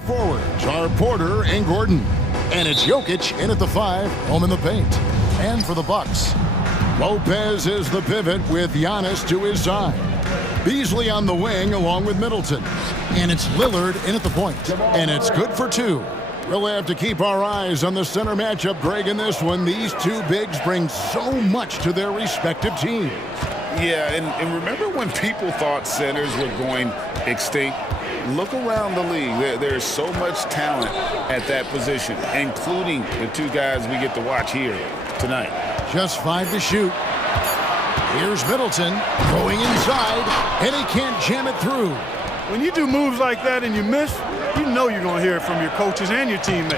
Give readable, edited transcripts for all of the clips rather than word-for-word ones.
Forwards are Porter and Gordon. And it's Jokic in at the 5, home in the paint. And for the Bucks, Lopez is the pivot with Giannis to his side. Beasley on the wing along with Middleton. And it's Lillard in at the point. And it's good for 2. We'll have to keep our eyes on the center matchup, Greg, in this one. These two bigs bring so much to their respective teams. Yeah, and remember when people thought centers were going extinct? Look around the league. There's so much talent at that position, including the two guys we get to watch here tonight. Just 5 to shoot. Here's Middleton going inside, and he can't jam it through. When you do moves like that and you miss, you know you're going to hear it from your coaches and your teammates.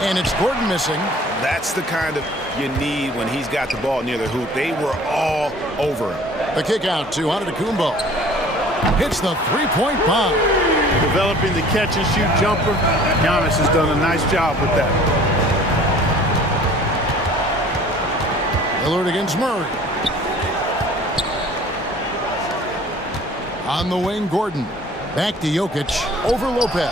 And it's Gordon missing. That's the kind of you need when he's got the ball near the hoop. They were all over him. The kick out to Antetokounmpo. Hits the three-point bomb. Developing the catch-and-shoot jumper. Giannis has done a nice job with that. Lillard against Murray. On the wing, Gordon. Back to Jokic. Over Lopez.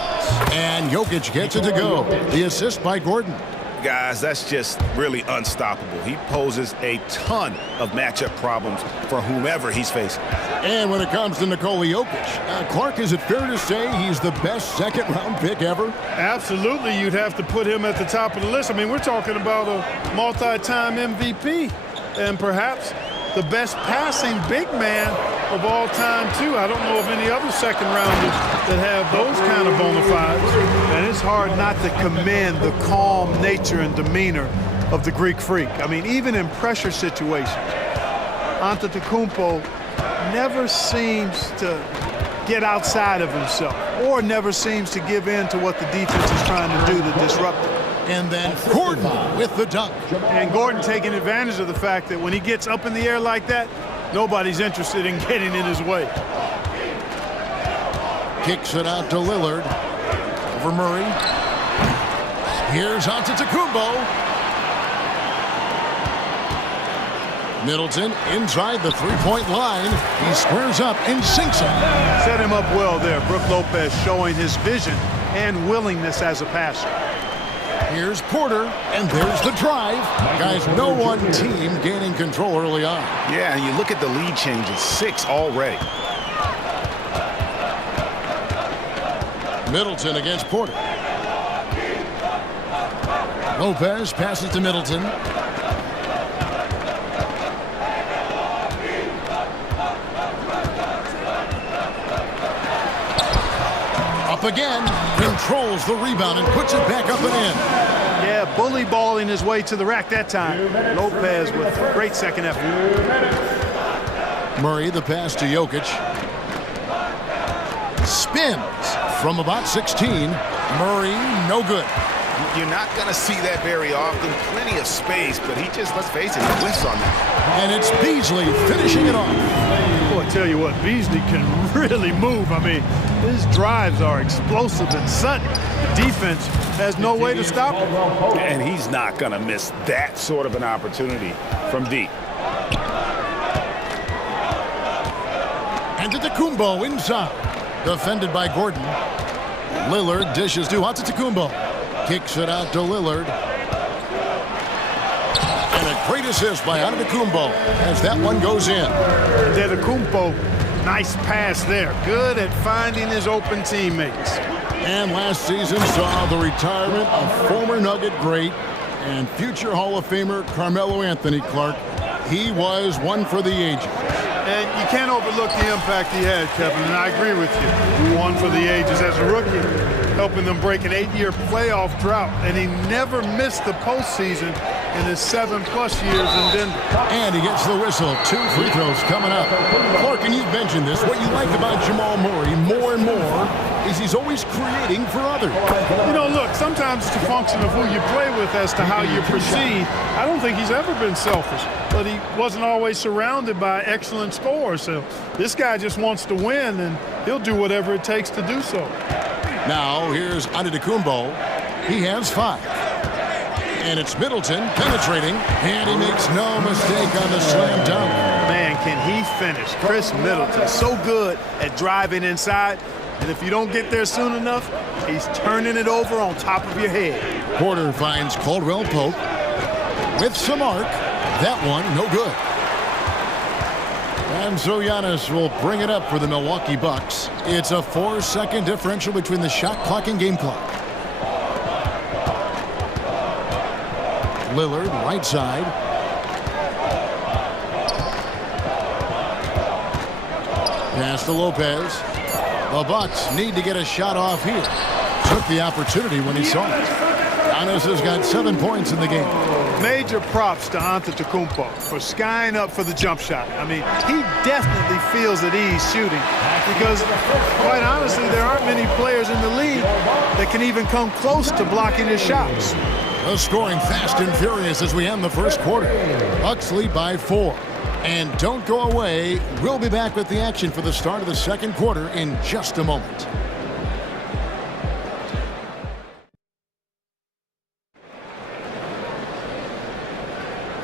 And Jokic gets it to go. The assist by Gordon. Guys, that's just really unstoppable. He poses a ton of matchup problems for whomever he's facing. And when it comes to Nikola Jokic, Clark, is it fair to say he's the best second-round pick ever? Absolutely, you'd have to put him at the top of the list. I mean, we're talking about a multi-time MVP and perhaps the best passing big man of all time, too. I don't know of any other second-rounders that have those kind of bona fides. And it's hard not to commend the calm nature and demeanor of the Greek Freak. I mean, even in pressure situations, Antetokounmpo never seems to get outside of himself or never seems to give in to what the defense is trying to do to disrupt him. And then Gordon with the dunk. And Gordon taking advantage of the fact that when he gets up in the air like that, nobody's interested in getting in his way. Kicks it out to Lillard. Over Murray. Here's Antetokounmpo. Middleton inside the three-point line. He squares up and sinks it. Set him up well there. Brook Lopez showing his vision and willingness as a passer. Here's Porter, and there's the drive. Guys, no one team gaining control early on. Yeah, and you look at the lead changes, 6 already. Middleton against Porter. Lopez passes to Middleton. Up again, controls the rebound and puts it back up and in. Yeah, bully balling his way to the rack that time. Lopez with great second effort. Murray, the pass to Jokic. Spins from about 16. Murray, no good. You're not going to see that very often. Plenty of space, but he just, let's face it, he whiffs on that. And it's Beasley finishing it off. Boy, I tell you what, Beasley can really move. I mean, his drives are explosive and sudden. The defense has no way to stop him. And he's not going to miss that sort of an opportunity from deep. Antetokounmpo inside. Defended by Gordon. Lillard dishes to Antetokounmpo. Kicks it out to Lillard. And a great assist by Antetokounmpo as that one goes in. Antetokounmpo, nice pass there. Good at finding his open teammates. And last season saw the retirement of former Nugget great and future Hall of Famer Carmelo Anthony Clark. He was one for the ages. And you can't overlook the impact he had, Kevin, and I agree with you. One for the ages as a rookie, helping them break an 8-year playoff drought, and he never missed the postseason in his 7+ years in Denver. And he gets the whistle. 2 free throws coming up. Clark, and you've mentioned this, what you like about Jamal Murray more and more is he's always creating for others. You know, look, sometimes it's a function of who you play with as to how you proceed. I don't think he's ever been selfish, but he wasn't always surrounded by excellent scorers. So this guy just wants to win, and he'll do whatever it takes to do so. Now, here's Antetokounmpo. He has 5. And it's Middleton penetrating, and he makes no mistake on the slam dunk. Man, can he finish. Chris Middleton, so good at driving inside. And if you don't get there soon enough, he's turning it over on top of your head. Porter finds Caldwell Pope with some arc. That one, no good. And so Giannis will bring it up for the Milwaukee Bucks. It's a 4-second differential between the shot clock and game clock. Lillard, right side. Pass to Lopez. The Bucks need to get a shot off here. Took the opportunity when he saw it. Giannis has got 7 points in the game. Major props to Antetokounmpo for skying up for the jump shot. I mean, he definitely feels at ease shooting because, quite honestly, there aren't many players in the league that can even come close to blocking his shots. The scoring fast and furious as we end the first quarter. Bucks lead by 4. And don't go away. We'll be back with the action for the start of the second quarter in just a moment.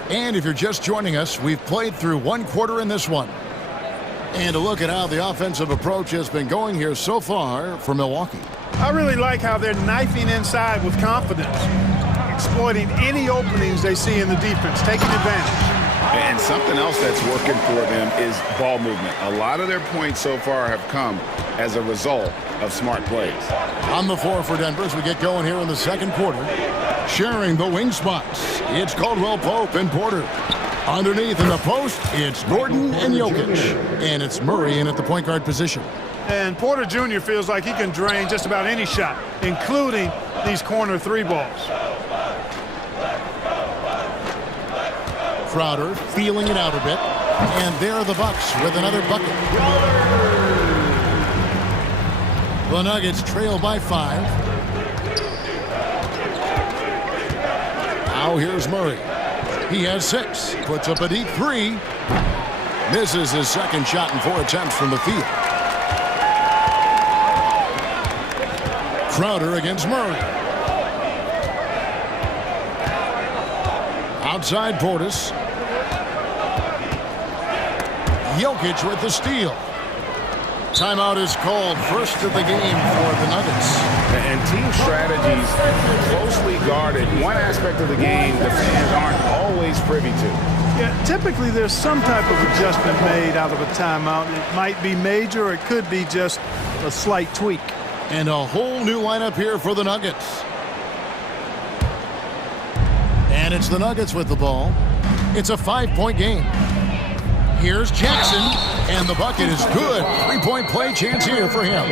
And if you're just joining us, we've played through one quarter in this one. And a look at how the offensive approach has been going here so far for Milwaukee. I really like how they're knifing inside with confidence, exploiting any openings they see in the defense, taking advantage. And something else that's working for them is ball movement. A lot of their points so far have come as a result of smart plays. On the floor for Denver as we get going here in the second quarter. Sharing the wing spots, it's Caldwell Pope and Porter. Underneath in the post, it's Gordon and Jokic. And it's Murray in at the point guard position. And Porter Jr. feels like he can drain just about any shot, including these corner three balls. Crowder feeling it out a bit. And there are the Bucks with another bucket. The Nuggets trail by 5. Now here's Murray. He has 6. Puts up a deep 3. Misses his second shot in 4 attempts from the field. Crowder against Murray. Outside Portis. Jokic with the steal. Timeout is called, first of the game for the Nuggets. And team strategies closely guarded. One aspect of the game the fans aren't always privy to. Yeah, typically there's some type of adjustment made out of a timeout. It might be major or it could be just a slight tweak. And a whole new lineup here for the Nuggets. And it's the Nuggets with the ball. It's a 5-point game. Here's Jackson, and the bucket is good. 3-point play chance here for him.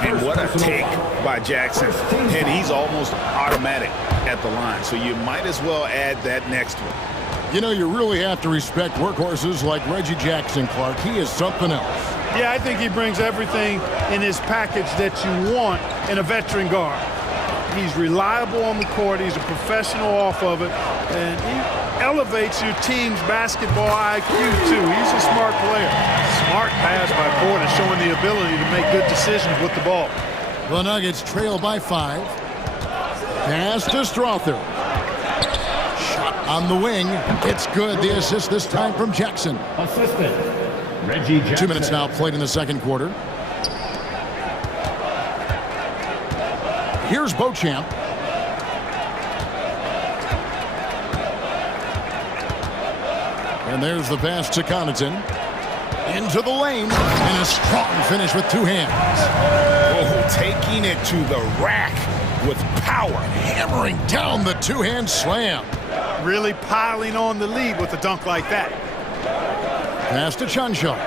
And what a take by Jackson. And he's almost automatic at the line, so you might as well add that next one. You know, you really have to respect workhorses like Reggie Jackson, Clark. He is something else. Yeah, I think he brings everything in his package that you want in a veteran guard. He's reliable on the court. He's a professional off of it. And he elevates your team's basketball IQ, too. He's a smart player. Smart pass by Porter, showing the ability to make good decisions with the ball. The Nuggets trail by 5. Pass to Strother. Shot on the wing. It's good. The assist this time from Jackson. Assistant, Reggie Jackson. 2 minutes now played in the second quarter. Here's Beauchamp. And there's the pass to Connaughton. Into the lane. And a strong finish with 2 hands. Oh, taking it to the rack with power. Hammering down the 2-hand slam. Really piling on the lead with a dunk like that. Pass to Chanchar's.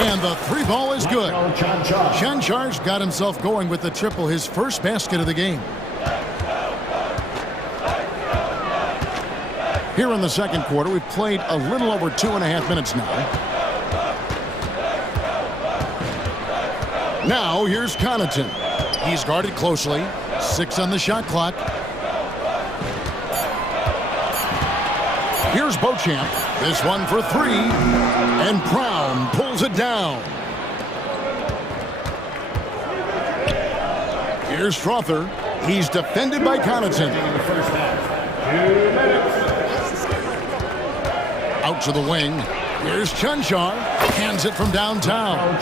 And the 3-ball is good. Chanchar's got himself going with the triple, his first basket of the game. Here in the second quarter, we've played a little over 2.5 minutes now. Now, here's Connaughton. He's guarded closely. 6 on the shot clock. Here's Beauchamp. This one for 3. And Brown pulls it down. Here's Strother. He's defended by Connaughton. The first half. 2 minutes. Out to the wing. Here's Chunchar. Hands it from downtown.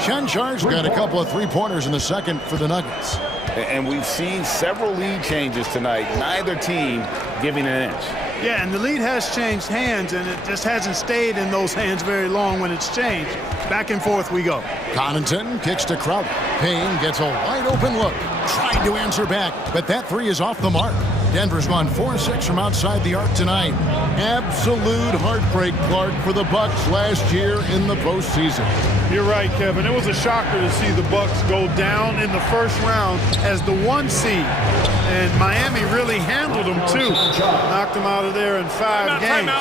Chunchar's got a couple of three-pointers in the second for the Nuggets. And we've seen several lead changes tonight. Neither team giving an inch. Yeah, and the lead has changed hands, and it just hasn't stayed in those hands very long when it's changed. Back and forth we go. Connaughton kicks to Crowder. Payne gets a wide-open look. Tried to answer back, but that three is off the mark. Denver's gone 4-6 from outside the arc tonight. Absolute heartbreak, Clark, for the Bucks last year in the postseason. You're right, Kevin. It was a shocker to see the Bucks go down in the first round as the 1 seed. And Miami really handled them, too. Knocked them out of there in 5 games.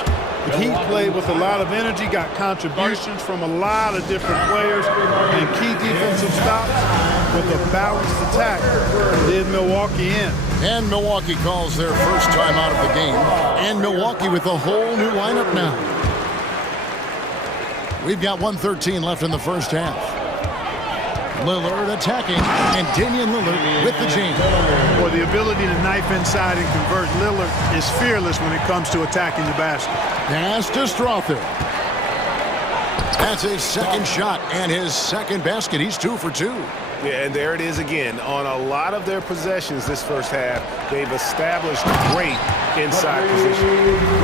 The Heat played with a lot of energy, got contributions from a lot of different players, and key defensive stops with a balanced attack did Milwaukee in. And Milwaukee calls their first time out of the game. And Milwaukee with a whole new lineup now. We've got 1:13 left in the first half. Lillard attacking, and Damian Lillard with the jam. Boy, the ability to knife inside and convert. Lillard is fearless when it comes to attacking the basket. Pass to Strother. That's his second shot and his second basket. He's 2 for 2. Yeah, and there it is again. On a lot of their possessions this first half, they've established great inside position.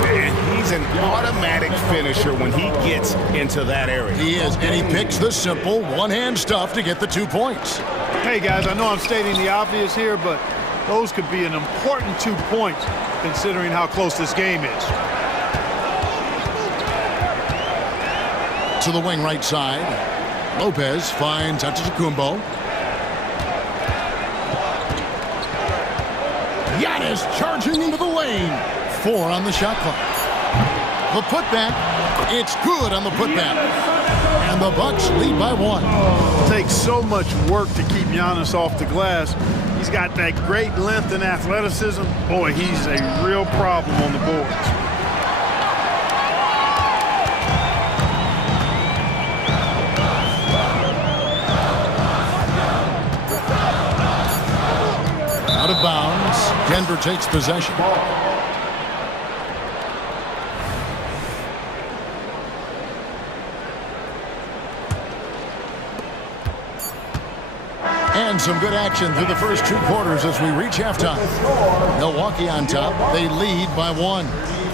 And he's an automatic finisher when he gets into that area. He is, and he picks the simple one-hand stuff to get the 2 points. Hey, guys, I know I'm stating the obvious here, but those could be an important 2 points considering how close this game is. To the wing right side. Lopez finds Antetokounmpo. Giannis charging into the lane. 4 on the shot clock. The putback. It's good on the putback. And the Bucks lead by 1. It takes so much work to keep Giannis off the glass. He's got that great length and athleticism. Boy, he's a real problem on the boards. Out of bounds. Denver takes possession. And some good action through the first 2 quarters as we reach halftime. Milwaukee on top. They lead by 1.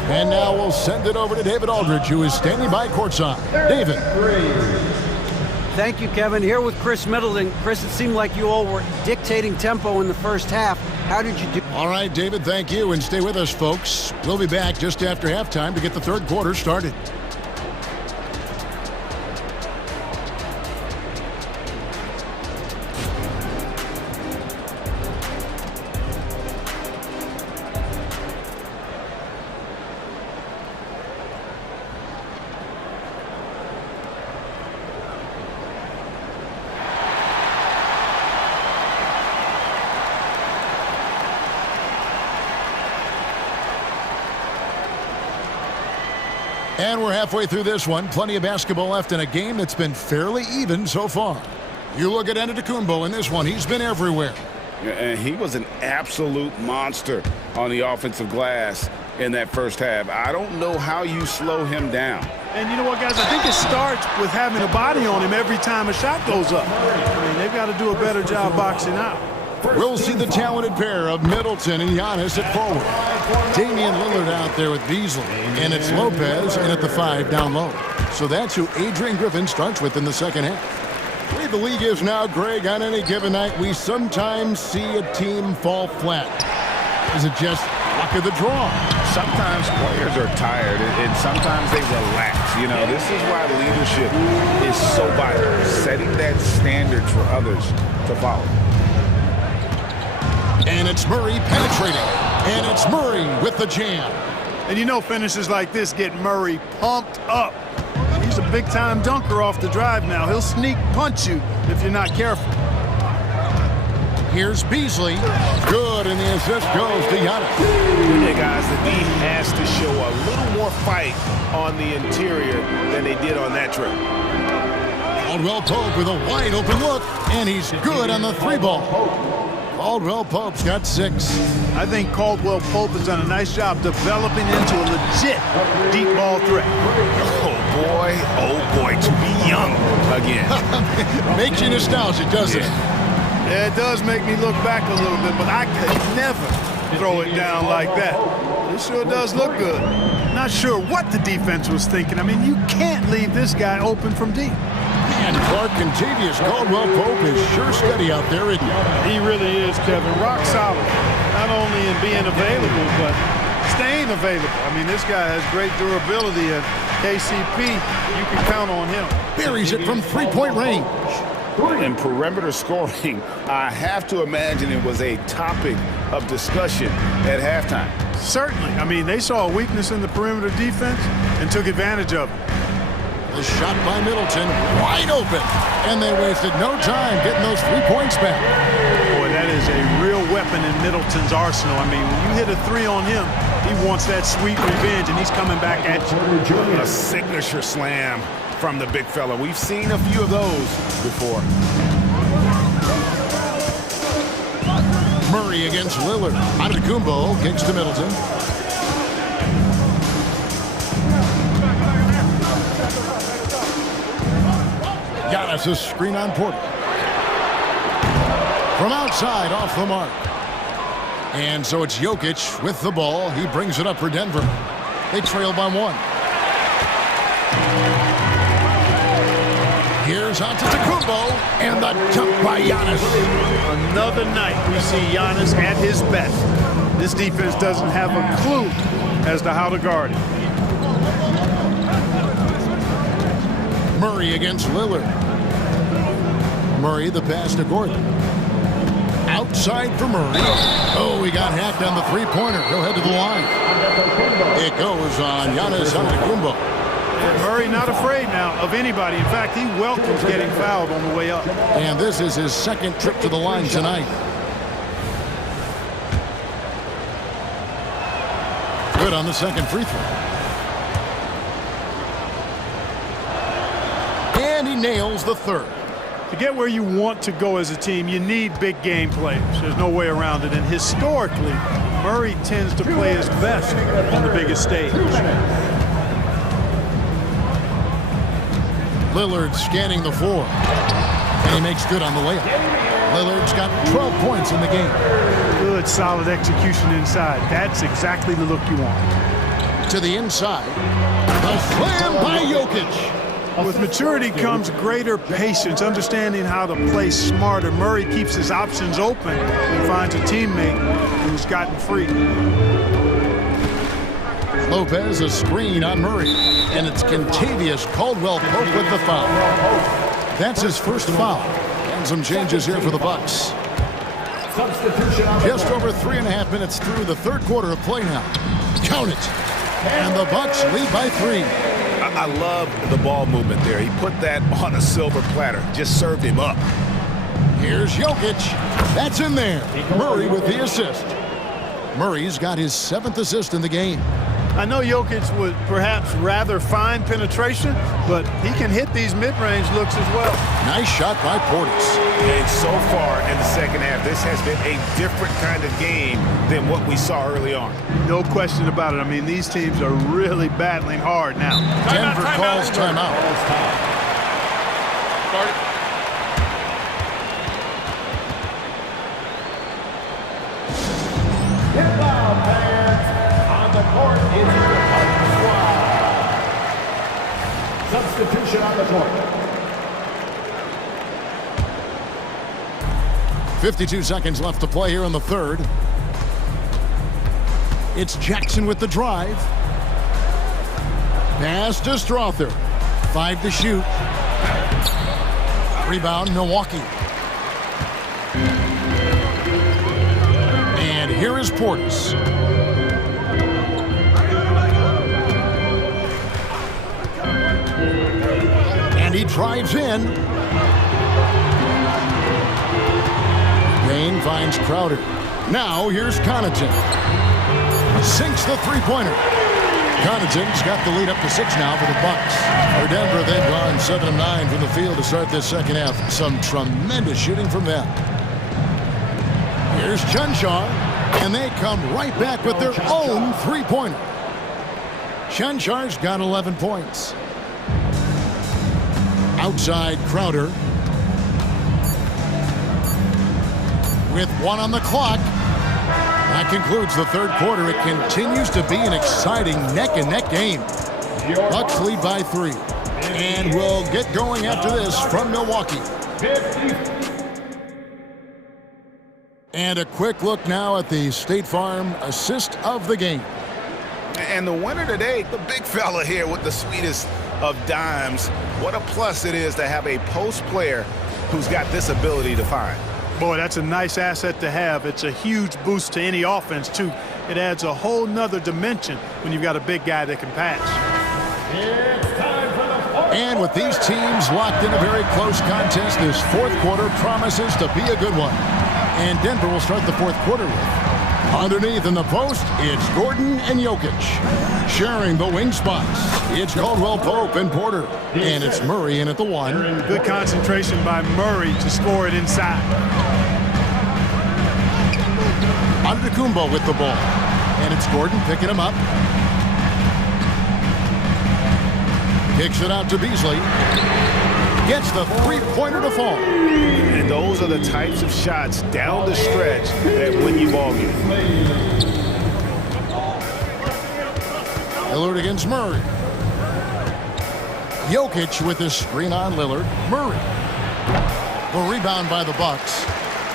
And now we'll send it over to David Aldridge, who is standing by courtside. David. Thank you, Kevin. Here with Chris Middleton. Chris, it seemed like you all were dictating tempo in the first half. How did you do? All right, David, thank you. And stay with us, folks. We'll be back just after halftime to get the third quarter started. And we're halfway through this one. Plenty of basketball left in a game that's been fairly even so far. You look at Antetokounmpo in this one. He's been everywhere. And he was an absolute monster on the offensive glass in that first half. I don't know how you slow him down. And you know what, guys? I think it starts with having a body on him every time a shot goes up. I mean, they've got to do a better job boxing out. We'll see the talented pair of Middleton and Giannis at forward. Damian Lillard out there with Beasley. And it's Lopez in at the 5 down low. So that's who Adrian Griffin starts with in the second half. The way the league is now, Greg, on any given night, we sometimes see a team fall flat. Is it just luck of the draw? Sometimes players are tired, and sometimes they relax. You know, this is why leadership is so vital, setting that standard for others to follow. And it's Murray penetrating. And it's Murray with the jam. And you know finishes like this get Murray pumped up. He's a big-time dunker off the drive now. He'll sneak punch you if you're not careful. Here's Beasley. Good, and the assist goes to Giannis. Yeah, guys, the D has to show a little more fight on the interior than they did on that trip. Caldwell Pope with a wide-open look, and he's good on the 3 ball. Caldwell Pope's got 6. I think Caldwell Pope has done a nice job developing into a legit deep ball threat. Oh boy, to be young again. Makes you nostalgic, doesn't it? Yeah, it does make me look back a little bit, but I could never throw it down like that. It sure does look good. Not sure what the defense was thinking. I mean, you can't leave this guy open from deep. And Clark Contavious Caldwell Pope is sure steady out there, isn't he? He really is, Kevin. Rock solid. Not only in being available, but staying available. I mean, this guy has great durability, and KCP, you can count on him. Buries it from three-point range. In perimeter scoring, I have to imagine it was a topic of discussion at halftime. Certainly. I mean, they saw a weakness in the perimeter defense and took advantage of it. The shot by Middleton, wide open. And they wasted no time getting those 3 points back. Boy, that is a real weapon in Middleton's arsenal. I mean, when you hit a 3 on him, he wants that sweet revenge, and he's coming back at you. A signature slam from the big fella. We've seen a few of those before. Murray against Lillard. Antetokounmpo kicks to Middleton. Giannis a screen on Porter. From outside, off the mark. And so it's Jokic with the ball. He brings it up for Denver. They trail by 1. Here's Antetokounmpo, and the dunk by Giannis. Another night we see Giannis at his best. This defense doesn't have a clue as to how to guard it. Murray against Lillard. Murray the pass to Gordon. Outside for Murray. Oh, he got hacked on the three-pointer. He'll head to the line. It goes on Giannis Antetokounmpo. And Murray not afraid now of anybody. In fact, he welcomes getting fouled on the way up. And this is his second trip to the line tonight. Good on the second free throw. And he nails the third. To get where you want to go as a team, you need big game players. There's no way around it. And historically, Murray tends to play his best on the biggest stage. Lillard scanning the floor. And he makes good on the layup. Lillard's got 12 points in the game. Good, solid execution inside. That's exactly the look you want. To the inside. The slam by Jokic. With maturity comes greater patience, understanding how to play smarter. Murray keeps his options open and finds a teammate who's gotten free. Lopez a screen on Murray. And it's Contavious Caldwell Pope with the foul. That's his first foul. And some changes here for the Bucks. Just over 3.5 minutes through the third quarter of play now. Count it. And the Bucks lead by 3. I love the ball movement there. He put that on a silver platter. Just served him up. Here's Jokic. That's in there. Murray with the assist. Murray's got his 7th assist in the game. I know Jokic would perhaps rather find penetration, but he can hit these mid-range looks as well. Nice shot by Portis. And so far in the second half, this has been a different kind of game than what we saw early on. No question about it. I mean, these teams are really battling hard now. Denver calls timeout. Substitution on the court. 52 seconds left to play here in the third. It's Jackson with the drive. Pass to Strother. 5 to shoot. Rebound, Milwaukee. And here is Portis. And he drives in. Payne finds Crowder. Now here's Connaughton. Sinks the three-pointer. Connaughton's got the lead up to 6 now for the Bucks. For Denver, they've gone 7 of 9 from the field to start this second half. Some tremendous shooting from them. Here's Chunchar, and they come right back with their own three-pointer. Chunchar's got 11 points. Outside Crowder. With 1 on the clock. That concludes the third quarter. It continues to be an exciting neck-and-neck game. Bucks lead by 3. And we'll get going after this from Milwaukee. And a quick look now at the State Farm assist of the game. And the winner today, the big fella here with the sweetest of dimes. What a plus it is to have a post player who's got this ability to find. Boy, that's a nice asset to have. It's a huge boost to any offense, too. It adds a whole nother dimension when you've got a big guy that can pass. And with these teams locked in a very close contest, this fourth quarter promises to be a good one. And Denver will start the fourth quarter with. Underneath in the post, it's Gordon and Jokic. Sharing the wing spots, it's Caldwell Pope and Porter. And it's Murray in at the 1. Good concentration by Murray to score it inside. Antetokounmpo with the ball. And it's Gordon picking him up. Kicks it out to Beasley. Gets the three-pointer to fall. And those are the types of shots down the stretch that win you ball games. Lillard against Murray. Jokic with his screen on Lillard. Murray. The rebound by the Bucks.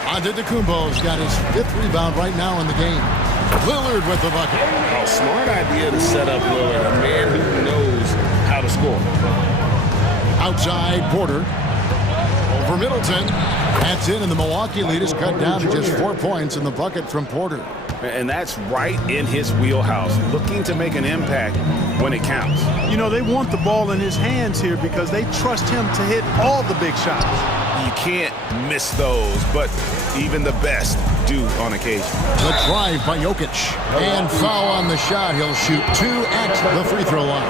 Antetokounmpo's got his 5th rebound right now in the game. Lillard with the bucket. A smart idea to set up Lillard, a man who knows how to score. Outside Porter. Over Middleton. That's in, and the Milwaukee lead is cut down to just 4 points in the bucket from Porter. And that's right in his wheelhouse, looking to make an impact when it counts. You know, they want the ball in his hands here because they trust him to hit all the big shots. You can't miss those, but even the best do on occasion. The drive by Jokic. And foul on the shot. He'll shoot 2 at the free throw line.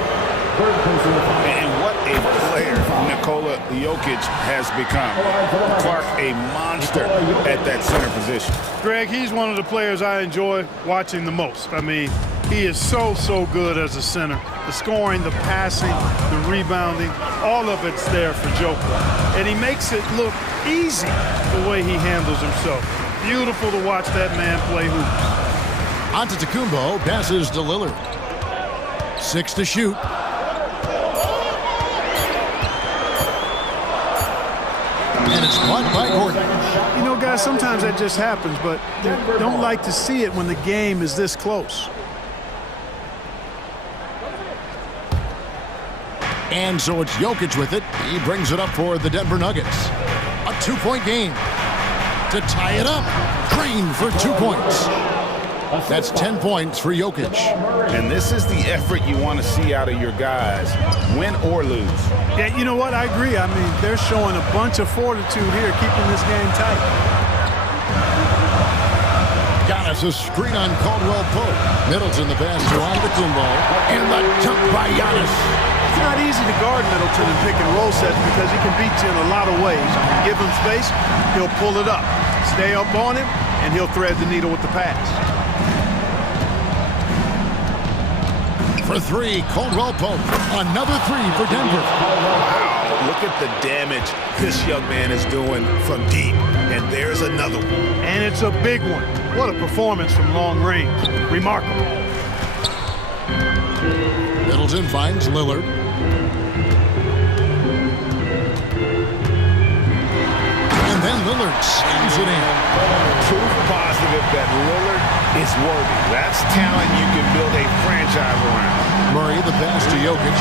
And what a player Nikola Jokic has become. Clark, a monster at that center position. Greg, he's one of the players I enjoy watching the most. I mean, he is so good as a center. The scoring, the passing, the rebounding, all of it's there for Joker. And he makes it look easy the way he handles himself. Beautiful to watch that man play hoops. Antetokounmpo passes to Lillard. 6 to shoot. And it's caught by Gordon. You know, guys, sometimes that just happens, but you don't like to see it when the game is this close. And so it's Jokic with it. He brings it up for the Denver Nuggets. A 2-point game to tie it up. Green for 2 points. That's 10 points for Jokic. And this is the effort you want to see out of your guys, win or lose. Yeah, you know what? I agree. I mean, they're showing a bunch of fortitude here, keeping this game tight. Giannis a screen on Caldwell Pope. Middleton the pass to Antetokounmpo. And the jump by Giannis. It's not easy to guard Middleton in pick and roll sets because he can beat you in a lot of ways. Give him space, he'll pull it up. Stay up on him, and he'll thread the needle with the pass. For 3, Caldwell Pope. Another 3 for Denver. Wow, look at the damage this young man is doing from deep. And there's another one. And it's a big one. What a performance from long range. Remarkable. Middleton finds Lillard. And then Lillard slams it in. Proof positive that Lillard is worthy. That's talent you can build a franchise around. Murray the pass to Jokic.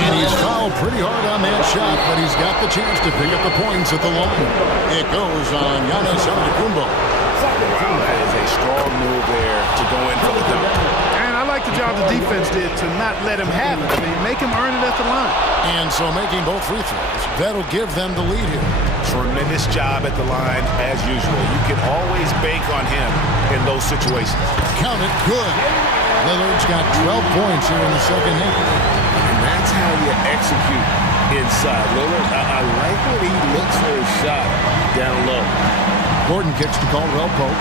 And he's fouled pretty hard on that shot, but he's got the chance to pick up the points at the line. It goes on Giannis Antetokounmpo. Wow, that is a strong move there to go in for the dunk. And I like the job the defense did to not let him have it. I mean, make him earn it at the line. And so making both free throws, that'll give them the lead here. Tremendous job at the line, as usual. You can always bank on him in those situations. Count it, good. Lillard's got 12 points here in the second half. And that's how you execute inside. Lillard, I like when he looks for his shot down low. Gordon kicks to Caldwell Pope.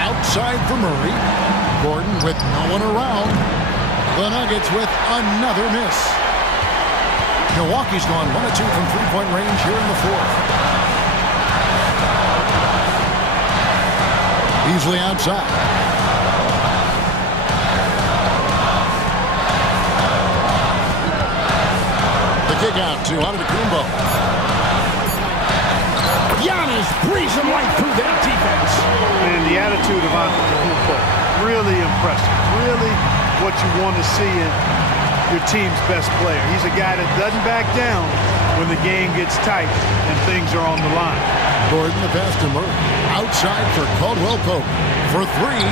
Outside for Murray. Gordon with no one around. The Nuggets with another miss. Milwaukee's gone 1 of 2 from three-point range here in the fourth. Beasley outside. The kick out to Antetokounmpo. Giannis breezes him right through that defense. And the attitude of Antetokounmpo, really impressive. Really what you want to see in your team's best player. He's a guy that doesn't back down when the game gets tight and things are on the line. Gordon the pass to Murray. Outside for Caldwell Pope. For three.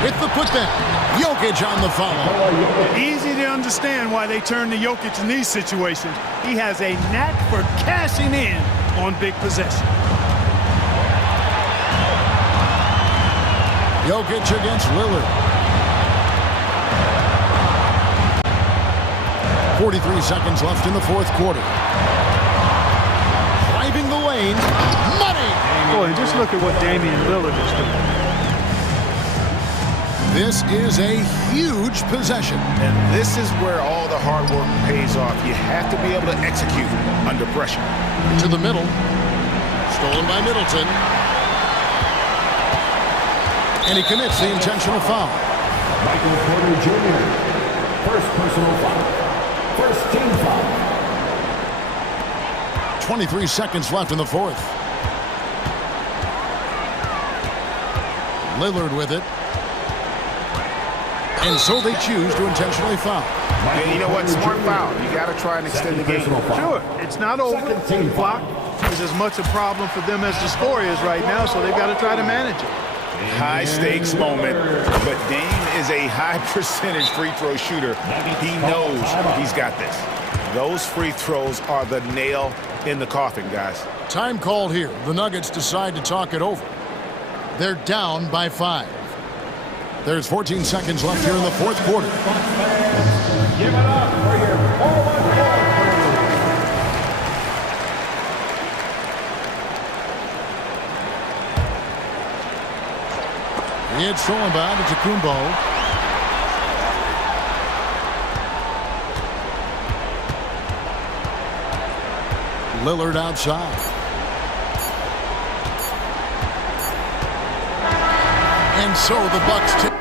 With the putback. Jokic on the follow. Easy to understand why they turn to Jokic in these situations. He has a knack for cashing in on big possession. Jokic against Lillard. 43 seconds left in the fourth quarter. Driving the lane. Money! Boy, just look at what Damian Lillard is doing. This is a huge possession. And this is where all the hard work pays off. You have to be able to execute under pressure. To the middle. Stolen by Middleton. And he commits the intentional foul. Michael Porter Jr. First personal foul. First team foul. 23 seconds left in the fourth. Lillard with it. And so they choose to intentionally foul. And you know what? Smart foul. You got to try and extend the game. Sure, it's not over. The clock is as much a problem for them as the score is right now, so they've got to try to manage it. High stakes moment, but Dame is a high percentage free throw shooter. He knows he's got this. Those free throws are the nail in the coffin, guys. Time called here. The Nuggets decide to talk it over. They're down by 5. There's 14 seconds left here in the fourth quarter. Give it up for your forward. It's thrown by Antetokounmpo. Lillard outside. And so the Bucks take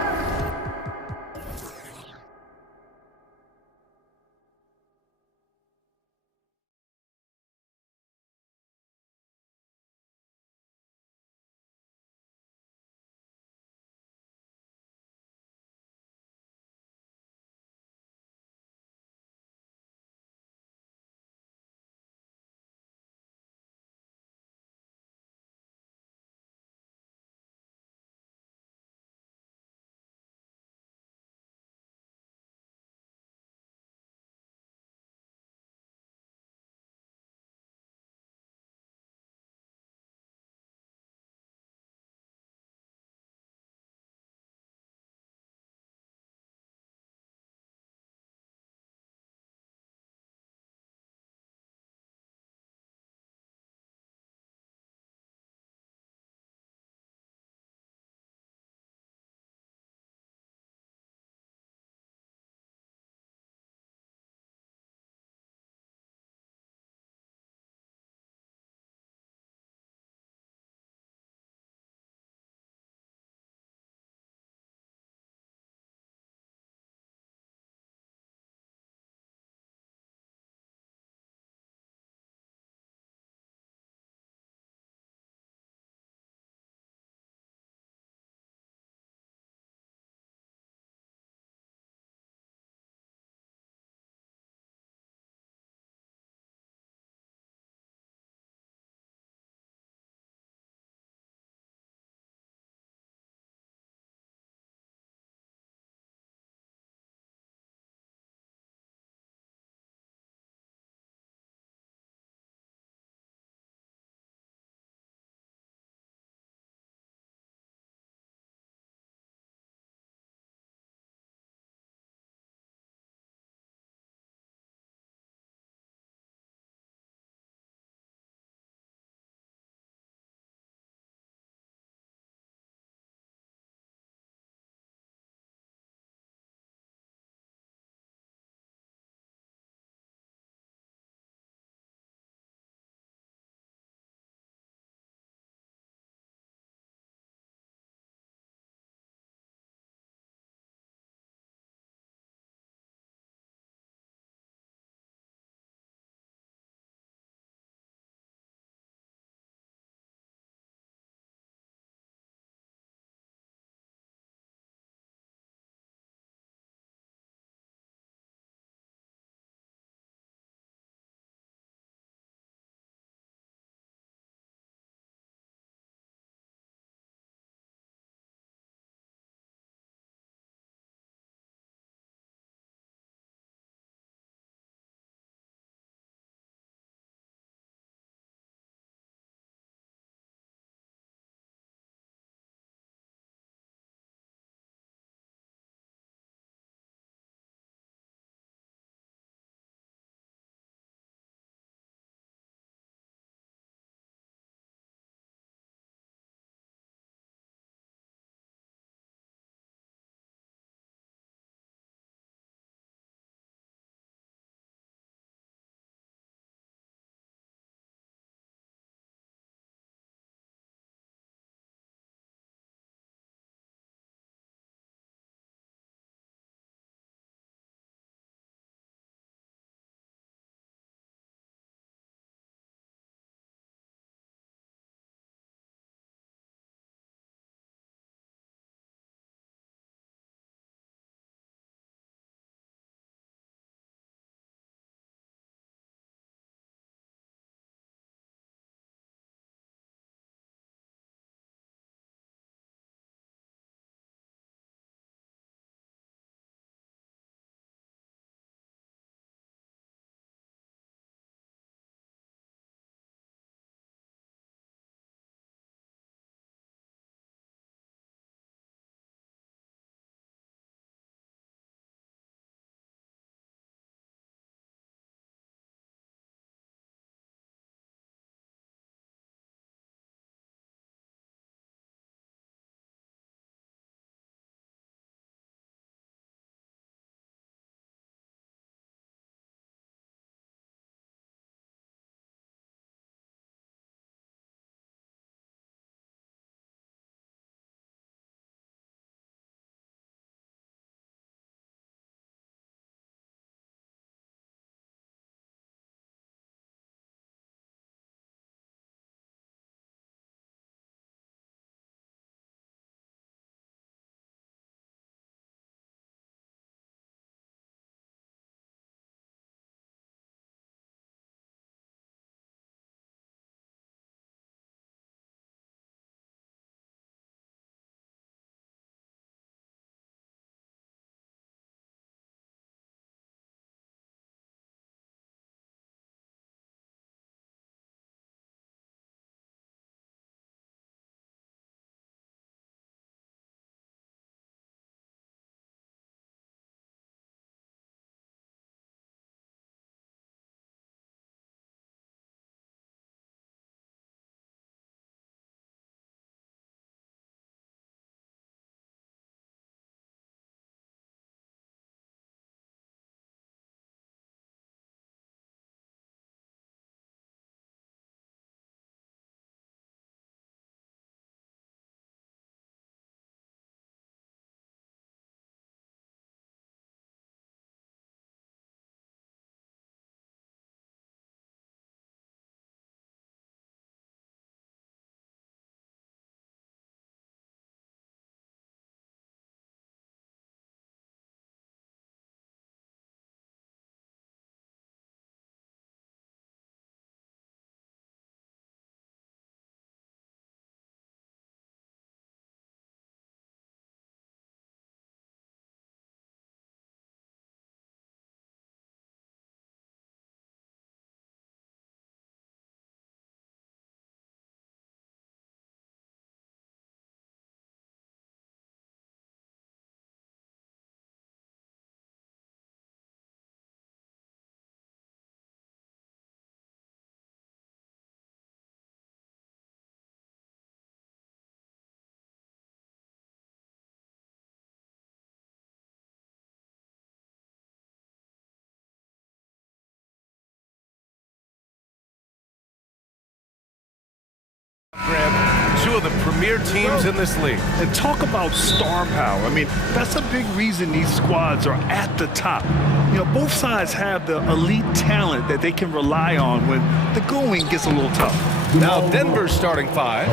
Graham, two of the premier teams in this league. And talk about star power. I mean, that's a big reason these squads are at the top. You know, both sides have the elite talent that they can rely on when the going gets a little tough. Now Denver's starting five.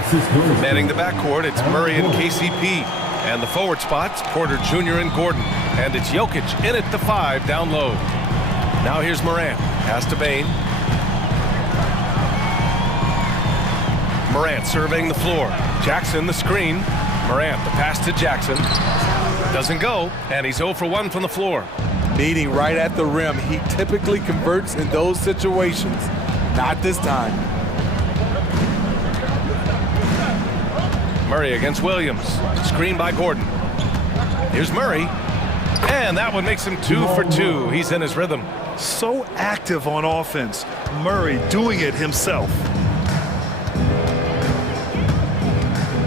Manning the backcourt, it's Murray and KCP. And the forward spots, Porter Jr. and Gordon. And it's Jokic in at the 5 down low. Now here's Morant. Pass to Bane. Morant surveying the floor. Jackson the screen. Morant the pass to Jackson. Doesn't go, and he's 0 for 1 from the floor. Meeting right at the rim. He typically converts in those situations. Not this time. Murray against Williams. Screen by Gordon. Here's Murray. And that one makes him 2 for 2. He's in his rhythm. So active on offense. Murray doing it himself.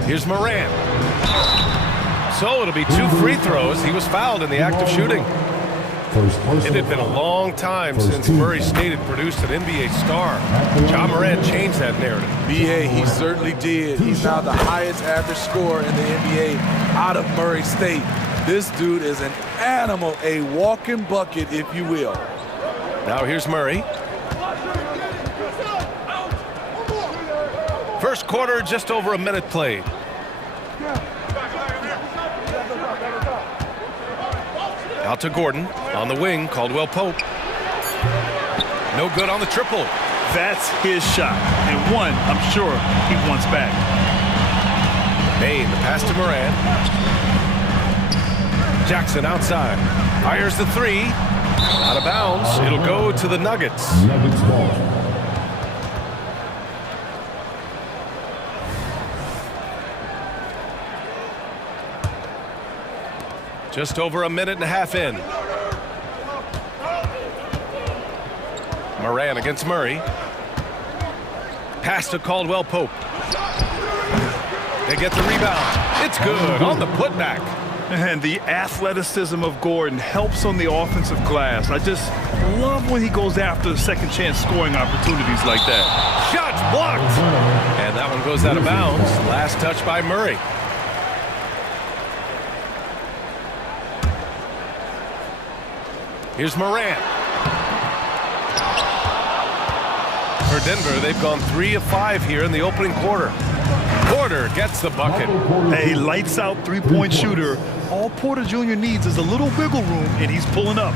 Here's Morant. So it'll be 2 free throws. He was fouled in the act of shooting. It had been a long time since Murray State had produced an NBA star. John Morant changed that narrative. BA, he certainly did. He's now the highest average scorer in the NBA out of Murray State. This dude is an animal, a walking bucket, if you will. Now here's Murray. First quarter, just over a minute played. Out to Gordon on the wing, Caldwell Pope. No good on the triple. That's his shot, and one I'm sure he wants back. Bane, the pass to Morant. Jackson outside. Fires the 3. Out of bounds. It'll go to the Nuggets. Just over a minute and a half in. Morant against Murray. Pass to Caldwell Pope. They get the rebound. It's good on the putback. And the athleticism of Gordon helps on the offensive glass. I just love when he goes after the second chance scoring opportunities like that. Shots blocked. And that one goes out of bounds. Last touch by Murray. Here's Morant. For Denver, they've gone 3 of 5 here in the opening quarter. Porter gets the bucket. A lights-out three-point shooter. All Porter Jr. needs is a little wiggle room, and he's pulling up.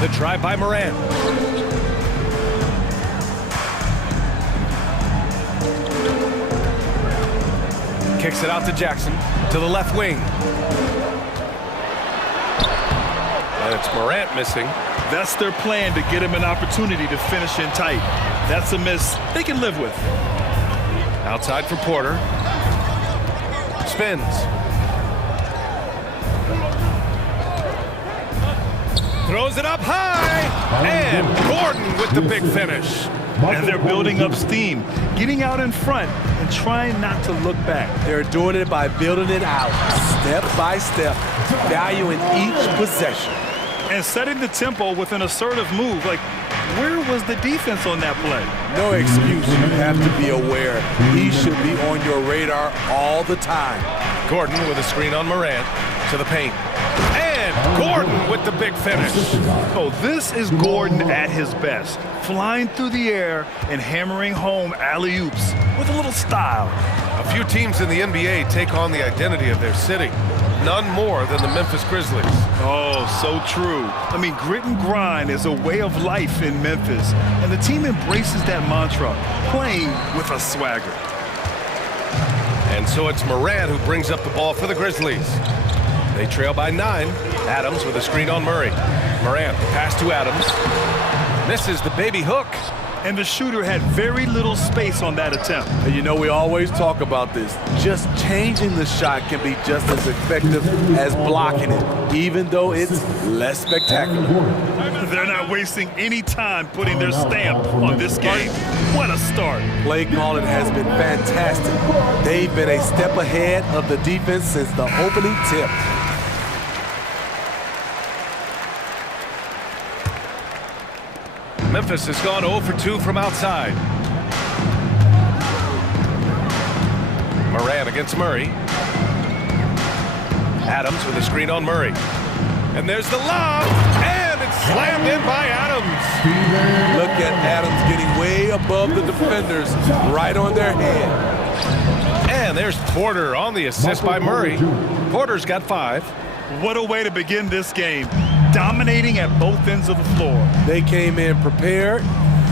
The drive by Morant. Kicks it out to Jackson, to the left wing. And it's Morant missing. That's their plan, to get him an opportunity to finish in tight. That's a miss they can live with. Outside for Porter. Spins. Throws it up high. And Gordon with the big finish. And they're building up steam, getting out in front and trying not to look back. They're doing it by building it out, step by step, valuing each possession. And setting the tempo with an assertive move. Like, where was the defense on that play? No excuse. You have to be aware. He should be on your radar all the time. Gordon with a screen on Morant to the paint. And Gordon with the big finish. Oh, this is Gordon at his best. Flying through the air and hammering home alley-oops with a little style. A few teams in the NBA take on the identity of their city. None more than the Memphis Grizzlies. Oh, so true. I mean, grit and grind is a way of life in Memphis, and the team embraces that mantra, playing with a swagger. And so it's Morant who brings up the ball for the Grizzlies. They trail by 9. Adams with a screen on Murray. Morant, pass to Adams. Misses the baby hook. And the shooter had very little space on that attempt. And you know, we always talk about this. Just changing the shot can be just as effective as blocking it, even though it's less spectacular. They're not wasting any time putting their stamp on this game. What a start. Play calling has been fantastic. They've been a step ahead of the defense since the opening tip. Memphis has gone 0 for 2 from outside. against Murray. Adams with a screen on Murray. And there's the lob, and it's slammed in by Adams. Look at Adams getting way above the defenders, right on their head. And there's Porter on the assist by Murray. Porter's got 5. What a way to begin this game. Dominating at both ends of the floor. They came in prepared,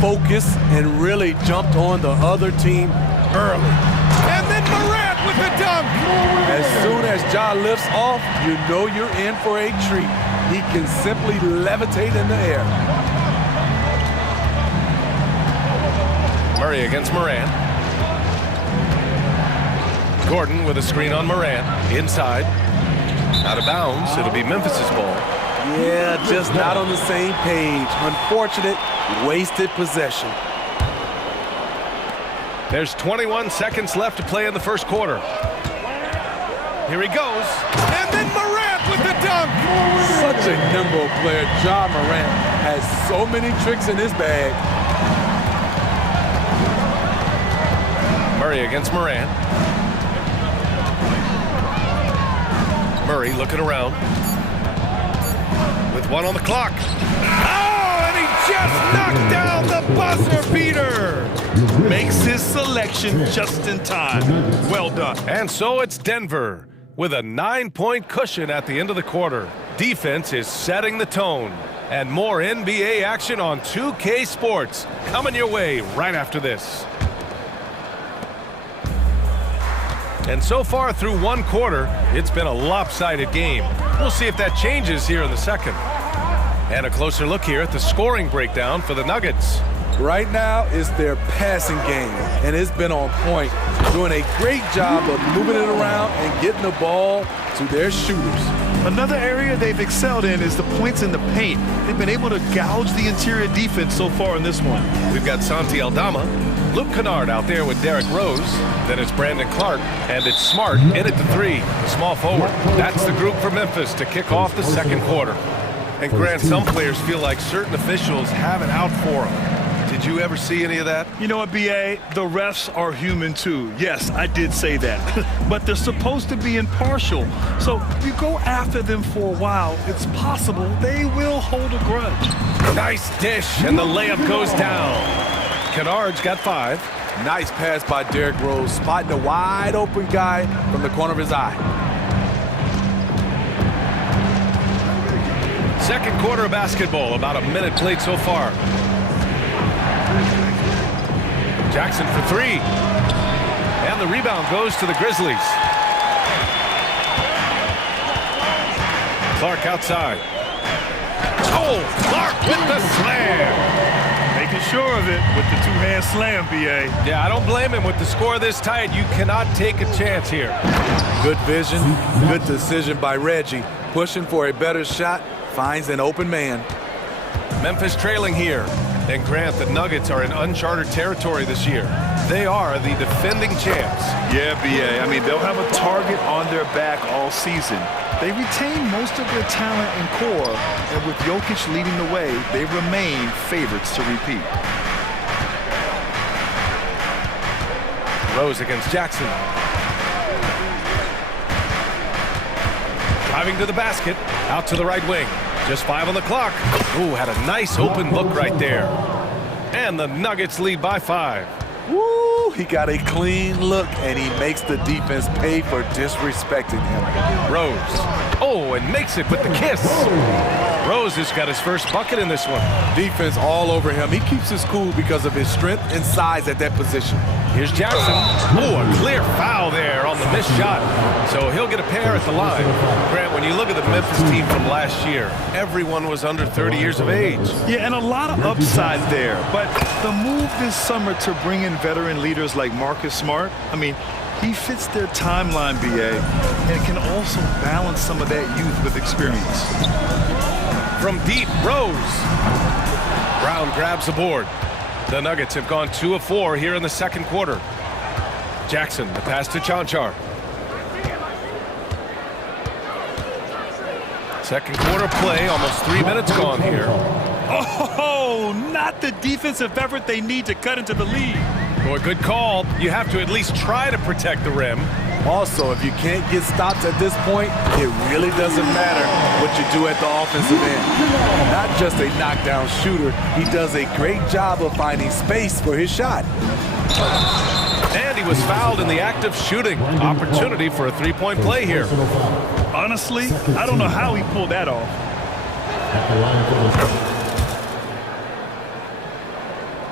focused, and really jumped on the other team early. And then Morant with the dunk. As soon as Ja lifts off, you know you're in for a treat. He can simply levitate in the air. Murray against Morant. Gordon with a screen on Morant. Inside. Out of bounds. It'll be Memphis's ball. Yeah, just not on the same page. Unfortunate, wasted possession. There's 21 seconds left to play in the first quarter. Here he goes. And then Morant with the dunk. Such a nimble player. Ja Morant has so many tricks in his bag. Murray against Morant. Murray looking around. With 1 on the clock. Oh, and he just knocked down the buzzer beater. Makes his selection just in time. Well done. And so it's Denver with a 9-point cushion at the end of the quarter. Defense is setting the tone. And more NBA action on 2K Sports coming your way right after this. And so far through 1 quarter, it's been a lopsided game. We'll see if that changes here in the second. And a closer look here at the scoring breakdown for the Nuggets. Right now, it's their passing game, and it's been on point. Doing a great job of moving it around and getting the ball to their shooters. Another area they've excelled in is the points in the paint. They've been able to gouge the interior defense so far in this one. We've got Santi Aldama, Luke Kennard out there with Derrick Rose. Then it's Brandon Clark, and it's Smart in at the 3, the small forward. That's the group for Memphis to kick off the second quarter. And Grant, some players feel like certain officials have it out for them. Did you ever see any of that? You know what, B.A.? The refs are human too. Yes, I did say that. But they're supposed to be impartial. So if you go after them for a while, it's possible they will hold a grudge. Nice dish, and the layup goes down. Kennard's got 5. Nice pass by Derrick Rose, spotting a wide open guy from the corner of his eye. Second quarter of basketball, about a minute played so far. Jackson for 3. And the rebound goes to the Grizzlies. Clark outside. Oh, Clark with the slam. Making sure of it with the 2-hand slam, B.A. Yeah, I don't blame him. With the score this tight, you cannot take a chance here. Good vision, good decision by Reggie. Pushing for a better shot, finds an open man. Memphis trailing here. And Grant, the Nuggets are in uncharted territory this year. They are the defending champs. Yeah, B.A. I mean, they'll have a target on their back all season. They retain most of their talent and core, and with Jokic leading the way, they remain favorites to repeat. Rose against Jackson. Driving to the basket, out to the right wing. Just 5 on the clock. Ooh, had a nice open look right there. And the Nuggets lead by 5. Woo, he got a clean look, and he makes the defense pay for disrespecting him. Rose. Oh, and makes it with the kiss. Rose has got his first bucket in this one. Defense all over him. He keeps his cool because of his strength and size at that position. Here's Jackson. Oh, a clear foul there on the missed shot. So he'll get a pair at the line. Grant, when you look at the Memphis team from last year, everyone was under 30 years of age. Yeah, and a lot of upside there. But the move this summer to bring in veteran leaders like Marcus Smart, I mean, he fits their timeline, B.A., and can also balance some of that youth with experience. From deep, Rose. Brown grabs the board. The Nuggets have gone 2 of 4 here in the second quarter. Jackson, the pass to Chanchar. Second quarter play, almost 3 minutes gone here. Oh, not the defensive effort they need to cut into the lead. Boy, good call. You have to at least try to protect the rim. Also, if you can't get stops at this point, it really doesn't matter what you do at the offensive end. Not just a knockdown shooter, he does a great job of finding space for his shot. And he was fouled in the act of shooting. Opportunity for a three-point play here. Honestly, I don't know how he pulled that off.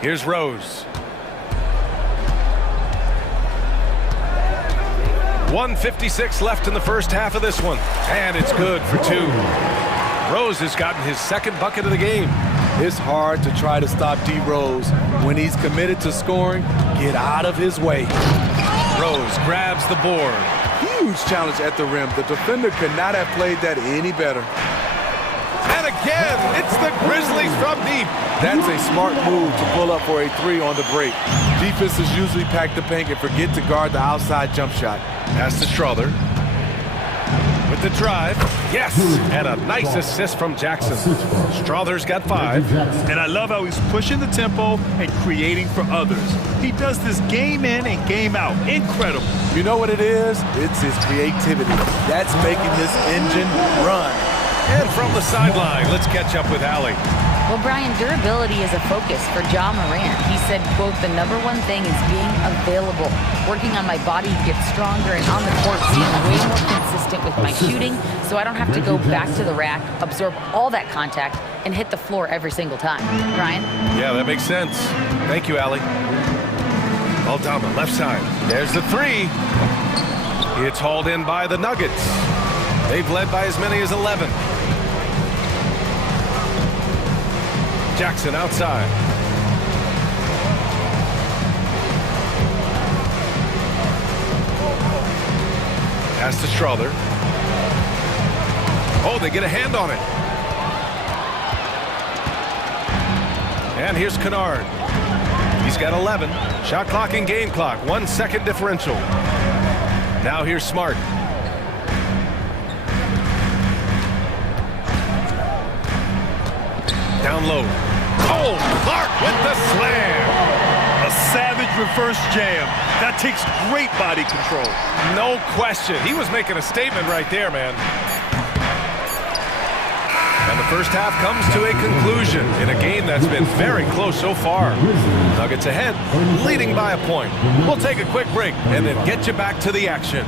Here's Rose. 1:56 left in the first half of this one. And it's good for two. Rose has gotten his second bucket of the game. It's hard to try to stop D. Rose. When he's committed to scoring, get out of his way. Rose grabs the board. Huge challenge at the rim. The defender could not have played that any better. And again, it's the Grizzlies from deep. That's a smart move to pull up for a three on the break. Defenses usually pack the paint and forget to guard the outside jump shot. Pass to Strother. With the drive. Yes! And a nice assist from Jackson. Strother's got 5. And I love how he's pushing the tempo and creating for others. He does this game in and game out. Incredible. You know what it is? It's his creativity. That's making this engine run. And from the sideline, let's catch up with Allie. Well, Brian, durability is a focus for Ja Morant. He said, quote, "The number one thing is being available, working on my body to get stronger and on the court, being way more consistent with my shooting so I don't have to go back to the rack, absorb all that contact, and hit the floor every single time." Brian? Yeah, that makes sense. Thank you, Allie. Aldama, left side. There's the three. It's hauled in by the Nuggets. They've led by as many as 11. Jackson outside. Pass to Strother. Oh, they get a hand on it. And here's Kennard. He's got 11. Shot clock and game clock. 1 second differential. Now here's Smart. Down low. Oh, Clark with the slam. A savage reverse jam. That takes great body control. No question. He was making a statement right there, man. And the first half comes to a conclusion in a game that's been very close so far. Nuggets ahead, leading by a point. We'll take a quick break and then get you back to the action.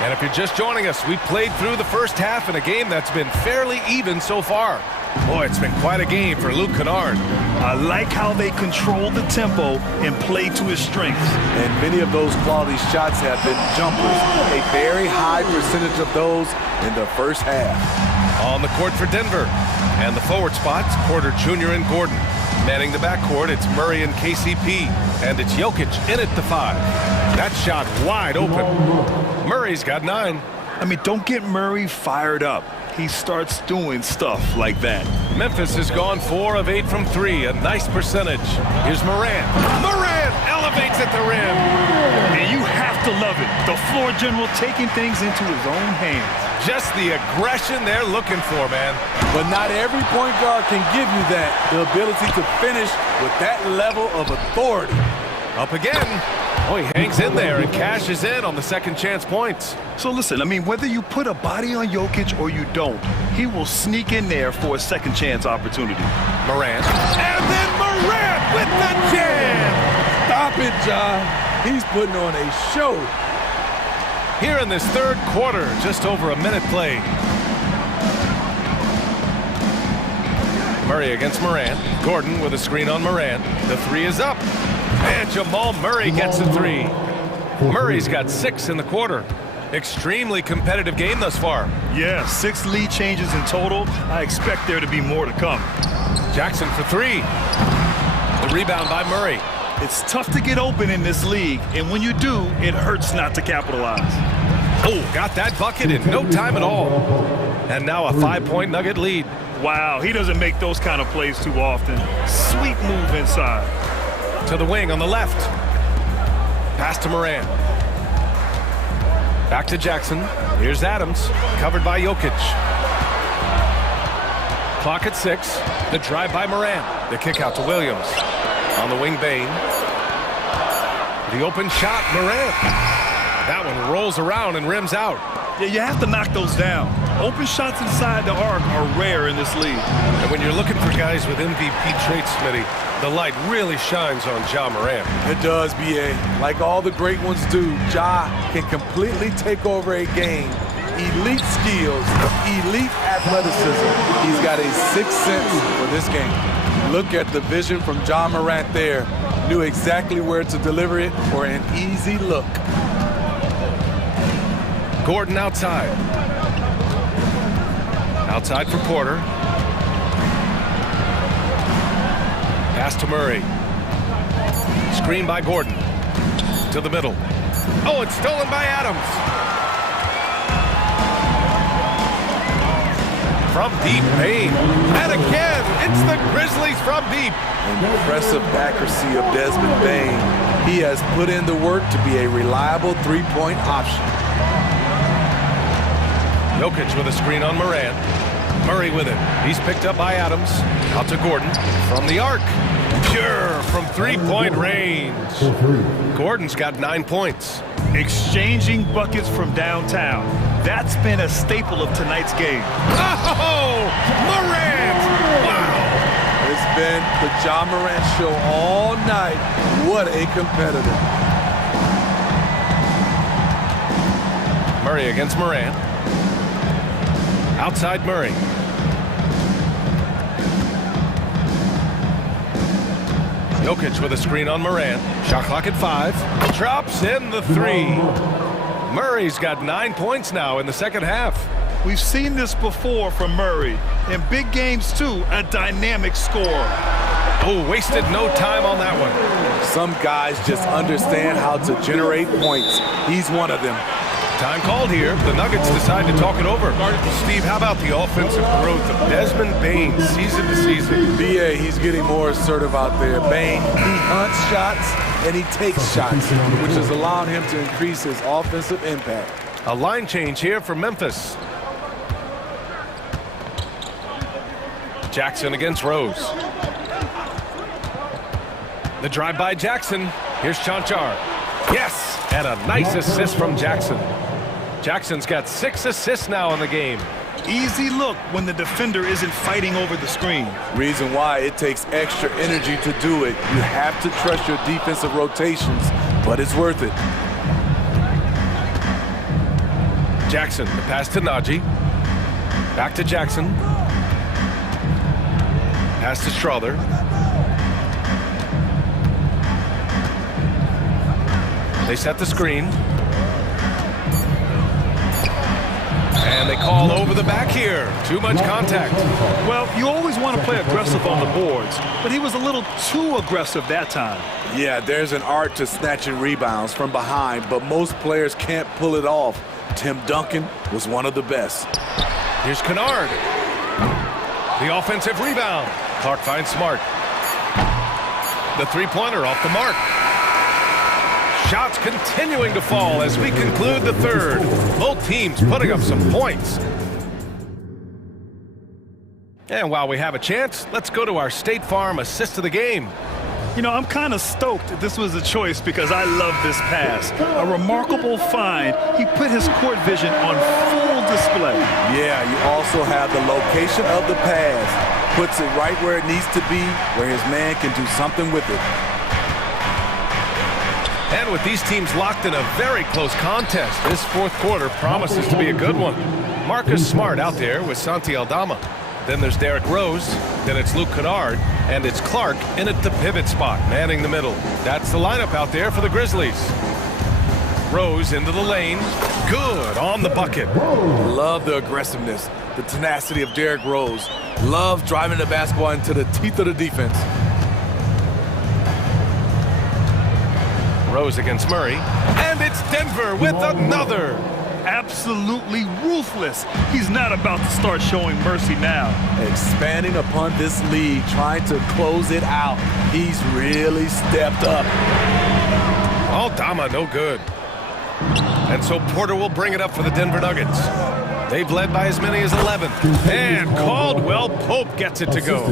And if you're just joining us, we played through the first half in a game that's been fairly even so far. Boy, it's been quite a game for Luke Kennard. I like how they control the tempo and play to his strengths. And many of those quality shots have been jumpers. A very high percentage of those in the first half. On the court for Denver. And the forward spots, Porter Jr. and Gordon. Manning the backcourt, it's Murray and KCP. And it's Jokic in at the 5. That shot wide open. Murray's got 9. I mean, don't get Murray fired up. He starts doing stuff like that. Memphis has gone 4 of 8 from 3, a nice percentage. Here's Morant. Morant elevates at the rim. And you have to love it. The floor general taking things into his own hands. Just the aggression they're looking for, man. But not every point guard can give you that. The ability to finish with that level of authority. Up again. Oh, he hangs in there and cashes in on the second chance points. So listen, I mean, whether you put a body on Jokic or you don't, he will sneak in there for a second chance opportunity. Morant. And then Morant with the jam. Stop it, John. He's putting on a show. Here in this third quarter, just over a minute played. Murray against Morant. Gordon with a screen on Morant. The 3 is up. And Jamal Murray gets the 3. Murray's got 6 in the quarter. Extremely competitive game thus far. Yeah, 6 lead changes in total. I expect there to be more to come. Jackson for 3. The rebound by Murray. It's tough to get open in this league, and when you do, it hurts not to capitalize. Oh, got that bucket in no time at all. And now a 5-point Nugget lead. Wow, he doesn't make those kind of plays too often. Sweet move inside. To the wing on the left. Pass to Moran. Back to Jackson. Here's Adams, covered by Jokic. Clock at 6. The drive by Moran. The kick out to Williams. On the wing, Bain. The open shot, Moran. That one rolls around and rims out. Yeah, you have to knock those down. Open shots inside the arc are rare in this league. And when you're looking for guys with MVP traits, Smitty, the light really shines on Ja Moran. It does, B.A. Like all the great ones do, Ja can completely take over a game. Elite skills, elite athleticism. He's got a sixth sense for this game. Look at the vision from Ja Morant there. Knew exactly where to deliver it for an easy look. Gordon outside. Outside for Porter. Pass to Murray. Screen by Gordon. To the middle. Oh, it's stolen by Adams. From deep, Bain. And again, it's the Grizzlies from deep. Impressive accuracy of Desmond Bain. He has put in the work to be a reliable three-point option. Jokic with a screen on Moran. Murray with it. He's picked up by Adams. Out to Gordon. From the arc. Pure from three-point range. Gordon's got 9 points. Exchanging buckets from downtown. That's been a staple of tonight's game. Oh, Morant! Wow! It's been the Ja Morant show all night. What a competitor. Murray against Morant. Outside Murray. Jokic with a screen on Moran. Shot clock at 5. Drops in the 3. Murray's got 9 points now in the second half. We've seen this before from Murray. In big games, too, a dynamic scorer. Oh, wasted no time on that one. Some guys just understand how to generate points. He's one of them. Time called here. The Nuggets decide to talk it over. Steve, how about the offensive growth of Desmond Bain season to season? B.A., he's getting more assertive out there. Bain, he hunts shots and he takes shots, which has allowed him to increase his offensive impact. A line change here for Memphis. Jackson against Rose. The drive by Jackson. Here's Chanchar. Yes, and a nice assist from Jackson. Jackson's got 6 assists now in the game. Easy look when the defender isn't fighting over the screen. Reason why it takes extra energy to do it. You have to trust your defensive rotations, but it's worth it. Jackson, the pass to Najee. Back to Jackson. Pass to Strother. They set the screen. And they call over the back here. Too much contact. Well, you always want to play aggressive on the boards, but he was a little too aggressive that time. Yeah, there's an art to snatching rebounds from behind, but most players can't pull it off. Tim Duncan was one of the best. Here's Kennard. The offensive rebound. Clark finds Smart. The three-pointer off the mark. Shots continuing to fall as we conclude the third. Both teams putting up some points. And while we have a chance, let's go to our State Farm assist of the game. You know, I'm kind of stoked this was a choice because I love this pass. A remarkable find. He put his court vision on full display. Yeah, you also have the location of the pass. Puts it right where it needs to be, where his man can do something with it. And with these teams locked in a very close contest, this fourth quarter promises to be a good one. Marcus Smart out there with Santi Aldama. Then there's Derrick Rose, then it's Luke Kennard, and it's Clark in at the pivot spot, manning the middle. That's the lineup out there for the Grizzlies. Rose into the lane. Good on the bucket. Love the aggressiveness, the tenacity of Derrick Rose. Love driving the basketball into the teeth of the defense. Rose against Murray, and it's Denver with another. absolutely ruthless. He's not about to start showing mercy now. Expanding upon this lead, trying to close it out. He's really stepped up. Aldama, no good. And so Porter will bring it up for the Denver Nuggets. They've led by as many as 11. And Caldwell Pope gets it to go.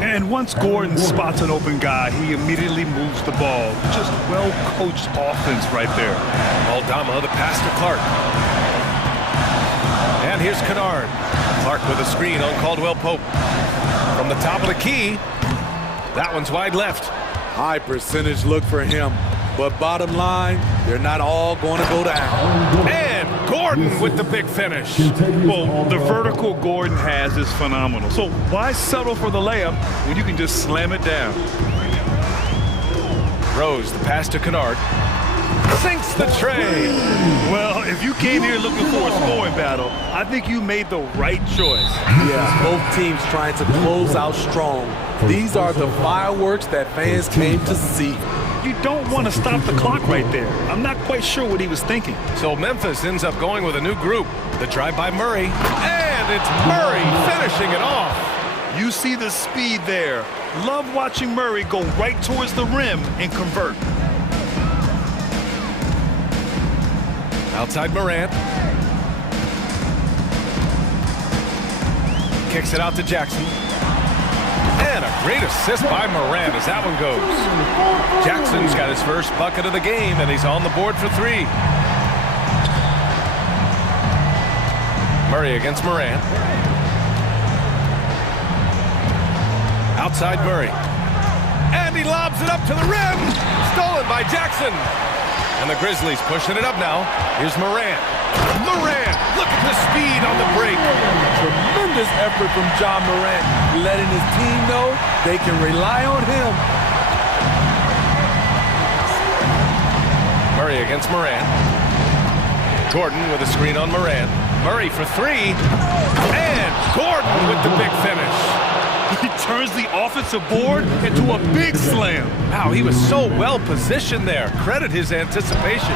And once Gordon spots an open guy, he immediately moves the ball. Just well-coached offense right there. Aldama, the pass to Clark. And here's Kennard. Clark with a screen on Caldwell Pope. From the top of the key, that one's wide left. High percentage look for him. But bottom line, they're not all going to go down. And Gordon with the big finish. Well, the vertical Gordon has is phenomenal. So why settle for the layup when you can just slam it down? Rose, the pass to Kennard. Sinks the tray. Well, if you came here looking for a scoring battle, I think you made the right choice. Yeah, both teams trying to close out strong. These are the fireworks that fans came to see. You don't want to stop the clock right there. I'm not quite sure what he was thinking. So Memphis ends up going with a new group. The drive by Murray. And it's Murray finishing it off. You see the speed there. Love watching Murray go right towards the rim and convert. Outside Morant. Kicks it out to Jackson. And a great assist by Morant as that one goes. Jackson's got his first bucket of the game, and he's on the board for 3. Murray against Morant. Outside Murray. And he lobs it up to the rim. Stolen by Jackson. And the Grizzlies pushing it up now. Here's Morant. Morant, look at the speed on the break. Tremendous effort from John Morant, letting his team know they can rely on him. Murray against Morant. Gordon with a screen on Morant. Murray for 3. And Gordon with the big finish. He turns the offensive board into a big slam. Wow, he was so well positioned there. Credit his anticipation.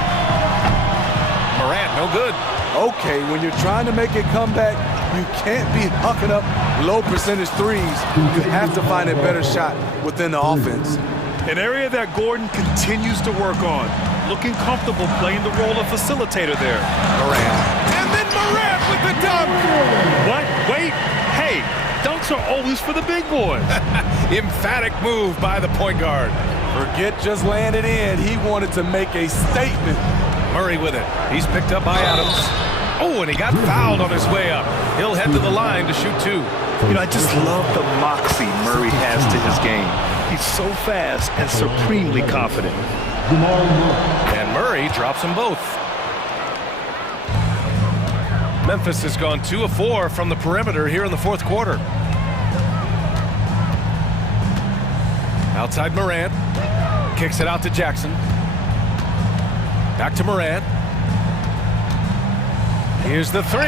Morant, no good. Okay, when you're trying to make a comeback, you can't be hucking up low percentage threes. You have to find a better shot within the offense. An area that Gordon continues to work on. Looking comfortable playing the role of facilitator there. Morant. And then Morant with the dunk. What? Wait. Hey, dunks are always for the big boys. Emphatic move by the point guard. Forget just laying it in. He wanted to make a statement. Murray with it. He's picked up by Adams. Oh, and he got fouled on his way up. He'll head to the line to shoot 2. You know, I just love the moxie Murray has to his game. He's so fast and supremely confident. And Murray drops them both. Memphis has gone 2 of 4 from the perimeter here in the 4th quarter. Outside Morant. Kicks it out to Jackson. Back to Morant. Here's the 3.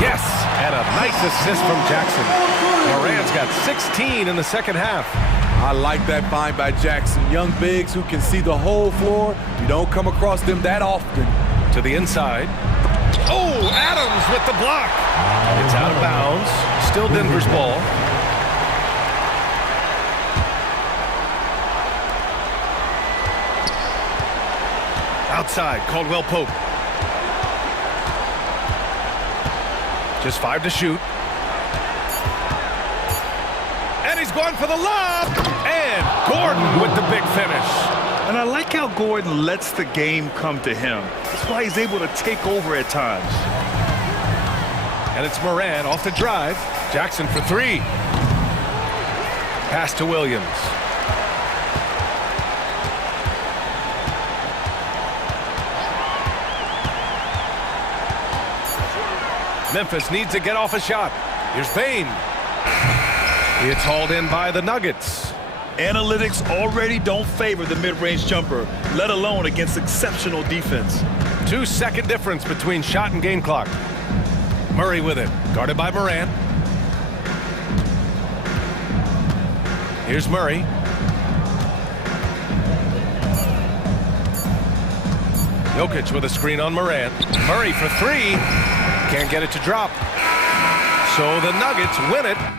Yes, and a nice assist from Jackson. Morant's got 16 in the second half. I like that find by Jackson. Young bigs who can see the whole floor. You don't come across them that often. To the inside. Oh, Adams with the block. It's out of bounds. Still Denver's ball. Outside, Caldwell Pope. Just 5 to shoot. And he's going for the lob. And Gordon with the big finish. And I like how Gordon lets the game come to him. That's why he's able to take over at times. And it's Morant off the drive. Jackson for 3. Pass to Williams. Memphis needs to get off a shot. Here's Bain. It's hauled in by the Nuggets. Analytics already don't favor the mid-range jumper, let alone against exceptional defense. 2-second difference between shot and game clock. Murray with it, guarded by Morant. Here's Murray. Jokic with a screen on Morant. Murray for three. Can't get it to drop. So the Nuggets win it.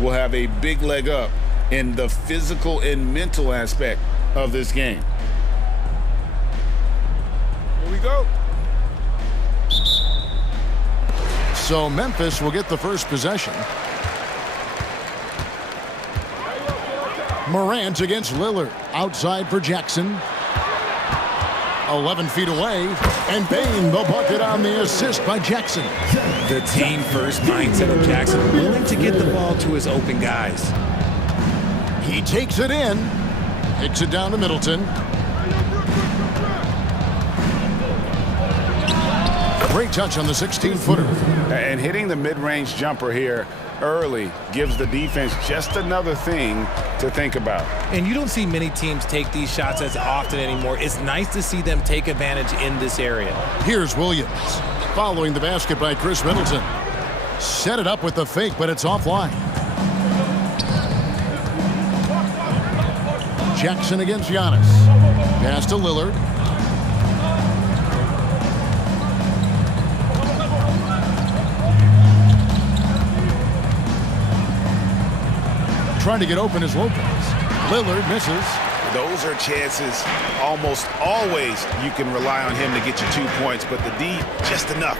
will have a big leg up in the physical and mental aspect of this game. Here we go. So Memphis will get the first possession. Morant against Lillard. Outside for Jackson. 11 feet away. And Bain, the bucket on the assist by Jackson. The team-first mindset of Jackson, willing to get the ball to his open guys. He takes it in. Kicks it down to Middleton. Great touch on the 16-footer. And hitting the mid-range jumper here early gives the defense just another thing to think about. And you don't see many teams take these shots as often anymore. It's nice to see them take advantage in this area. Here's Williams. Following the basket by Chris Middleton. Set it up with the fake, but it's offline. Jackson against Giannis. Pass to Lillard. Trying to get open is Lopez. Lillard misses. Those are chances almost always you can rely on him to get you 2 points, but the D just enough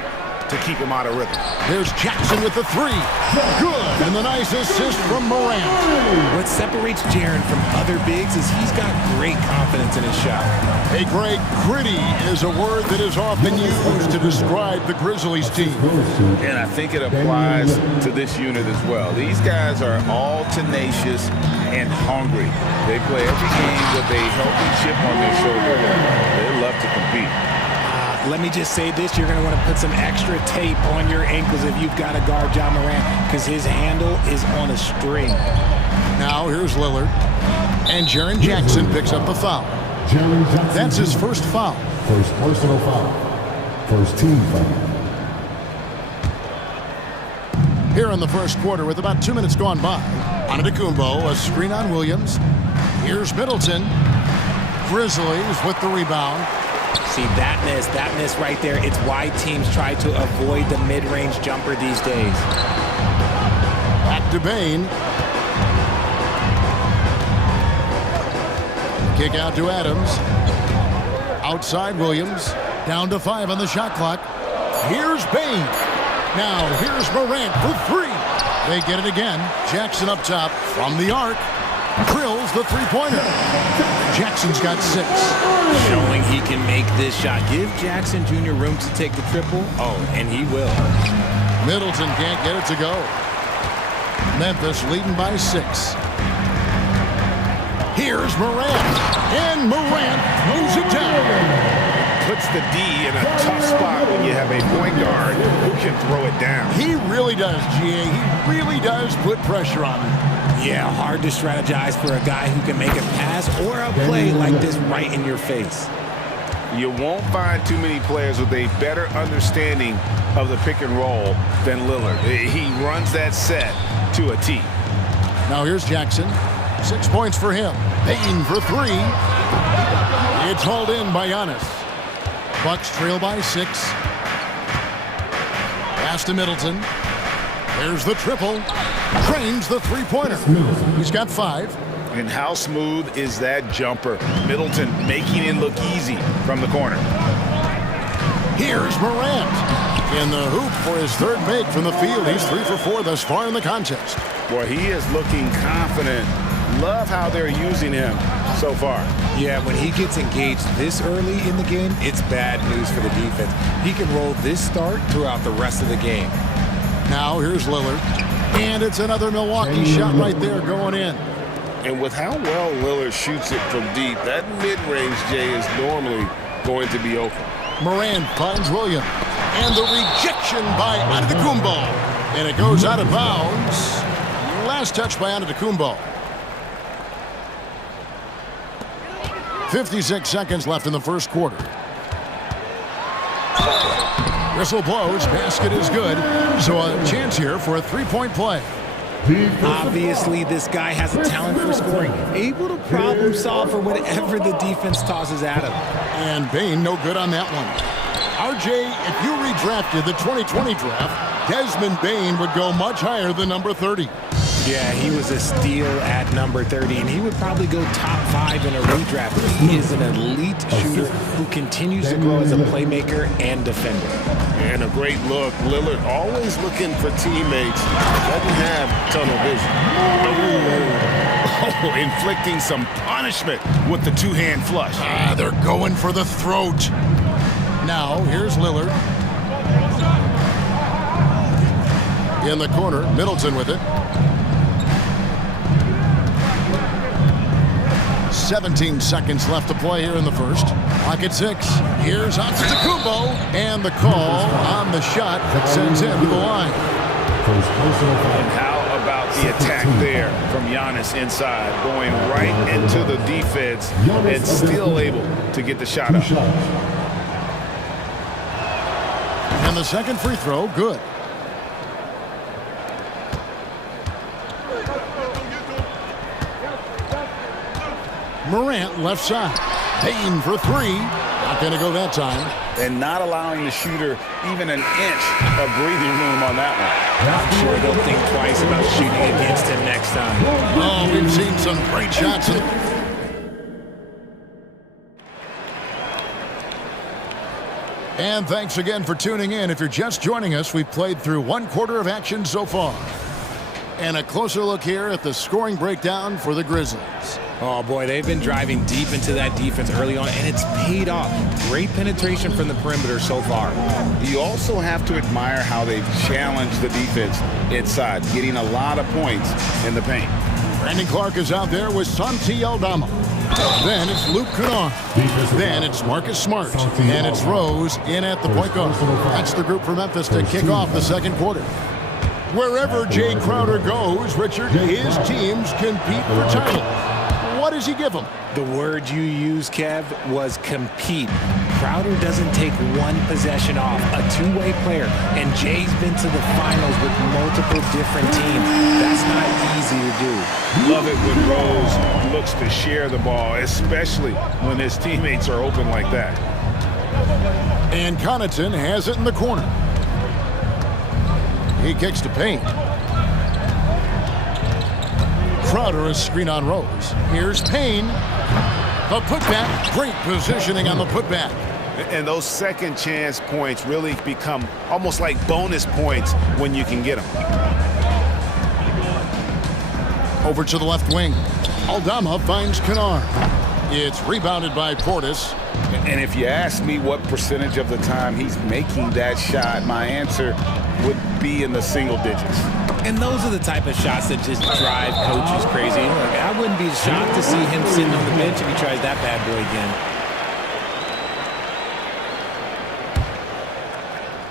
to keep him out of rhythm. There's Jackson with the three. Good, and the nice assist from Morant. What separates Jaren from other bigs is he's got great confidence in his shot. Hey, Greg, gritty is a word that is often used to describe the Grizzlies team. And I think it applies to this unit as well. These guys are all tenacious and hungry. They play every game with a healthy chip on their shoulder. They love to compete. Let me just say this, you're going to want to put some extra tape on your ankles if you've got to guard Ja Morant, because his handle is on a string. Now here's Lillard. And Jaren Jackson picks up the foul. That's his first foul. First personal foul. First team foul. Here in the first quarter with about 2 minutes gone by. Antetokounmpo, a screen on Williams. Here's Middleton. Grizzlies with the rebound. See, that miss right there, it's why teams try to avoid the mid-range jumper these days. Back to Bain. Kick out to Adams. Outside Williams. Down to 5 on the shot clock. Here's Bain. Now here's Morant for 3. They get it again. Jackson up top from the arc. Drills the three-pointer. Jackson's got 6. Showing he can make this shot. Give Jackson Jr. room to take the triple. Oh, and he will. Middleton can't get it to go. Memphis leading by 6. Here's Morant. And Morant moves it down. Puts the D in a tough spot when you have a point guard who can throw it down. He really does, GA. He really does put pressure on him. Yeah, hard to strategize for a guy who can make a pass or a play like this right in your face. You won't find too many players with a better understanding of the pick and roll than Lillard. He runs that set to a T. Now here's Jackson. 6 points for him. Bain for 3. It's hauled in by Giannis. Bucks trail by 6. Pass to Middleton. There's the triple. Trains the three-pointer. He's got 5. And how smooth is that jumper? Middleton making it look easy from the corner. Here's Morant. In the hoop for his third make from the field. He's 3 for 4 thus far in the contest. Boy, he is looking confident. Love how they're using him so far. Yeah, when he gets engaged this early in the game, it's bad news for the defense. He can roll this start throughout the rest of the game. Now here's Lillard. And it's another Milwaukee shot right there going in. And with how well Lillard shoots it from deep, that mid-range, Jay, is normally going to be open. Morant finds Williams. And the rejection by Antetokounmpo. And it goes out of bounds. Last touch by Antetokounmpo. 56 seconds left in the first quarter. Whistle blows, basket is good. So a chance here for a three-point play. Obviously, this guy has a talent for scoring. Able to problem solve for whatever the defense tosses at him. And Bain no good on that one. RJ, if you redrafted the 2020 draft, Desmond Bain would go much higher than number 30. Yeah, he was a steal at number 30, and he would probably go top 5 in a redraft. He is an elite shooter who continues to grow as a playmaker and defender. And a great look. Lillard always looking for teammates. Doesn't have tunnel vision. Oh, inflicting some punishment with the two-hand flush. They're going for the throat. Now, here's Lillard. In the corner, Middleton with it. 17 seconds left to play here in the first. Clock at 6. Here's Antetokounmpo, and the call on the shot that sends him to the line. And how about the attack there from Giannis inside, going right into the defense and still able to get the shot up. And the second free throw, good. Morant left side. Payne for 3. Not going to go that time. And not allowing the shooter even an inch of breathing room on that one. I'm sure they'll think twice about shooting against him next time. Oh, we've seen some great shots. And thanks again for tuning in. If you're just joining us, we've played through 1 quarter of action so far. And a closer look here at the scoring breakdown for the Grizzlies. Oh, boy, they've been driving deep into that defense early on, and it's paid off. Great penetration from the perimeter so far. You also have to admire how they've challenged the defense inside, getting a lot of points in the paint. Brandon Clark is out there with Santi Aldama. Then it's Luke Kennard. Then it's Marcus Smart. And it's Rose in at the point guard. That's the group for Memphis to kick off the second quarter. Wherever Jay Crowder goes, Richard, his teams compete for title. What does he give them? The word you used, Kev, was compete. Crowder doesn't take one possession off, a two-way player, and Jay's been to the finals with multiple different teams. That's not easy to do. Love it when Rose looks to share the ball, especially when his teammates are open like that. And Connaughton has it in the corner. He kicks to Payne. Crowder a screen on Rose. Here's Payne. The putback. Great positioning on the putback. And those second chance points really become almost like bonus points when you can get them. Over to the left wing. Aldama finds Kennard. It's rebounded by Portis. And if you ask me what percentage of the time he's making that shot, my answer would be in the single digits. And those are the type of shots that just drive coaches crazy. Look, I wouldn't be shocked to see him sitting on the bench if he tries that bad boy again.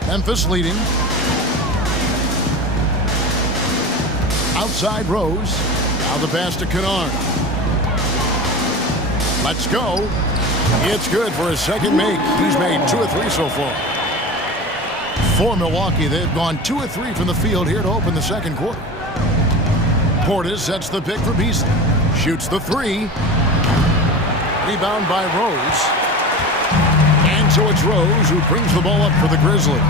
Memphis leading. Outside Rose. Now the pass to Kennard. Let's go. It's good for his second make. He's made 2 of 3 so far. For Milwaukee, they've gone 2 of 3 from the field here to open the second quarter. Portis sets the pick for Beasley. Shoots the 3. Rebound by Rose. And so it's Rose who brings the ball up for the Grizzlies.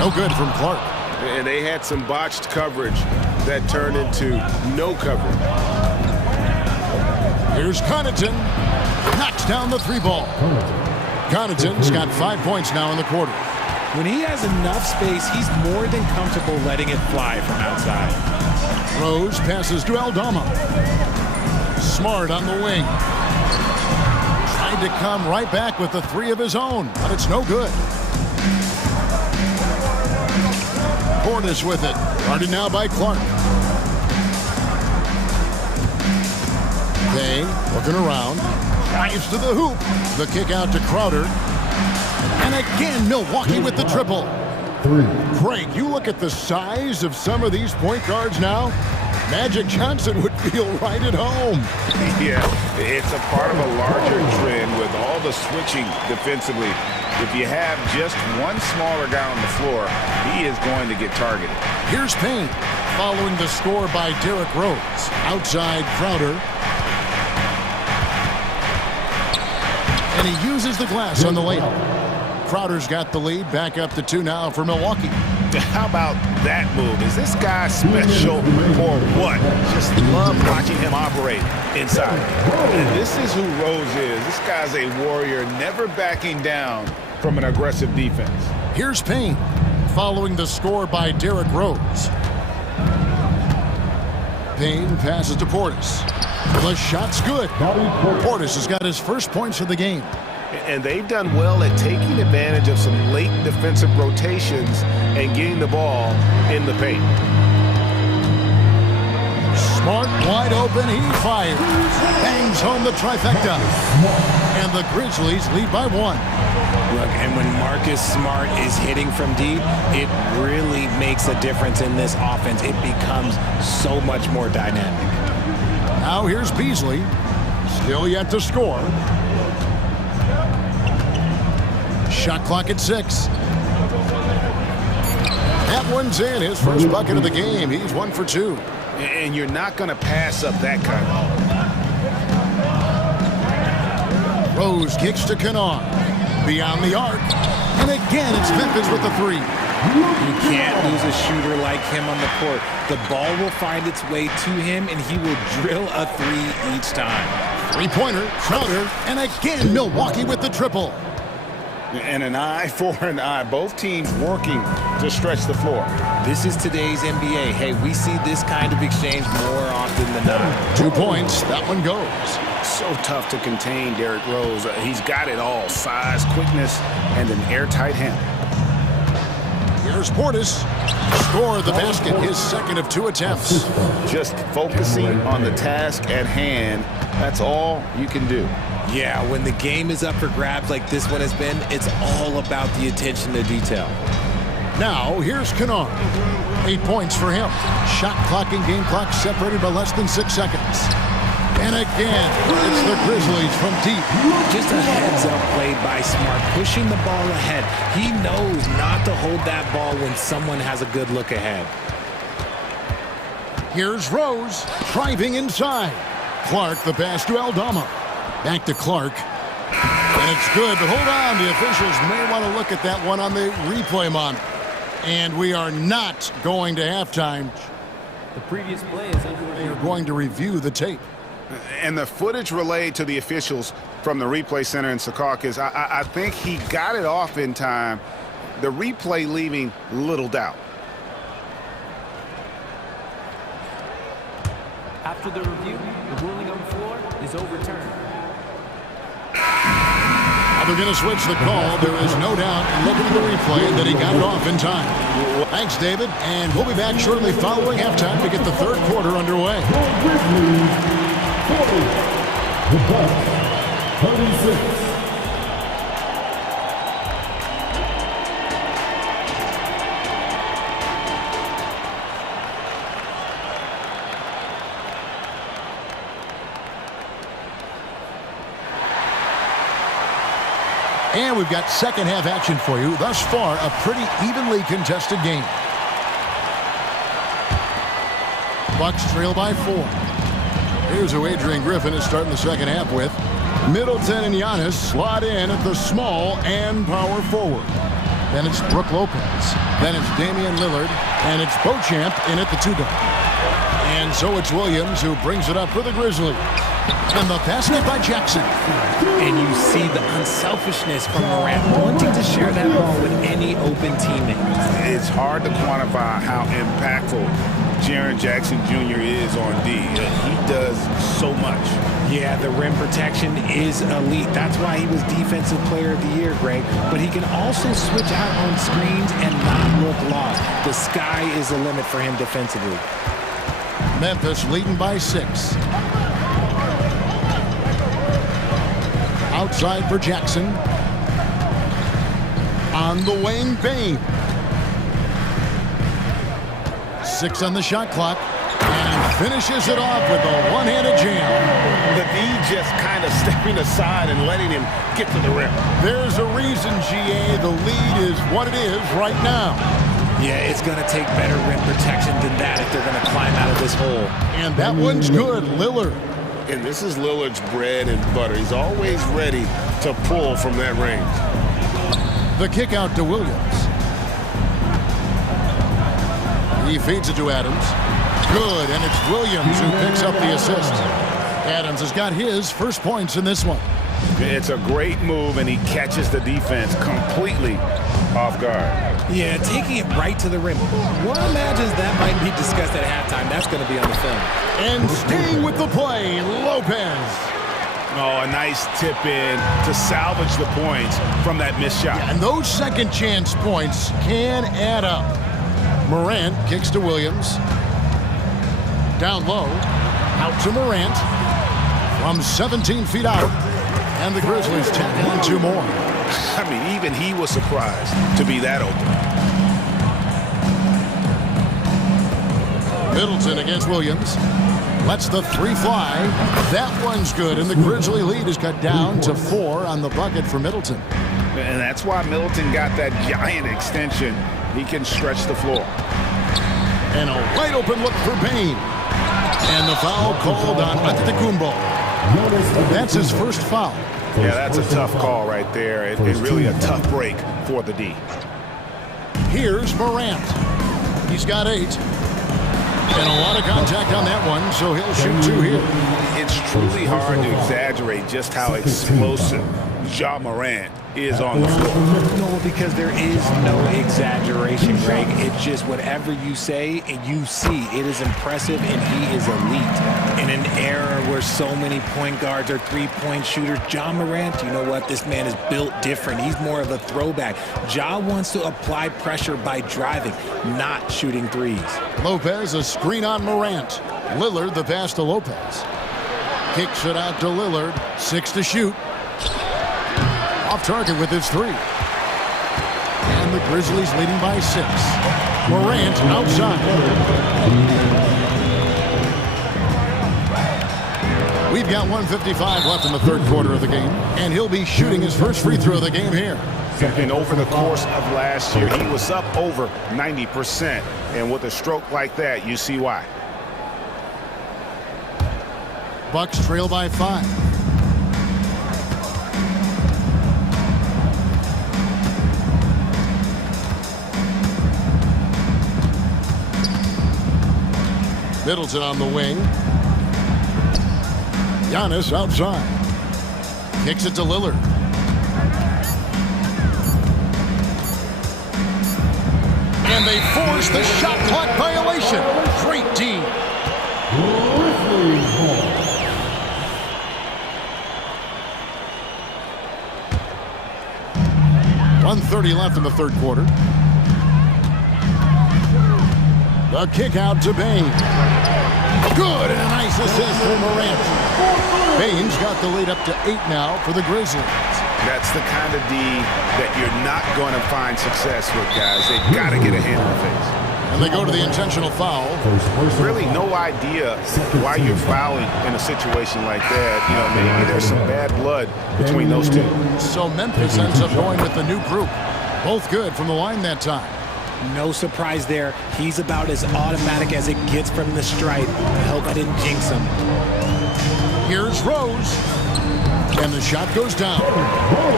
No good from Clark. And they had some botched coverage that turned into no coverage. Here's Connaughton. Knocks down the 3 ball. Connaughton's got 5 points now in the quarter. When he has enough space, he's more than comfortable letting it fly from outside. Rose passes to Aldama. Smart on the wing. Tried to come right back with the 3 of his own, but it's no good. Portis with it. Guarded now by Clark. Payne looking around. Drives to the hoop. The kick out to Crowder. And again, Milwaukee with the triple. 3. Craig, you look at the size of some of these point guards now. Magic Johnson would feel right at home. Yeah, it's a part of a larger trend with all the switching defensively. If you have just one smaller guy on the floor, he is going to get targeted. Here's Payne, following the score by Derrick Rose. Outside Crowder. And he uses the glass on the layup. Crowder's got the lead, back up to 2 now for Milwaukee. How about that move? Is this guy special or what? Just love watching him operate inside. And this is who Rose is. This guy's a warrior, never backing down from an aggressive defense. Here's Payne, following the score by Derrick Rose. Payne passes to Portis. The shot's good. Portis has got his first points of the game. And they've done well at taking advantage of some late defensive rotations and getting the ball in the paint. Smart, wide open, he fires. Bangs home the trifecta. And the Grizzlies lead by 1. Look, and when Marcus Smart is hitting from deep, it really makes a difference in this offense. It becomes so much more dynamic. Now here's Beasley. Still yet to score. Shot clock at 6. That one's in. His first bucket of the game. He's 1 for 2. And you're not going to pass up that kind of. Rose kicks to Kennard. Beyond the arc. And again, it's Memphis with the 3. You can't lose a shooter like him on the court. The ball will find its way to him, and he will drill a 3 each time. Three-pointer, Crowder, and again Milwaukee with the triple. And an eye for an eye. Both teams working to stretch the floor. This is today's NBA. Hey, we see this kind of exchange more often than not. 2 points. That one goes. So tough to contain Derrick Rose. He's got it all. Size, quickness, and an airtight hand. Here's Portis. Score the basket. His second of 2 attempts. Just focusing on the task at hand. That's all you can do. Yeah, when the game is up for grabs like this one has been, it's all about the attention to detail. Now, here's Kennard. 8 points for him. Shot clock and game clock separated by less than 6 seconds. And again, it's the Grizzlies from deep. Just a heads-up play by Smart, pushing the ball ahead. He knows not to hold that ball when someone has a good look ahead. Here's Rose, driving inside. Clark, the pass to Aldama. Back to Clark. And it's good, but hold on. The officials may want to look at that one on the replay monitor. And we are not going to halftime. The previous play is underway. We're going to review the tape. And the footage relayed to the officials from the replay center in Secaucus, I think he got it off in time. The replay leaving little doubt. After the review, the ruling on the floor is overturned. They're going to switch the call. There is no doubt, looking at the replay, that he got it off in time. Thanks, David. And we'll be back shortly following halftime to get the third quarter underway. The Bucks, 36. And we've got second half action for you. Thus far, a pretty evenly contested game. Bucks trail by 4. Here's who Adrian Griffin is starting the second half with. Middleton and Giannis slot in at the small and power forward. Then it's Brook Lopez. Then it's Damian Lillard. And it's Beauchamp in at the 2-guard. And so it's Williams who brings it up for the Grizzlies. And the basket by Jackson. And you see the unselfishness from Morant, wanting to share that ball with any open teammate. It's hard to quantify how impactful Jaren Jackson Jr. is on D. He does so much. Yeah, the rim protection is elite. That's why he was Defensive Player of the Year, Greg. But he can also switch out on screens and not look lost. The sky is the limit for him defensively. Memphis leading by 6. Outside for Jackson. On the wing, Bane. 6 on the shot clock. And finishes it off with a one-handed jam. The D just kind of stepping aside and letting him get to the rim. There's a reason, GA. The lead is what it is right now. Yeah, it's going to take better rim protection than that if they're going to climb out of this hole. And that one's good, Lillard. And this is Lillard's bread and butter. He's always ready to pull from that range. The kick out to Williams. He feeds it to Adams. Good, and it's Williams who picks up the assist. Adams has got his first points in this one. It's a great move, and he catches the defense completely off guard. Yeah, taking it right to the rim. One imagines that might be discussed at halftime. That's going to be on the film. And staying with the play, Lopez. Oh, a nice tip in to salvage the points from that missed shot. And those second chance points can add up. Morant kicks to Williams. Down low, out to Morant. From 17 feet out. And the Grizzlies tack on 2 more. I mean, even he was surprised to be that open. Middleton against Williams. Lets the 3 fly. That one's good, and the Grizzly lead is cut down to 4 on the bucket for Middleton. And that's why Middleton got that giant extension. He can stretch the floor. And a wide open look for Payne. And the foul called on Antetokounmpo. That's his first foul. Yeah, that's a tough call right there. It's really a tough break for the D. Here's Morant. He's got 8. And a lot of contact on that one, so he'll shoot 2 here. It's truly hard to exaggerate just how explosive Ja Morant is on the floor. No, because there is no exaggeration, Greg. It's just whatever you say and you see. It is impressive, and he is elite. In an era where so many point guards are three-point shooters, Ja Morant, you know what? This man is built different. He's more of a throwback. Ja wants to apply pressure by driving, not shooting threes. Lopez, a screen on Morant. Lillard, the pass to Lopez. Kicks it out to Lillard. 6 to shoot. Off target with his 3. And the Grizzlies leading by 6. Morant outside. We've got 1:55 left in the third quarter of the game, and he'll be shooting his first free throw of the game here. And over the course of last year, he was up over 90%. And with a stroke like that, you see why. Bucks trail by 5. Middleton on the wing. Giannis outside. Kicks it to Lillard. And they force the shot clock violation. Great D. 1:30 left in the third quarter. The kick out to Bain. Good, and a nice assist for Morant. Bain's got the lead up to 8 now for the Grizzlies. That's the kind of D that you're not going to find success with, guys. They've got to get a hand in the face. And they go to the intentional foul. Really no idea why you're fouling in a situation like that. You know, maybe there's some bad blood between those two. So Memphis ends up going with the new group. Both good from the line that time. No surprise there. He's about as automatic as it gets from the stripe. I hope I didn't jinx him. Here's Rose. And the shot goes down.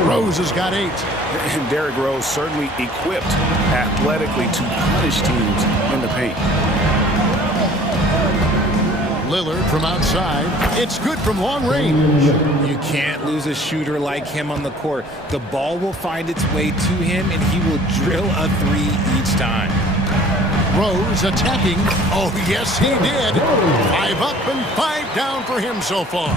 Rose has got 8. And Derrick Rose certainly equipped athletically to punish teams in the paint. Lillard from outside. It's good from long range. You can't lose a shooter like him on the court. The ball will find its way to him, and he will drill a 3 each time. Rose attacking. Oh, yes, he did. 5 up and 5 down for him so far.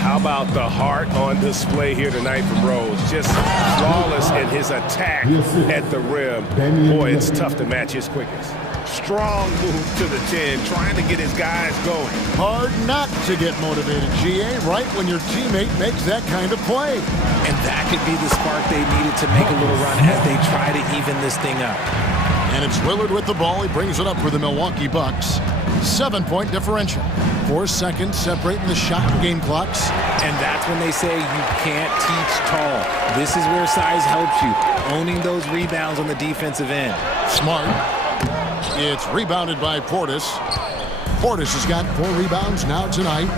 How about the heart on display here tonight from Rose? Just flawless in his attack at the rim. Boy, it's tough to match his quickness. Strong move to the 10, trying to get his guys going. Hard not to get motivated, GA, right when your teammate makes that kind of play. And that could be the spark they needed to make a little run as they try to even this thing up. And it's Lillard with the ball. He brings it up for the Milwaukee Bucks. 7-point differential. 4 seconds separating the shot and game clocks. And that's when they say you can't teach tall. This is where size helps you. Owning those rebounds on the defensive end. Smart. It's rebounded by Portis. Portis has got 4 rebounds now tonight.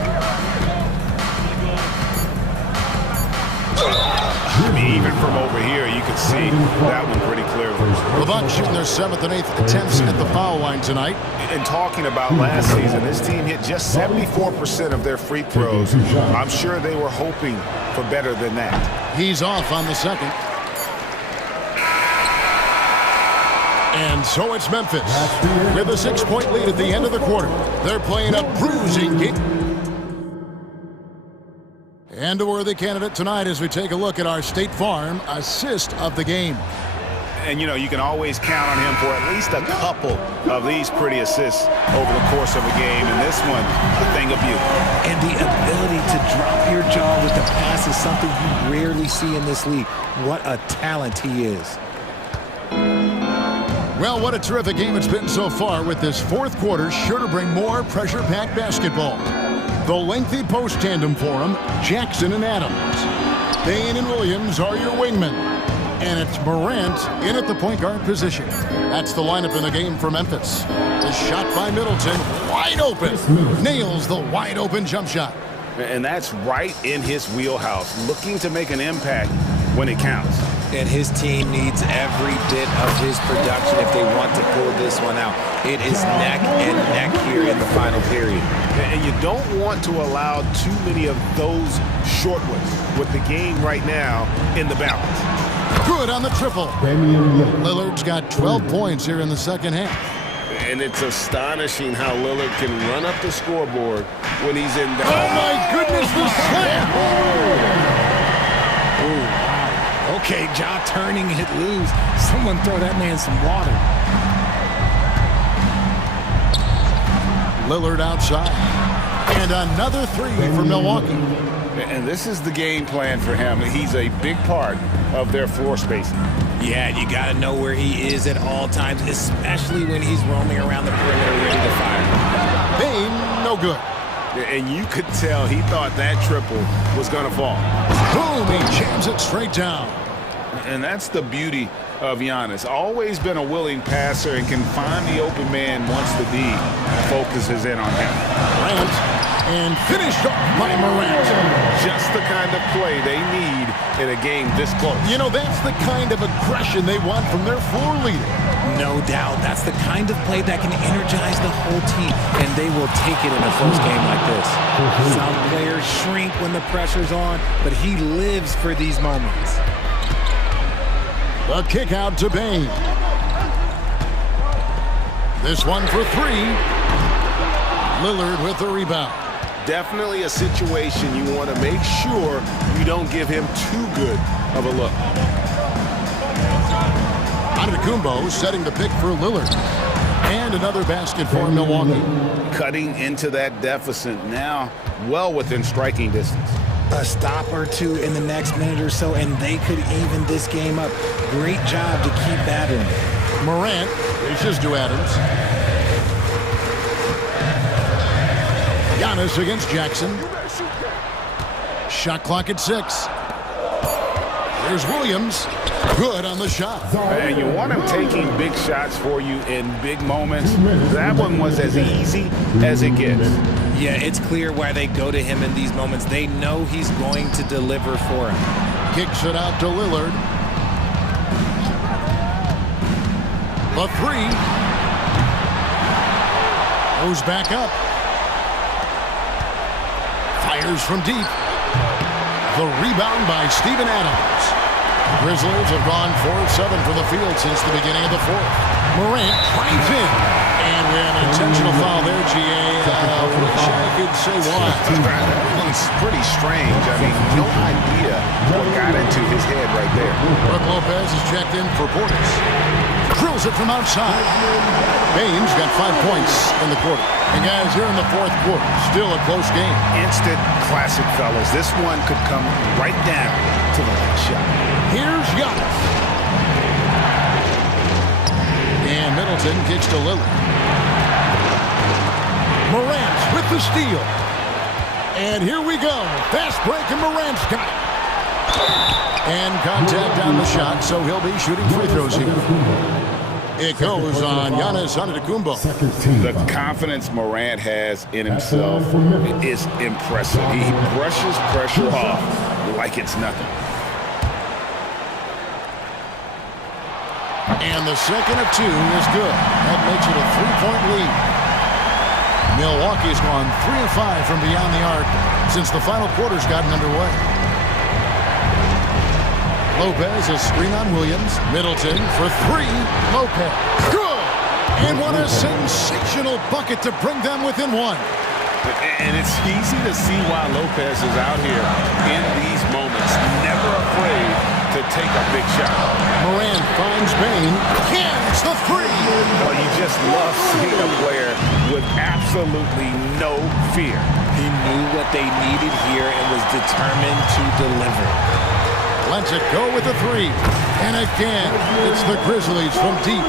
I mean, even from over here, you can see that one pretty clearly. The Bucks shooting their 7th and 8th attempts at the foul line tonight. And talking about last season, this team hit just 74% of their free throws. I'm sure they were hoping for better than that. He's off on the second. And so it's Memphis with a 6-point lead at the end of the quarter. They're playing a bruising game. And a worthy candidate tonight as we take a look at our State Farm assist of the game. And, you know, you can always count on him for at least a couple of these pretty assists over the course of a game. And this one, a thing of beauty. And the ability to drop your jaw with the pass is something you rarely see in this league. What a talent he is. Well, what a terrific game it's been so far, with this fourth quarter sure to bring more pressure-packed basketball. The lengthy post tandem for them, Jackson and Adams. Bain and Williams are your wingmen. And it's Morant in at the point guard position. That's the lineup in the game for Memphis. The shot by Middleton, wide open. Nails the wide open jump shot. And that's right in his wheelhouse, looking to make an impact when it counts. And his team needs every bit of his production if they want to pull this one out. It is neck and neck here in the final period. And you don't want to allow too many of those short ones with the game right now in the balance. Good on the triple. Lillard's got 12 points here in the second half. And it's astonishing how Lillard can run up the scoreboard when he's in doubt. Oh my goodness, the slam! Ooh. Okay, jaw turning it loose. Someone throw that man some water. Lillard outside. And another three for Milwaukee. And this is the game plan for him. He's a big part of their floor spacing. Yeah, you got to know where he is at all times, especially when he's roaming around the perimeter ready to fire. Bain, no good. And you could tell he thought that triple was going to fall. Boom, he jams it straight down. And that's the beauty of Giannis. Always been a willing passer and can find the open man once the D focuses in on him. Morant, and finished off by Morant. Just the kind of play they need in a game this close. You know, that's the kind of aggression they want from their floor leader. No doubt. That's the kind of play that can energize the whole team, and they will take it in a close game like this. Some players shrink when the pressure's on, but he lives for these moments. The kick out to Bain. This one for three. Lillard with the rebound. Definitely a situation you want to make sure you don't give him too good of a look. Antetokounmpo setting the pick for Lillard. And another basket for Milwaukee. Cutting into that deficit now, well within striking distance. A stop or two in the next minute or so, and they could even this game up. Great job to keep that in. Morant dishes to Adams. Giannis against Jackson. Shot clock at 6. Here's Williams. Good on the shot. And you want him taking big shots for you in big moments. That one was as easy as it gets. Yeah, it's clear why they go to him in these moments. They know he's going to deliver for him. Kicks it out to Lillard. The three. Goes back up. Fires from deep. The rebound by Steven Adams. Grizzlies have gone 4-7 from the field since the beginning of the fourth. Morant drives in. And we have an intentional foul there, GA. Wish I could say why. It's pretty strange. I mean, no idea what got into his head right there. Brook Lopez is checked in for Portis. Drills it from outside. Bain's got 5 points in the quarter. And guys, here in the fourth quarter, still a close game. Instant classic, fellas. This one could come right down to the last shot. Here's Giannis. And Middleton kicks to Lillard. Morant with the steal. And here we go. Fast break, and Morant's got it. And contact on the shot, so he'll be shooting free throws here. It goes on Giannis Antetokounmpo. The confidence Morant has in himself is impressive. He brushes pressure off like it's nothing. And the second of two is good. That makes it a 3-point lead. Milwaukee's gone 3 of 5 from beyond the arc since the final quarter's gotten underway. Lopez, a screen on Williams. Middleton for three. Lopez. Good! And what a sensational bucket to bring them within one. And it's easy to see why Lopez is out here in these moments, never afraid to take a big shot. Morant finds Bain. Hits the three. Well, you just love seeing a player with absolutely no fear. He knew what they needed here and was determined to deliver. Lets it go with the three. And again, it's the Grizzlies from deep.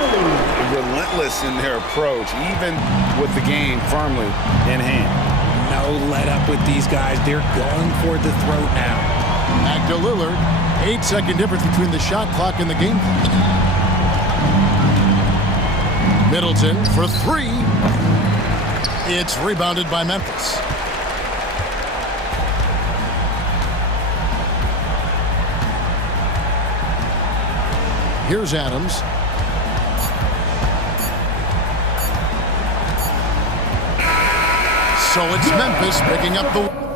Relentless in their approach, even with the game firmly in hand. No let up with these guys. They're going for the throat now. Back to Lillard. 8-second difference between the shot clock and the game clock. Middleton for three. It's rebounded by Memphis. Here's Adams. So it's Memphis picking up the...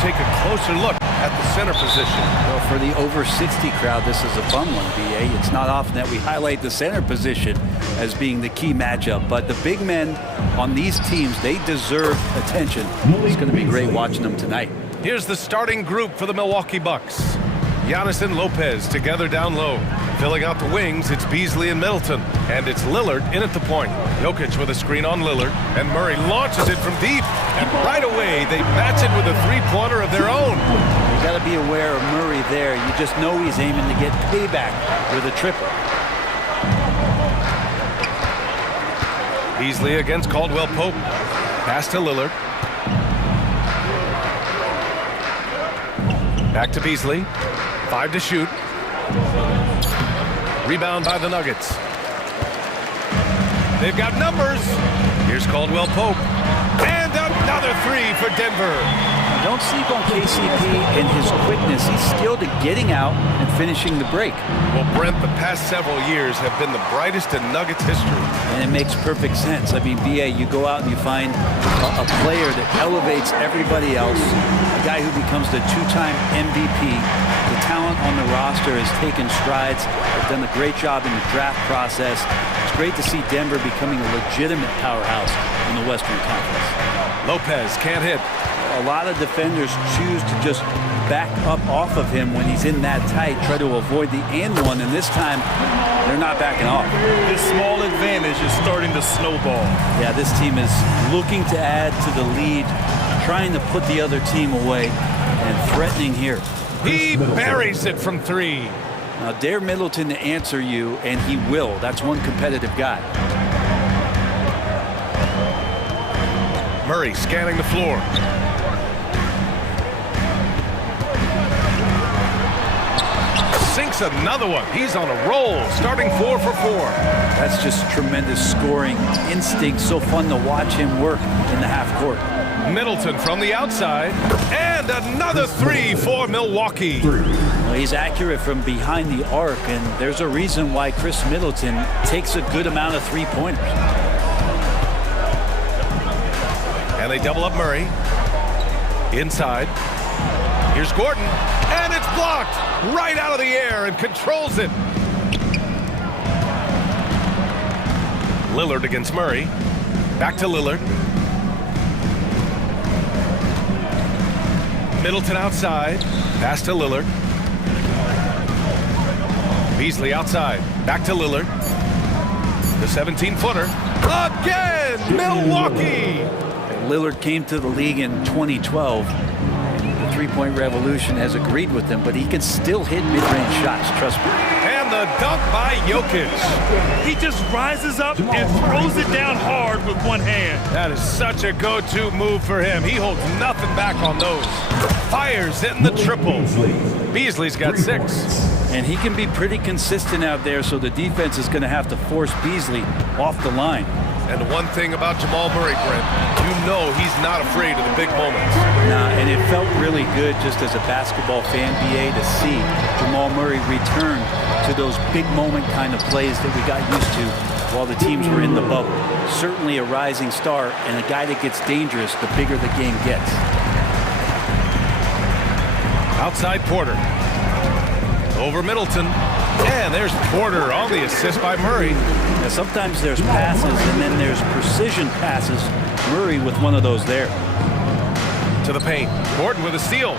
take a closer look at the center position. Well, for the over 60 crowd, this is a fun one, BA. It's not often that we highlight the center position as being the key matchup, but the big men on these teams, they deserve attention. It's going to be great watching them tonight. Here's the starting group for the Milwaukee Bucks. Giannis and Lopez together down low. Filling out the wings, it's Beasley and Middleton. And it's Lillard in at the point. Jokic with a screen on Lillard. And Murray launches it from deep. And right away, they match it with a three-pointer of their own. You got to be aware of Murray there. You just know he's aiming to get payback with a triple. Beasley against Caldwell Pope. Pass to Lillard. Back to Beasley. 5 to shoot. Rebound by the Nuggets. They've got numbers. Here's Caldwell Pope. And another three for Denver. Don't sleep on KCP and his quickness. He's skilled at getting out and finishing the break. Well, Brent, the past several years have been the brightest in Nuggets history. And it makes perfect sense. I mean, BA, you go out and you find a player that elevates everybody else, a guy who becomes the two-time MVP. The talent on the roster has taken strides. They've done a great job in the draft process. It's great to see Denver becoming a legitimate powerhouse in the Western Conference. Lopez can't hit. A lot of defenders choose to just back up off of him when he's in that tight, try to avoid the and one, and this time they're not backing off. This small advantage is starting to snowball. Yeah, this team is looking to add to the lead, trying to put the other team away, and threatening here. He buries it from three. Now dare Middleton to answer you, and he will. That's one competitive guy. Murray scanning the floor. Sinks another one. He's on a roll, starting 4 for 4. That's just tremendous scoring instinct. So fun to watch him work in the half court. Middleton from the outside, and another three for Milwaukee. Well, he's accurate from behind the arc, and there's a reason why Chris Middleton takes a good amount of three-pointers. And they double up Murray. Inside. Here's Gordon, and it's blocked right out of the air and controls it. Lillard against Murray. Back to Lillard. Middleton outside. Pass to Lillard. Beasley outside. Back to Lillard. The 17-footer. Again! Milwaukee! Lillard came to the league in 2012. The three-point revolution has agreed with him, but he can still hit mid-range shots, trust me. And the dunk by Jokic. He just rises up and throws it down hard with one hand. That is such a go-to move for him. He holds nothing back on those. Fires in the triple. Beasley's got 6. And he can be pretty consistent out there, so the defense is going to have to force Beasley off the line. And one thing about Jamal Murray, Brent, you know he's not afraid of the big moments. Nah, and it felt really good just as a basketball fan, BA, to see Jamal Murray return to those big moment kind of plays that we got used to while the teams were in the bubble. Certainly a rising star and a guy that gets dangerous the bigger the game gets. Outside Porter. Over Middleton. And there's Porter on the assist by Murray. Now, sometimes there's passes and then there's precision passes. Murray with one of those there. To the paint. Gordon with a steal.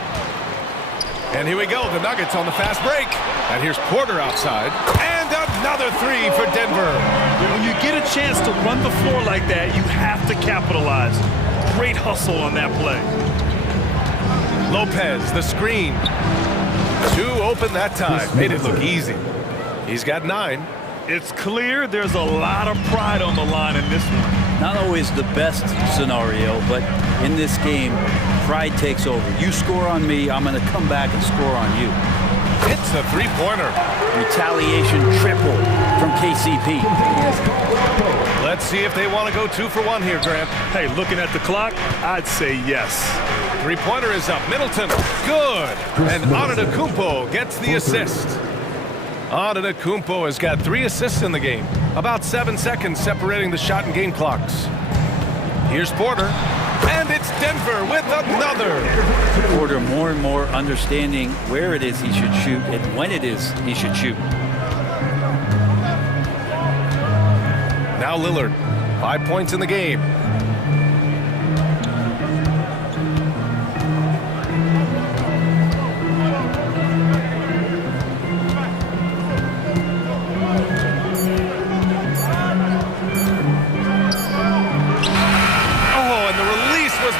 And here we go. The Nuggets on the fast break. And here's Porter outside. And another three for Denver. When you get a chance to run the floor like that, you have to capitalize. Great hustle on that play. Lopez, the screen. 2 open that time. Made it look easy. He's got 9. It's clear there's a lot of pride on the line in this one. Not always the best scenario, but in this game, pride takes over. You score on me, I'm going to come back and score on you. It's a three-pointer. Retaliation triple from KCP. Let's see if they want to go 2 for 1 here, Grant. Hey, looking at the clock, I'd say yes. Three-pointer is up. Middleton, good. And Antetokounmpo gets the assist. Antetokounmpo has got 3 assists in the game. About 7 seconds separating the shot and game clocks. Here's Porter. And it's Denver with another. Porter more and more understanding where it is he should shoot and when it is he should shoot. Now Lillard, 5 points in the game.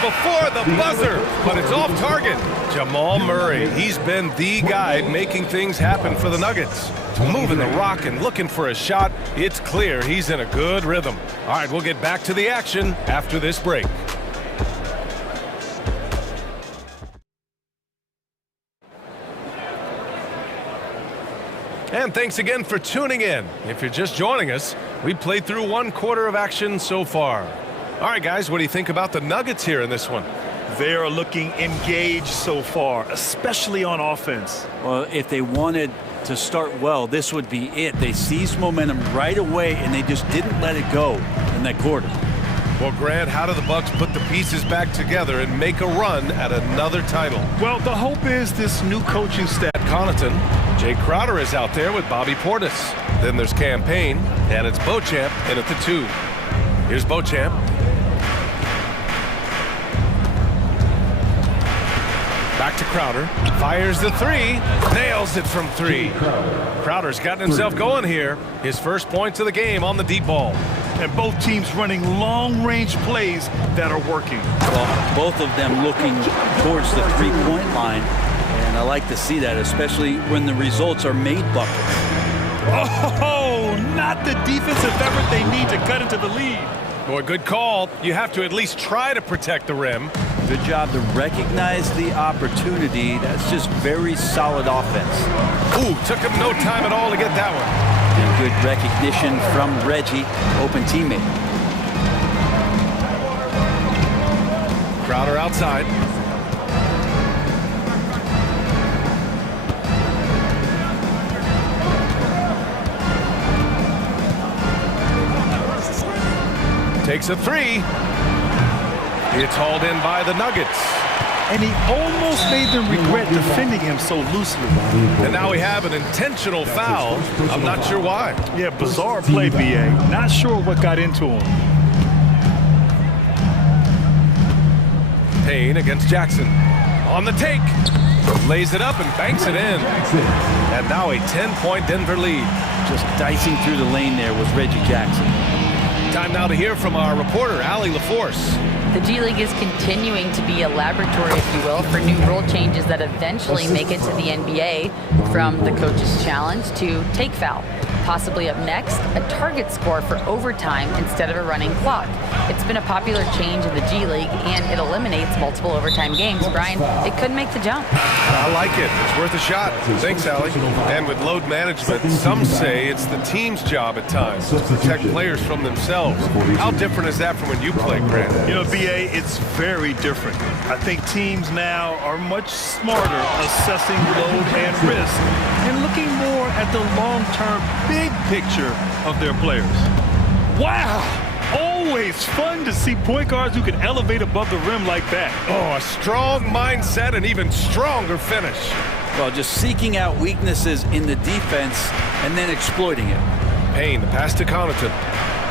Before the buzzer, but it's off target. Jamal Murray, he's been the guy making things happen for the Nuggets. Moving the rock and looking for a shot. It's clear he's in a good rhythm. All right, we'll get back to the action after this break. And thanks again for tuning in. If you're just joining us, we played through 1/4 of action so far. All right, guys, what do you think about the Nuggets here in this one? They are looking engaged so far, especially on offense. Well, if they wanted to start well, this would be it. They seized momentum right away, and they just didn't let it go in that quarter. Well, Grant, how do the Bucks put the pieces back together and make a run at another title? Well, the hope is this new coaching staff. Connaughton, Jay Crowder is out there with Bobby Portis. Then there's Campaign, and it's Beauchamp in at the 2. Here's Beauchamp. Back to Crowder, fires the 3, nails it from 3. Crowder's gotten himself going here. His first points of the game on the deep ball. And both teams running long-range plays that are working. Well, both of them looking towards the three-point line, and I like to see that, especially when the results are made buckets. Oh, not the defensive effort they need to cut into the lead. Boy, good call. You have to at least try to protect the rim. Good job to recognize the opportunity. That's just very solid offense. Ooh, took him no time at all to get that one. And good recognition from Reggie, open teammate. Crowder outside. Takes a 3. It's hauled in by the Nuggets. And he almost made them regret defending him so loosely. And now we have an intentional foul. I'm not sure why. Yeah, bizarre play, BA. Not sure what got into him. Payne against Jackson. On the take. Lays it up and banks it in. And now a 10-point Denver lead. Just dicing through the lane there was Reggie Jackson. Time now to hear from our reporter, Allie LaForce. The G League is continuing to be a laboratory, if you will, for new rule changes that eventually make it to the NBA, from the coach's challenge to take foul. Possibly up next, a target score for overtime instead of a running clock. It's been a popular change in the G League, and it eliminates multiple overtime games. Brian, it could make the jump. I like it. It's worth a shot. Thanks, Allie. And with load management, some say it's the team's job at times to protect players from themselves. How different is that from when you played, Grant? You know, BA, it's very different. I think teams now are much smarter assessing load and risk and looking more at the long-term big picture of their players. Wow! Always fun to see point guards who can elevate above the rim like that. Oh, a strong mindset and even stronger finish. Well, just seeking out weaknesses in the defense and then exploiting it. Payne, the pass to Connaughton.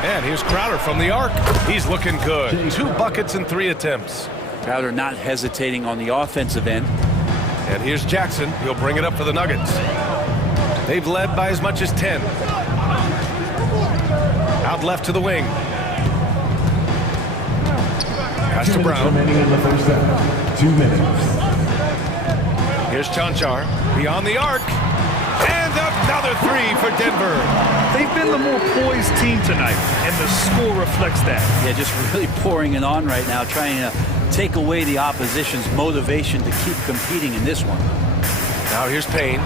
And here's Crowder from the arc. He's looking good. 2 buckets and 3 attempts. Crowder not hesitating on the offensive end. And here's Jackson. He'll bring it up for the Nuggets. They've led by as much as 10. Out left to the wing. Pass to Brown. Remaining in the first half. 2 minutes. Here's Chanchar. Beyond the arc. And another 3 for Denver. They've been the more poised team tonight, and the score reflects that. Yeah, just really pouring it on right now, trying to take away the opposition's motivation to keep competing in this one. Now here's Payne.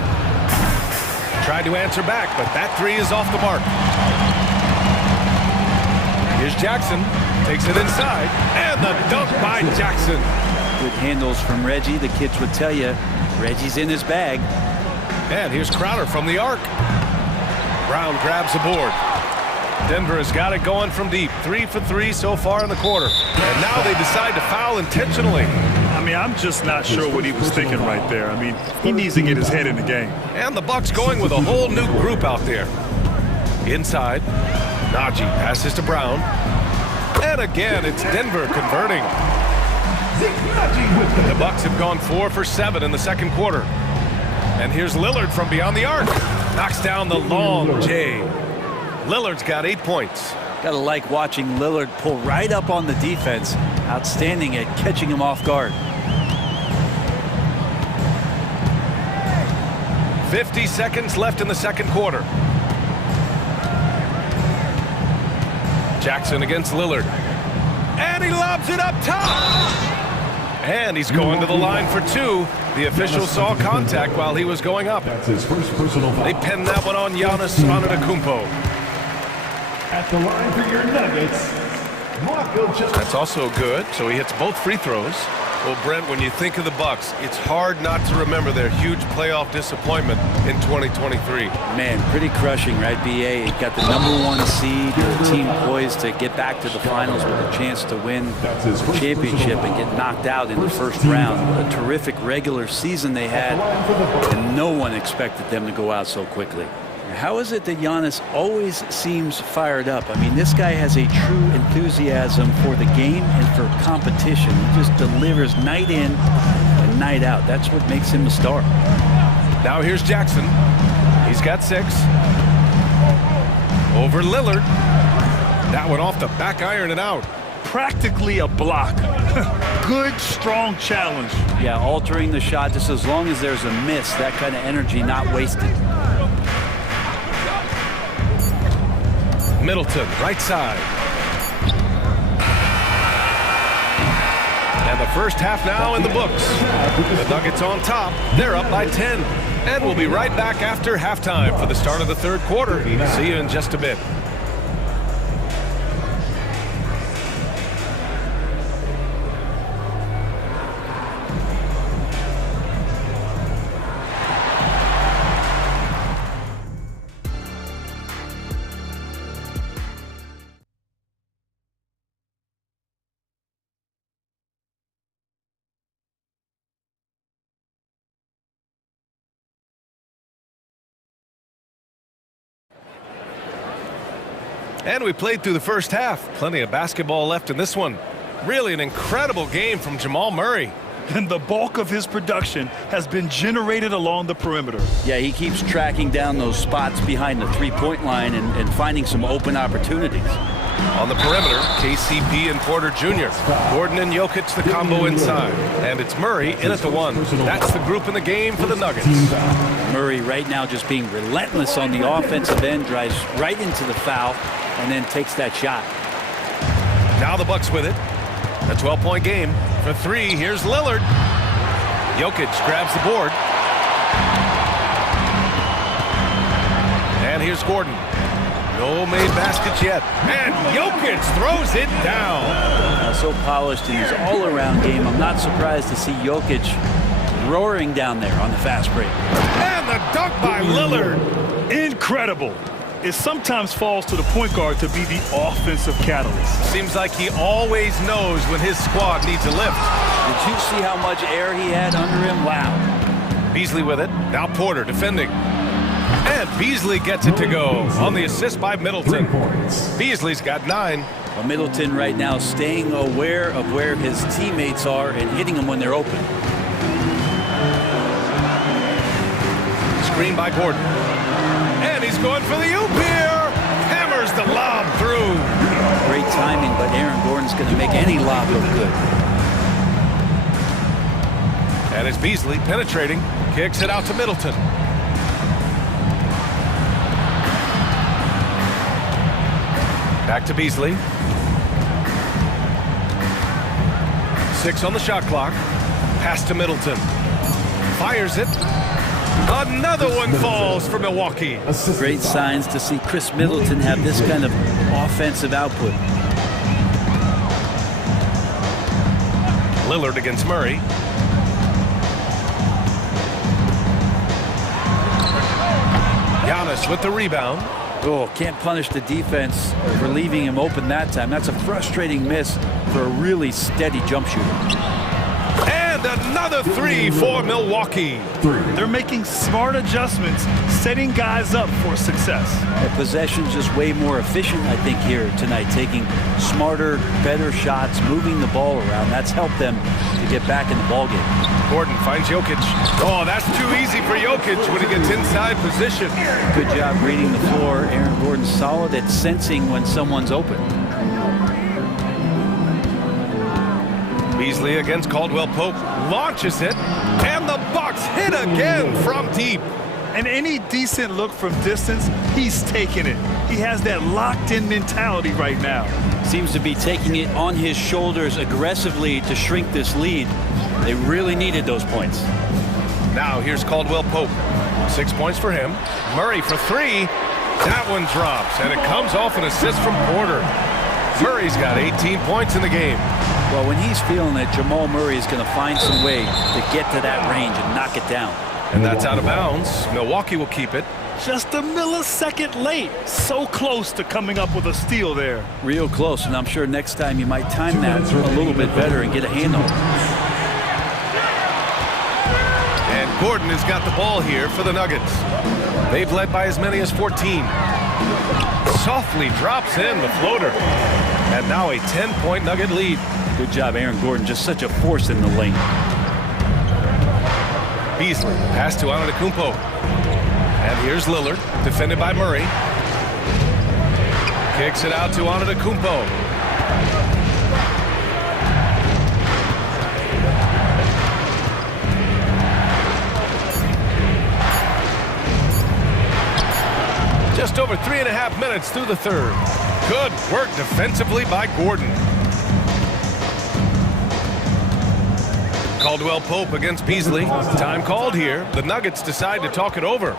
Tried to answer back, but that 3 is off the mark. Here's Jackson. Takes it inside. And the dunk by Jackson. Good handles from Reggie. The kids would tell you, Reggie's in his bag. And here's Crowder from the arc. Brown grabs the board. Denver has got it going from deep. 3 for 3 so far in the quarter. And now they decide to foul intentionally. I mean, I'm just not sure what he was thinking right there. I mean, he needs to get his head in the game. And the Bucks going with a whole new group out there. Inside, Najee passes to Brown. And again, it's Denver converting. The Bucks have gone 4 for 7 in the second quarter. And here's Lillard from beyond the arc. Knocks down the long J. Lillard's got 8 points. Gotta like watching Lillard pull right up on the defense. Outstanding at catching him off guard. 50 seconds left in the second quarter. Jackson against Lillard. And he lobs it up top. And he's going to the line for 2. The official saw contact while he was going up. That's his first personal foul. They pinned that one on Giannis Antetokounmpo. At the line for your Nuggets, That's also good, so he hits both free throws. Well, Brent, when you think of the Bucks, it's hard not to remember their huge playoff disappointment in 2023. Man, pretty crushing, right, BA? It got the #1 seed, the team poised to get back to the finals with a chance to win the championship and get knocked out in the first round. A terrific regular season they had, and no one expected them to go out so quickly. How is it that Giannis always seems fired up? I mean, this guy has a true enthusiasm for the game and for competition. He just delivers night in and night out. That's what makes him a star. Now here's Jackson. He's got 6. Over Lillard. That one off the back iron and out. Practically a block. Good, strong challenge. Yeah, altering the shot just as long as there's a miss. That kind of energy not wasted. Middleton, right side. And the first half now in the books. The Nuggets on top. They're up by 10. And we'll be right back after halftime for the start of the third quarter. See you in just a bit. And we played through the first half. Plenty of basketball left in this one. Really an incredible game from Jamal Murray. And the bulk of his production has been generated along the perimeter. Yeah, he keeps tracking down those spots behind the three-point line and finding some open opportunities. On the perimeter, KCP and Porter Jr. Gordon and Jokic the combo inside. And it's Murray in at the 1. That's the group in the game for the Nuggets. Murray right now just being relentless on the offensive end, drives right into the foul, and then takes that shot. Now the Bucks with it. A 12-point game. For 3, here's Lillard. Jokic grabs the board. And here's Gordon. No made baskets yet. And Jokic throws it down. So polished in his all-around game. I'm not surprised to see Jokic roaring down there on the fast break. And the dunk by Lillard. Incredible. It sometimes falls to the point guard to be the offensive catalyst. Seems like he always knows when his squad needs a lift. Did you see how much air he had under him? Wow. Beasley with it. Now Porter defending. And Beasley gets it to go on the assist by Middleton. Beasley's got 9. Well, Middleton right now staying aware of where his teammates are and hitting them when they're open. Screen by Gordon. And he's going for the oop here. Hammers the lob through. Great timing, but Aaron Gordon's going to make any lob look good. And it's Beasley penetrating. Kicks it out to Middleton. Back to Beasley. 6 on the shot clock. Pass to Middleton. Fires it. Another one falls for Milwaukee. Great signs to see Chris Middleton have this kind of offensive output. Lillard against Murray. Giannis with the rebound. Oh, can't punish the defense for leaving him open that time. That's a frustrating miss for a really steady jump shooter. And another three for Milwaukee. They're making smart adjustments, setting guys up for success. The possession's just way more efficient, I think, here tonight, taking smarter, better shots, moving the ball around. That's helped them to get back in the ballgame. Gordon finds Jokic. Oh, that's too easy for Jokic when he gets inside position. Good job reading the floor. Aaron Gordon's solid at sensing when someone's open. Beasley against Caldwell Pope. Launches it. And the Bucks hit again from deep. And any decent look from distance, he's taking it. He has that locked-in mentality right now. Seems to be taking it on his shoulders aggressively to shrink this lead. They really needed those points. Now here's Caldwell Pope. 6 points for him. Murray for three. That one drops, and it comes off an assist from Porter. Murray's got 18 points in the game. Well, when he's feeling it, Jamal Murray is going to find some way to get to that range and knock it down. And that's out of bounds. Milwaukee will keep it. Just a millisecond late. So close to coming up with a steal there. Real close, and I'm sure next time you might time that a little bit better and get a handle. And Gordon has got the ball here for the Nuggets. They've led by as many as 14. Softly drops in the floater. And now a 10-point Nugget lead. Good job, Aaron Gordon. Just such a force in the lane. Beasley, pass to Antetokounmpo. And here's Lillard, defended by Murray. Kicks it out to Antetokounmpo. Just over 3.5 minutes through the third. Good work defensively by Gordon. Caldwell Pope against Beasley. Time called here. The Nuggets decide to talk it over.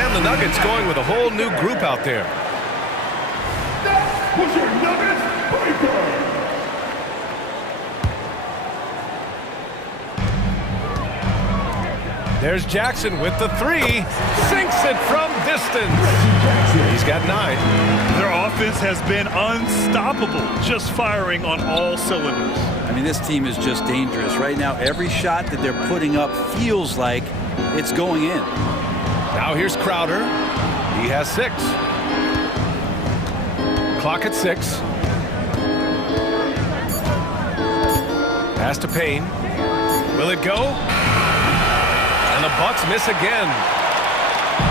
And the Nuggets going with a whole new group out there. There's Jackson with the three. Sinks it from distance. He's got 9. Their offense has been unstoppable, just firing on all cylinders. I mean, this team is just dangerous. Right now, every shot that they're putting up feels like it's going in. Now here's Crowder. He has 6. Clock at 6. Pass to Payne. Will it go? And the Bucks miss again.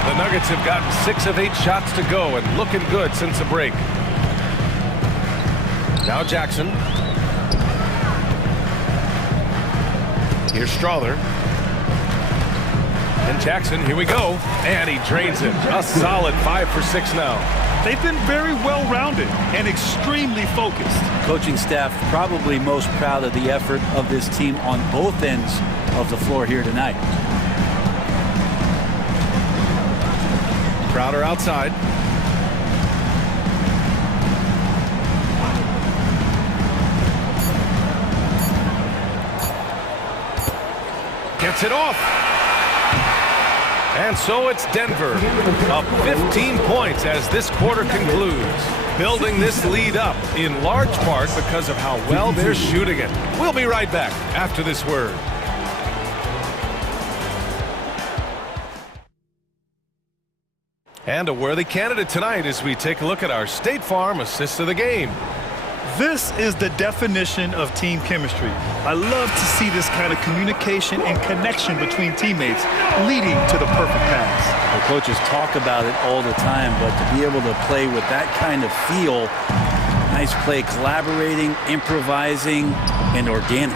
The Nuggets have gotten 6 of 8 shots to go and looking good since the break. Now Jackson. Here's Strawther. And Jackson, here we go. And he drains it. A solid 5 for 6 now. They've been very well-rounded and extremely focused. Coaching staff probably most proud of the effort of this team on both ends of the floor here tonight. Crowder outside. Gets it off. And so it's Denver up 15 points as this quarter concludes. Building this lead up in large part because of how well they're shooting it. We'll be right back after this word. And a worthy candidate tonight as we take a look at our State Farm assist of the game. This is the definition of team chemistry. I love to see this kind of communication and connection between teammates leading to the perfect pass. The coaches talk about it all the time, but to be able to play with that kind of feel, nice play, collaborating, improvising, and organic.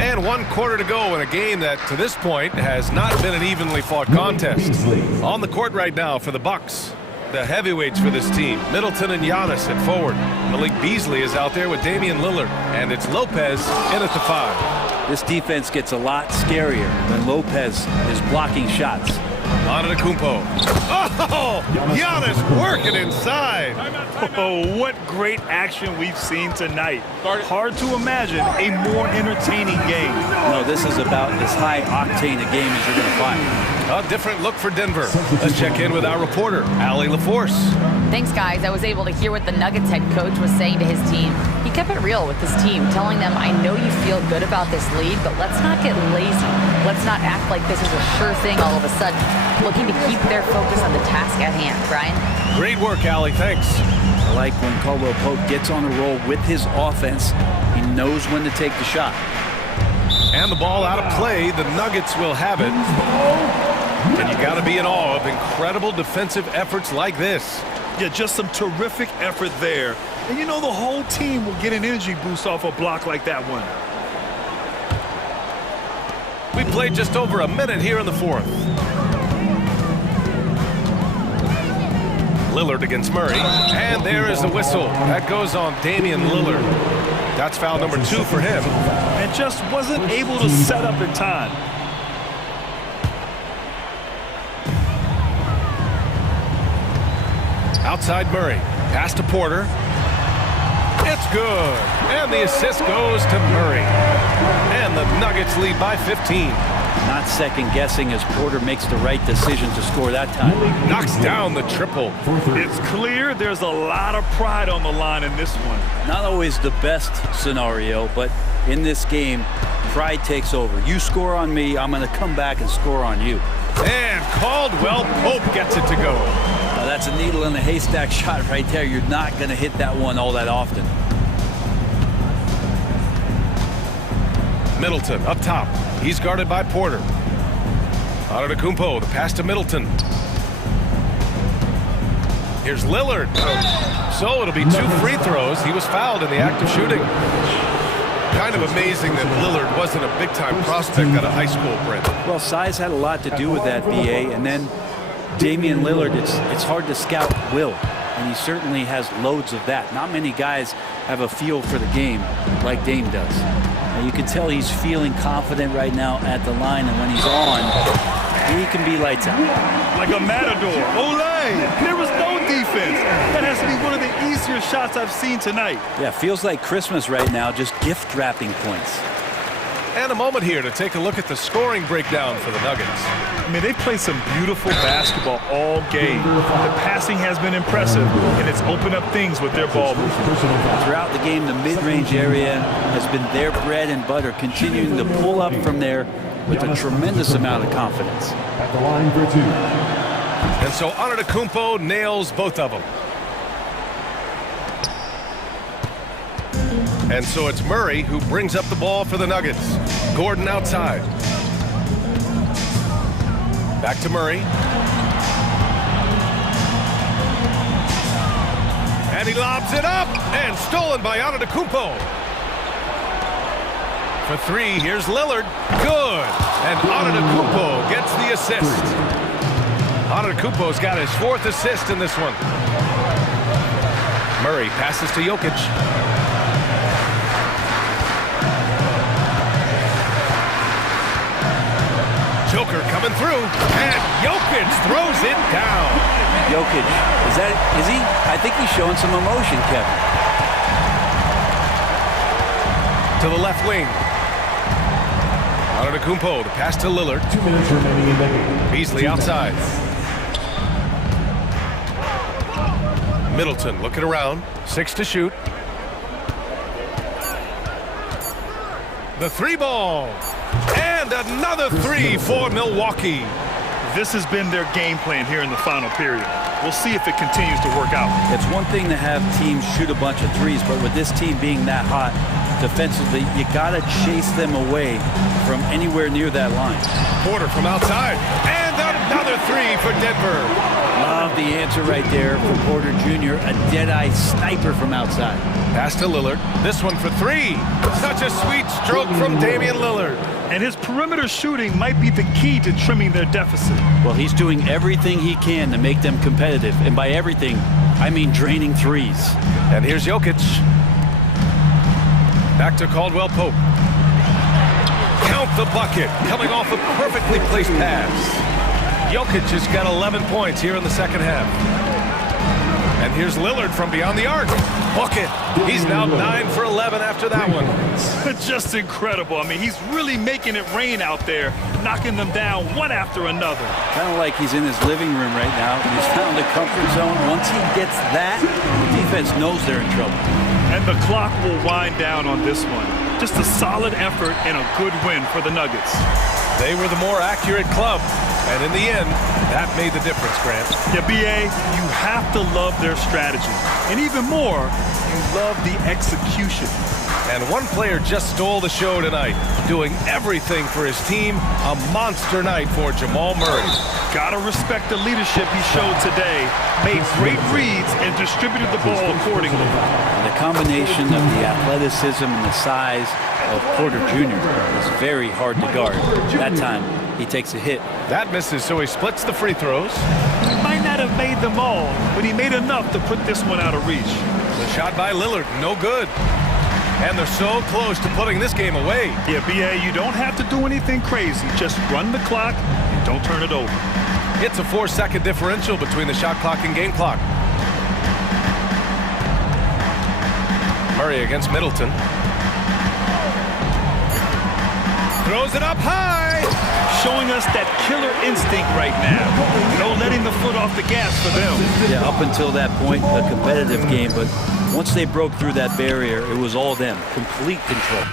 And 1 quarter to go in a game that, to this point, has not been an evenly fought contest. On the court right now for the Bucks, the heavyweights for this team, Middleton and Giannis at forward. Malik Beasley is out there with Damian Lillard, and it's Lopez in at the 5. This defense gets a lot scarier when Lopez is blocking shots. Antetokounmpo. Oh, Giannis working inside. Oh, what great action we've seen tonight. Hard to imagine a more entertaining game. No, this is about as high-octane a game as you're going to find. A different look for Denver. Let's check in with our reporter, Allie LaForce. Thanks, guys. I was able to hear what the Nuggets head coach was saying to his team. He kept it real with his team, telling them, I know you feel good about this lead, but let's not get lazy. Let's not act like this is a sure thing all of a sudden. Looking to keep their focus on the task at hand. Brian? Great work, Allie. Thanks. I like when Caldwell Pope gets on a roll with his offense. He knows when to take the shot. And the ball out of play. The Nuggets will have it. And you got to be in awe of incredible defensive efforts like this. Yeah, just some terrific effort there. And you know the whole team will get an energy boost off a block like that one. We played just over a minute here in the fourth. Lillard against Murray. And there is the whistle. That goes on Damian Lillard. That's foul number 2 for him. And just wasn't able to set up in time. Outside Murray. Pass to Porter. It's good. And the assist goes to Murray. And the Nuggets lead by 15. Not second-guessing as Porter makes the right decision to score that time. Knocks down the triple. It's clear there's a lot of pride on the line in this one. Not always the best scenario, but in this game, pride takes over. You score on me, I'm going to come back and score on you. And Caldwell Pope gets it to go. Now, that's a needle in the haystack shot right there. You're not going to hit that one all that often. Middleton up top. He's guarded by Porter. Antetokounmpo, the pass to Middleton. Here's Lillard. So it'll be 2 free throws. He was fouled in the act of shooting. Kind of amazing that Lillard wasn't a big-time prospect out of high school, Brent. Well, size had a lot to do with that, BA, and then Damian Lillard, it's hard to scout will, and he certainly has loads of that. Not many guys have a feel for the game like Dame does. Now, you can tell he's feeling confident right now at the line, and when he's on, he can be lights out. Like a matador. Olay! There was no defense. That has to be one of the easier shots I've seen tonight. Yeah, feels like Christmas right now, just gift wrapping points. And a moment here to take a look at the scoring breakdown for the Nuggets. I mean, they played some beautiful basketball all game. The passing has been impressive, and it's opened up things with their ball movement. Throughout the game, the mid-range area has been their bread and butter, continuing to pull up from there with a tremendous amount of confidence. At the line for 2. And so Antetokounmpo nails both of them. And so it's Murray who brings up the ball for the Nuggets. Gordon outside. Back to Murray. And he lobs it up, and stolen by Antetokounmpo. For 3, here's Lillard. Good. And Antetokounmpo gets the assist. Antetokounmpo's got his 4th assist in this one. Murray passes to Jokic. Joker coming through, and Jokic throws it down. Jokic, is he? I think he's showing some emotion, Kevin. To the left wing. Antetokounmpo, the pass to Lillard. 2 minutes remaining in the game. Beasley outside. Middleton looking around. 6 to shoot. The 3 ball. And another 3 for Milwaukee. This has been their game plan here in the final period. We'll see if it continues to work out. It's one thing to have teams shoot a bunch of threes, but with this team being that hot defensively, you got to chase them away from anywhere near that line. Porter from outside. And another 3 for Denver. Love the answer right there for Porter Jr., a dead-eye sniper from outside. Pass to Lillard. This one for 3. Such a sweet stroke from Damian Lillard. And his perimeter shooting might be the key to trimming their deficit. Well, he's doing everything he can to make them competitive. And by everything, I mean draining threes. And here's Jokic. Back to Caldwell Pope. Count the bucket. Coming off a perfectly placed pass. Jokic has got 11 points here in the second half. And here's Lillard from beyond the arc. Book it. He's now 9 for 11 after that one. Just incredible. I mean, he's really making it rain out there, knocking them down one after another. Kind of like he's in his living room right now. He's found a comfort zone. Once he gets that, the defense knows they're in trouble. And the clock will wind down on this one. Just a solid effort and a good win for the Nuggets. They were the more accurate club. And in the end, that made the difference, Grant. Yeah, B.A., you have to love their strategy. And even more, you love the execution. And one player just stole the show tonight, doing everything for his team. A monster night for Jamal Murray. Gotta respect the leadership he showed today. Made great reads and distributed the ball accordingly. The combination of the athleticism and the size of Porter Jr. is very hard to guard. That time, he takes a hit. That misses, so he splits the free throws. He might not have made them all, but he made enough to put this one out of reach. The shot by Lillard, no good. And they're so close to putting this game away. Yeah, B.A., you don't have to do anything crazy. Just run the clock and don't turn it over. It's a 4-second differential between the shot clock and game clock. Murray against Middleton. Throws it up high. Showing us that killer instinct right now. No letting the foot off the gas for them. Yeah, up until that point, a competitive game, but once they broke through that barrier, it was all them. Complete control.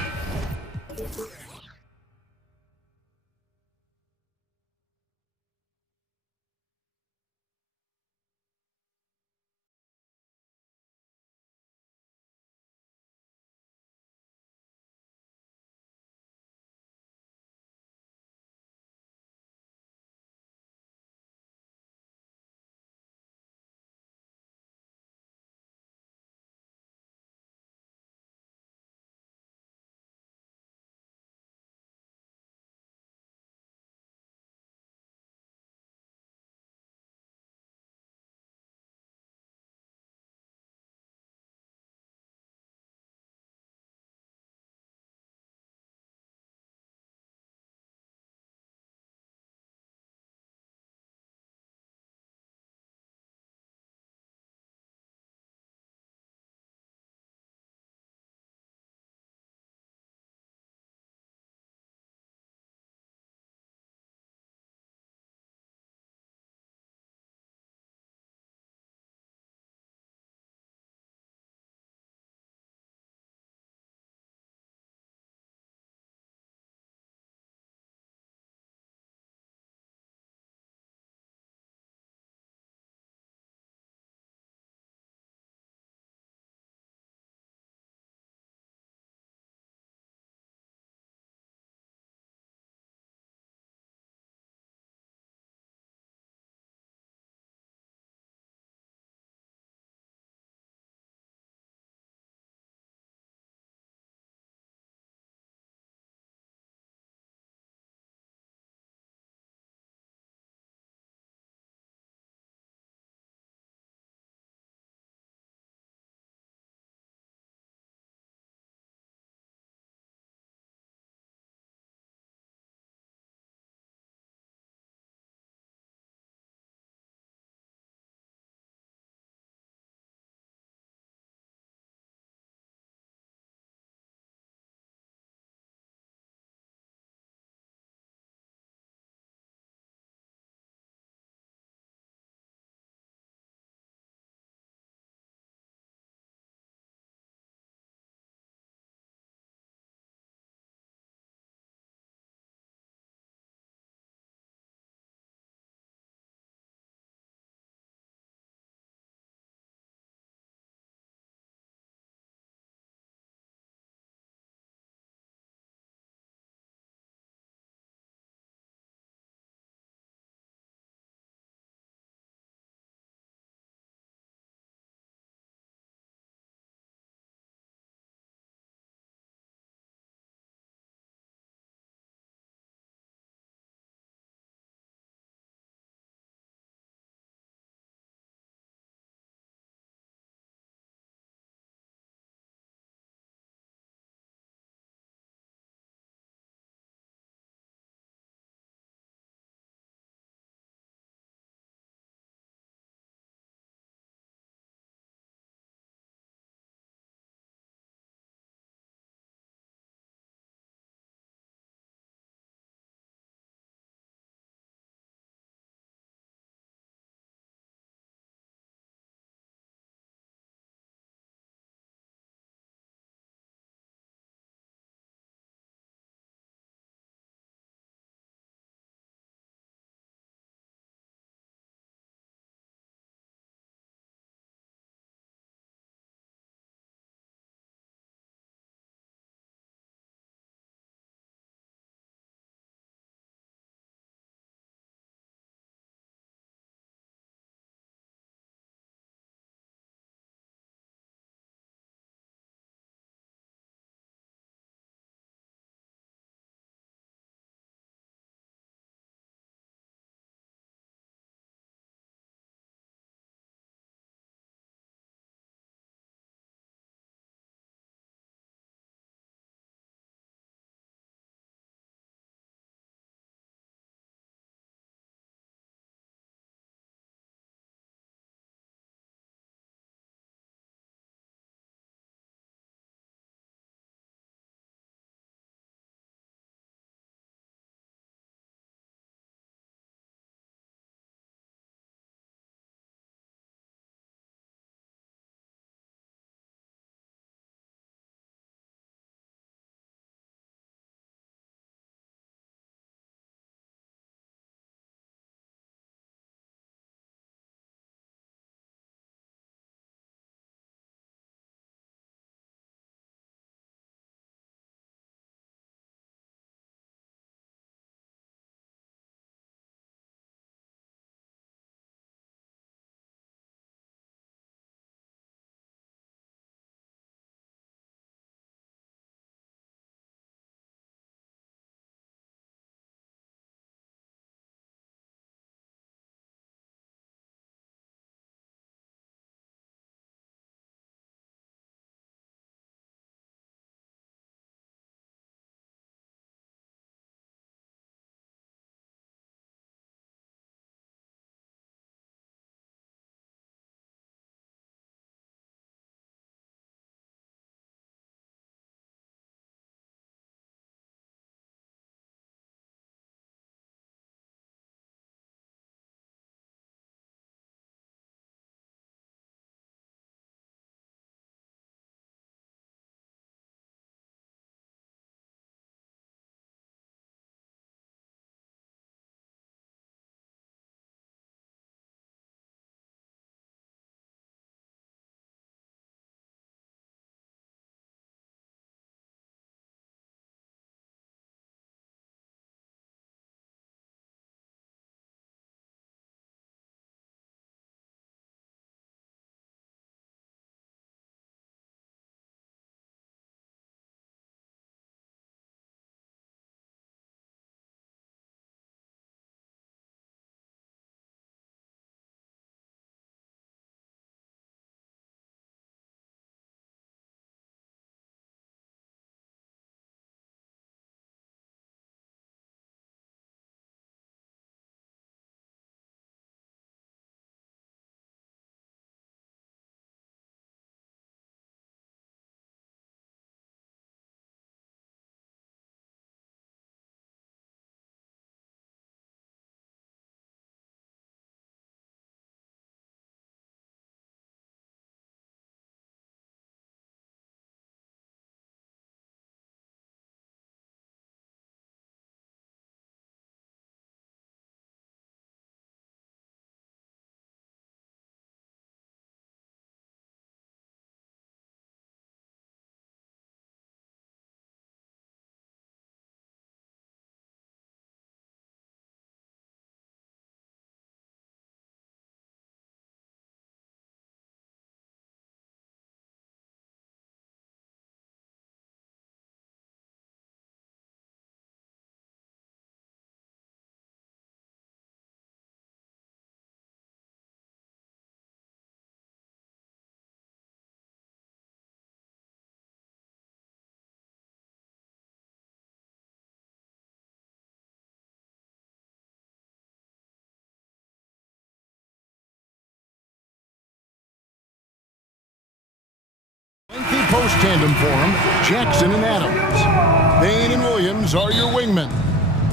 post tandem for him, Jackson and Adams. Bain and Williams are your wingmen.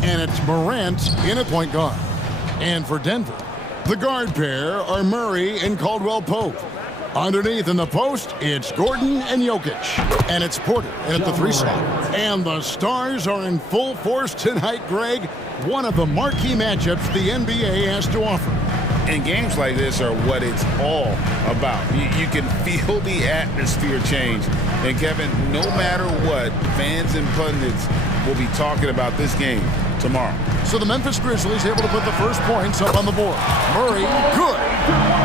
And it's Morant in at point guard. And for Denver, the guard pair are Murray and Caldwell-Pope. Underneath in the post, it's Gordon and Jokic. And it's Porter in at the 3 slot. And the Stars are in full force tonight, Greg. One of the marquee matchups the NBA has to offer. And games like this are what it's all about. You can feel the atmosphere change. And Kevin, no matter what, fans and pundits will be talking about this game tomorrow. So the Memphis Grizzlies able to put the first points up on the board. Murray, good.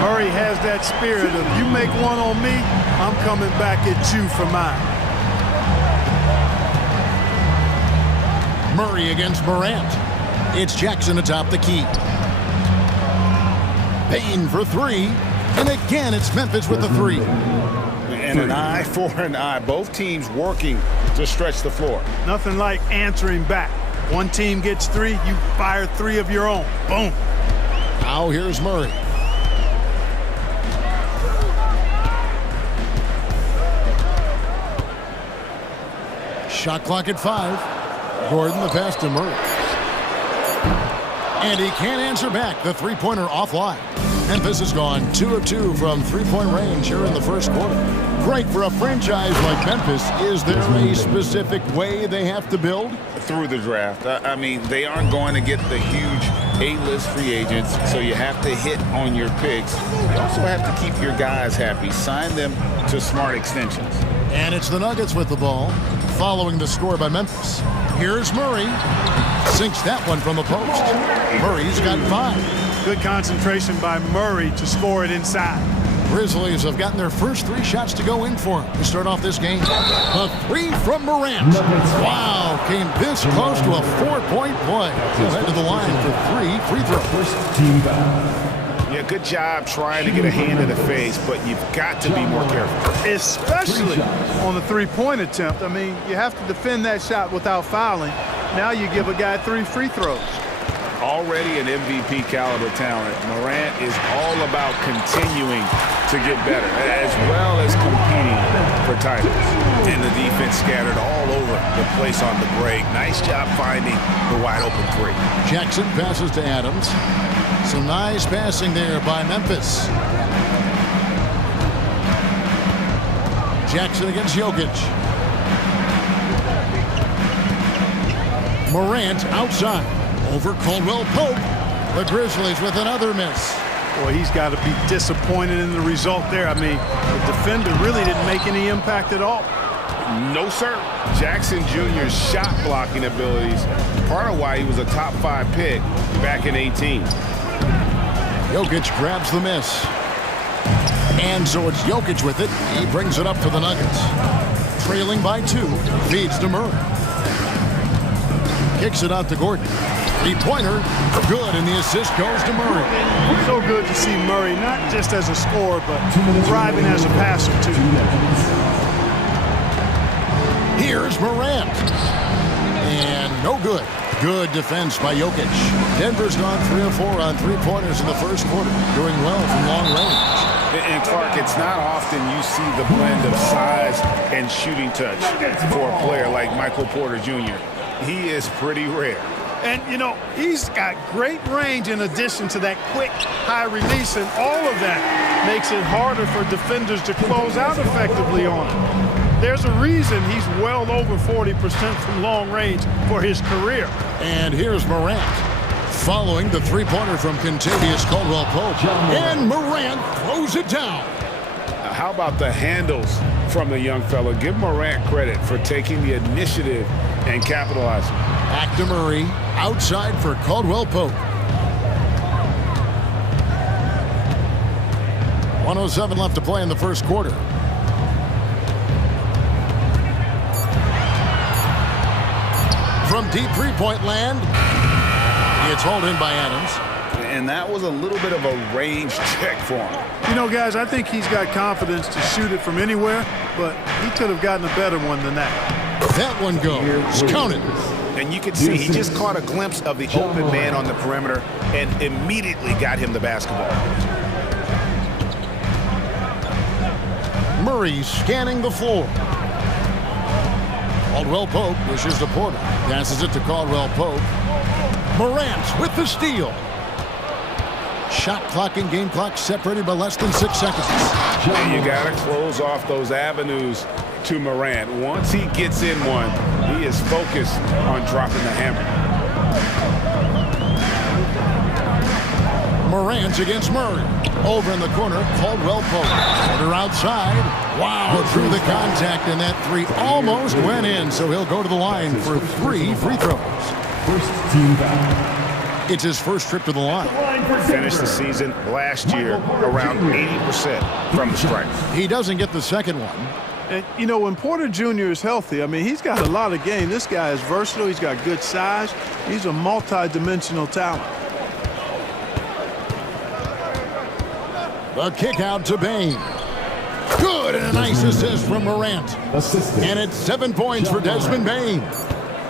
Murray has that spirit of, you make one on me, I'm coming back at you for mine. Murray against Morant. It's Jackson atop the key. Bain for 3. And again, it's Memphis with the 3. And an eye for an eye. Both teams working to stretch the floor. Nothing like answering back. One team gets 3, you fire 3 of your own. Boom. Now here's Murray. Shot clock at 5. Gordon the pass to Murray. And he can't answer back. The three-pointer offline. Memphis has gone 2 of 2 from three-point range here in the first quarter. Great for a franchise like Memphis. Is there a specific way they have to build? Through the draft. I mean, they aren't going to get the huge A-list free agents, so you have to hit on your picks. You also have to keep your guys happy. Sign them to smart extensions. And it's the Nuggets with the ball, following the score by Memphis. Here's Murray. Sinks that one from the post. Murray's got 5. Good concentration by Murray to score it inside. Grizzlies have gotten their first 3 shots to go in for him to start off this game. A 3 from Morant. Wow, came this close to a 4-point play. He'll head to the line for 3 free throws. Yeah, good job trying to get a hand in the face, but you've got to be more careful. Especially on the 3-point attempt. I mean, you have to defend that shot without fouling. Now you give a guy 3 free throws. Already an MVP caliber talent, Morant is all about continuing to get better, as well as competing for titles. And the defense scattered all over the place on the break. Nice job finding the wide open 3. Jackson passes to Adams. Some nice passing there by Memphis. Jackson against Jokic. Morant outside. Over Caldwell-Pope. The Grizzlies with another miss. Boy, he's got to be disappointed in the result there. I mean, the defender really didn't make any impact at all. No, sir. Jackson Jr.'s shot blocking abilities, part of why he was a top 5 pick back in 18. Jokic grabs the miss. And so it's Jokic with it. He brings it up for the Nuggets. Trailing by 2. Feeds to Murray. Kicks it out to Gordon. 3-pointer, good, and the assist goes to Murray. So good to see Murray, not just as a scorer, but thriving as a passer, too. Here's Morant. And no good. Good defense by Jokic. Denver's gone 3 of 4 on 3-pointers in the first quarter, doing well from long range. And Clark, it's not often you see the blend of size and shooting touch for a player like Michael Porter Jr. He is pretty rare. And, you know, he's got great range in addition to that quick, high release, and all of that makes it harder for defenders to close out effectively on him. There's a reason he's well over 40% from long range for his career. And here's Morant, following the 3-pointer from Kentavious Caldwell-Pope. And Morant throws it down. How about the handles from the young fella? Give Morant credit for taking the initiative and capitalizing. Back to Murray, outside for Caldwell-Pope. 1:07 left to play in the first quarter. From deep 3-point land, it's hauled in by Adams. And that was a little bit of a range check for him. You know, guys, I think he's got confidence to shoot it from anywhere, but he could have gotten a better one than that. That one goes. Counted. And you can see he just caught a glimpse of the open man on the perimeter and immediately got him the basketball. Murray scanning the floor. Caldwell Pope pushes to Porter. Passes it to Caldwell Pope. Morant with the steal. Shot clock and game clock separated by less than 6 seconds. And you got to close off those avenues to Morant. Once he gets in one, he is focused on dropping the hammer. Morant against Murray. Over in the corner, Caldwell Pope. Porter outside. Wow, through the contact, and that three almost went in, so he'll go to the line for 3 free throws. First team foul. It's his first trip to the line. Finished the season last year around 80% from the stripe. He doesn't get the second one. And, you know, when Porter Jr. is healthy, I mean, he's got a lot of game. This guy is versatile. He's got good size. He's a multi-dimensional talent. The kick out to Bain. Good, and a nice assist from Morant. And it's 7 points for Desmond Bain.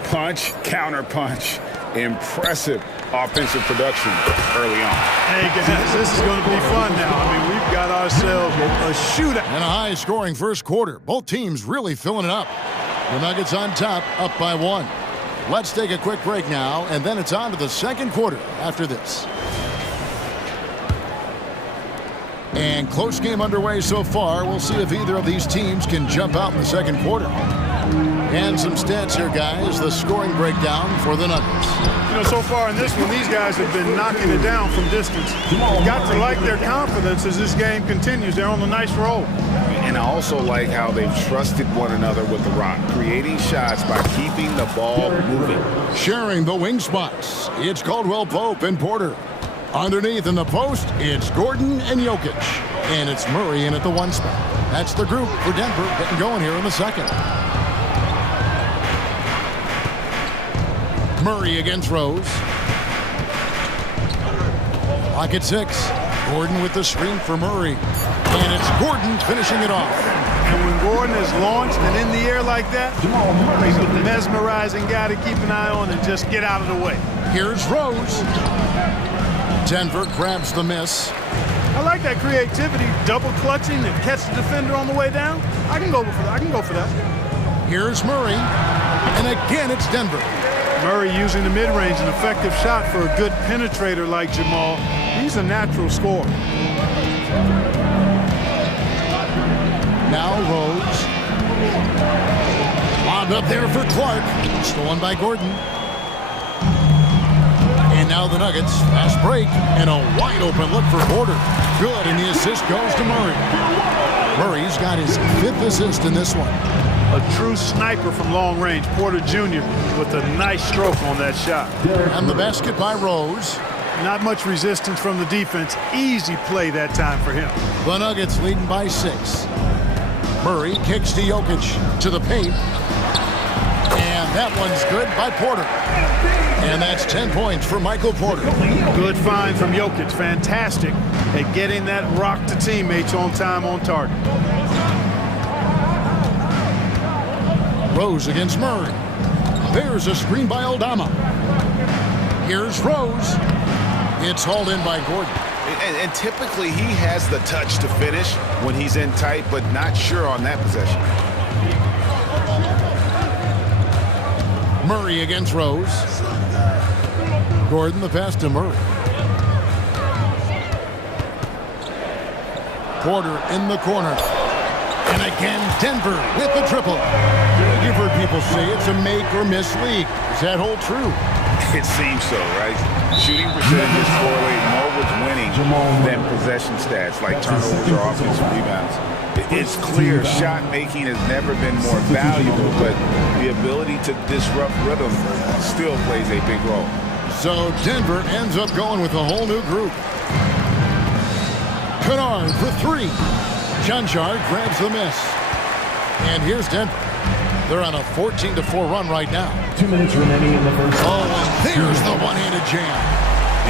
Punch, counter punch. Impressive offensive production early on. Hey, guys, this is going to be fun now. I mean, we've got ourselves a shootout. And a high-scoring first quarter. Both teams really filling it up. The Nuggets on top, up by 1. Let's take a quick break now, and then it's on to the second quarter after this. And close game underway so far. We'll see if either of these teams can jump out in the second quarter. And some stats here, guys. The scoring breakdown for the Nuggets. You know, so far in this one, these guys have been knocking it down from distance. You've got to like their confidence as this game continues. They're on a nice roll. And I also like how they've trusted one another with the rock, creating shots by keeping the ball moving. Sharing the wing spots, it's Caldwell Pope and Porter. Underneath in the post, it's Gordon and Jokic. And it's Murray in at the 1 spot. That's the group for Denver getting going here in the second. Murray against Rose. Clock at 6. Gordon with the screen for Murray. And it's Gordon finishing it off. And when Gordon is launched and in the air like that, he's a mesmerizing guy to keep an eye on and just get out of the way. Here's Rose. Denver grabs the miss. I like that creativity, double clutching and catch the defender on the way down. I can go for that. I can go for that. Here's Murray. And again, it's Denver. Murray using the mid-range, an effective shot for a good penetrator like Jamal. He's a natural scorer. Now Rose. Lobbed up there for Clark. Stolen by Gordon. And now the Nuggets. Fast break. And a wide open look for Porter. Good, and the assist goes to Murray. Murray's got his 5th assist in this one. A true sniper from long range, Porter Jr. with a nice stroke on that shot. And the basket by Rose. Not much resistance from the defense. Easy play that time for him. The Nuggets leading by 6. Murray kicks to Jokic to the paint. And that one's good by Porter. And that's 10 points for Michael Porter. Good find from Jokic. Fantastic at getting that rock to teammates on time, on target. Rose against Murray. There's a screen by Aldama. Here's Rose. It's hauled in by Gordon. And typically he has the touch to finish when he's in tight, but not sure on that possession. Murray against Rose. Gordon the pass to Murray. Porter in the corner. And again, Denver with the triple. You've heard people say it's a make or miss league. Does that hold true? It seems so, right? Shooting percentages correlate more with winning than possession stats like turnovers or offensive rebounds. It's clear shot making has never been more valuable, but the ability to disrupt rhythm still plays a big role. So Denver ends up going with a whole new group. Kennard for 3. Janjar grabs the miss. And here's Denver. They're on a 14-4 run right now. 2 minutes remaining in the first. Oh, and there's the one-handed jam.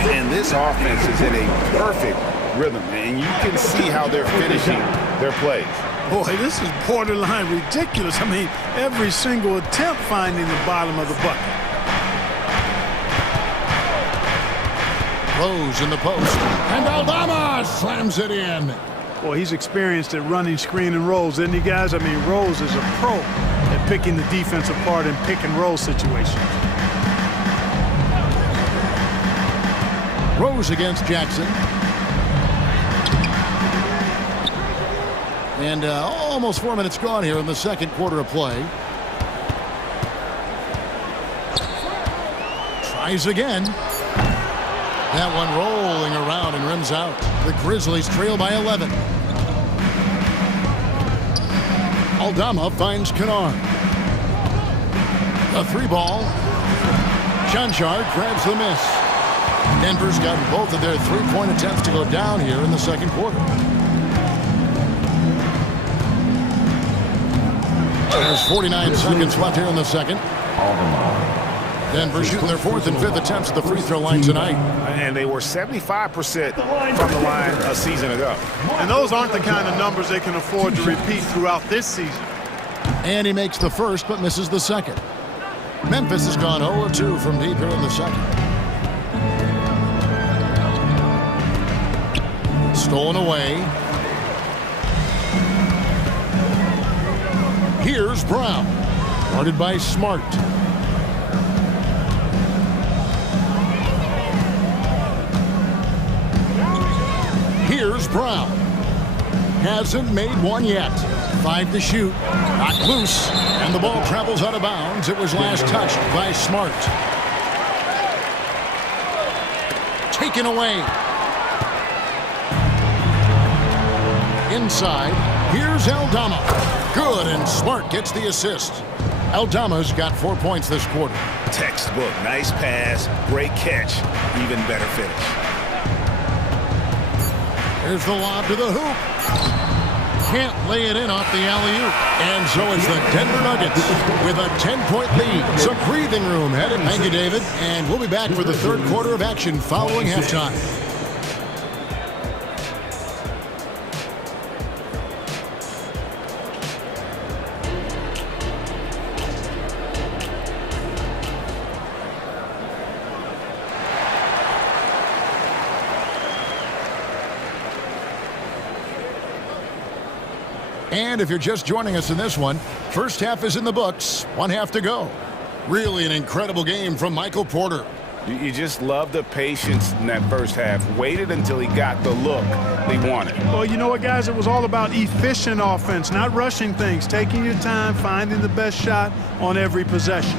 And this offense is in a perfect rhythm, and you can see how they're finishing their plays. Boy, this is borderline ridiculous. I mean, every single attempt finding the bottom of the bucket. Rose in the post. And Aldama slams it in. Well, he's experienced at running screen and rolls, isn't he, guys? I mean, Rose is a pro at picking the defense apart in pick and roll situations. Rose against Jackson. And almost 4 minutes gone here in the second quarter of play. Tries again. That one rolling around and rims out. The Grizzlies trail by 11. Aldama finds Kennard. A 3-ball. Chanchard grabs the miss. Denver's got both of their 3-point attempts to go down here in the second quarter. There's 49 seconds left here in the second. Denver shooting their 4th and 5th attempts at the free throw line tonight. And they were 75% from the line a season ago. And those aren't the kind of numbers they can afford to repeat throughout this season. And he makes the first but misses the second. Memphis has gone 0-2 from deep here in the second. Stolen away. Here's Brown. Guarded by Smart. Here's Brown. Hasn't made one yet. 5 to shoot. Knocked loose. And the ball travels out of bounds. It was last touched by Smart. Taken away. Inside. Here's Aldama. Good, and Smart gets the assist. Aldama's got 4 points this quarter. Textbook. Nice pass. Great catch. Even better finish. Here's the lob to the hoop. Can't lay it in off the alley-oop. And so it's the Denver Nuggets with a 10-point lead. Some breathing room ahead. Thank you, David. And we'll be back for the third quarter of action following halftime. And if you're just joining us in this one, first half is in the books, 1 half to go. Really an incredible game from Michael Porter. You just love the patience in that first half. Waited until he got the look they wanted. Well, you know what, guys? It was all about efficient offense, not rushing things, taking your time, finding the best shot on every possession.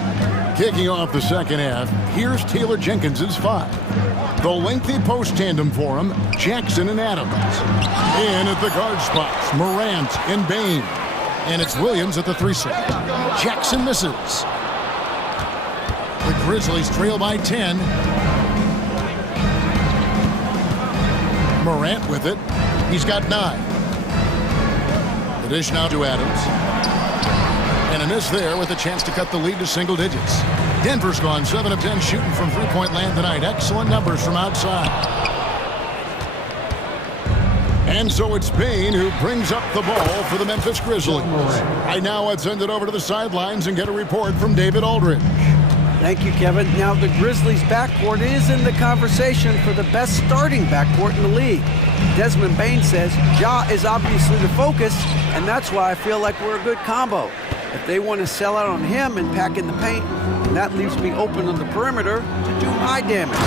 Kicking off the second half, here's Taylor Jenkins's 5. The lengthy post tandem for him, Jackson and Adams. In at the guard spots, Morant and Bain. And it's Williams at the 3 slot. Jackson misses. The Grizzlies trail by 10. Morant with it. He's got 9. The dish now to Adams. And a miss there with a chance to cut the lead to single digits. Denver's gone 7 of 10 shooting from three-point land tonight. Excellent numbers from outside. And so it's Bain who brings up the ball for the Memphis Grizzlies. Right now, let's send it over to the sidelines and get a report from David Aldridge. Thank you, Kevin. Now, the Grizzlies' backcourt is in the conversation for the best starting backcourt in the league. Desmond Bain says Ja is obviously the focus, and that's why I feel like we're a good combo. If they want to sell out on him and pack in the paint, and that leaves me open on the perimeter to do my damage.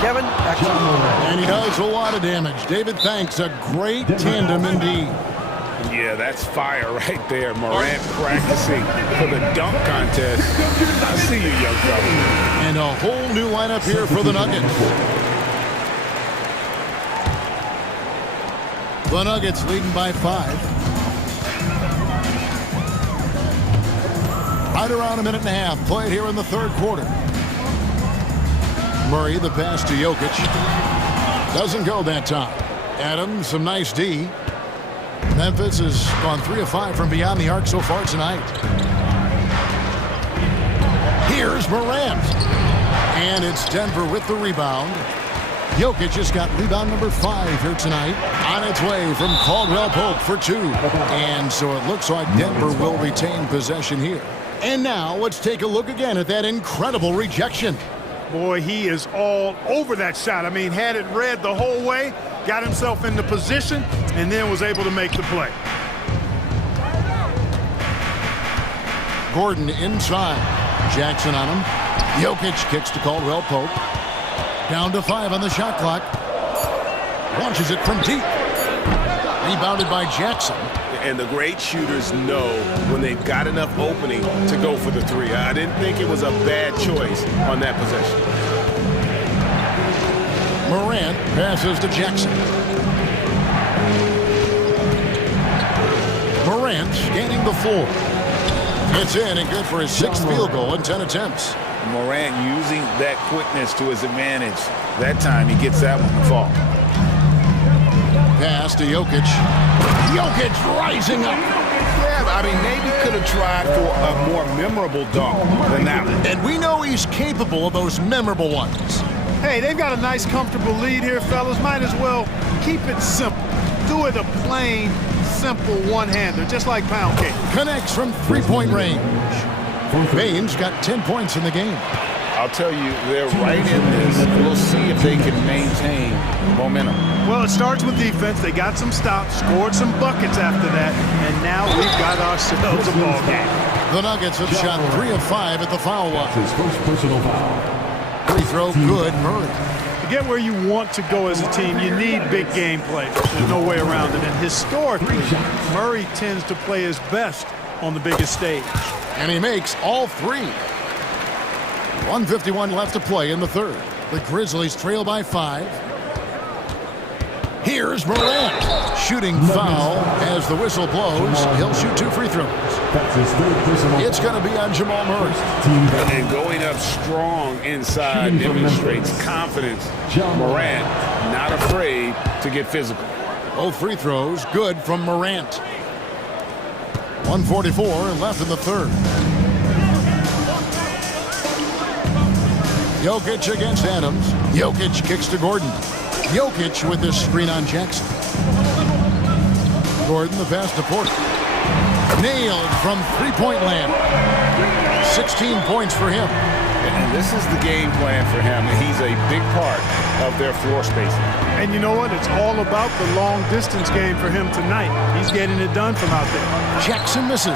Kevin, back to you. And he does a lot of damage. David, thanks. A great tandem indeed. Yeah, that's fire right there. Morant practicing for the dunk contest. I see you, young fella. And a whole new lineup here for the Nuggets. The Nuggets leading by 5. Right around a minute and a half played here in the third quarter. Murray, the pass to Jokic. Doesn't go that time. Adams, some nice D. Memphis has gone 3 of 5 from beyond the arc so far tonight. Here's Morant. And it's Denver with the rebound. Jokic has got rebound number 5 here tonight. On its way from Caldwell Pope for 2. And so it looks like Denver will retain possession here. And now let's take a look again at that incredible rejection. Boy, he is all over that shot. I mean, had it read the whole way, got himself into position, and then was able to make the play. Gordon inside. Jackson on him. Jokic kicks to Caldwell Pope. Down to 5 on the shot clock. Launches it from deep. Rebounded by Jackson. And the great shooters know when they've got enough opening to go for the three. I didn't think it was a bad choice on that possession. Morant passes to Jackson. Morant scanning the floor. It's in and good for his 6th field goal in 10 attempts. Morant using that quickness to his advantage. That time he gets that one to fall. Pass to Jokic. Jokic rising up. Yeah, I mean, maybe could have tried for a more memorable dunk than that one. And we know he's capable of those memorable ones. Hey, they've got a nice, comfortable lead here, fellas. Might as well keep it simple. Do it a plain, simple one-hander, just like pound cake. Connects from three-point range. Baines got 10 points in the game. I'll tell you, they're right in this. We'll see if they can maintain momentum. Well, it starts with defense. They got some stops, scored some buckets after that, and now we've got ourselves a ball game. The Nuggets have shot 3 of 5 at the foul line. His first personal foul. Free throw good, Murray. To get where you want to go as a team, you need big game play. There's no way around it. And historically, Murray tends to play his best on the biggest stage. And he makes all 3. 1:51 left to play in the third. The Grizzlies trail by 5. Here's Morant. Shooting foul as the whistle blows. He'll shoot 2 free throws. That's his third personal. It's going to be on Jamal Murray. And going up strong inside demonstrates confidence. Morant not afraid to get physical. Both free throws good from Morant. 1:44 left in the third. Jokic against Adams. Jokic kicks to Gordon. Jokic with this screen on Jackson. Gordon the pass to Porter. Nailed from three-point land. 16 points for him. And this is the game plan for him. He's a big part of their floor spacing. And you know what? It's all about the long-distance game for him tonight. He's getting it done from out there. Jackson misses.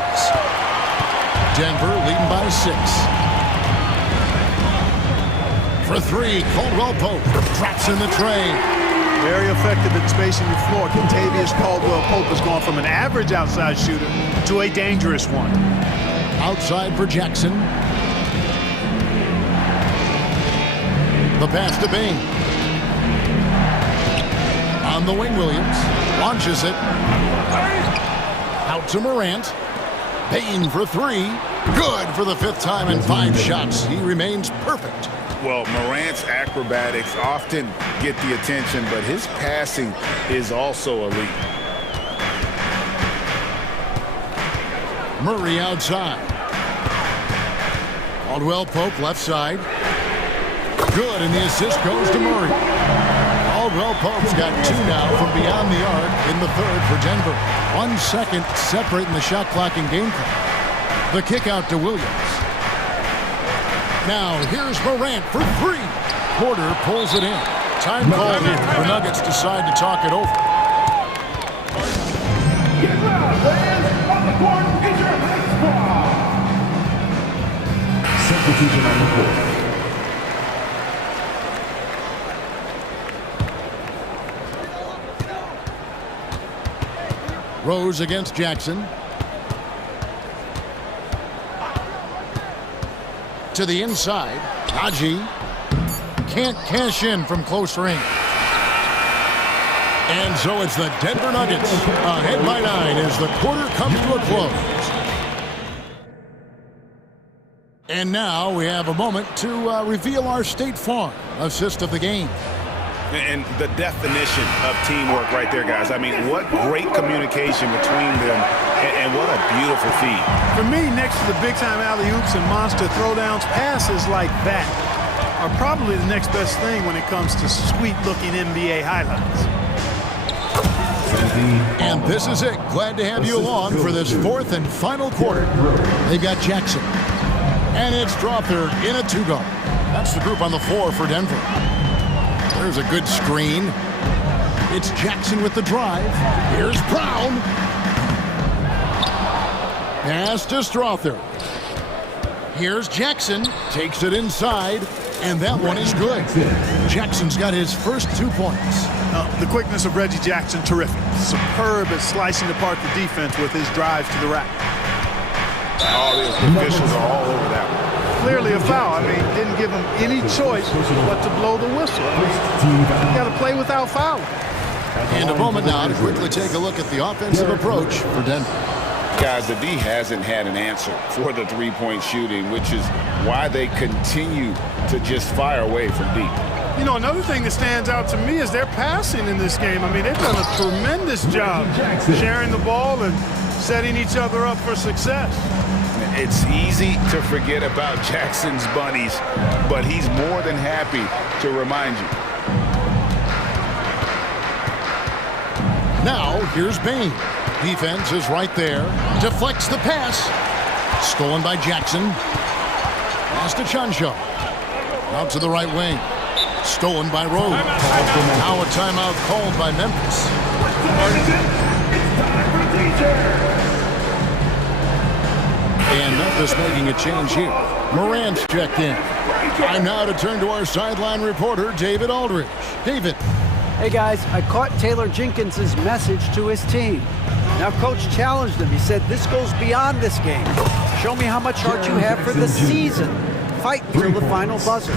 Denver leading by 6. For 3, Caldwell Pope drops in the tray. Very effective at spacing the floor. Kentavious Caldwell Pope has gone from an average outside shooter to a dangerous one. Outside for Jackson. The pass to Bain. On the wing, Williams. Launches it. Out to Morant. Bain for 3. Good for the 5th time in 5 shots. He remains perfect. Well, Morant's acrobatics often get the attention, but his passing is also elite. Murray outside. Caldwell Pope left side. Good, and the assist goes to Murray. Caldwell Pope's got 2 now from beyond the arc in the third for Denver. 1 second separating the shot clock and game clock. The kick out to Williams. Now here's Morant for 3. Porter pulls it in. Time call here. The Nuggets decide to talk it over. Get loud, fans. On the court is your next squad. Substitution on the court. Rose against Jackson. To the inside. Haji can't cash in from close range. And so it's the Denver Nuggets ahead by 9 as the quarter comes to a close. And now we have a moment to reveal our State Farm assist of the game. And the definition of teamwork right there, guys. I mean, what great communication between them, and what a beautiful feed. For me, next to the big-time alley-oops and monster throwdowns, passes like that are probably the next best thing when it comes to sweet-looking NBA highlights. And this is it. Glad to have you along for this 4th and final quarter. They've got Jackson. And it's Dropper in a 2-guard. That's the group on the floor for Denver. There's a good screen. It's Jackson with the drive. Here's Brown. Pass to Strother. Here's Jackson. Takes it inside. And that one is good. Jackson's got his first 2 points. The quickness of Reggie Jackson, terrific. Superb at slicing apart the defense with his drive to the rack. All the officials are all over that one. Clearly a foul. I mean, didn't give him any choice but to blow the whistle. You got to play without fouling. And a moment now to quickly take a look at the offensive approach for Denver. Guys, the D hasn't had an answer for the three-point shooting, which is why they continue to just fire away from deep. You know, another thing that stands out to me is their passing in this game. I mean, they've done a tremendous job sharing the ball and setting each other up for success. It's easy to forget about Jackson's bunnies, but he's more than happy to remind you. Now, here's Bain. Defense is right there. Deflects the pass. Stolen by Jackson. Pass to Chancho. Out to the right wing. Stolen by Rose. Now a timeout called by Memphis. And Memphis making a change here. Morant's checked in. Time now to turn to our sideline reporter, David Aldridge. David. Hey guys, I caught Taylor Jenkins' message to his team. Now coach challenged him. He said, this goes beyond this game. Show me how much heart you have for the season. Fight until the final buzzer.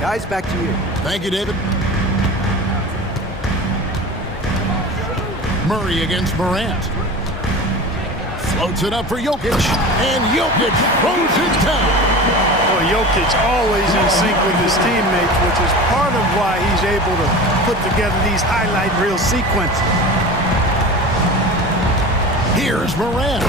Guys, back to you. Thank you, David. Murray against Morant. Floats it up for Jokic. And Jokic throws it down. Well, Jokic always in sync with his teammates, which is part of why he's able to put together these highlight reel sequences. Here's Morant.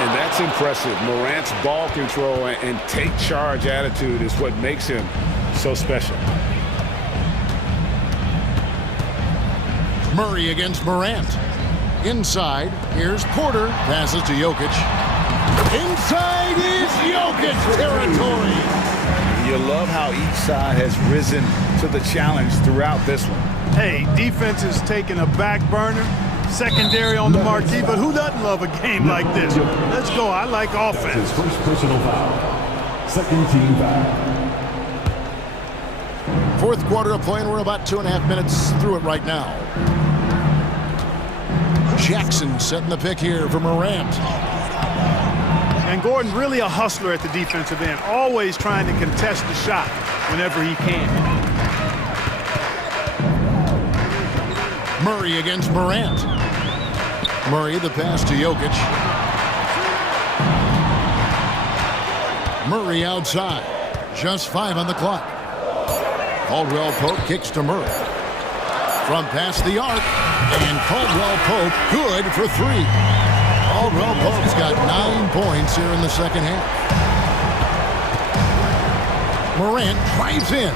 And that's impressive. Morant's ball control and take charge attitude is what makes him so special. Murray against Morant. Inside, here's Porter. Passes to Jokic. Inside is Jokic territory. You love how each side has risen to the challenge throughout this one. Hey, defense is taking a back burner. Secondary on the marquee, but who doesn't love a game like this? Let's go. I like offense. His first personal foul. Second team foul. Fourth quarter of play, and we're about 2.5 minutes through it right now. Jackson setting the pick here for Morant. And Gordon really a hustler at the defensive end, always trying to contest the shot whenever he can. Murray against Morant. Murray, the pass to Jokic. Murray outside. Just 5 on the clock. Caldwell Pope kicks to Murray. From past the arc. And Caldwell Pope good for 3. Caldwell Pope's got 9 points here in the second half. Morant drives in.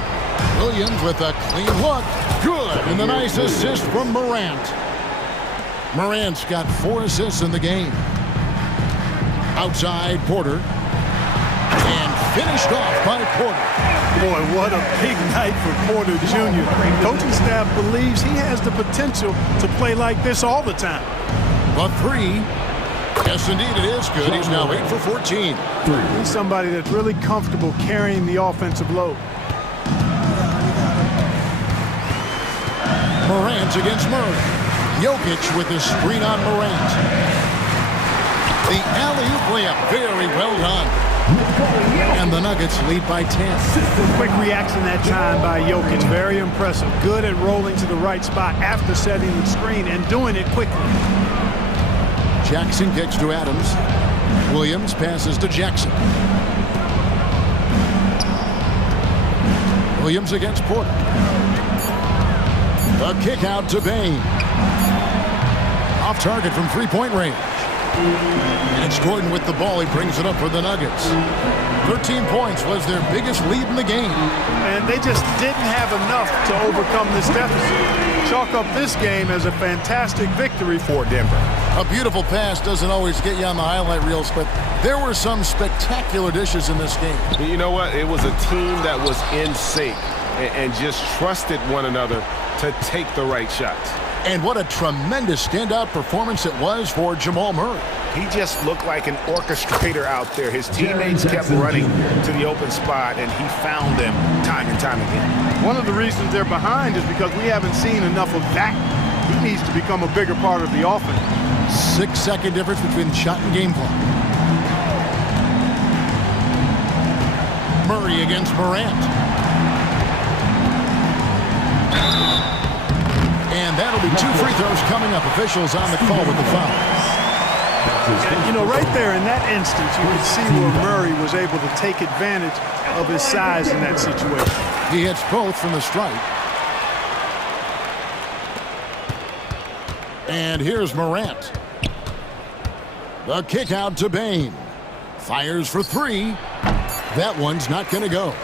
Williams with a clean look. Good. And the nice assist from Morant. Morant's got 4 assists in the game. Outside Porter. And finished off by Porter. Boy, what a big night for Porter Jr. Coaching staff believes he has the potential to play like this all the time. But 3. Yes, indeed, it is good. He's now 8 for 14. He's somebody that's really comfortable carrying the offensive load. Morant against Murray. Jokic with his screen on Morant. The alley-oop layup, very well done. And the Nuggets lead by 10. Quick reaction that time by Jokic, very impressive. Good at rolling to the right spot after setting the screen and doing it quickly. Jackson kicks to Adams. Williams passes to Jackson. Williams against Porter. A kick out to Bain. Off target from three-point range. And it's Gordon with the ball. He brings it up for the Nuggets. 13 points was their biggest lead in the game. And they just didn't have enough to overcome this deficit. Chalk up this game as a fantastic victory for Denver. A beautiful pass doesn't always get you on the highlight reels, but there were some spectacular dishes in this game. You know what? It was a team that was in sync. and just trusted one another to take the right shots. And what a tremendous standout performance it was for Jamal Murray. He just looked like an orchestrator out there. His teammates kept running to the open spot, and he found them time and time again. One of the reasons they're behind is because we haven't seen enough of that. He needs to become a bigger part of the offense. 6-second difference between shot and game clock. Murray against Morant. And that'll be 2 free throws coming up. Officials on the call with the foul. You know, right there in that instance, you could see where Murray was able to take advantage of his size in that situation. He hits both from the stripe. And here's Morant. The kick out to Bane. Fires for 3. That one's not going to go.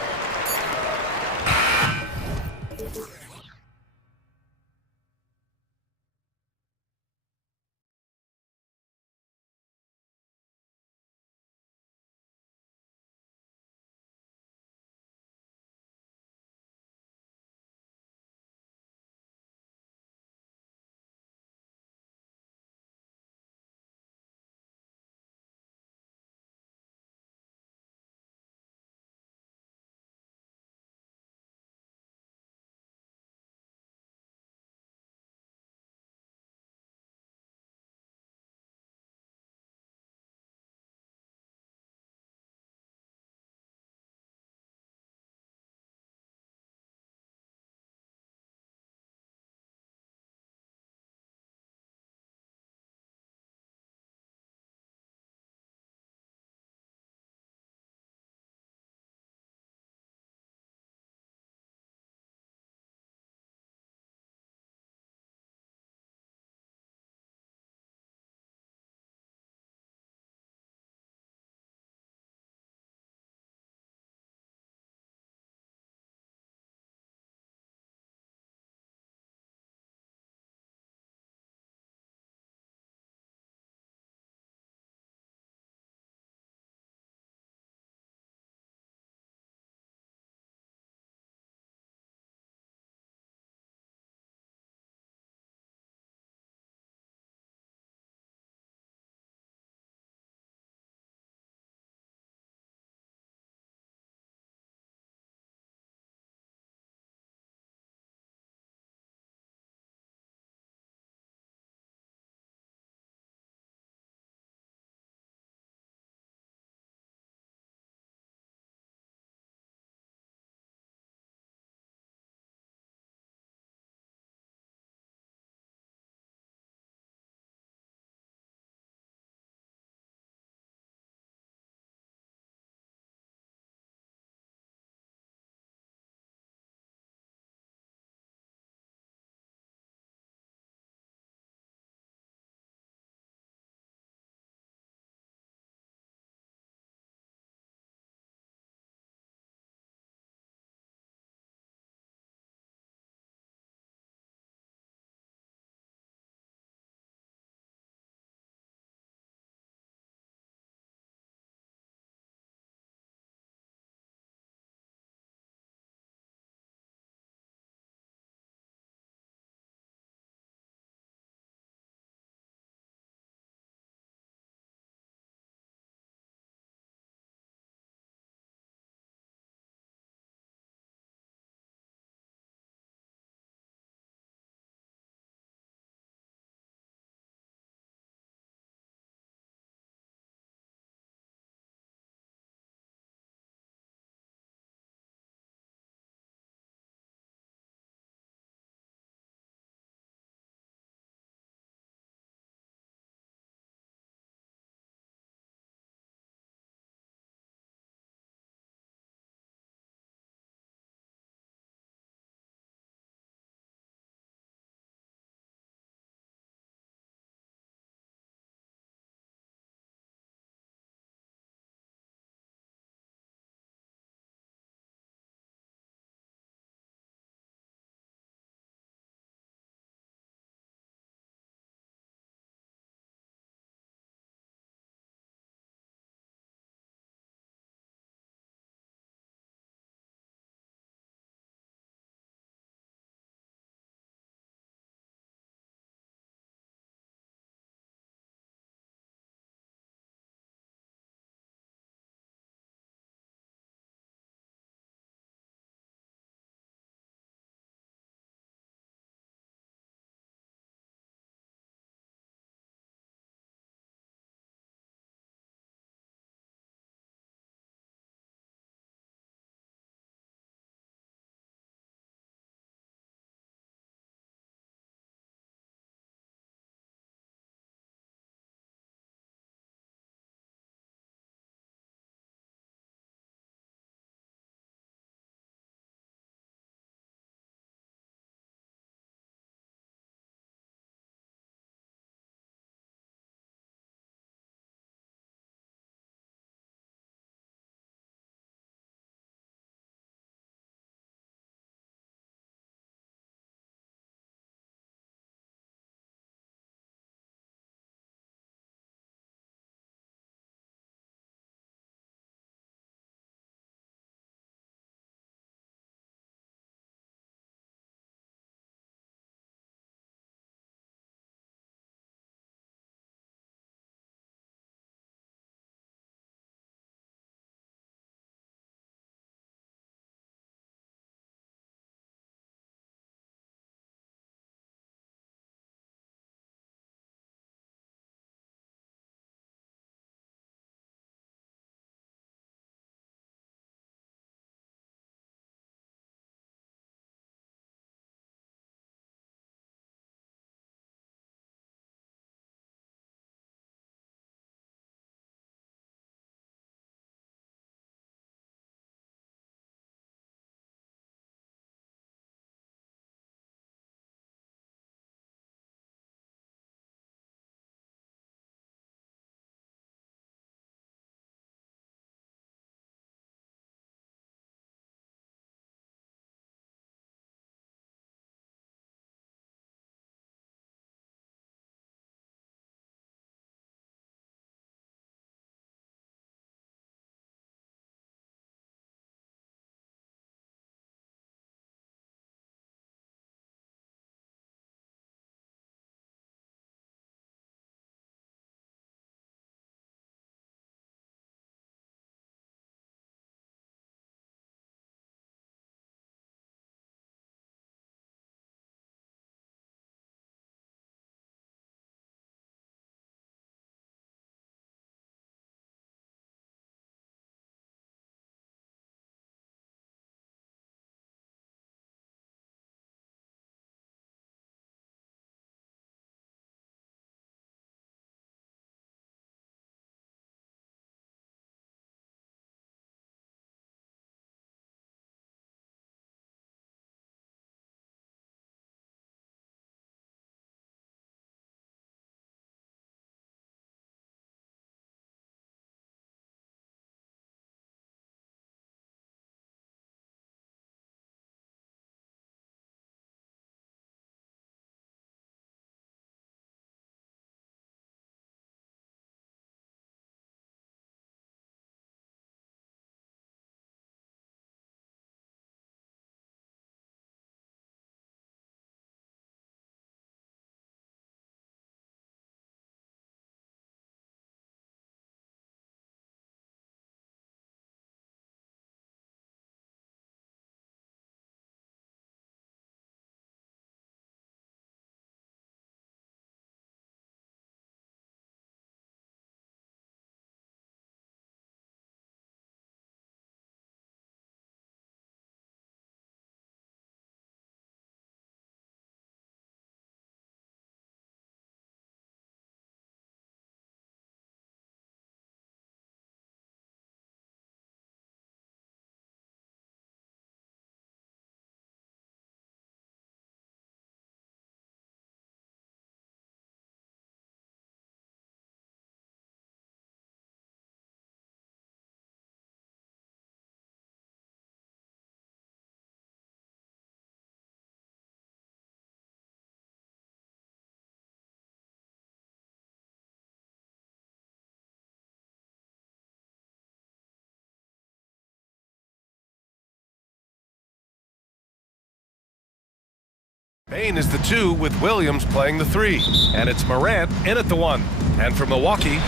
Bain is the 2 with Williams playing the 3. And it's Morant in at the 1. And for Milwaukee,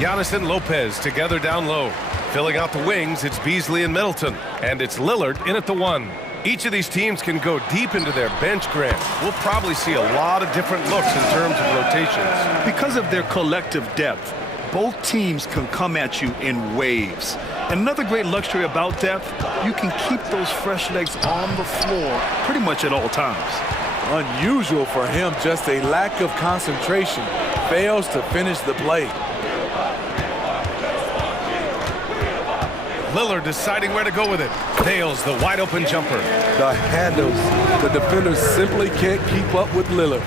Giannis and Lopez together down low. Filling out the wings, it's Beasley and Middleton. And it's Lillard in at the 1. Each of these teams can go deep into their bench, Grant. We'll probably see a lot of different looks in terms of rotations. Because of their collective depth, both teams can come at you in waves. And another great luxury about depth, you can keep those fresh legs on the floor pretty much at all times. Unusual for him, just a lack of concentration. Fails to finish the play. Lillard deciding where to go with it. Nails the wide open jumper. The handles. The defenders simply can't keep up with Lillard.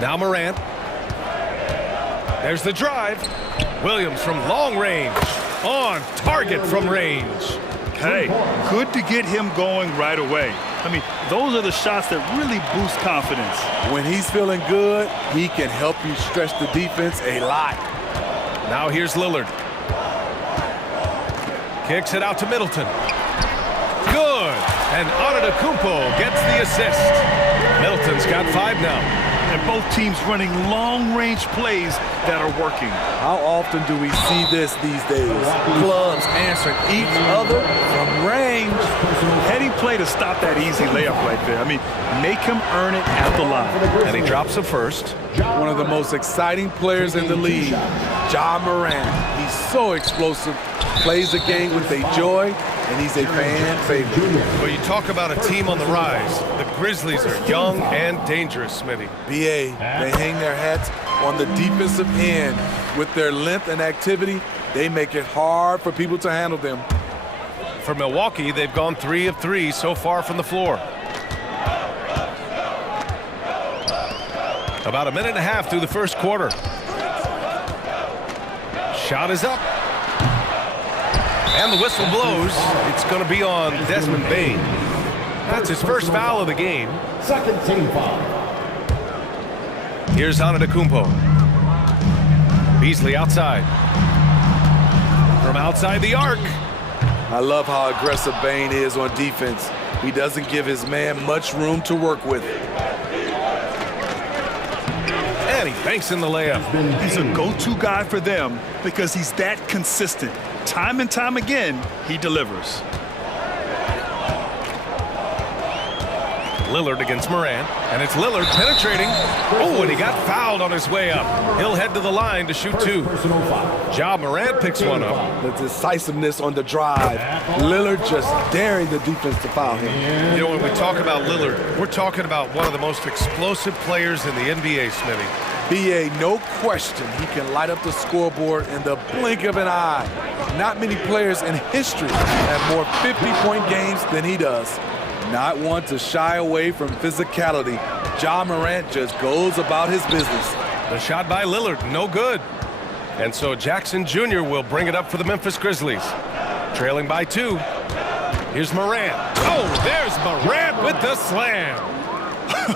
Now Morant. There's the drive. Williams from long range. On target from range. Hey, good to get him going right away. I mean, those are the shots that really boost confidence. When he's feeling good, he can help you stretch the defense a lot. Now here's Lillard. Kicks it out to Middleton. Good. And Antetokounmpo gets the assist. Middleton's got 5 now. And both teams running long-range plays that are working. How often do we see this these days? Clubs answering each other from range. Heady play to stop that easy layup right there. I mean, make him earn it at the line. And he drops it first. One of the most exciting players in the league, Ja Morant. He's so explosive, plays the game with a joy, and he's a fan favorite. Well, you talk about a team on the rise. The Grizzlies are young and dangerous, Smitty. BA, they hang their hats on the defensive end. With their length and activity, they make it hard for people to handle them. For Milwaukee, they've gone 3 of 3 so far from the floor. About a minute and a half through the first quarter. Shot is up. And the whistle blows. It's going to be on Desmond Bain. That's his first foul of the game. Second team foul. Here's Antetokounmpo. Beasley outside. From outside the arc. I love how aggressive Bain is on defense. He doesn't give his man much room to work with. And he banks in the layup. He's a go-to guy for them because he's that consistent. Time and time again, he delivers. Lillard against Morant, and it's Lillard penetrating. Oh, and he got fouled on his way up. He'll head to the line to shoot 2. Ja Morant picks one up. The decisiveness on the drive. Lillard just daring the defense to foul him. You know, when we talk about Lillard, we're talking about one of the most explosive players in the NBA, Smitty. BA, no question, he can light up the scoreboard in the blink of an eye. Not many players in history have more 50-point games than he does. Not one to shy away from physicality. Ja Morant just goes about his business. The shot by Lillard, no good. And so Jackson Jr. will bring it up for the Memphis Grizzlies. Trailing by 2. Here's Morant. Oh, there's Morant with the slam.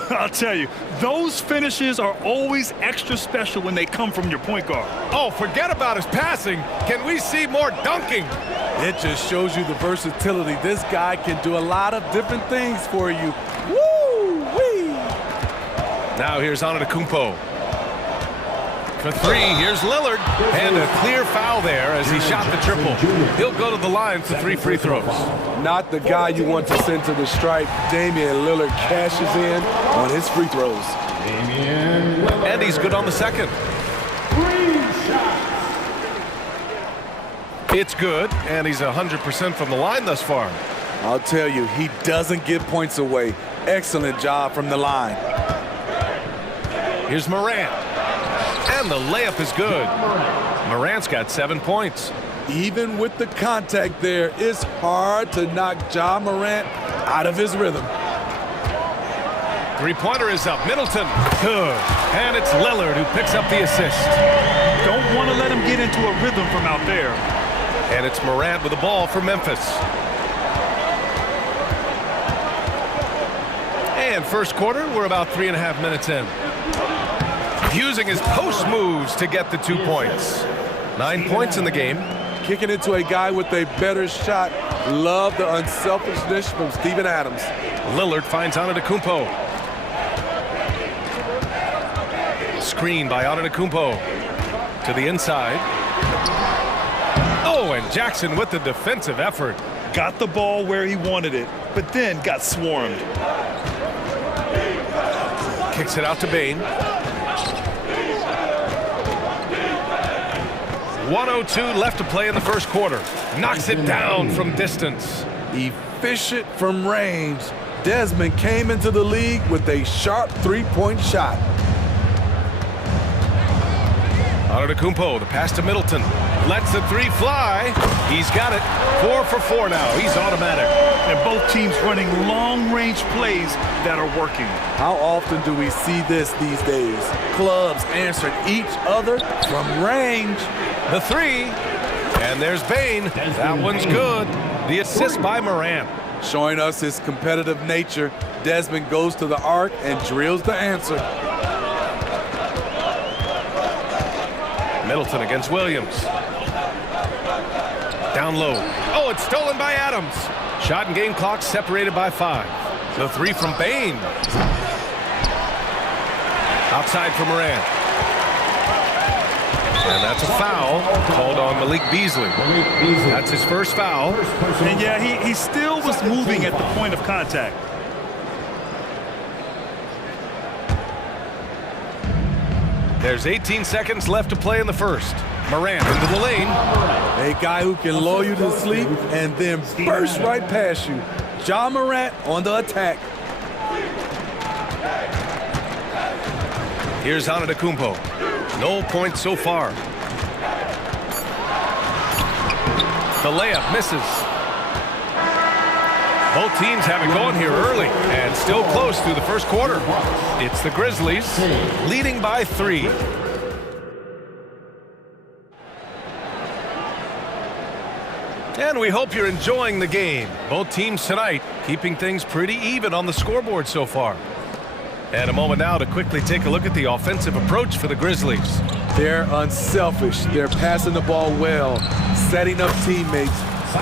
I'll tell you, those finishes are always extra special when they come from your point guard. Oh, forget about his passing. Can we see more dunking? It just shows you the versatility. This guy can do a lot of different things for you. Woo-wee! Now here's Antetokounmpo. For 3, here's Lillard. And a clear foul there as he shot the triple. He'll go to the line for 3 free throws. Not the guy you want to send to the stripe. Damian Lillard cashes in on his free throws. And he's good on the second. It's good, and he's 100% from the line thus far. I'll tell you, he doesn't give points away. Excellent job from the line. Here's Morant. And the layup is good. Morant's got 7 points. Even with the contact there, it's hard to knock Ja Morant out of his rhythm. 3-pointer is up. Middleton. Good. And it's Lillard who picks up the assist. Don't want to let him get into a rhythm from out there. And it's Morant with the ball for Memphis. And first quarter, we're about 3.5 minutes in. Using his post moves to get the 2 points. 9 points in the game. Kicking it to a guy with a better shot Love the unselfishness from Steven Adams. Lillard finds Antetokounmpo. Screen by Antetokounmpo to the inside. Oh, and Jackson with the defensive effort. Got the ball where he wanted it, but then got swarmed. Kicks it out to Bane. 1:02 left to play in the first quarter. Knocks it down from distance. Efficient from range. Desmond came into the league with a sharp three-point shot. Antetokounmpo, the pass to Middleton. Lets the three fly. He's got it. 4 for 4 now. He's automatic. And both teams running long-range plays that are working. How often do we see this these days? Clubs answering each other from range. The three. And there's Bane. That one's good. The assist by Morant. Showing us his competitive nature. Desmond goes to the arc and drills the answer. Middleton against Williams. Down low. Oh, it's stolen by Adams. Shot and game clock separated by 5. The three from Bane. Outside for Morant. And that's a foul called on Malik Beasley. That's his first foul. And yeah, he still was moving at the point of contact. There's 18 seconds left to play in the first. Morant into the lane. A guy who can lull you to sleep and then burst right past you. Ja Morant on the attack. Here's Antetokounmpo. No points so far. The layup misses. Both teams have it going here early and still close through the first quarter. It's the Grizzlies leading by 3. And we hope you're enjoying the game. Both teams tonight keeping things pretty even on the scoreboard so far. And a moment now to quickly take a look at the offensive approach for the Grizzlies. They're unselfish. They're passing the ball well, setting up teammates,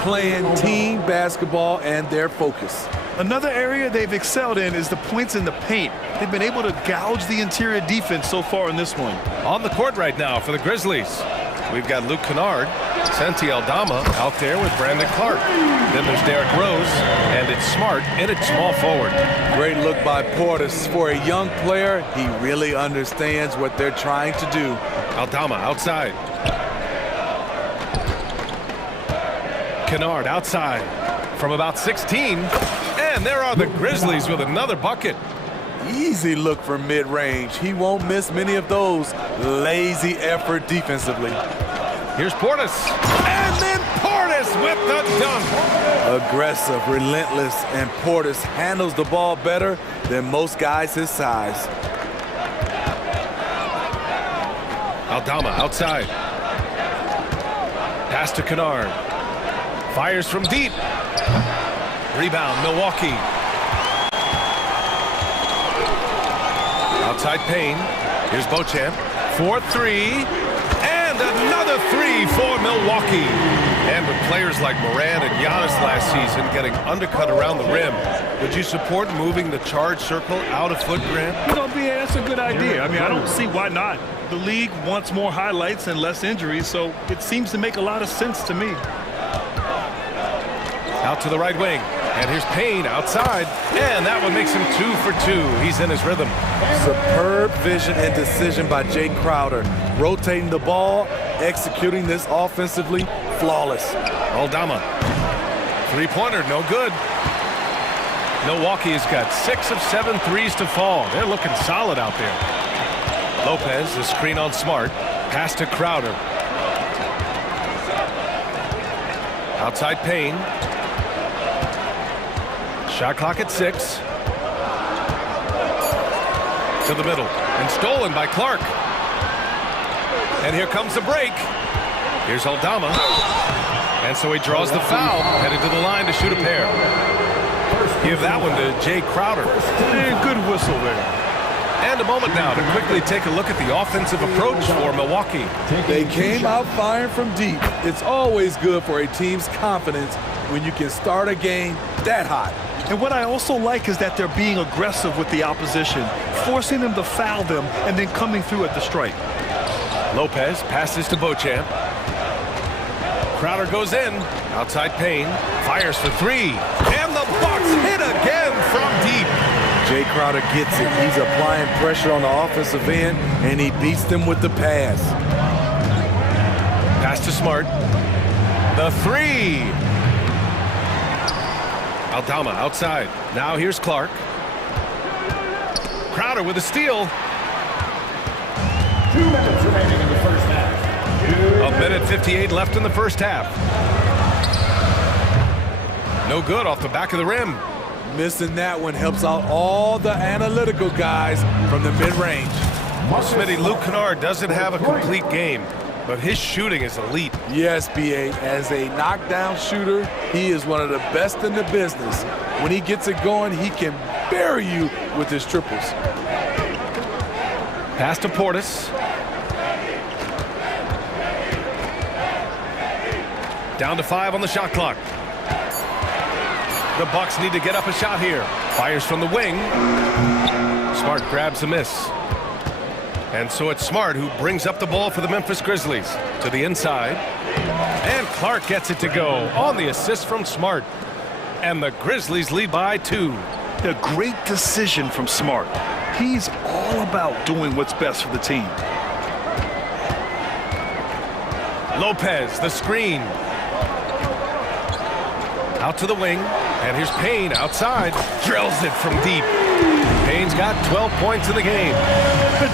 playing team basketball, and their focus. Another area they've excelled in is the points in the paint. They've been able to gouge the interior defense so far in this one. On the court right now for the Grizzlies, we've got Luke Kennard, Santi Aldama out there with Brandon Clark. Then there's Derrick Rose, and it's Smart in at small forward. Great look by Portis. For a young player, he really understands what they're trying to do. Aldama outside. Kennard outside from about 16. And there are the Grizzlies with another bucket. Easy look from mid-range. He won't miss many of those. Lazy effort defensively. Here's Portis. And then Portis with the dunk. Aggressive, relentless, and Portis handles the ball better than most guys his size. Aldama outside. Pass to Kennard. Fires from deep. Rebound, Milwaukee. Outside Payne. Here's Beauchamp. 4-3. And another 3 for Milwaukee. And with players like Morant and Giannis last season getting undercut around the rim, would you support moving the charge circle out of foot, Grant? You know, BA, that's a good idea. I mean, I don't see why not. The league wants more highlights and less injuries, so it seems to make a lot of sense to me. Out to the right wing. And here's Payne outside. And that one makes him 2 for 2. He's in his rhythm. Superb vision and decision by Jay Crowder. Rotating the ball, executing this offensively, flawless. Aldama. Three-pointer, no good. Milwaukee has got 6 of 7 threes to fall. They're looking solid out there. Lopez, the screen on Smart. Pass to Crowder. Outside Payne. Shot clock at 6. To the middle. And stolen by Clark. And here comes the break. Here's Aldama. And so he draws the foul. Headed to the line to shoot a pair. Give that one to Jay Crowder. Good whistle there. And a moment now to quickly take a look at the offensive approach for Milwaukee. They came out firing from deep. It's always good for a team's confidence when you can start a game that hot. And what I also like is that they're being aggressive with the opposition, forcing them to foul them and then coming through at the stripe. Lopez passes to Beauchamp. Crowder goes in. Outside Payne. Fires for three. And the Bucks hit again from deep. Jay Crowder gets it. He's applying pressure on the offensive end, and he beats them with the pass. Pass to Smart. The three. Aldama outside. Now here's Clark. Crowder with a steal. 2 minutes remaining in the first half. A minute 58 left in the first half. No good off the back of the rim. Missing that one helps out all the analytical guys from the mid-range. Smitty, Luke Kennard doesn't have a complete game, but his shooting is elite. Yes, B.A. As a knockdown shooter, he is one of the best in the business. When he gets it going, he can bury you with his triples. Pass to Portis. Down to 5 on the shot clock. The Bucks need to get up a shot here. Fires from the wing. Smart grabs a miss. And so it's Smart who brings up the ball for the Memphis Grizzlies. To the inside. And Clark gets it to go on the assist from Smart. And the Grizzlies lead by 2. A great decision from Smart. He's all about doing what's best for the team. Lopez, the screen. Out to the wing. And here's Payne outside. Drills it from deep. Payne's got 12 points in the game.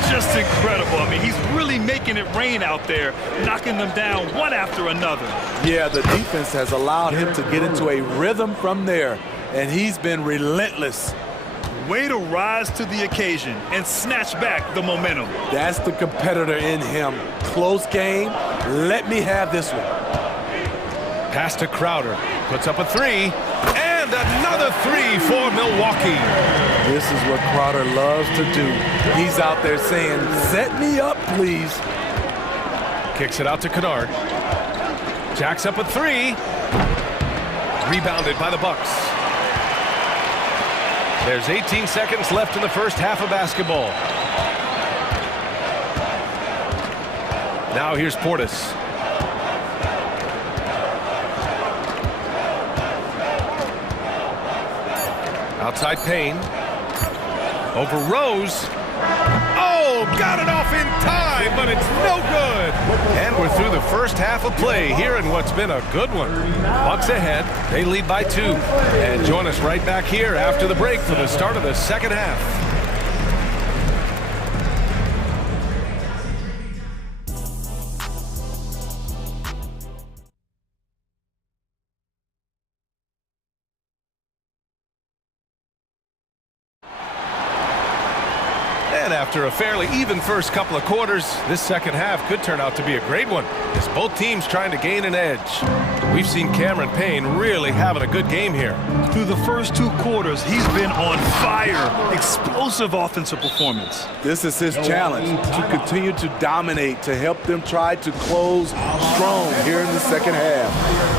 Just incredible. I mean, he's really making it rain out there, knocking them down one after another. Yeah, the defense has allowed him to get into a rhythm from there, and he's been relentless. Way to rise to the occasion and snatch back the momentum. That's the competitor in him. Close game. Let me have this one. Pass to Crowder. Puts up a three. And another three for Milwaukee. This is what Crowder loves to do. He's out there saying, set me up, please. Kicks it out to Kennard. Jacks up a three. Rebounded by the Bucks. There's 18 seconds left in the first half of basketball. Now here's Portis. Outside Payne. Over Rose. Oh, got it off in time, but it's no good. And we're through the first half of play here in what's been a good one. Bucks ahead. They lead by 2. And join us right back here after the break for the start of the second half. And after a fairly even first couple of quarters, this second half could turn out to be a great one, as both teams trying to gain an edge. We've seen Cameron Payne really having a good game here. Through the first 2 quarters, he's been on fire. Explosive offensive performance. This is his challenge, to continue to dominate, to help them try to close strong here in the second half.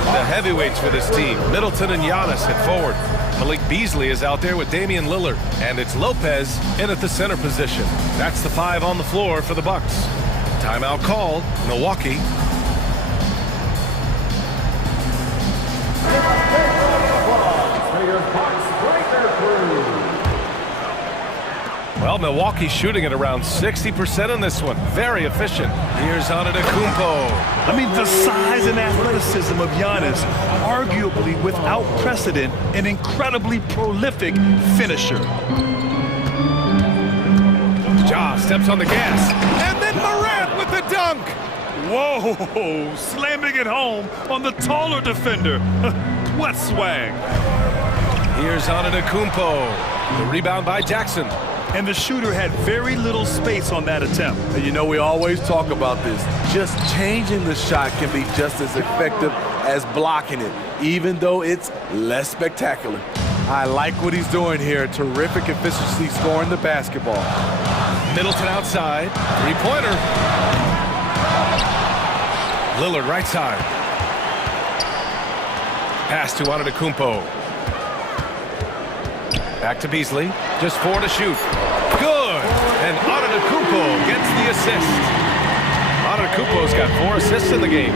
The heavyweights for this team, Middleton and Giannis at forward. Malik Beasley is out there with Damian Lillard, and it's Lopez in at the center position. That's the 5 on the floor for the Bucks. Timeout called, Milwaukee. Well, Milwaukee's shooting at around 60% in this one. Very efficient. Here's Antetokounmpo. I mean, the size and athleticism of Giannis, arguably without precedent, an incredibly prolific finisher. Ja steps on the gas. And then Morant with the dunk. Whoa, slamming it home on the taller defender. What swag. Here's Antetokounmpo. The rebound by Jackson. And the shooter had very little space on that attempt. And you know, we always talk about this. Just changing the shot can be just as effective as blocking it, even though it's less spectacular. I like what he's doing here. Terrific efficiency scoring the basketball. Middleton outside. Three-pointer. Lillard right side. Pass to Antetokounmpo. Back to Beasley. Just 4 to shoot. Good! And Antetokounmpo gets the assist. Antetokounmpo's got 4 assists in the game.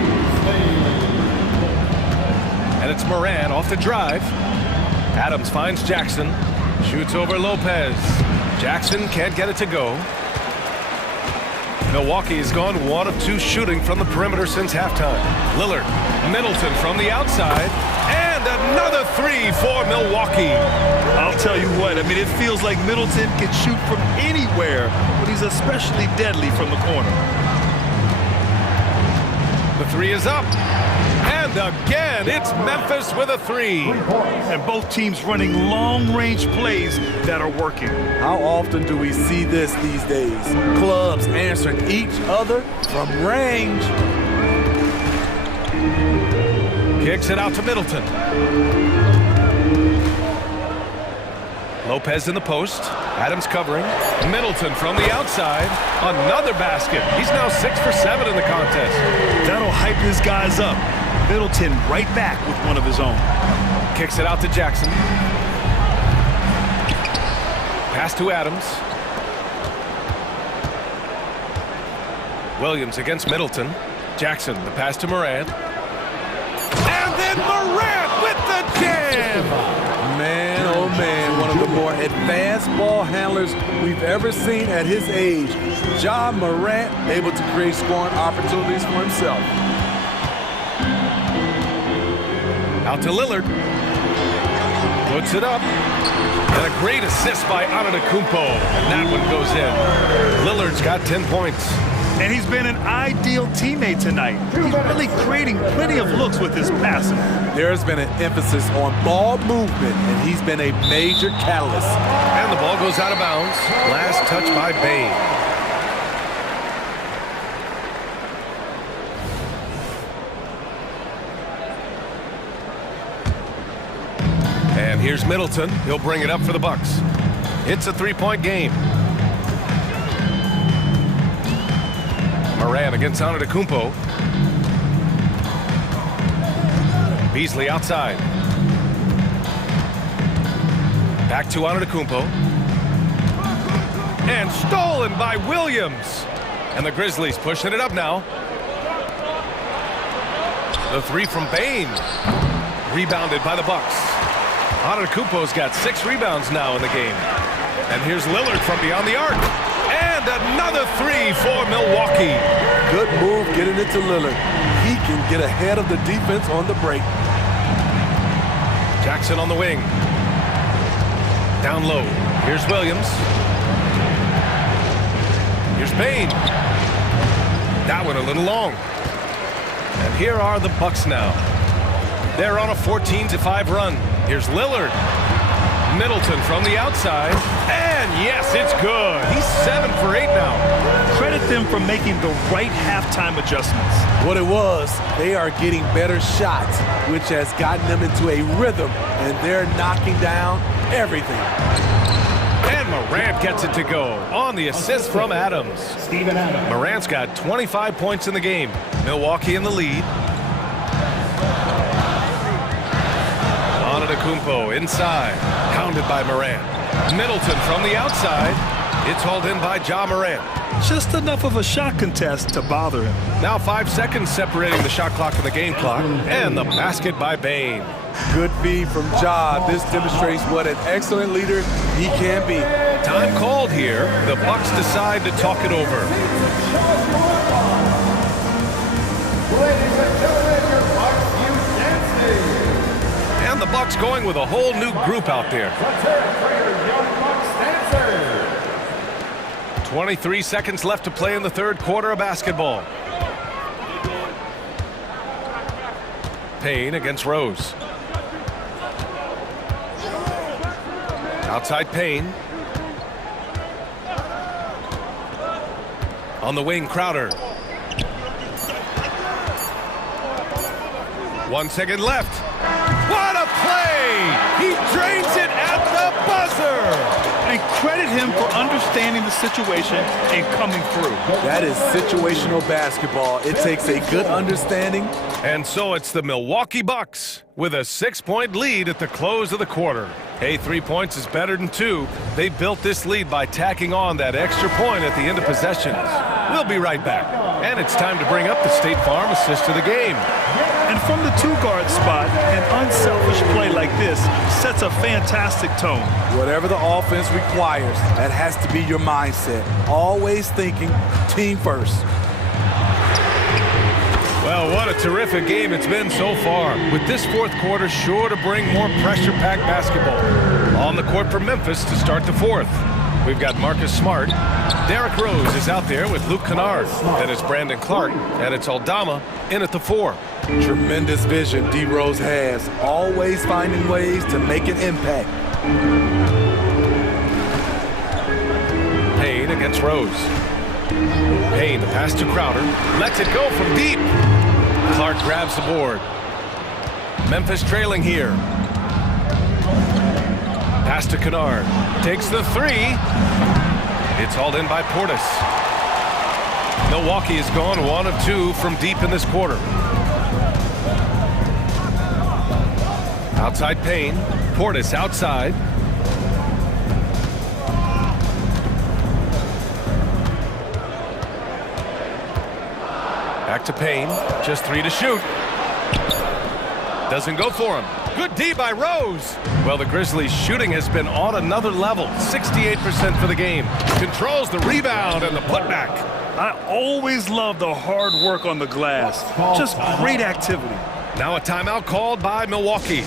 And it's Moran off the drive. Adams finds Jackson. Shoots over Lopez. Jackson can't get it to go. Milwaukee has gone 1 of 2 shooting from the perimeter since halftime. Lillard, Middleton from the outside, and another 3 for Milwaukee. I'll tell you what, I mean, it feels like Middleton can shoot from anywhere, but he's especially deadly from the corner. The 3 is up. And again, it's Memphis with a 3. And both teams running long-range plays that are working. How often do we see this these days? Clubs answering each other from range. Kicks it out to Middleton. Lopez in the post. Adams covering. Middleton from the outside. Another basket. He's now 6 for 7 in the contest. That'll hype his guys up. Middleton right back with one of his own. Kicks it out to Jackson. Pass to Adams. Williams against Middleton. Jackson, the pass to Morant. And then Morant with the jam! Man, oh man, one of the more advanced ball handlers we've ever seen at his age. Ja Morant able to create scoring opportunities for himself. Out to Lillard. Puts it up. And a great assist by Antetokounmpo. And that one goes in. Lillard's got 10 points. And he's been an ideal teammate tonight. He's really creating plenty of looks with his passing. There's been an emphasis on ball movement, and he's been a major catalyst. And the ball goes out of bounds. Last touch by Bain. And here's Middleton. He'll bring it up for the Bucks. It's a 3-point game. Moran against Antetokounmpo. Beasley outside. Back to Antetokounmpo. And stolen by Williams. And the Grizzlies pushing it up now. The 3 from Bain. Rebounded by the Bucks. Antetokounmpo's got 6 rebounds now in the game. And here's Lillard from beyond the arc. And another 3 for Milwaukee. Good move getting it to Lillard. He can get ahead of the defense on the break. Jackson on the wing. Down low. Here's Williams. Here's Bain. That one a little long. And here are the Bucks now. They're on a 14-5 run. Here's Lillard. Middleton from the outside. And yes, it's good. He's 7 for 8 now. Credit them for making the right halftime adjustments. What it was, they are getting better shots, which has gotten them into a rhythm, and they're knocking down everything. And Morant gets it to go on the assist from Adams. Morant's got 25 points in the game. Milwaukee in the lead. Antetokounmpo inside, hounded by Morant. Middleton from the outside. It's hauled in by Ja Morant. Just enough of a shot contest to bother him. Now 5 seconds separating the shot clock and the game clock. And the basket by Bain. Good feed from Ja. This demonstrates what an excellent leader he can be. Time called here. The Bucks decide to talk it over. Ladies and gentlemen, your Bucks youth dancing. And the Bucks going with a whole new group out there. Let's hear it for your young Bucks dancers. 23 seconds left to play in the third quarter of basketball. Payne against Rose. Outside Payne. On the wing, Crowder. 1 second left. What a play! He drains it at the buzzer! And credit him for understanding the situation and coming through. That is situational basketball. It takes a good understanding. And so it's the Milwaukee Bucks with a 6-point lead at the close of the quarter. Hey, 3 points is better than 2. They built this lead by tacking on that extra point at the end of possessions. We'll be right back. And it's time to bring up the State Farm assist of the game. And from the two-guard spot, an unselfish play like this sets a fantastic tone. Whatever the offense requires, that has to be your mindset. Always thinking team first. Well, what a terrific game it's been so far, with this fourth quarter sure to bring more pressure-packed basketball. On the court for Memphis to start the fourth. We've got Marcus Smart. Derrick Rose is out there with Luke Kennard. Then it's Brandon Clark, and it's Aldama in at the 4. Tremendous vision D. Rose has. Always finding ways to make an impact. Payne against Rose. Payne, the pass to Crowder. Lets it go from deep. Clark grabs the board. Memphis trailing here. Pass to Kennard. Takes the 3. It's hauled in by Portis. Milwaukee has gone 1 of 2 from deep in this quarter. Outside Payne. Portis outside. Back to Payne. Just 3 to shoot. Doesn't go for him. Good D by Rose. Well, the Grizzlies' shooting has been on another level. 68% for the game. Controls the rebound and the putback. I always love the hard work on the glass. Just great activity. Now a timeout called by Milwaukee.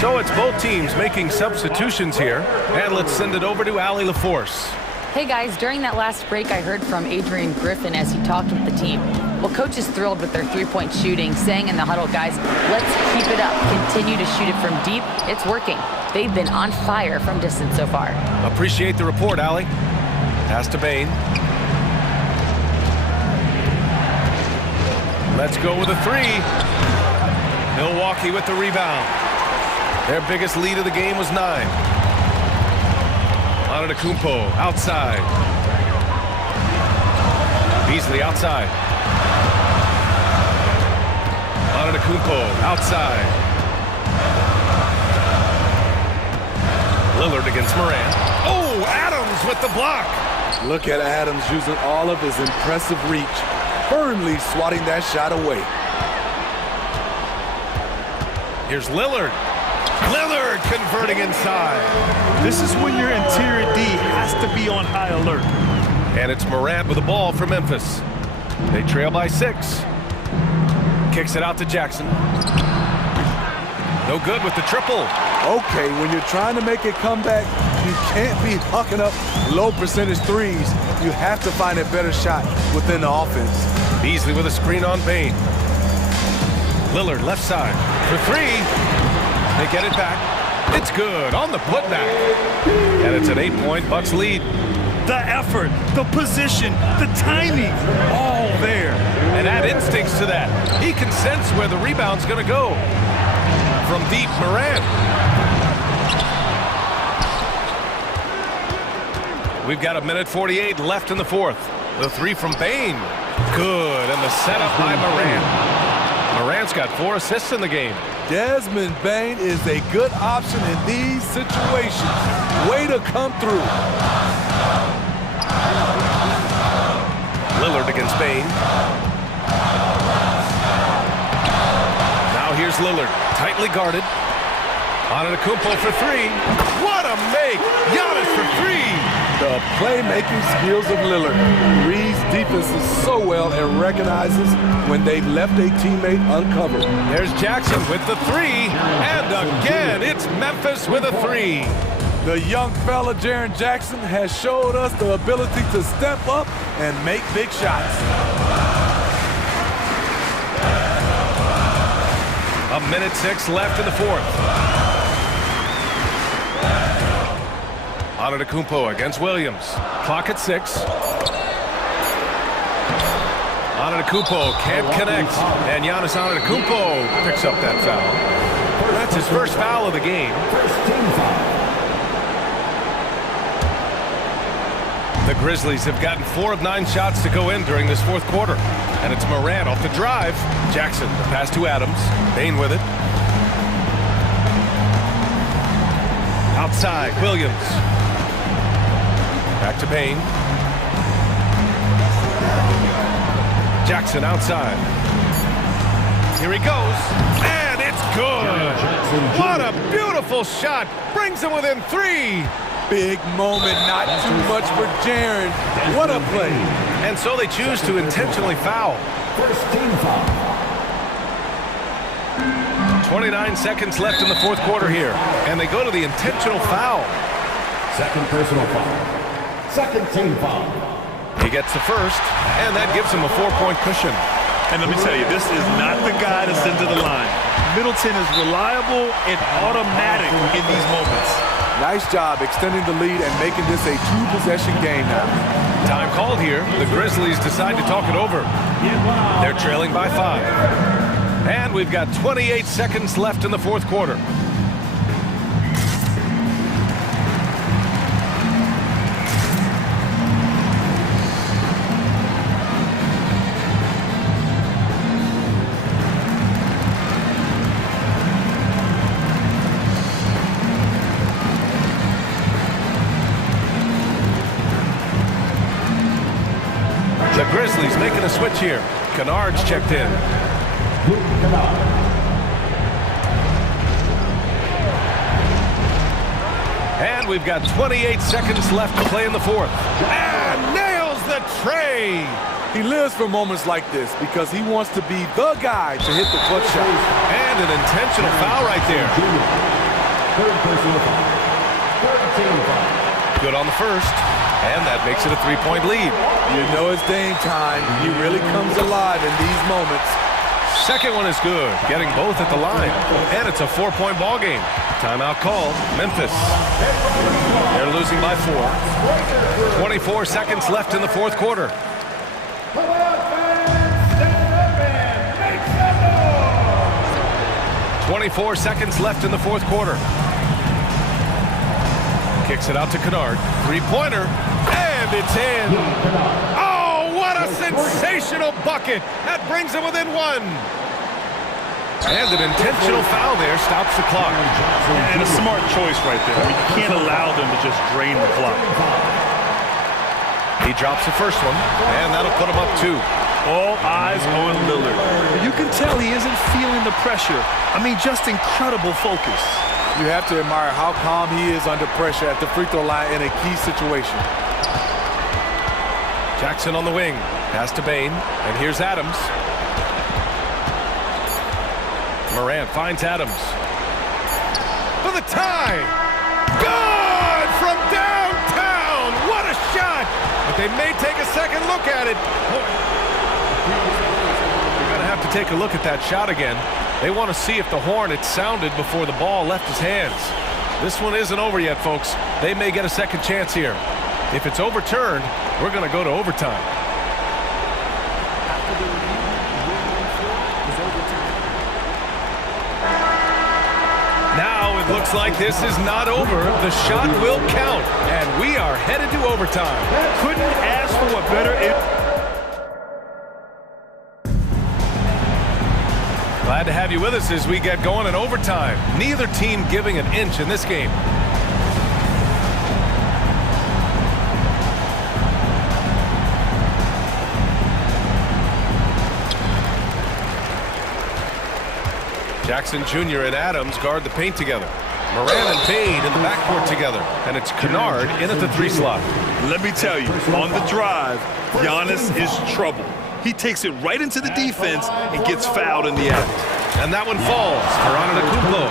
So it's both teams making substitutions here. And let's send it over to Allie LaForce. Hey guys, during that last break, I heard from Adrian Griffin as he talked with the team. Well, coach is thrilled with their 3-point shooting, saying in the huddle, guys, let's keep it up. Continue to shoot it from deep. It's working. They've been on fire from distance so far. Appreciate the report, Allie. Pass to Bane. Let's go with a 3. Milwaukee with the rebound. Their biggest lead of the game was 9. Antetokounmpo outside. Beasley outside. Antetokounmpo outside. Lillard against Morant. Oh, Adams with the block. Look at Adams using all of his impressive reach, firmly swatting that shot away. Here's Lillard. Lillard converting inside. This is when your interior D has to be on high alert. And it's Morant with the ball for Memphis. They trail by 6. Kicks it out to Jackson. No good with the triple. Okay, when you're trying to make a comeback, you can't be hucking up low percentage threes. You have to find a better shot within the offense. Beasley with a screen on Bane. Lillard left side for 3. They get it back. It's good on the putback. And it's an 8-point Bucks lead. The effort, the position, the timing, all there. And add instincts to that. He can sense where the rebound's going to go. From deep, Morant. We've got 1:48 left in the fourth. The 3 from Bane. Good, and the setup by Morant. Morant's got 4 assists in the game. Desmond Bane is a good option in these situations. Way to come through. Lillard against Bane. Now here's Lillard, tightly guarded. Antetokounmpo for 3. What a make! Giannis for 3. The playmaking skills of Lillard. Reads defenses so well and recognizes when they've left a teammate uncovered. There's Jackson with the three, and again, it's Memphis with a three. The young fella, Jaren Jackson, has showed us the ability to step up and make big shots. A minute 6 left in the fourth. Antetokounmpo against Williams. Clock at 6. Antetokounmpo can't connect, and Giannis Antetokounmpo picks up that foul. That's his first foul of the game. The Grizzlies have gotten 4 of 9 shots to go in during this fourth quarter. And it's Morant off the drive. Jackson, the pass to Adams. Bain with it. Outside, Williams. Back to Bain. Jackson outside. Here he goes. And it's good. What a beautiful shot. Brings him within 3. Big moment, not too much for Jaren. What a play. And so they choose to intentionally foul. First team foul. 29 seconds left in the fourth quarter here. And they go to the intentional foul. Second personal foul. Second team foul. He gets the first, and that gives him a 4-point cushion. And let me tell you, this is not the guy to send to the line. Middleton is reliable and automatic in these moments. Nice job extending the lead and making this a 2-possession game now. Time called here. The Grizzlies decide to talk it over. They're trailing by 5. And we've got 28 seconds left in the fourth quarter. The Grizzlies making a switch here. Kennard's checked in. And we've got 28 seconds left to play in the fourth. And nails the tray. He lives for moments like this because he wants to be the guy to hit the clutch shot. And an intentional foul right there. Third personal foul. Third team foul. Good on the first. And that makes it a 3-point lead. You know it's Dame time. He really comes alive in these moments. Second one is good, getting both at the line. And it's a 4-point ball game. Timeout called. Memphis. They're losing by 4. 24 seconds left in the fourth quarter. 24 seconds left in the fourth quarter. Kicks it out to Kennard. 3-pointer. And it's in. Oh, what a sensational bucket. That brings him within 1. And an intentional foul there stops the clock. And a smart choice right there. I mean, you can't allow them to just drain the clock. He drops the first one, and that'll put him up 2. All eyes on Lillard. You can tell he isn't feeling the pressure. I mean, just incredible focus. You have to admire how calm he is under pressure at the free throw line in a key situation. Jackson on the wing. Pass to Bain, and here's Adams. Morant finds Adams. For the tie! Good from downtown! What a shot! But they may take a second look at it. You're going to have to take a look at that shot again. They want to see if the horn had sounded before the ball left his hands. This one isn't over yet, folks. They may get a second chance here. If it's overturned, we're going to go to overtime. Now it looks like this is not over. The shot will count, and we are headed to overtime. Couldn't ask for a better... Glad to have you with us as we get going in overtime. Neither team giving an inch in this game. Jackson Jr. and Adams guard the paint together. Moran and Payne in the backcourt together. And it's Kennard in at the 3 slot. Let me tell you, on the drive, Giannis is trouble. He takes it right into the defense and gets fouled in the act. And that one falls for Antetokounmpo.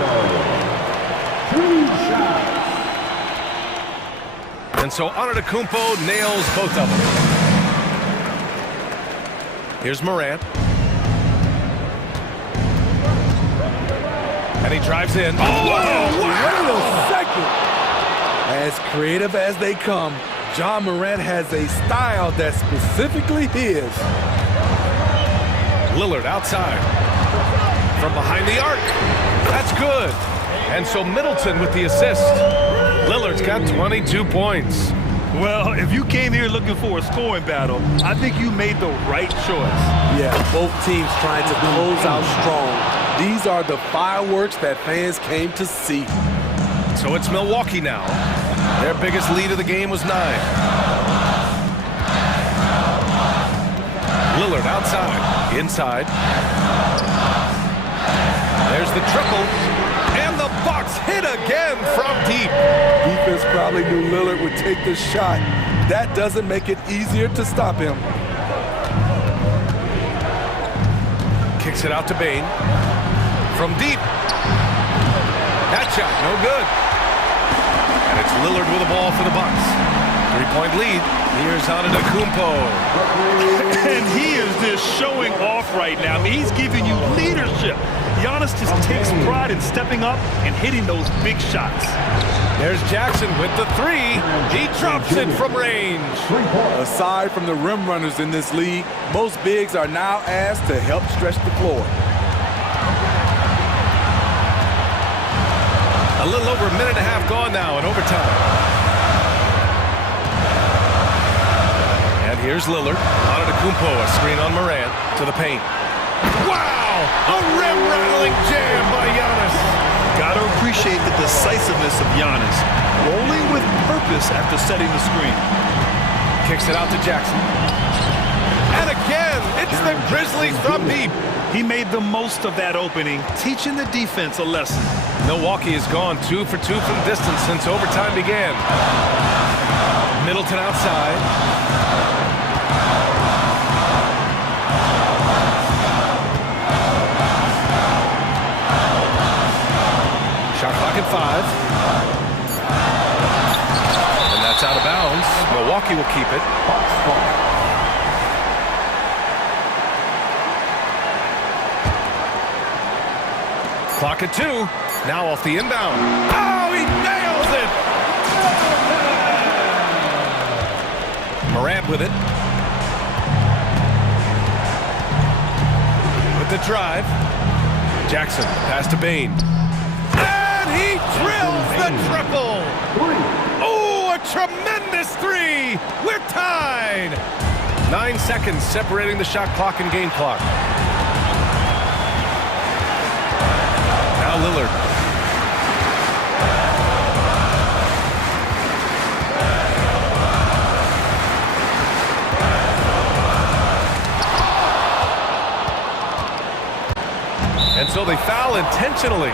And so Antetokounmpo nails both of them. Here's Morant. And he drives in. Oh, wow! Wait a second. As creative as they come, Ja Morant has a style that's specifically his. Lillard outside. From behind the arc. That's good. And so Middleton with the assist. Lillard's got 22 points. Well, if you came here looking for a scoring battle, I think you made the right choice. Yeah, both teams trying to close out strong. These are the fireworks that fans came to see. So it's Milwaukee now. Their biggest lead of the game was 9. Lillard outside. Inside. There's the triple. And the Bucks hit again from deep. Defense probably knew Lillard would take the shot. That doesn't make it easier to stop him. Kicks it out to Bane. From deep. That shot, no good. And it's Lillard with the ball for the Bucks. 3-point lead. Here's Antetokounmpo. And he is just showing off right now. I mean, he's giving you leadership. Giannis just takes pride in stepping up and hitting those big shots. There's Jackson with the 3. He drops it from range. Aside from the rim runners in this league, most bigs are now asked to help stretch the floor. A little over a minute and a half gone now in overtime. And here's Lillard. Antetokounmpo, a screen on Morant to the paint. Wow! A rim-rattling jam by Giannis. Gotta appreciate the decisiveness of Giannis. Rolling with purpose after setting the screen. Kicks it out to Jackson. And again, it's the Grizzlies from deep. He made the most of that opening, teaching the defense a lesson. Milwaukee has gone 2 for 2 from distance since overtime began. Middleton outside. Shot clock at 5. And that's out of bounds. Milwaukee will keep it. Clock at 2. Now off the inbound. Oh, he nails it! Morant with it. With the drive. Jackson, pass to Bane. And he drills the triple! Oh, a tremendous 3! We're tied! 9 seconds separating the shot clock and game clock. Now Lillard. And so they foul intentionally.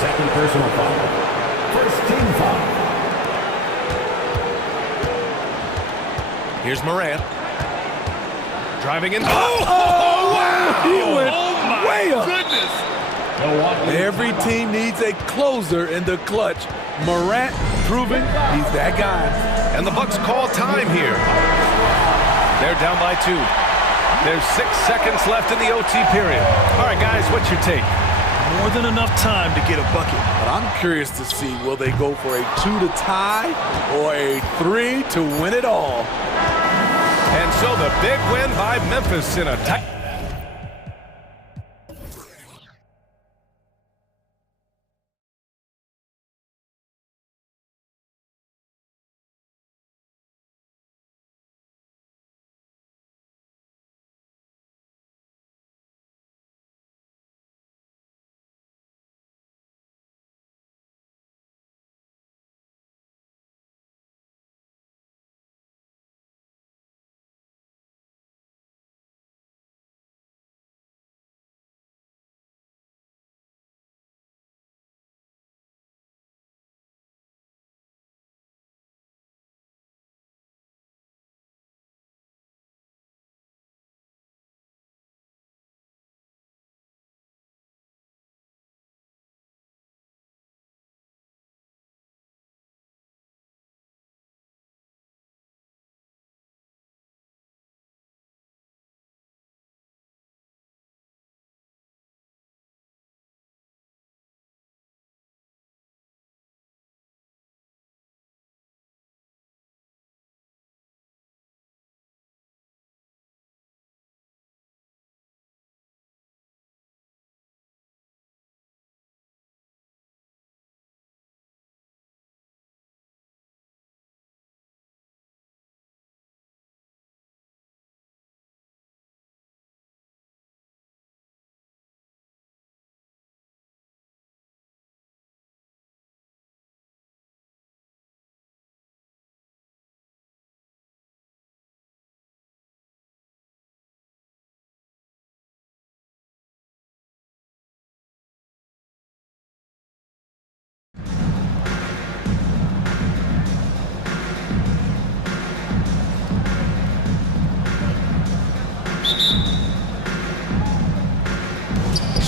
Second personal foul. First team foul. Here's Morant. Driving in. Oh, wow! He went way up. Goodness! Every team needs a closer in the clutch. Morant proving he's that guy. And the Bucks call time here. They're down by 2. There's 6 seconds left in the OT period. All right, guys, what's your take? More than enough time to get a bucket. But I'm curious to see, will they go for a 2 to tie or a 3 to win it all? And so the big win by Memphis in a tight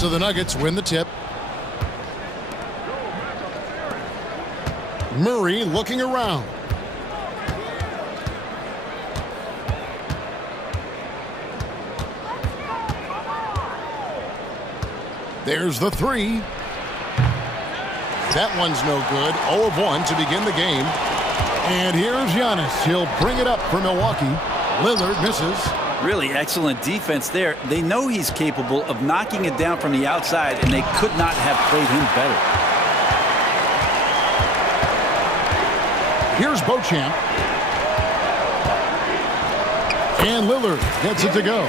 So the Nuggets win the tip. Murray looking around. There's the three. That one's no good. 0 of 1 to begin the game. And here's Giannis. He'll bring it up for Milwaukee. Lillard misses. Really excellent defense there. They know he's capable of knocking it down from the outside, and they could not have played him better. Here's Beauchamp. And Lillard gets it to go.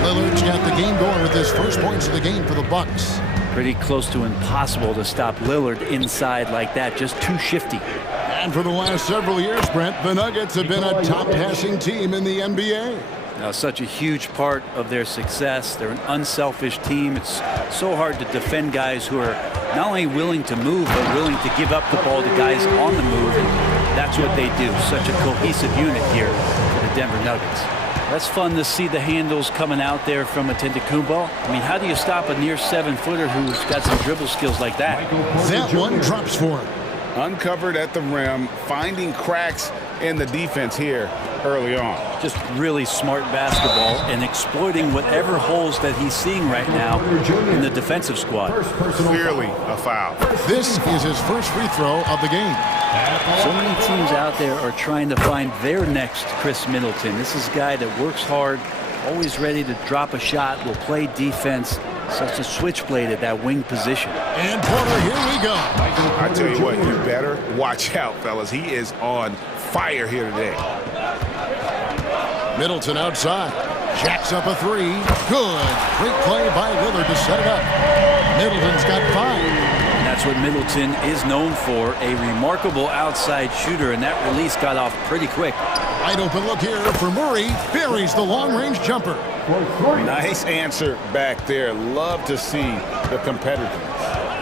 Lillard's got the game going with his first points of the game for the Bucks. Pretty close to impossible to stop Lillard inside like that. Just too shifty. And for the last several years, Brent, the Nuggets have been a top passing team in the NBA. Now, such a huge part of their success. They're an unselfish team. It's so hard to defend guys who are not only willing to move, but willing to give up the ball to guys on the move. And that's what they do. Such a cohesive unit here for the Denver Nuggets. That's fun to see the handles coming out there from Antetokounmpo. I mean, how do you stop a near 7-footer who's got some dribble skills like that? That one drops for him. Uncovered at the rim, finding cracks in the defense here early on. Just really smart basketball and exploiting whatever holes that he's seeing right now in the defensive squad. Clearly a foul. This is his first free throw of the game. So many teams out there are trying to find their next Chris Middleton. This is a guy that works hard, always ready to drop a shot, will play defense. Such a switchblade at that wing position. And Porter, here we go. I tell you what, you better watch out, fellas. He is on fire here today. Middleton outside. Jacks up a three. Good. Great play by Lillard to set it up. Middleton's got 5. And that's what Middleton is known for, a remarkable outside shooter, and that release got off pretty quick. Wide open look here for Murray. Buries the long-range jumper. Nice answer back there. Love to see the competitiveness.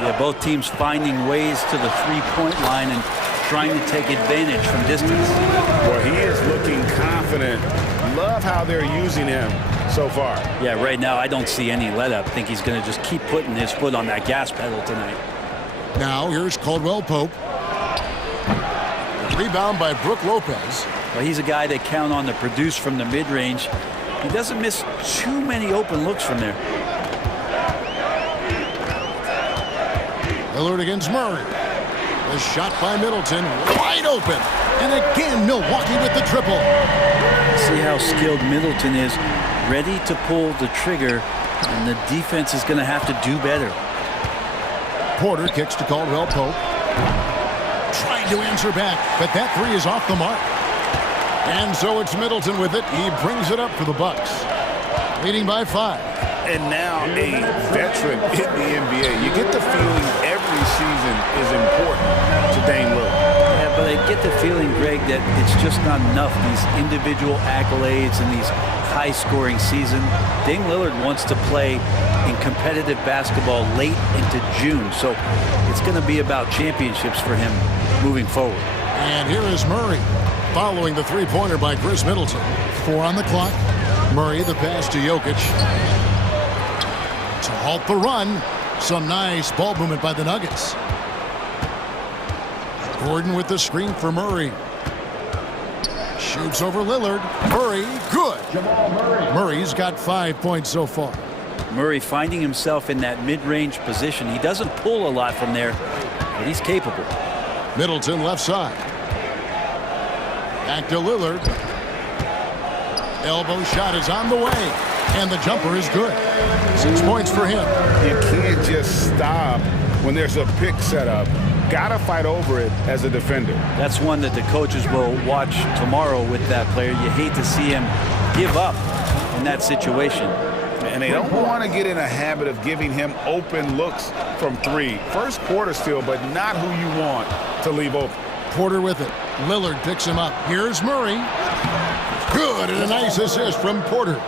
Yeah, both teams finding ways to the three-point line and trying to take advantage from distance. Well, he is looking confident. Love how they're using him so far. Yeah, right now I don't see any let-up. I think he's going to just keep putting his foot on that gas pedal tonight. Now here's Caldwell Pope. Rebound by Brook Lopez. Well, he's a guy they count on to produce from the mid-range. He doesn't miss too many open looks from there. Lillard against Murray. The shot by Middleton, wide open. And again, Milwaukee with the triple. See how skilled Middleton is, ready to pull the trigger, and the defense is going to have to do better. Porter kicks to Caldwell Pope. Trying to answer back, but that three is off the mark. And so it's Middleton with it. He brings it up for the Bucks, leading by 5. And now a veteran in the NBA. You get the feeling every season is important to Dame Lillard. Yeah, but I get the feeling, Greg, that it's just not enough, these individual accolades and these high-scoring season. Dame Lillard wants to play in competitive basketball late into June, so it's going to be about championships for him moving forward. And here is Murray, following the three-pointer by Chris Middleton. 4 on the clock. Murray, the pass to Jokic. To halt the run. Some nice ball movement by the Nuggets. Gordon with the screen for Murray. Shoots over Lillard. Murray, good. Murray's got 5 points so far. Murray finding himself in that mid-range position. He doesn't pull a lot from there, but he's capable. Middleton left side. Back to Lillard. Elbow shot is on the way. And the jumper is good. 6 points for him. You can't just stop when there's a pick set up. Gotta fight over it as a defender. That's one that the coaches will watch tomorrow with that player. You hate to see him give up in that situation. And they don't want to get in a habit of giving him open looks from 3. First quarter still, but not who you want to leave open. Porter with it. Lillard picks him up. Here's Murray. Good, and a nice assist from Porter.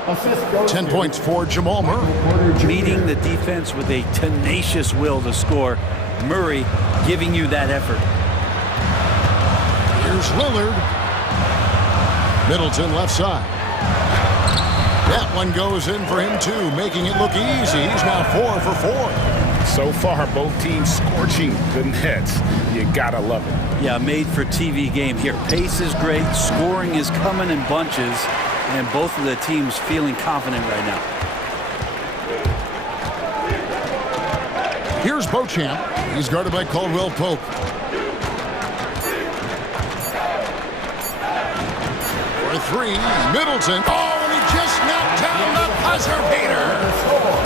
10 points for Jamal Murray. Meeting the defense with a tenacious will to score. Murray giving you that effort. Here's Lillard. Middleton left side. That one goes in for him, too, making it look easy. He's now 4 for 4. So far, both teams scorching the nets. You gotta love it. Yeah, made for TV game here. Pace is great, scoring is coming in bunches, and both of the teams feeling confident right now. Here's Beauchamp. He's guarded by Caldwell Pope. For 3, Middleton. Oh, and he just knocked down the buzzer beater.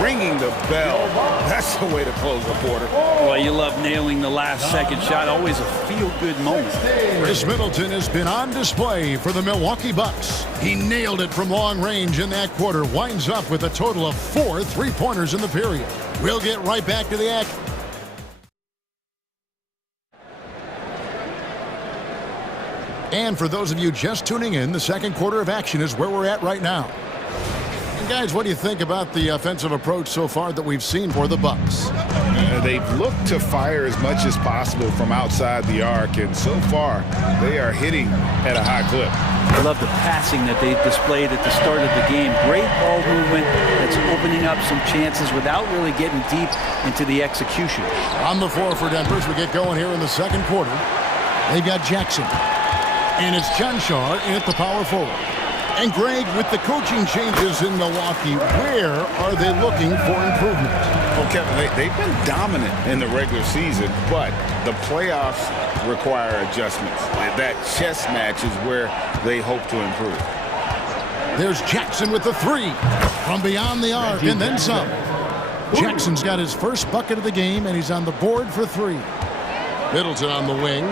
Ringing the bell. That's the way to close the quarter. Well, you love nailing the last second shot. Always a feel-good moment. Chris Middleton has been on display for the Milwaukee Bucks. He nailed it from long range in that quarter. Winds up with a total of 4 3-pointers in the period. We'll get right back to the action. And for those of you just tuning in, the second quarter of action is where we're at right now. And guys, what do you think about the offensive approach so far that we've seen for the Bucks? They've looked to fire as much as possible from outside the arc, and so far they are hitting at a high clip. I love the passing that they displayed at the start of the game. Great ball movement that's opening up some chances without really getting deep into the execution. On the floor for Denver as we get going here in the second quarter. They've got Jackson. And it's John Shaw in at the power forward. And Greg, with the coaching changes in Milwaukee, where are they looking for improvement? Well, Kevin, they've been dominant in the regular season, but the playoffs require adjustments. That chess match is where they hope to improve. There's Jackson with the 3 from beyond the arc and then some. Jackson's got his first bucket of the game, and he's on the board for 3. Middleton on the wing.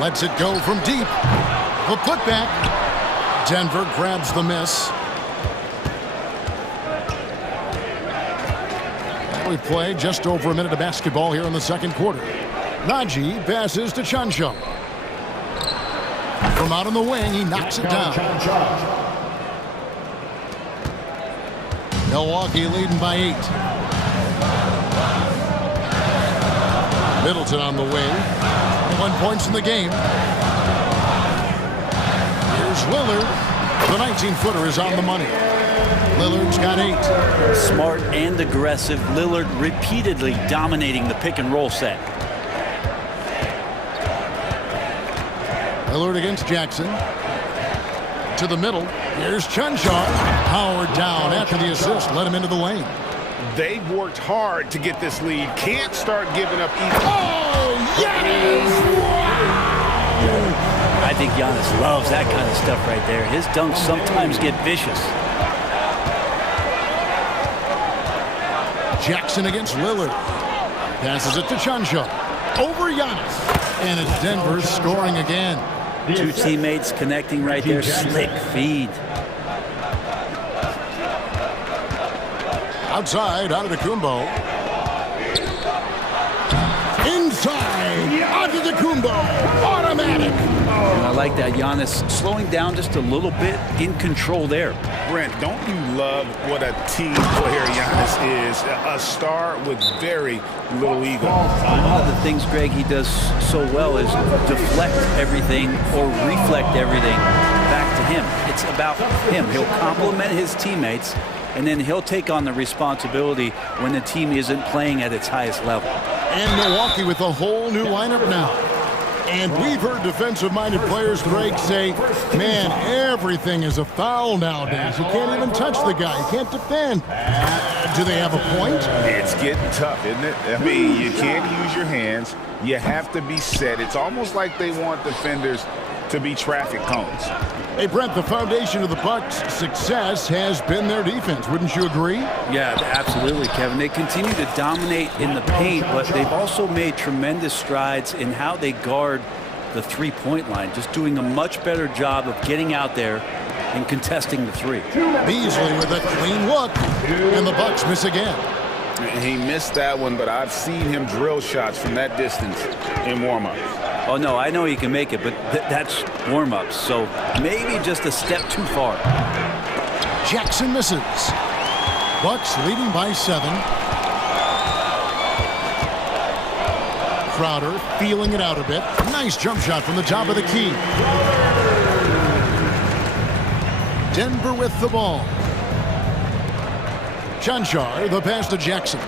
Lets it go from deep. The putback. Denver grabs the miss. We play just over a minute of basketball here in the second quarter. Najee passes to Chanshaw. From out on the wing, he knocks it down. Milwaukee leading by 8. Middleton on the wing. 1 point in the game. Here's Lillard. The 19-footer is on the money. Lillard's got 8. Smart and aggressive. Lillard repeatedly dominating the pick-and-roll set. Lillard against Jackson. To the middle. Here's Chanshaw. Powered down after the assist. Let him into the lane. They've worked hard to get this lead. Can't start giving up either. Oh, yes! I think Giannis loves that kind of stuff right there. His dunks sometimes get vicious. Jackson against Lillard. Passes it to Chanshaw. Over Giannis. And it's Denver scoring again. 2 teammates connecting right there. Slick feed. Outside, Antetokounmpo. Inside, Antetokounmpo. Automatic. And I like that. Giannis slowing down just a little bit, in control there. Brent, don't you love what a team player Giannis is? A star with very little ego. One of the things, Greg, he does so well is deflect everything or reflect everything back to him. It's about him. He'll compliment his teammates, and then he'll take on the responsibility when the team isn't playing at its highest level. And Milwaukee with a whole new lineup now. And we've heard defensive-minded players, Greg, say, man, everything is a foul nowadays. You can't even touch the guy. You can't defend. Do they have a point? It's getting tough, isn't it? I mean, you can't use your hands. You have to be set. It's almost like they want defenders to be traffic cones. Hey, Brent, the foundation of the Bucks' success has been their defense. Wouldn't you agree? Yeah, absolutely, Kevin. They continue to dominate in the paint, but they've also made tremendous strides in how they guard the three-point line, just doing a much better job of getting out there and contesting the 3. Beasley with a clean look, and the Bucks miss again. He missed that one, but I've seen him drill shots from that distance in warm-ups. Oh, no, I know he can make it, but that's warm-ups, so maybe just a step too far. Jackson misses. Bucks leading by 7. Crowder feeling it out a bit. Nice jump shot from the top of the key. Denver with the ball. Chanchar, the pass to Jackson.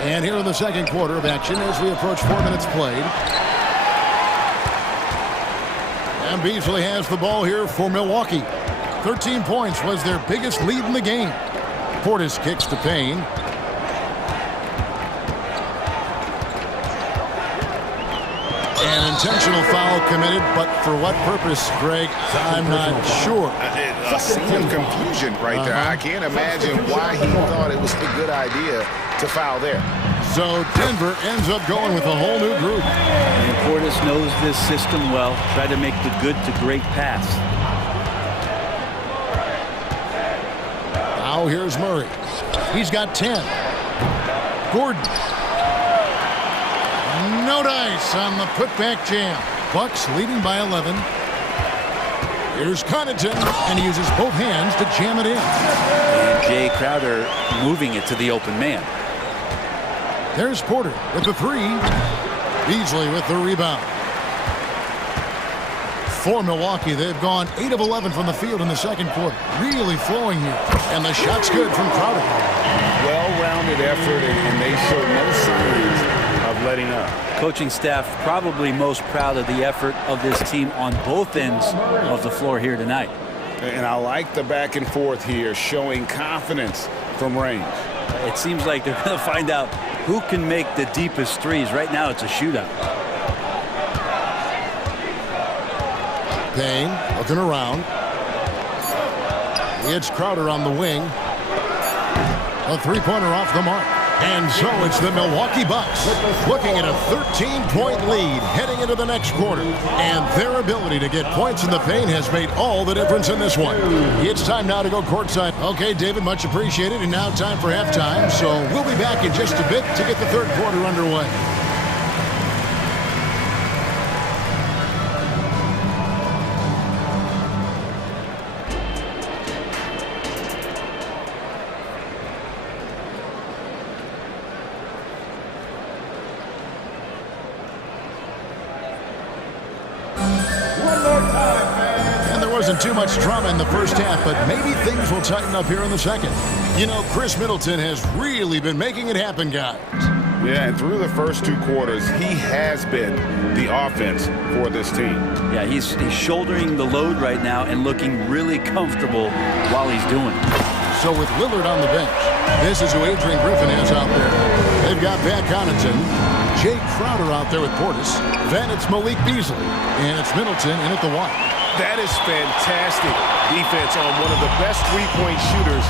And here in the second quarter of action as we approach 4 minutes played. And Beasley has the ball here for Milwaukee. 13 points was their biggest lead in the game. Portis kicks to Payne. An intentional foul committed, but for what purpose, Greg? I'm not sure. A scene of confusion right there. I can't imagine why he thought it was a good idea to foul there. So Denver ends up going with a whole new group. And Portis knows this system well. Try to make the good to great pass. Now here's Murray. He's got 10. Gordon. No dice on the putback jam. Bucks leading by 11. Here's Connaughton, and he uses both hands to jam it in. And Jay Crowder moving it to the open man. There's Porter with the three. Beasley with the rebound. For Milwaukee, they've gone 8 of 11 from the field in the second quarter. Really flowing here. And the shot's good from Crowder. Well-rounded effort, and they show no signs of letting up. Coaching staff probably most proud of the effort of this team on both ends of the floor here tonight. And I like the back and forth here, showing confidence from range. It seems like they're going to find out who can make the deepest threes. Right now, it's a shootout. Payne looking around. It's Crowder on the wing. A three-pointer off the mark. And so it's the Milwaukee Bucks looking at a 13-point lead heading into the next quarter. And their ability to get points in the paint has made all the difference in this one. It's time now to go courtside. Okay, David, much appreciated. And now time for halftime. So we'll be back in just a bit to get the third quarter underway. Too much drama in the first half, but maybe things will tighten up here in the second. You know, Chris Middleton has really been making it happen, guys. Yeah, and through the first two quarters, he has been the offense for this team. Yeah, he's shouldering the load right now and looking really comfortable while he's doing it. So with Lillard on the bench, this is who Adrian Griffin has out there. They've got Pat Connaughton, Jay Crowder out there with Portis. Then it's Malik Beasley, and it's Middleton in at the one. That is fantastic defense on one of the best three-point shooters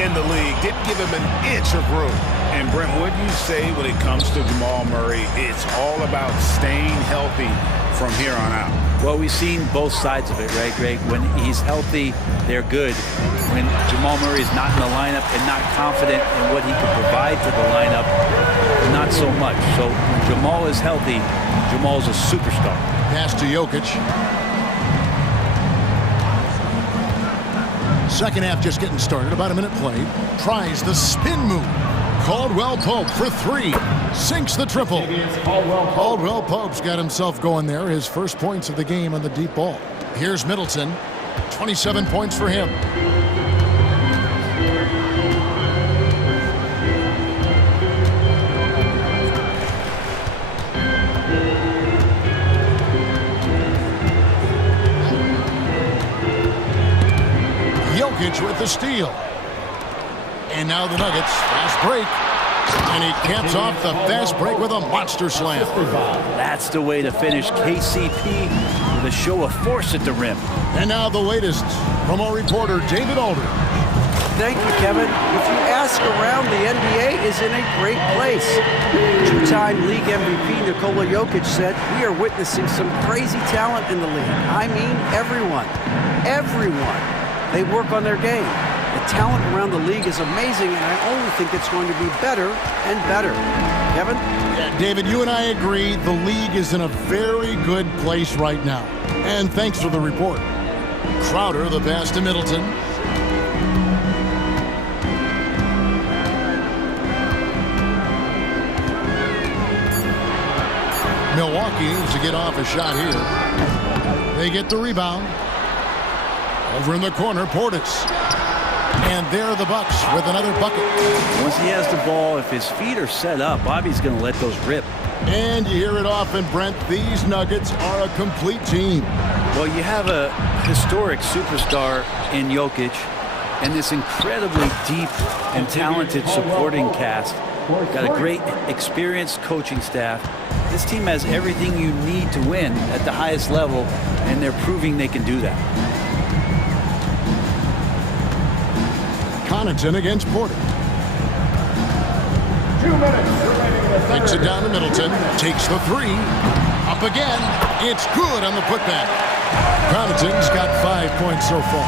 in the league. Didn't give him an inch of room. And Brent, what do you say when it comes to Jamal Murray? It's all about staying healthy from here on out. Well, we've seen both sides of it, right, Greg? When he's healthy, they're good. When Jamal Murray is not in the lineup and not confident in what he can provide to the lineup, not so much. So when Jamal is healthy, Jamal's a superstar. Pass to Jokic. Second half just getting started, about a minute played. Tries the spin move. Caldwell Pope for three. Sinks the triple. Caldwell Pope's got himself going there. His first points of the game on the deep ball. Here's Middleton. 27 points for him. With the steal. And now the Nuggets, fast break. And he caps off the fast break with a monster slam. That's the way to finish KCP with a show of force at the rim. And now the latest from our reporter, David Alder. Thank you, Kevin. If you ask around, the NBA is in a great place. Two-time league MVP Nikola Jokic said, "We are witnessing some crazy talent in the league. I mean, everyone. Everyone. They work on their game. The talent around the league is amazing, and I only think it's going to be better and better." Kevin? Yeah, David, you and I agree the league is in a very good place right now. And thanks for the report. Crowder, the pass to Middleton. Milwaukee needs to get off a shot here. They get the rebound. Over in the corner, Portis. And there are the Bucks with another bucket. Once he has the ball, if his feet are set up, Bobby's going to let those rip. And you hear it often, Brent, these Nuggets are a complete team. Well, you have a historic superstar in Jokic and this incredibly deep and talented supporting cast. Got a great experienced coaching staff. This team has everything you need to win at the highest level, and they're proving they can do that. Connaughton against Porter. 2 minutes remaining in the third. Takes it down to Middleton. Takes the three. Up again. It's good on the putback. Connaughton's got 5 points so far.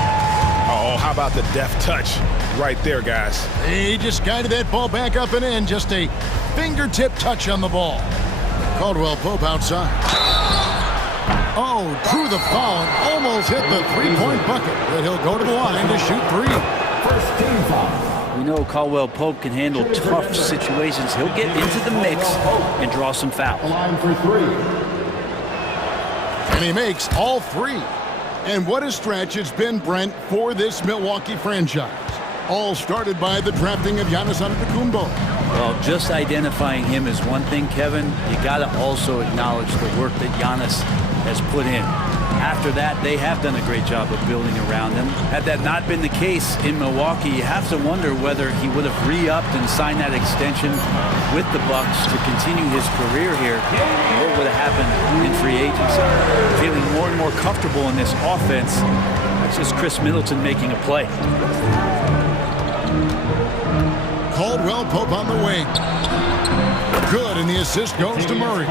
Oh, how about the deft touch right there, guys? He just guided that ball back up and in. Just a fingertip touch on the ball. Caldwell Pope outside. Oh, drew the foul and almost hit the three-point bucket. But he'll go to the line to shoot three. First team foul. We know Caldwell Pope can handle tough situations. He'll get into the mix and draw some fouls. Line for three. And he makes all three. And what a stretch it's been, Brent, for this Milwaukee franchise. All started by the drafting of Giannis Antetokounmpo. Well, just identifying him is one thing, Kevin. You got to also acknowledge the work that Giannis has put in. After that, they have done a great job of building around him. Had that not been the case in Milwaukee, you have to wonder whether he would have re-upped and signed that extension with the Bucks to continue his career here. What would have happened in free agency? Feeling more and more comfortable in this offense. That's just Chris Middleton making a play. Caldwell Pope on the wing. Good, and the assist goes to Murray.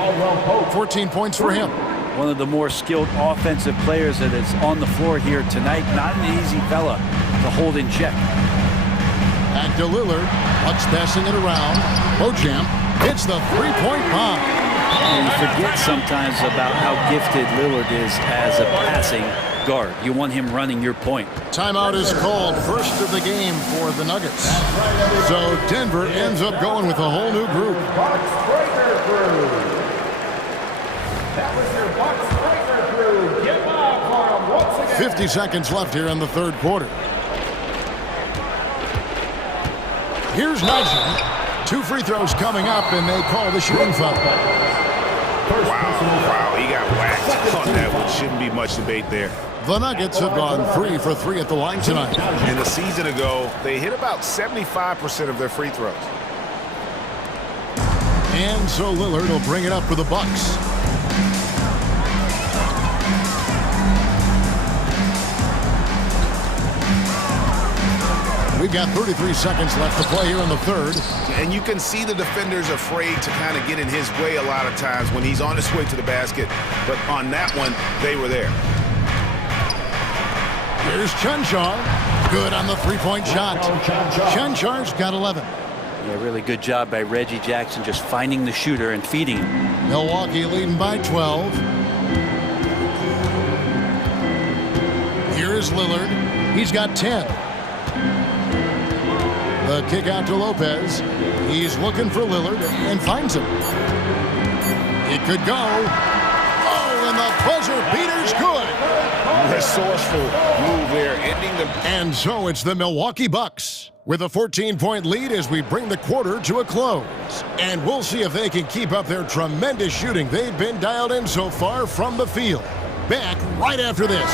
14 points for him. One of the more skilled offensive players that is on the floor here tonight. Not an easy fella to hold in check. Back to Lillard. Bucks passing it around. Beauchamp hits the three-point bomb. And you forget sometimes about how gifted Lillard is as a passing guard. You want him running your point. Timeout is called, first of the game for the Nuggets. So Denver ends up going with a whole new group. That was your Bucks breaker crew. Get live for them once again. 50 seconds left here in the third quarter. Here's Najee. 2 free throws coming up, and they call the shooting foul. Wow, he got whacked on that one. Shouldn't be much debate there. The Nuggets have gone 3 for 3 at the line tonight. And a season ago, they hit about 75% of their free throws. And so Lillard will bring it up for the Bucks. We've got 33 seconds left to play here in the third. And you can see the defenders afraid to kind of get in his way a lot of times when he's on his way to the basket. But on that one, they were there. Here's Chunchar. Good on the three-point shot. Chunchar's got 11. Yeah, really good job by Reggie Jackson just finding the shooter and feeding him. Milwaukee leading by 12. Here's Lillard. He's got 10. The kick out to Lopez. He's looking for Lillard and finds him. It could go. Oh, and the buzzer beater's good. Resourceful move there, ending the... And so it's the Milwaukee Bucks with a 14-point lead as we bring the quarter to a close. And we'll see if they can keep up their tremendous shooting they've been dialed in so far from the field. Back right after this.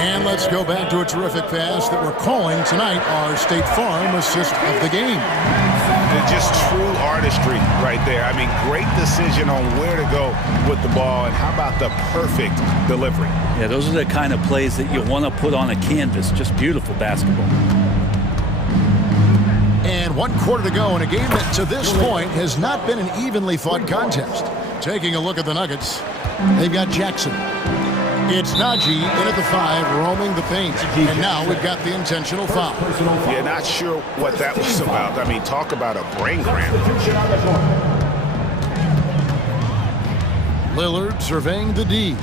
And let's go back to a terrific pass that we're calling tonight our State Farm assist of the game. Just true artistry right there. I mean, great decision on where to go with the ball, and how about the perfect delivery? Yeah, those are the kind of plays that you want to put on a canvas. Just beautiful basketball. And 1 quarter to go in a game that to this point has not been an evenly fought contest. Taking a look at the Nuggets, they've got Jackson. It's Najee in at the 5, roaming the paint. And now we've got the intentional foul. Yeah, not sure what that was about. I mean, talk about a brain cramp. Lillard surveying the D.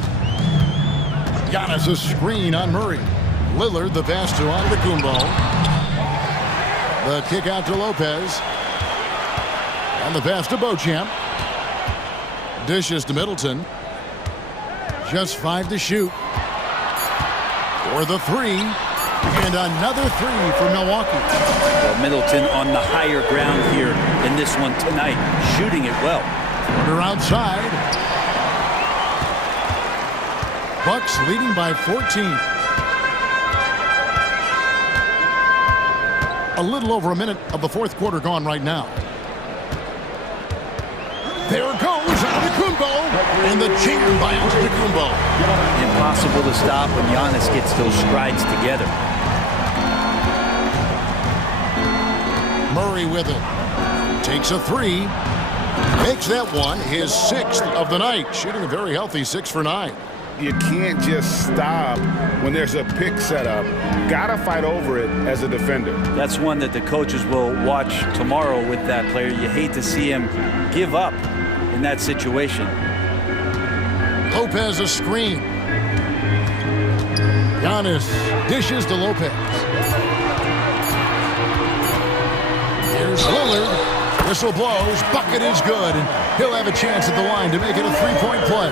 Giannis a screen on Murray. Lillard the pass to Antetokounmpo. The kick out to Lopez. And the pass to Beauchamp. Dishes to Middleton. Just 5 to shoot. for the three. And another three for Milwaukee. Well, Middleton on the higher ground here in this one tonight, shooting it well. Corner outside. Bucks leading by 14. A little over a minute of the fourth quarter gone right now. There goes Antetokounmpo, and the jam by Antetokounmpo. Impossible to stop when Giannis gets those strides together. Murray with it. Takes a three. Makes that one his sixth of the night. Shooting a very healthy 6 for 9. You can't just stop when there's a pick set up. Gotta fight over it as a defender. That's one that the coaches will watch tomorrow with that player. You hate to see him give up in that situation. Lopez a screen. Giannis dishes to Lopez. Here's Lillard. Whistle blows. Bucket is good. And he'll have a chance at the line to make it a three-point play.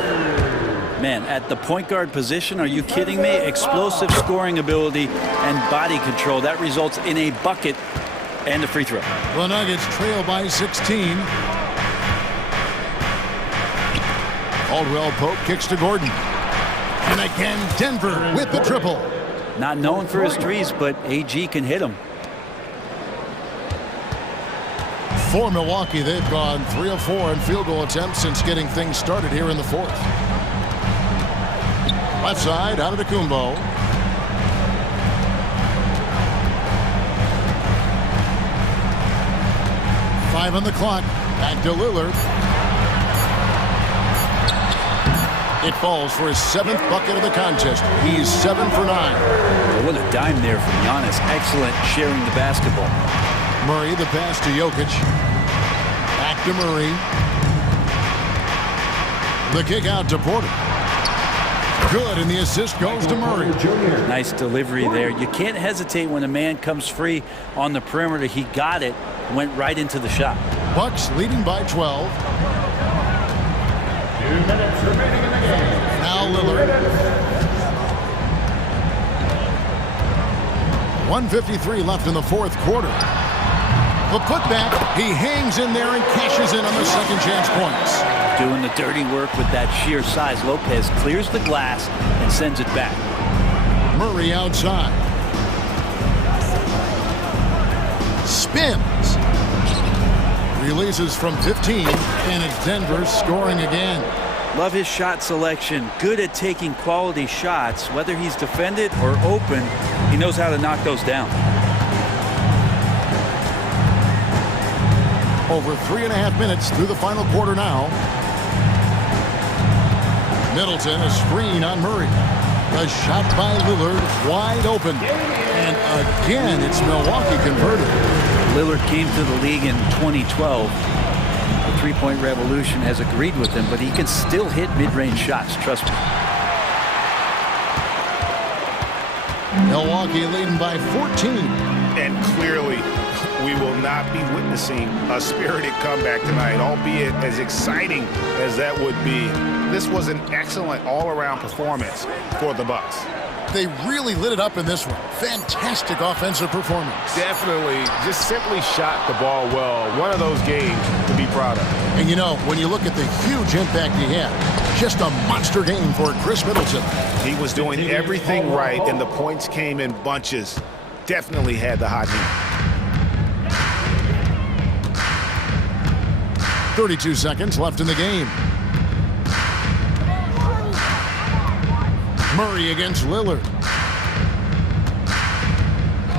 Man, at the point guard position, are you kidding me? Explosive scoring ability and body control. That results in a bucket and a free throw. The Nuggets trail by 16. Caldwell Pope kicks to Gordon. And again, Denver with the triple. Not known for his threes, but AG can hit him. For Milwaukee, they've gone 3 of 4 in field goal attempts since getting things started here in the fourth. Left side, Antetokounmpo. Five on the clock. Back to Lillard. It falls for his 7th bucket of the contest. He's 7 for 9. What a dime there from Giannis. Excellent sharing the basketball. Murray, the pass to Jokic. Back to Murray. The kick out to Porter. Good, and the assist goes to Murray. Nice delivery there. You can't hesitate when a man comes free on the perimeter. He got it, went right into the shot. Bucks leading by 12. 2 minutes remaining in the game. Now Lillard. 1:53 left in the fourth quarter. The putback, he hangs in there and cashes in on the second chance points. Doing the dirty work with that sheer size. Lopez clears the glass and sends it back. Murray outside. Spins. Releases from 15, and it's Denver scoring again. Love his shot selection. Good at taking quality shots. Whether he's defended or open, he knows how to knock those down. Over 3.5 minutes through the final quarter now. Middleton, a screen on Murray. A shot by Lillard, wide open. And again, it's Milwaukee converted. Lillard came to the league in 2012. The three-point revolution has agreed with him, but he can still hit mid-range shots, trust me. Milwaukee leading by 14. And clearly, we will not be witnessing a spirited comeback tonight, albeit as exciting as that would be. This was an excellent all-around performance for the Bucks. They really lit it up in this one. Fantastic offensive performance. Definitely, just simply shot the ball well. One of those games to be proud of. And you know, when you look at the huge impact he had, just a monster game for Chris Middleton. He was doing everything right, and the points came in bunches. Definitely had the hot hand. 32 seconds left in the game. Murray against Lillard.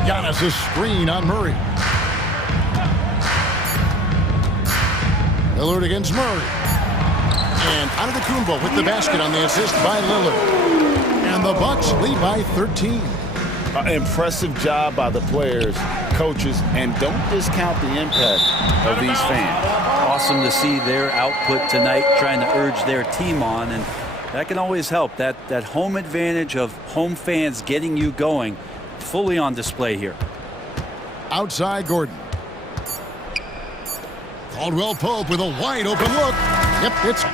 Giannis a screen on Murray. Lillard against Murray. And Antetokounmpo with the basket on the assist by Lillard. And the Bucks lead by 13. Impressive job by the players, coaches, and don't discount the impact of these fans. Awesome to see their output tonight, trying to urge their team on, and that can always help. That home advantage of home fans getting you going, fully on display here. Outside Gordon. Caldwell Pope with a wide open look. Yep, it's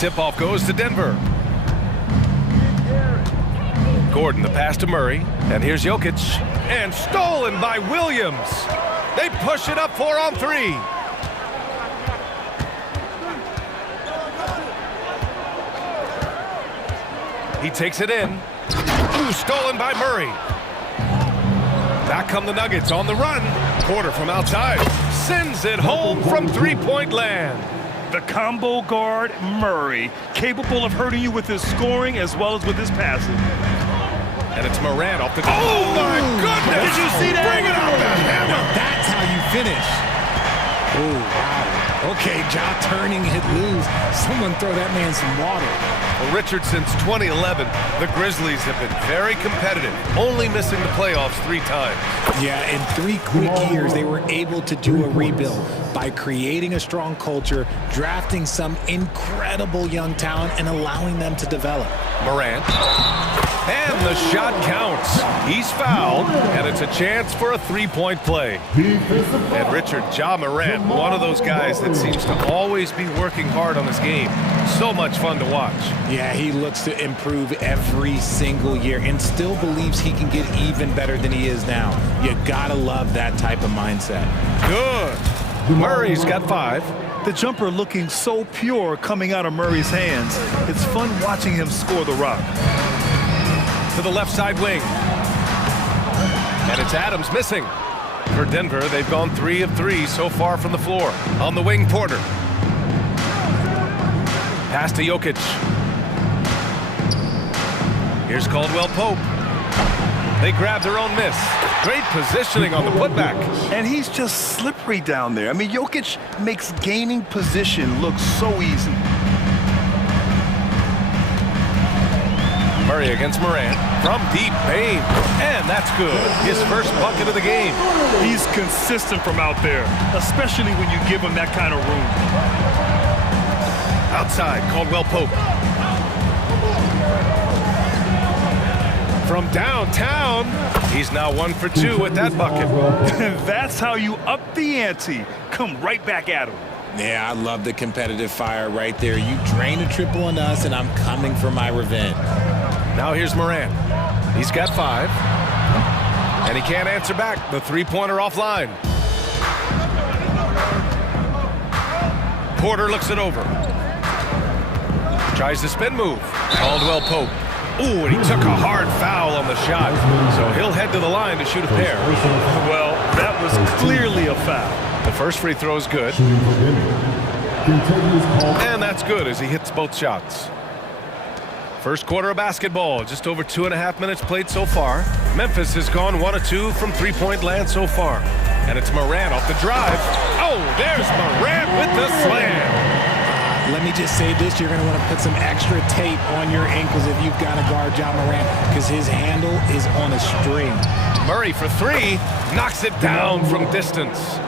tip-off goes to Denver. Gordon, the pass to Murray. And here's Jokic. And stolen by Williams. They push it up 4-on-3. He takes it in. Ooh, stolen by Murray. Back come the Nuggets on the run. Porter from outside. Sends it home from three-point land. The combo guard, Murray, capable of hurting you with his scoring as well as with his passing. And it's Morant off the... Oh, my goodness! Did you see that? Bring it out the hammer! Now that's how you finish. Oh, wow. Okay, Ja turning it loose. Someone throw that man some water. Well, Richard, since 2011, the Grizzlies have been very competitive, only missing the playoffs 3 times. Yeah, in 3 quick years, they were able to do a rebuild by creating a strong culture, drafting some incredible young talent, and allowing them to develop. Morant. And the shot counts. He's fouled, and it's a chance for a 3-point play. And Richard, Ja Morant, one of those guys that seems to always be working hard on his game. So much fun to watch. Yeah, he looks to improve every single year and still believes he can get even better than he is now. You gotta love that type of mindset. Good. Murray's got 5. The jumper looking so pure coming out of Murray's hands. It's fun watching him score the rock. To the left side wing. And it's Adams missing. For Denver, they've gone 3 of 3 so far from the floor. On the wing, Porter. Pass to Jokic. Here's Caldwell Pope. They grab their own miss. Great positioning on the putback. And he's just slippery down there. I mean, Jokic makes gaining position look so easy. Murray against Morant from deep Bane. And that's good. His first bucket of the game. He's consistent from out there, especially when you give him that kind of room. Outside, Caldwell Pope. From downtown, he's now 1 for 2 with that bucket. That's how you up the ante. Come right back at him. Yeah, I love the competitive fire right there. You drain a triple on us, and I'm coming for my revenge. Now here's Morant. He's got 5. And he can't answer back. The 3-pointer offline. Porter looks it over. Tries the spin move. Caldwell Pope. Ooh, and he took a hard foul on the shot. So he'll head to the line to shoot a pair. Well, that was clearly a foul. The first free throw is good. And that's good as he hits both shots. First quarter of basketball, just over 2.5 minutes played so far. Memphis has gone 1 of 2 from 3-point land so far. And it's Morant off the drive. Oh, there's Morant with the slam. Let me just say this, you're going to want to put some extra tape on your ankles if you've got to guard Ja Morant, because his handle is on a string. Murray for 3, knocks it down from distance.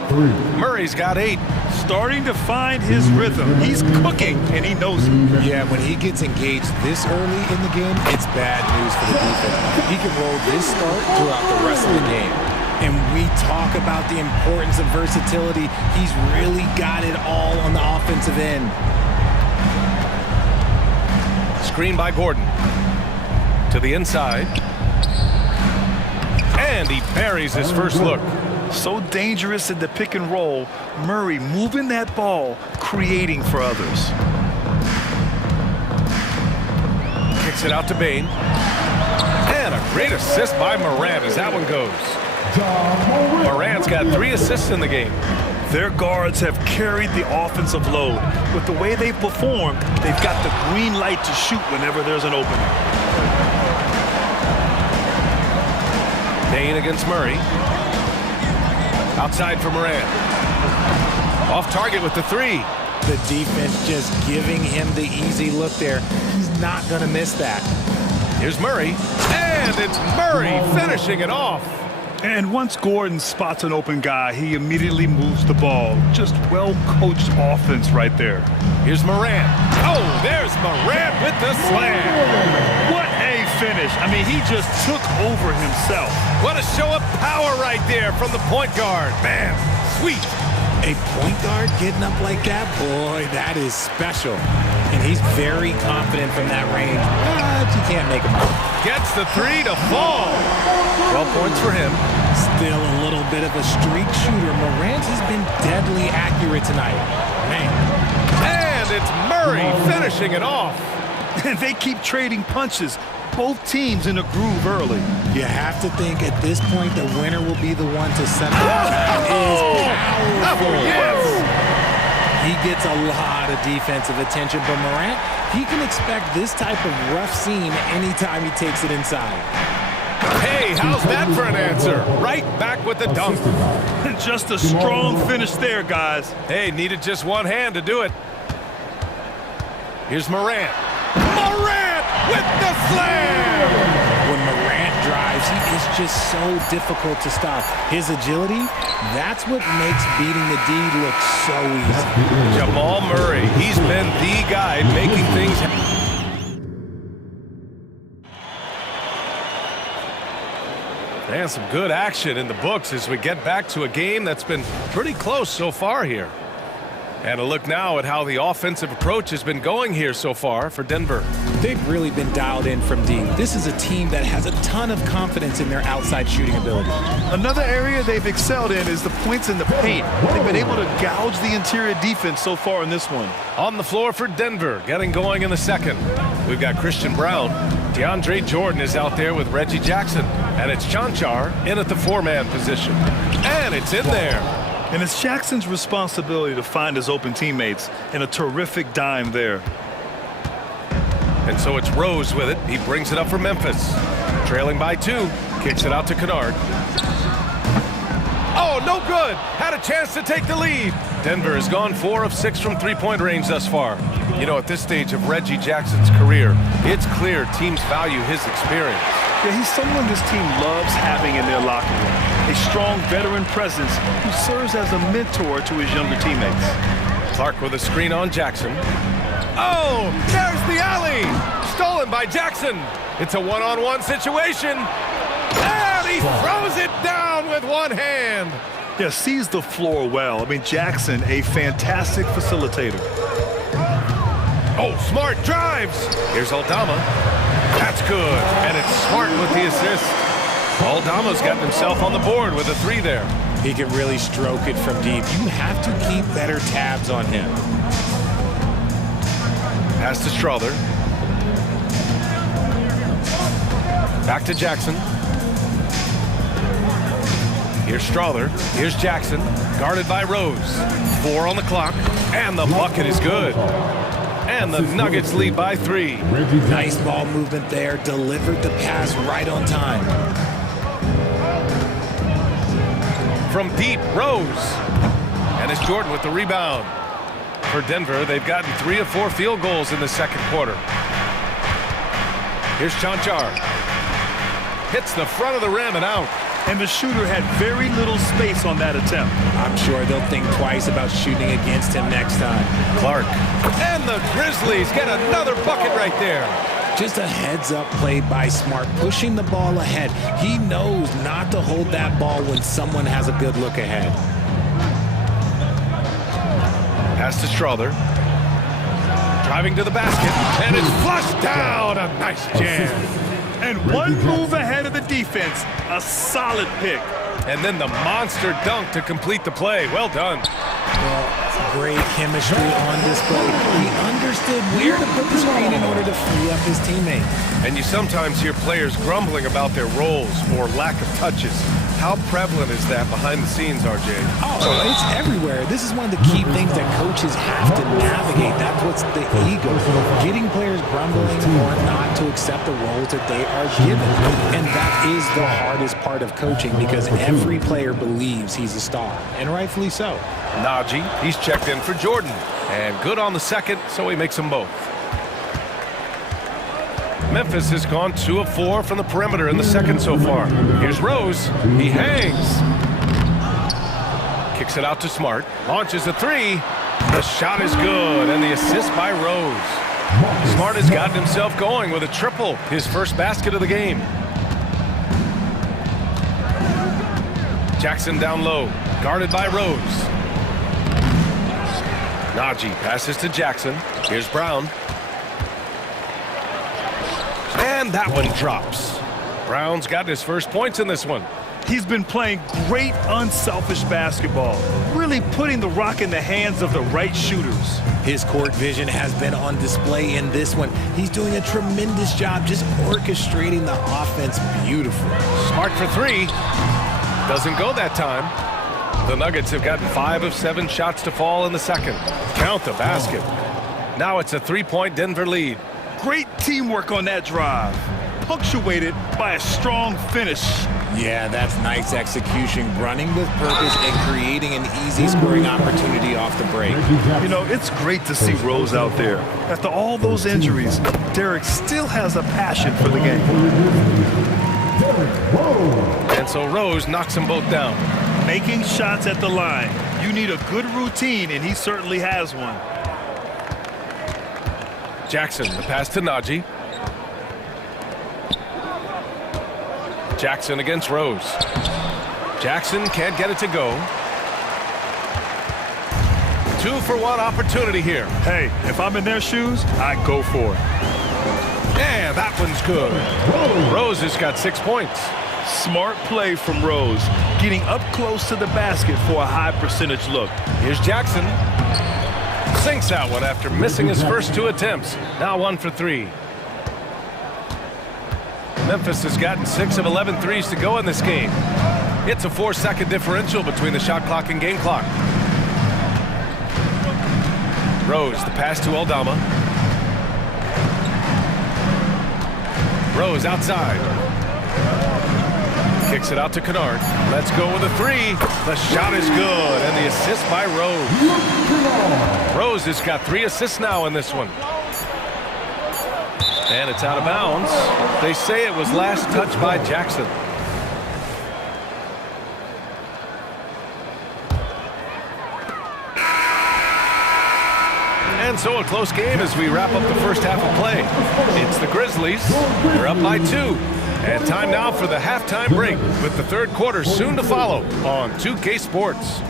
Murray's got 8. Starting to find his rhythm. He's cooking, and he knows it. Yeah, when he gets engaged this early in the game, it's bad news for the defense. He can roll this start throughout the rest of the game. And we talk about the importance of versatility. He's really got it all on the offensive end. Screen by Gordon. To the inside. And he buries his first look. So dangerous in the pick and roll. Murray moving that ball, creating for others. Kicks it out to Bane. And a great assist by Morant as that one goes. Morant's got 3 assists in the game. Their guards have carried the offensive load. With the way they've performed, they've got the green light to shoot whenever there's an opening. Bane against Murray. Outside for Morant. Off target with the 3. The defense just giving him the easy look there. He's not going to miss that. Here's Murray. And it's Murray finishing it off. And once Gordon spots an open guy, he immediately moves the ball. Just well-coached offense right there. Here's Morant. Oh, there's Morant with the slam. What a finish. I mean, he just took over himself. What a show of power right there from the point guard. Man, sweet. A point guard getting up like that, boy, that is special. And he's very confident from that range, but you can't make him work. Gets the three to fall. 12 points for him. Still a little bit of a streak shooter. Morant has been deadly accurate tonight. Man. And it's Murray finishing it off. And they keep trading punches. Both teams in a groove early. You have to think at this point the winner will be the one to set the That is powerful. Yes. He gets a lot of defensive attention, but Morant, he can expect this type of rough scene anytime he takes it inside. Hey, how's that for an answer? Right back with the dunk. Just a strong finish there, guys. Hey, needed just one hand to do it. Here's Morant. Morant with the slam! When Morant drives, he is just so difficult to stop. His agility, that's what makes beating the D look so easy. Jamal Murray, he's been the guy making things happen. And some good action in the books as we get back to a game that's been pretty close so far here. And a look now at how the offensive approach has been going here so far for Denver. They've really been dialed in from deep. This is a team that has a ton of confidence in their outside shooting ability. Another area they've excelled in is the points in the paint. They've been able to gouge the interior defense so far in this one. On the floor for Denver, getting going in the second. We've got Christian Brown. DeAndre Jordan is out there with Reggie Jackson. And it's Chanchar in at the four-man position. And it's in there. And it's Jackson's responsibility to find his open teammates, and a terrific dime there. And so it's Rose with it. He brings it up for Memphis. Trailing by 2. Kicks it out to Kennard. Oh, no good. Had a chance to take the lead. Denver has gone 4 of 6 from three-point range thus far. You know, at this stage of Reggie Jackson's career, it's clear teams value his experience. Yeah, he's someone this team loves having in their locker room. A strong veteran presence who serves as a mentor to his younger teammates. Clark with a screen on Jackson. Oh, there's the alley. Stolen by Jackson. It's a one-on-one situation. And he throws it down with one hand. Yeah, sees the floor well. I mean, Jackson, a fantastic facilitator. Oh, Smart drives. Here's Aldama. That's good. And it's Smart with the assist. Aldama's gotten himself on the board with a 3 there. He can really stroke it from deep. You have to keep better tabs on him. Pass to Strother. Back to Jackson. Here's Strother. Here's Jackson. Guarded by Rose. 4 on the clock. And the bucket is good. And the Nuggets lead by 3. Nice ball movement there. Delivered the pass right on time. From deep, Rose. And it's Jordan with the rebound. For Denver, they've gotten 3 of 4 field goals in the second quarter. Here's Chanchar. Hits the front of the rim and out. And the shooter had very little space on that attempt. I'm sure they'll think twice about shooting against him next time. Clark. And the Grizzlies get another bucket right there. Just a heads-up play by Smart, pushing the ball ahead. He knows not to hold that ball when someone has a good look ahead. Pass to Strother. Driving to the basket. And it's flushed down. A nice jam. And one move ahead of the defense. A solid pick. And then the monster dunk to complete the play. Well done. Well, great chemistry on display. He understood where to put the screen in order to free up his teammate. And you sometimes hear players grumbling about their roles or lack of touches. How prevalent is that behind the scenes, RJ? Oh, it's everywhere. This is one of the key things that coaches have to navigate. That's what's the ego. Getting players grumbling or not to accept the roles that they are given. And that is the hardest part of coaching because every player believes he's a star, and rightfully so. Najee, he's checked in for Jordan. And good on the second, so he makes them both. Memphis has gone 2 of 4 from the perimeter in the second so far. Here's Rose. He hangs. Kicks it out to Smart. Launches a 3. The shot is good, and the assist by Rose. Smart has gotten himself going with a triple, his first basket of the game. Jackson down low, guarded by Rose. Najee passes to Jackson. Here's Brown. And that one drops. Brown's got his first points in this one. He's been playing great, unselfish basketball, really putting the rock in the hands of the right shooters. His court vision has been on display in this one. He's doing a tremendous job just orchestrating the offense beautifully. Smart for three. Doesn't go that time. The Nuggets have gotten 5 of 7 shots to fall in the second. Count the basket. Now it's a 3-point Denver lead. Great teamwork on that drive, punctuated by a strong finish. Yeah, that's nice execution, running with purpose and creating an easy scoring opportunity off the break. You know, it's great to see Rose out there. After all those injuries, Derek still has a passion for the game. And so Rose knocks them both down. Making shots at the line. You need a good routine, and he certainly has one. Jackson, the pass to Najee. Jackson against Rose. Jackson can't get it to go. 2-for-1 opportunity here. Hey, if I'm in their shoes, I go for it. And that one's good. Rose has got 6 points. Smart play from Rose, getting up close to the basket for a high percentage look. Here's Jackson. Sinks that one after missing his first 2 attempts. Now 1 for 3. Memphis has gotten 6 of 11 threes to go in this game. It's a 4-second differential between the shot clock and game clock. Rose, the pass to Aldama. Rose outside. Kicks it out to Kennard. Let's go with a 3. The shot is good, and the assist by Rose. Rose has got 3 assists now in this one. And it's out of bounds. They say it was last touched by Jackson. And so a close game as we wrap up the first half of play. It's the Grizzlies. They're up by 2. And time now for the halftime break, with the third quarter soon to follow on 2K Sports.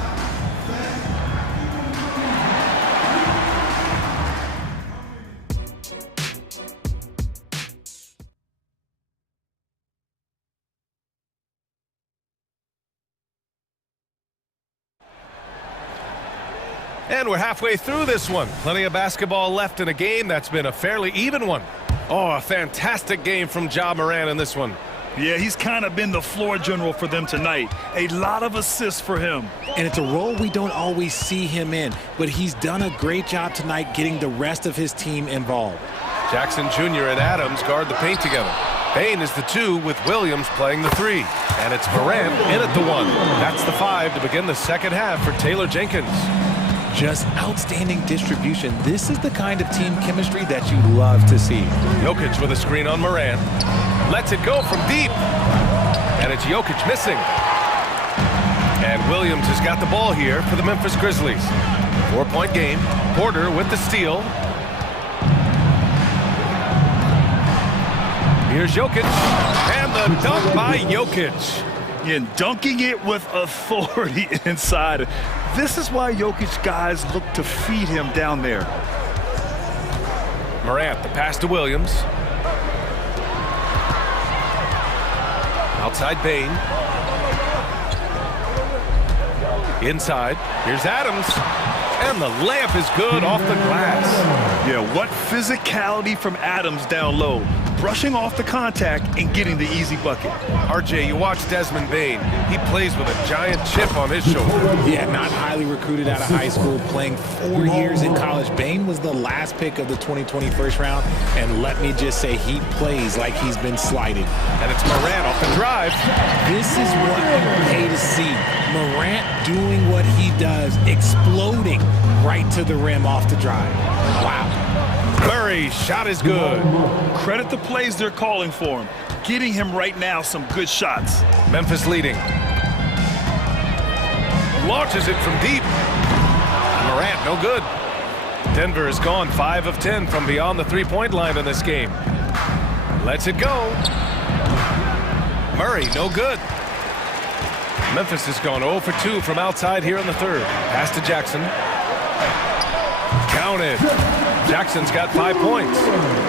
And we're halfway through this one. Plenty of basketball left in a game that's been a fairly even one. Oh, a fantastic game from Ja Morant in this one. Yeah, he's kind of been the floor general for them tonight. A lot of assists for him. And it's a role we don't always see him in, but he's done a great job tonight getting the rest of his team involved. Jackson Jr. and Adams guard the paint together. Bain is the 2 with Williams playing the 3. And it's Morant in at the 1. That's the 5 to begin the second half for Taylor Jenkins. Just outstanding distribution. This is the kind of team chemistry that you love to see. Jokic with a screen on Morant. Lets it go from deep. And it's Jokic missing. And Williams has got the ball here for the Memphis Grizzlies. 4-point game. Porter with the steal. Here's Jokic. And the dunk by Jokic. And dunking it with authority inside. This is why Jokic guys look to feed him down there. Morant, the pass to Williams. Outside Bain. Inside. Here's Adams. And the layup is good off the glass. Yeah, what physicality from Adams down low. Brushing off the contact and getting the easy bucket. RJ, you watch Desmond Bain. He plays with a giant chip on his shoulder. Yeah, not highly recruited out of high school, playing 4 years in college. Bain was the last pick of the 2020 first round, and let me just say he plays like he's been slighted. And it's Morant off the drive. This is what you pay to see. Morant doing what he does, exploding right to the rim off the drive. Wow. Murray's shot is good. Credit the plays they're calling for him. Getting him right now some good shots. Memphis leading. Launches it from deep. Morant, no good. Denver has gone 5 of 10 from beyond the 3-point line in this game. Lets it go. Murray, no good. Memphis has gone 0 for 2 from outside here in the third. Pass to Jackson. Counted. Jackson's got 5 points.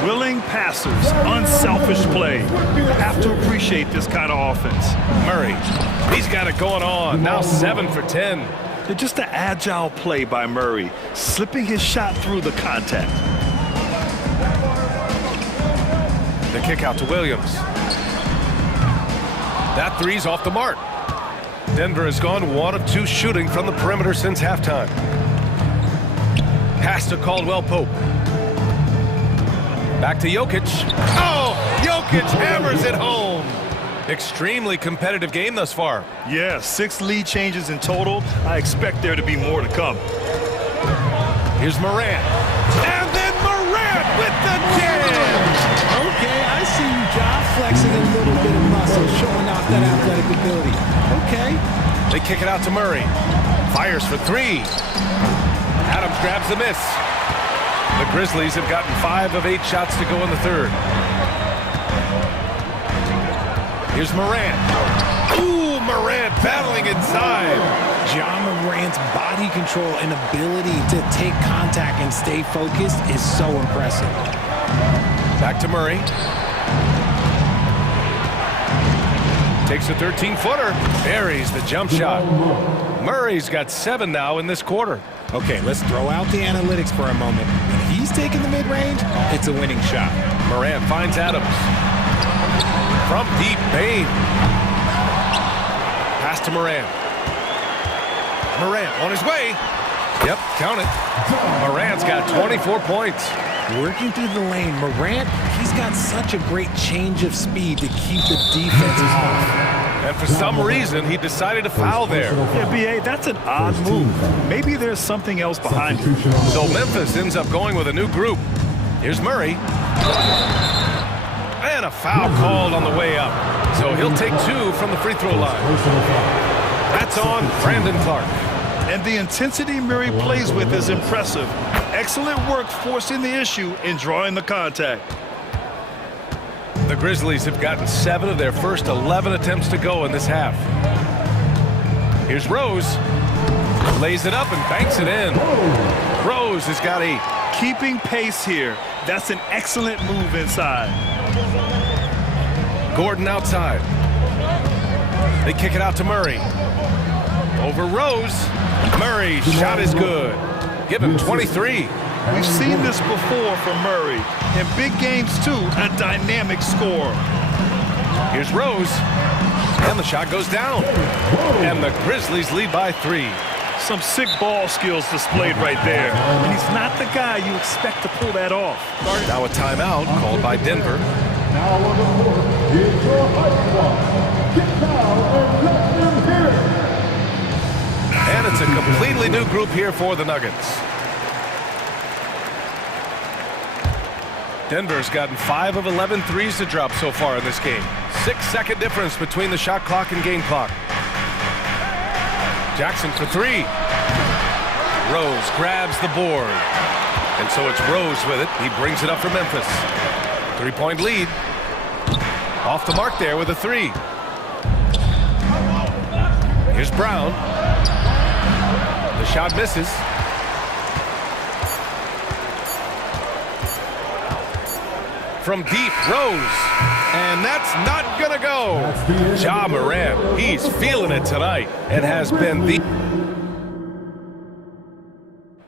Willing passers, unselfish play. You have to appreciate this kind of offense. Murray, he's got it going on. Now 7 for 10. Just an agile play by Murray, slipping his shot through the contact. The kick out to Williams. That three's off the mark. Denver has gone 1 of 2 shooting from the perimeter since halftime. Pass to Caldwell Pope. Back to Jokic. Oh, Jokic hammers it home. Extremely competitive game thus far. Yeah, 6 lead changes in total. I expect there to be more to come. Here's Morant. And then Morant with the jam. Okay, I see you, Josh, flexing a little bit of muscle, showing off that athletic ability. Okay. They kick it out to Murray. Fires for 3. Adams grabs the miss. The Grizzlies have gotten 5 of 8 shots to go in the third. Here's Morant. Ooh, Morant battling inside. John Morant's body control and ability to take contact and stay focused is so impressive. Back to Murray. Takes a 13-footer. Buries the jump shot. Murray's got 7 now in this quarter. Okay, let's throw out the analytics for a moment. When he's taking the mid-range, it's a winning shot. Morant finds Adams. From deep, Bain. Pass to Morant. Morant on his way. Yep, count it. Morant's got 24 points. Working through the lane, Morant, he's got such a great change of speed to keep the defenses off. And for some reason, he decided to foul there. Yeah, B.A., that's an odd move. Maybe there's something else behind it. So Memphis ends up going with a new group. Here's Murray. And a foul called on the way up. So he'll take 2 from the free throw line. That's on Brandon Clark. And the intensity Murray plays with is impressive. Excellent work forcing the issue and drawing the contact. The Grizzlies have gotten 7 of their first 11 attempts to go in this half. Here's Rose. Lays it up and banks it in. Rose has got 8. Keeping pace here. That's an excellent move inside. Gordon outside. They kick it out to Murray. Over Rose. Murray's shot is good. Give him 23. We've seen this before from Murray. In big games, too, a dynamic score. Here's Rose. And the shot goes down. And the Grizzlies lead by 3. Some sick ball skills displayed right there. And he's not the guy you expect to pull that off. Now a timeout called by Denver. Now on the court is your high squad. Get down and let them hear it. And it's a completely new group here for the Nuggets. Denver's gotten 5 of 11 threes to drop so far in this game. 6-second difference between the shot clock and game clock. Jackson for 3. Rose grabs the board. And so it's Rose with it. He brings it up for Memphis. 3-point lead. Off the mark there with a 3. Here's Brown. The shot misses. From deep, Rose. And that's not gonna go. Ja Morant, he's feeling it tonight and has been the...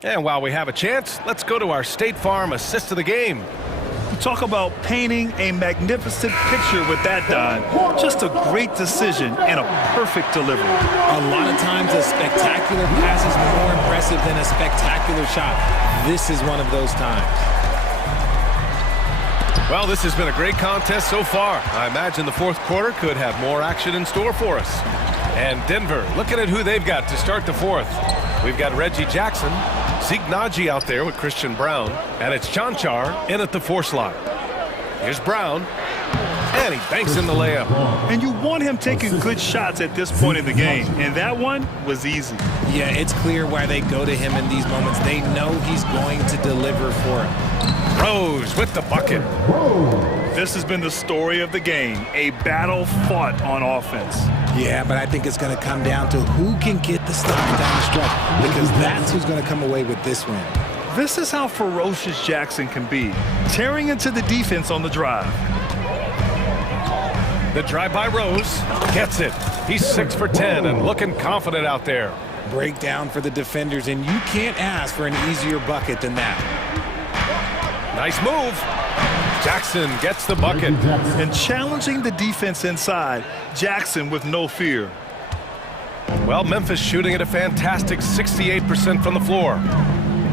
And while we have a chance, let's go to our State Farm assist of the game. Talk about painting a magnificent picture with that, Don. Just a great decision and a perfect delivery. A lot of times a spectacular pass is more impressive than a spectacular shot. This is one of those times. Well, this has been a great contest so far. I imagine the fourth quarter could have more action in store for us. And Denver, looking at who they've got to start the fourth. We've got Reggie Jackson, Zeke Naji out there with Christian Brown, and it's Chanchar in at the 4 slot. Here's Brown, and he banks in the layup. And you want him taking good shots at this point in the game, and that one was easy. Yeah, it's clear why they go to him in these moments. They know he's going to deliver for him. Rose with the bucket. This has been the story of the game, a battle fought on offense. Yeah, but I think it's going to come down to who can get the stops down the stretch, because that's who's going to come away with this win. This is how ferocious Jackson can be, tearing into the defense on the drive. The drive by Rose. Gets it. He's 6 for 10 and looking confident out there. Breakdown for the defenders, and you can't ask for an easier bucket than that. Nice move. Jackson gets the bucket. And challenging the defense inside, Jackson with no fear. Well, Memphis shooting at a fantastic 68% from the floor.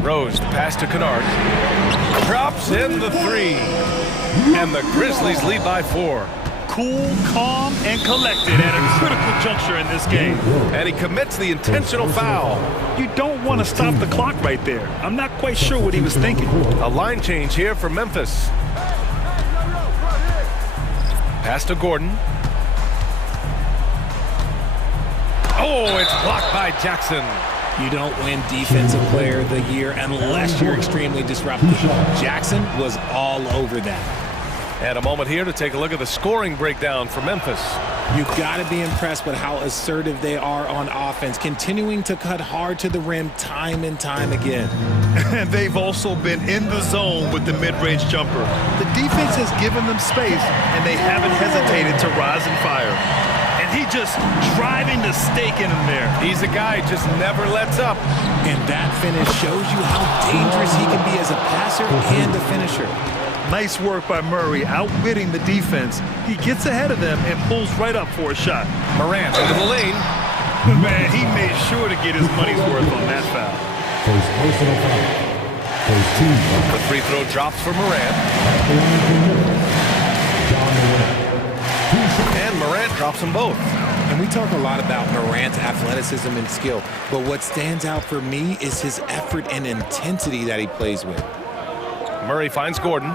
Rose, the pass to Kennard. Drops in the three. And the Grizzlies lead by 4. Cool, calm, and collected at a critical juncture in this game. And he commits the intentional foul. You don't want to stop the clock right there. I'm not quite sure what he was thinking. A line change here for Memphis. Pass to Gordon. Oh, it's blocked by Jackson. You don't win Defensive Player of the Year unless you're extremely disruptive. Jackson was all over that. And a moment here to take a look at the scoring breakdown for Memphis. You've got to be impressed with how assertive they are on offense, continuing to cut hard to the rim time and time again. And they've also been in the zone with the mid-range jumper. The defense has given them space, and they haven't hesitated to rise and fire. And he just driving the stake in him there. He's a guy who just never lets up. And that finish shows you how dangerous he can be as a passer and a finisher. Nice work by Murray, outwitting the defense. He gets ahead of them and pulls right up for a shot. Morant into the lane. Man, he made sure to get his money's worth on that foul. The free throw drops for Morant. And Morant drops them both. And we talk a lot about Morant's athleticism and skill, but what stands out for me is his effort and intensity that he plays with. Murray finds Gordon.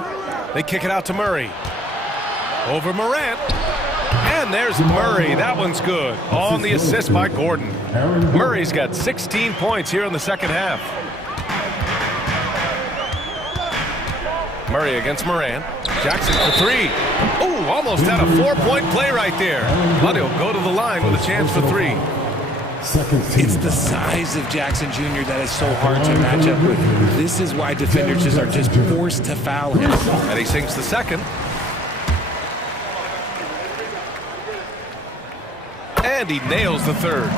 They kick it out to Murray. Over Morant. And there's Murray. That one's good. On the assist by Gordon. Murray's got 16 points here in the second half. Murray against Morant. Jackson for 3. Ooh, almost had a 4-point play right there. But he'll go to the line with a chance for 3. It's the size of Jackson Jr. that is so hard to match up with. This is why defenders are just forced to foul him. And he sinks the second. And he nails the third.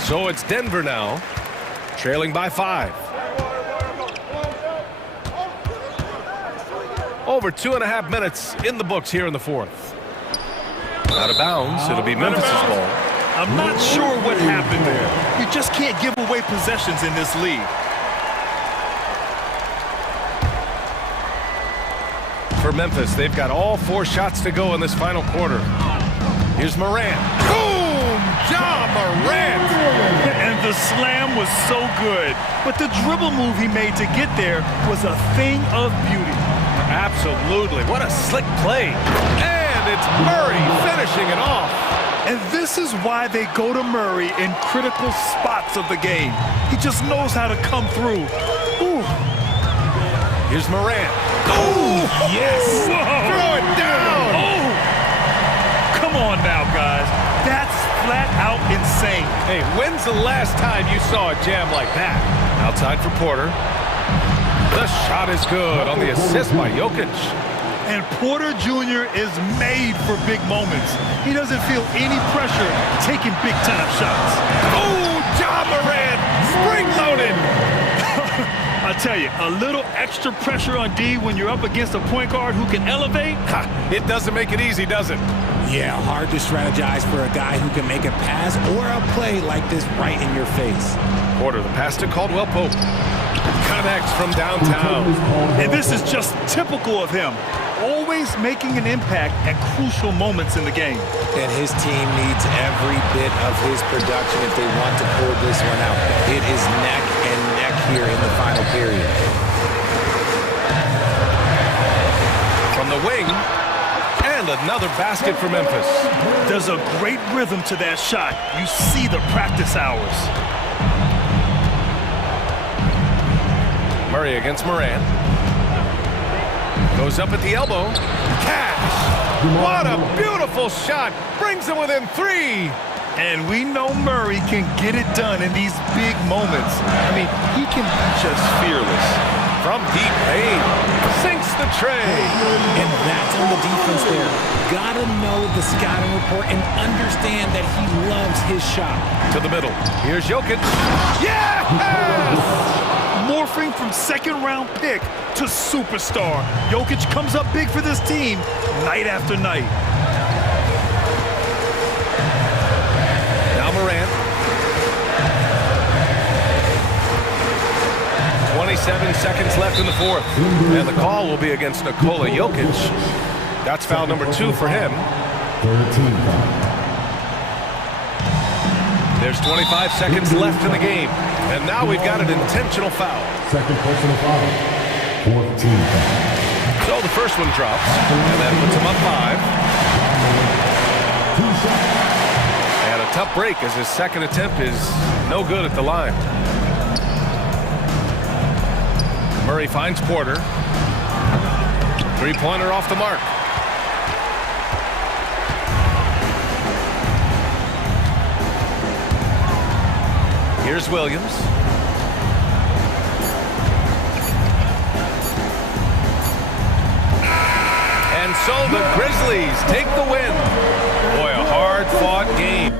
So it's Denver now, trailing by 5. Over 2.5 minutes in the books here in the fourth. Out of bounds, it'll be Memphis' ball. I'm not sure what happened there. You just can't give away possessions in this league. For Memphis, they've got all 4 shots to go in this final quarter. Here's Morant. Boom! Ja Morant! And the slam was so good. But the dribble move he made to get there was a thing of beauty. Absolutely. What a slick play. And it's Murray finishing it off. And this is why they go to Murray in critical spots of the game. He just knows how to come through. Ooh. Here's Morant. Oh, yes. Whoa. Throw it down. Oh. Come on now, guys. That's flat out insane. Hey, when's the last time you saw a jam like that? Outside for Porter. The shot is good on the assist by Jokic. And Porter Jr. is made for big moments. He doesn't feel any pressure taking big-time shots. Oh, Ja Morant, spring-loaded. I tell you, a little extra pressure on D when you're up against a point guard who can elevate. It doesn't make it easy, does it? Yeah, hard to strategize for a guy who can make a pass or a play like this right in your face. Porter, the pass to Caldwell Pope. Connects from downtown. And this is just typical of him. Always making an impact at crucial moments in the game. And his team needs every bit of his production if they want to pull this one out. It is neck and neck here in the final period. From the wing, and another basket for Memphis. There's a great rhythm to that shot. You see the practice hours. Murray against Morant. Goes up at the elbow. Cash! What a beautiful shot! Brings him within 3. And we know Murray can get it done in these big moments. I mean, he can be just fearless. From deep lane, sinks the tray. And that's on the defense there. Gotta know the scouting report and understand that he loves his shot. To the middle. Here's Jokic. Yes! Morphing from second-round pick to superstar. Jokic comes up big for this team night after night. Now Morant. 27 seconds left in the fourth. And the call will be against Nikola Jokic. That's foul number 2 for him. 13 foul. There's 25 seconds left in the game. And now we've got an intentional foul. Second personal foul. 14 foul. So the first one drops. And that puts him up 5. 2 shots. And a tough break as his second attempt is no good at the line. Murray finds Porter. Three-pointer off the mark. Here's Williams. And so the Grizzlies take the win. Boy, a hard-fought game.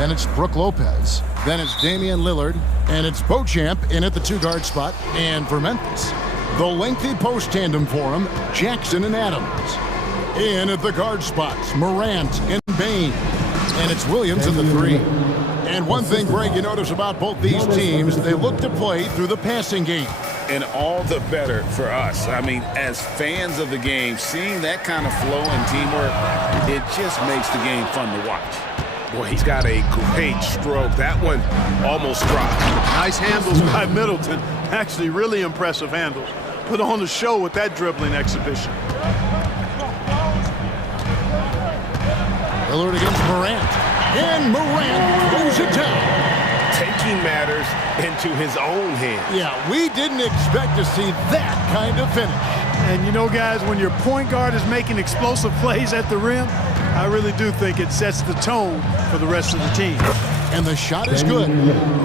Then it's Brook Lopez. Then it's Damian Lillard. And it's Beauchamp in at the 2-guard spot. And for Memphis, the lengthy post tandem for him, Jackson and Adams. In at the guard spots, Morant and Bain. And it's Williams at the 3. And one thing, Greg, you notice about both these teams, they look to play through the passing game. And all the better for us. I mean, as fans of the game, seeing that kind of flow and teamwork, it just makes the game fun to watch. Boy, he's got a great stroke. That one almost dropped. Nice handles by Middleton. Actually, really impressive handles. Put on the show with that dribbling exhibition. Lillard against Morant. And Morant throws it down. Taking matters into his own hands. Yeah, we didn't expect to see that kind of finish. And you know, guys, when your point guard is making explosive plays at the rim, I really do think it sets the tone for the rest of the team. And the shot is good.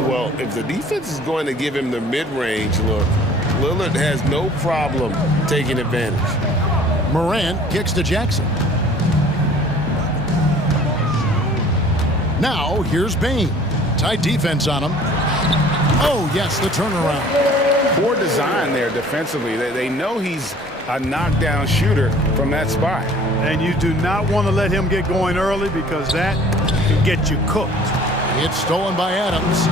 Well, if the defense is going to give him the mid-range look, Lillard has no problem taking advantage. Morant kicks to Jackson. Now, here's Bain. Tight defense on him. Oh, yes, the turnaround. Poor design there defensively. They know he's a knockdown shooter from that spot. And you do not want to let him get going early because that can get you cooked. It's stolen by Adams.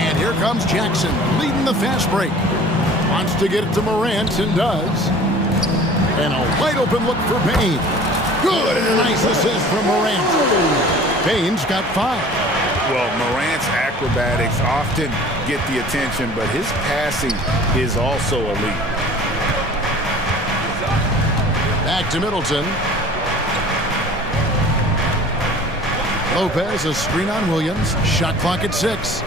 And here comes Jackson leading the fast break. Wants to get it to Morant and does. And a wide open look for Bain. Good and a nice assist from Morant. Bain's got 5. Well, Morant's acrobatics often get the attention, but his passing is also elite. Back to Middleton. Lopez, a screen on Williams. Shot clock at 6.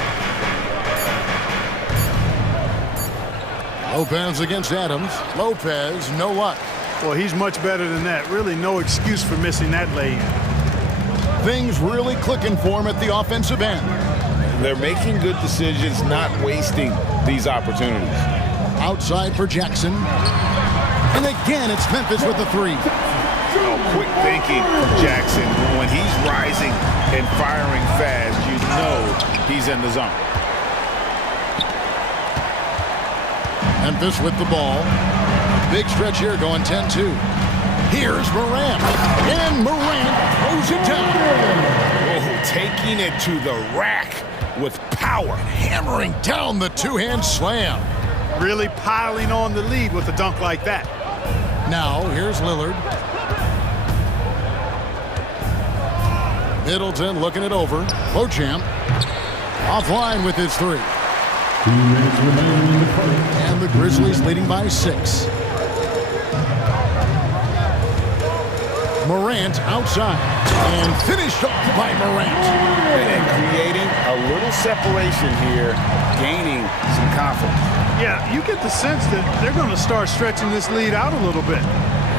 Lopez against Adams. Lopez, no luck. Well, he's much better than that. Really no excuse for missing that lay-in. Things really clicking for him at the offensive end. They're making good decisions, not wasting these opportunities. Outside for Jackson. And again, it's Memphis with the 3. Oh, quick thinking from Jackson. When he's rising and firing fast, you know he's in the zone. Memphis with the ball. Big stretch here going 10-2. Here's Morant. And Morant throws it down. Oh, taking it to the rack with power. Hammering down the 2-hand slam. Really piling on the lead with a dunk like that. Now, here's Lillard. Middleton looking it over. Beauchamp offline with his 3. And the Grizzlies leading by 6. Morant outside. And finished off by Morant. And creating a little separation here, gaining some confidence. Yeah, you get the sense that they're going to start stretching this lead out a little bit.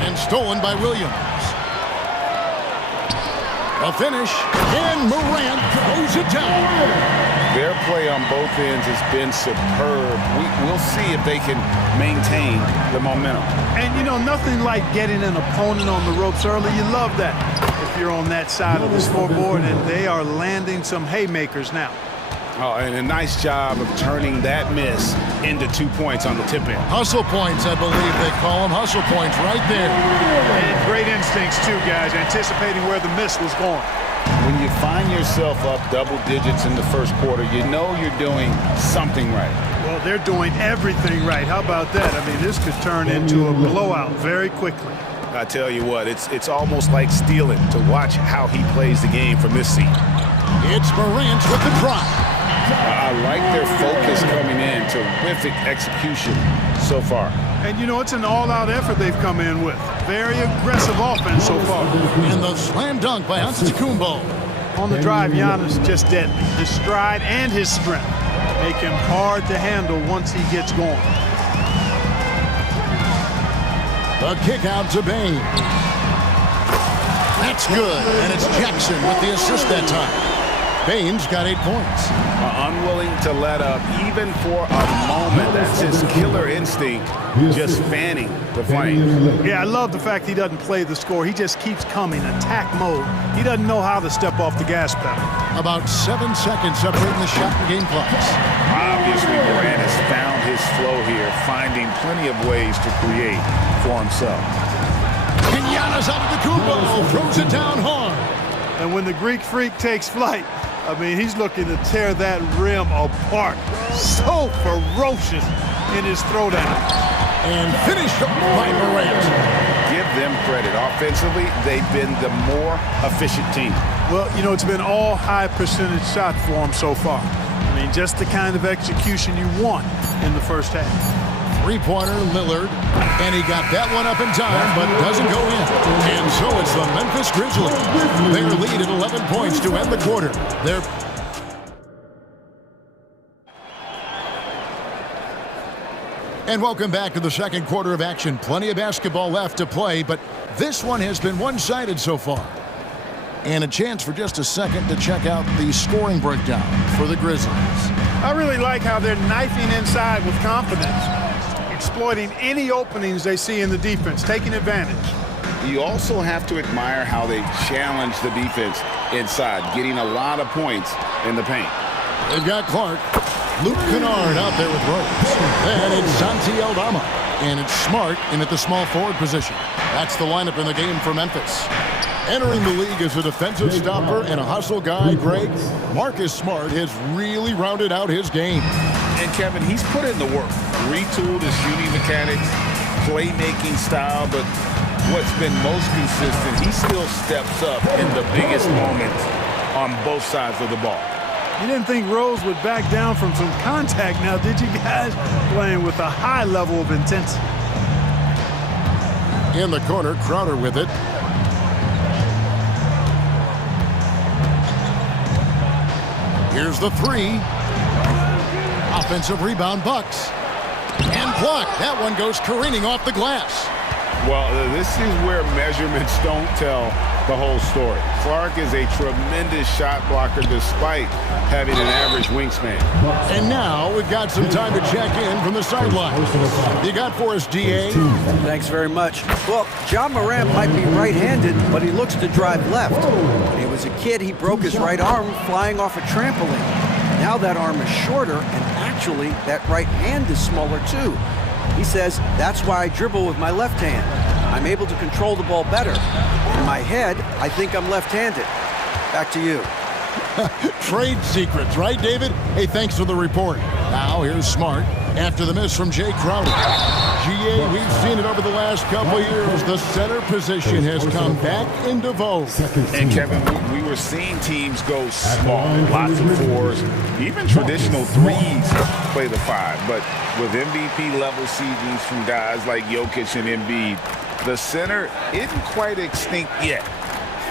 And stolen by Williams. A finish. And Morant throws it down. Their play on both ends has been superb. We'll see if they can maintain the momentum. And, you know, nothing like getting an opponent on the ropes early. You love that if you're on that side of the scoreboard, and they are landing some haymakers now. Oh, and a nice job of turning that miss into 2 points on the tip end. Hustle points, I believe they call them. Hustle points right there. And great instincts, too, guys, anticipating where the miss was going. When you find yourself up double digits in the first quarter, you know you're doing something right. Well, they're doing everything right. How about that? I mean, this could turn into a blowout very quickly. I tell you what, it's almost like stealing to watch how he plays the game from this seat. It's Morant with the drive. I like their focus coming in. Terrific execution so far. And, you know, it's an all-out effort they've come in with. Very aggressive offense so far. And the slam dunk by Antetokounmpo. On the drive, Giannis just deadly. His stride and his strength make him hard to handle once he gets going. The kick out to Bain. That's good. And it's Jackson with the assist that time. Baines got 8 points. Unwilling to let up even for a moment. That's his killer instinct, just fanning the flames. Yeah, I love the fact he doesn't play the score. He just keeps coming, attack mode. He doesn't know how to step off the gas pedal. About 7 seconds separating the shot and game clocks. Obviously, Morant has found his flow here, finding plenty of ways to create for himself. And Giannis out of the Kubo, throws it down hard. And when the Greek freak takes flight, I mean, he's looking to tear that rim apart. So ferocious in his throwdown. And finished by Morant. Give them credit. Offensively, they've been the more efficient team. Well, you know, it's been all high percentage shots for him so far. I mean, just the kind of execution you want in the first half. Three-pointer, Lillard, and he got that one up in time, but doesn't go in. And so it's the Memphis Grizzlies. Their lead at 11 points to end the quarter. And welcome back to the second quarter of action. Plenty of basketball left to play, but this one has been one-sided so far. And a chance for just a second to check out the scoring breakdown for the Grizzlies. I really like how they're knifing inside with confidence, exploiting any openings they see in the defense, taking advantage. You also have to admire how they challenge the defense inside, getting a lot of points in the paint. They've got Clark, Luke Kennard out there with Rose. Then it's Santi Aldama. And it's Smart in at the small forward position. That's the lineup in the game for Memphis. Entering the league as a defensive stopper and a hustle guy, Greg, Marcus Smart has really rounded out his game. And Kevin, he's put in the work. Retooled his shooting mechanics, playmaking style, but what's been most consistent, he still steps up in the biggest moments on both sides of the ball. You didn't think Rose would back down from some contact now, did you guys? Playing with a high level of intensity. In the corner, Crowder with it. Here's the three. Offensive rebound, Bucks. And blocked. That one goes careening off the glass. Well, this is where measurements don't tell the whole story. Clark is a tremendous shot blocker despite having an average wingspan. And now we've got some time to check in from the sideline. You got for us, DA? Thanks very much. Well, John Morant might be right-handed, but he looks to drive left. When he was a kid, he broke his right arm flying off a trampoline. Now that arm is shorter, and actually, that right hand is smaller too. He says, that's why I dribble with my left hand. I'm able to control the ball better. In my head, I think I'm left-handed. Back to you. Trade secrets, right, David? Hey, thanks for the report. Now, here's Smart after the miss from Jay Crowder. GA, we've seen it over the last couple of years. The center position has come back into vogue. And, Kevin, we were seeing teams go small, lots of fours, even traditional threes play the five. But with MVP-level seasons from guys like Jokic and Embiid, the center isn't quite extinct yet.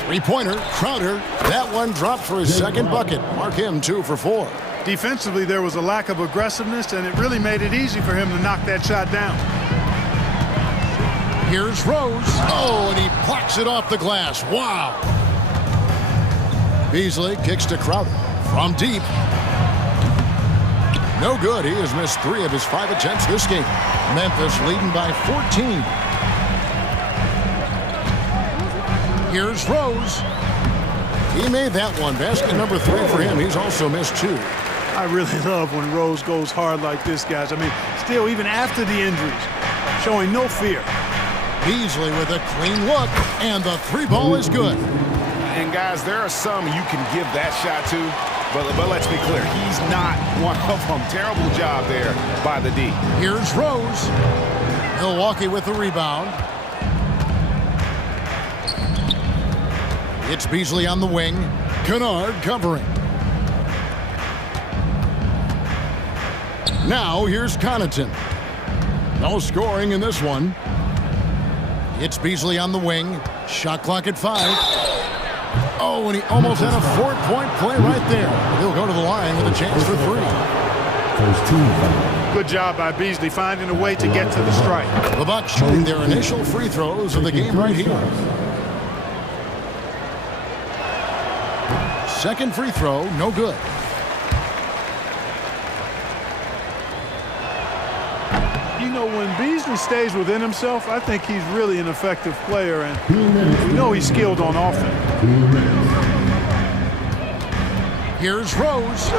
Three-pointer, Crowder. That one dropped for his second bucket. Mark him 2 for 4. Defensively, there was a lack of aggressiveness, and it really made it easy for him to knock that shot down. Here's Rose. Oh, and he blocks it off the glass. Wow. Beasley kicks to Crowder from deep. No good. He has missed 3 of his 5 attempts this game. Memphis leading by 14. Here's Rose. He made that one. Basket number 3 for him. He's also missed 2. I really love when Rose goes hard like this, guys. I mean, still, even after the injuries, showing no fear. Beasley with a clean look, and the 3 ball is good. And, guys, there are some you can give that shot to, but let's be clear, he's not one of them. Terrible job there by the D. Here's Rose. Milwaukee with the rebound. It's Beasley on the wing. Kennard covering. Now here's Connaughton. No scoring in this one. It's Beasley on the wing. Shot clock at 5. Oh, and he almost had a 4-point play right there. He'll go to the line with a chance for 3. Good job by Beasley finding a way to get to the strike. The Bucks shooting their initial free throws of the game right here. second free throw, no good. You know, when Beasley stays within himself, I think he's really an effective player, and you know he's skilled on offense. Here's Rose.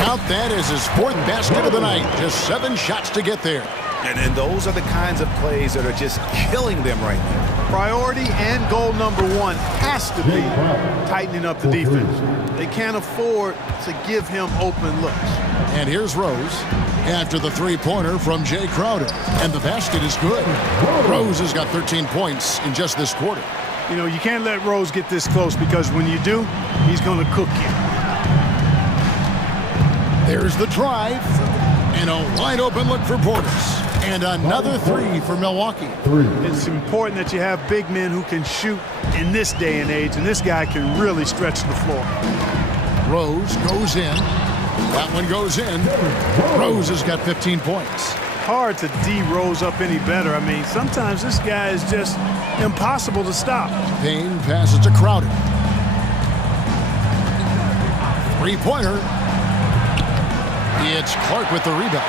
Count that as his fourth basket of the night. Just 7 shots to get there. And those are the kinds of plays that are just killing them right now. Priority and goal number one has to be tightening up the defense. They can't afford to give him open looks. And here's Rose after the three-pointer from Jay Crowder. And the basket is good. Rose has got 13 points in just this quarter. You know, you can't let Rose get this close because when you do, he's going to cook you. There's the drive. And a wide-open look for Portis. And another three for Milwaukee. It's important that you have big men who can shoot in this day and age, and this guy can really stretch the floor. Rose goes in. That one goes in. Rose has got 15 points. Hard to D Rose up any better. I mean, sometimes this guy is just impossible to stop. Payne passes to Crowder. Three-pointer. It's Clark with the rebound.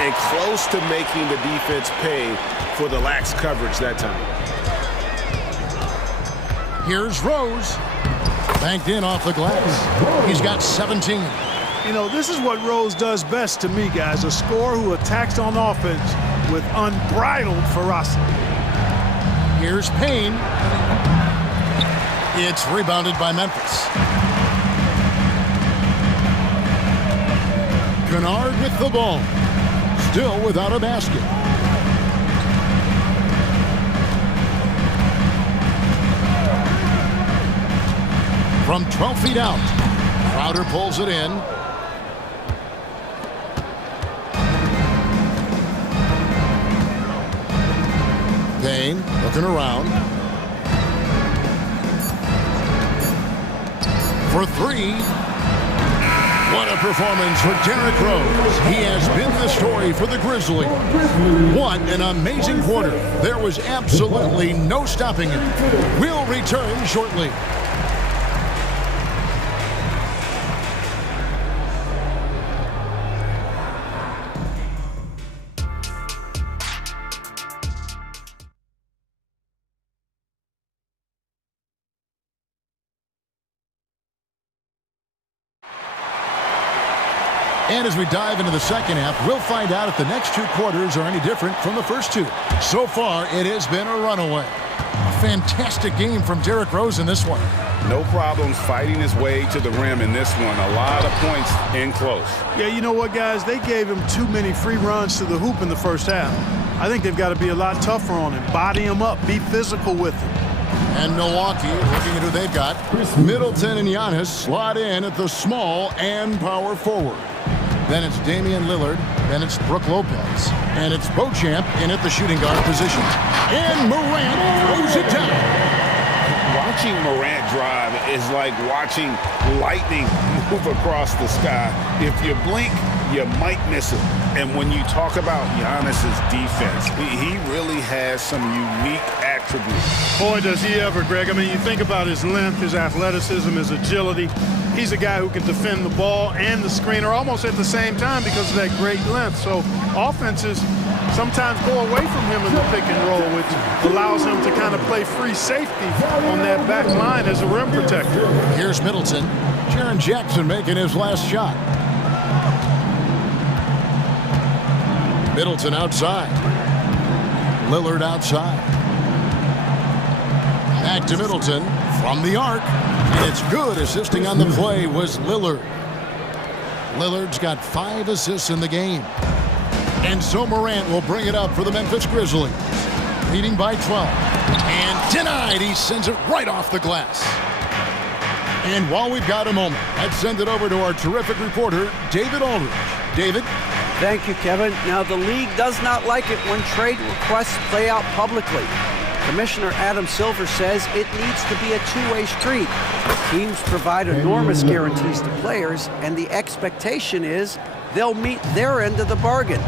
And close to making the defense pay for the lax coverage that time. Here's Rose. Banked in off the glass. He's got 17. You know, this is what Rose does best to me, guys. A scorer who attacks on offense with unbridled ferocity. Here's Payne. It's rebounded by Memphis. Kennard with the ball. Still without a basket. From 12 feet out, Crowder pulls it in. Payne looking around. For three. What a performance for Derrick Rose. He has been the story for the Grizzlies. What an amazing quarter. There was absolutely no stopping him. We'll return shortly. And as we dive into the second half, we'll find out if the next two quarters are any different from the first two. So far, it has been a runaway. A fantastic game from Derrick Rose in this one. No problems fighting his way to the rim in this one. A lot of points in close. Yeah, you know what, guys? They gave him too many free runs to the hoop in the first half. I think they've got to be a lot tougher on him. Body him up. Be physical with him. And Milwaukee, looking at who they've got, Middleton and Giannis slot in at the small and power forward. Then it's Damian Lillard. Then it's Brook Lopez. And it's Beauchamp in at the shooting guard position. And Morant throws it down. Watching Morant drive is like watching lightning move across the sky. If you blink, you might miss it. And when you talk about Giannis's defense, he really has some unique attributes. Boy, does he ever, Greg. I mean, you think about his length, his athleticism, his agility. He's a guy who can defend the ball and the screener almost at the same time because of that great length. So offenses sometimes go away from him in the pick and roll, which allows him to kind of play free safety on that back line as a rim protector. Here's Middleton. Jaren Jackson making his last shot. Middleton outside. Lillard outside. Back to Middleton from the arc. And it's good. Assisting on the play was Lillard. Lillard's got 5 assists in the game. And so Morant will bring it up for the Memphis Grizzlies. Leading by 12. And denied. He sends it right off the glass. And while we've got a moment, let's send it over to our terrific reporter, David Aldridge. David? Thank you, Kevin. Now, the league does not like it when trade requests play out publicly. Commissioner Adam Silver says it needs to be a two-way street. Teams provide enormous guarantees to players, and the expectation is they'll meet their end of the bargain.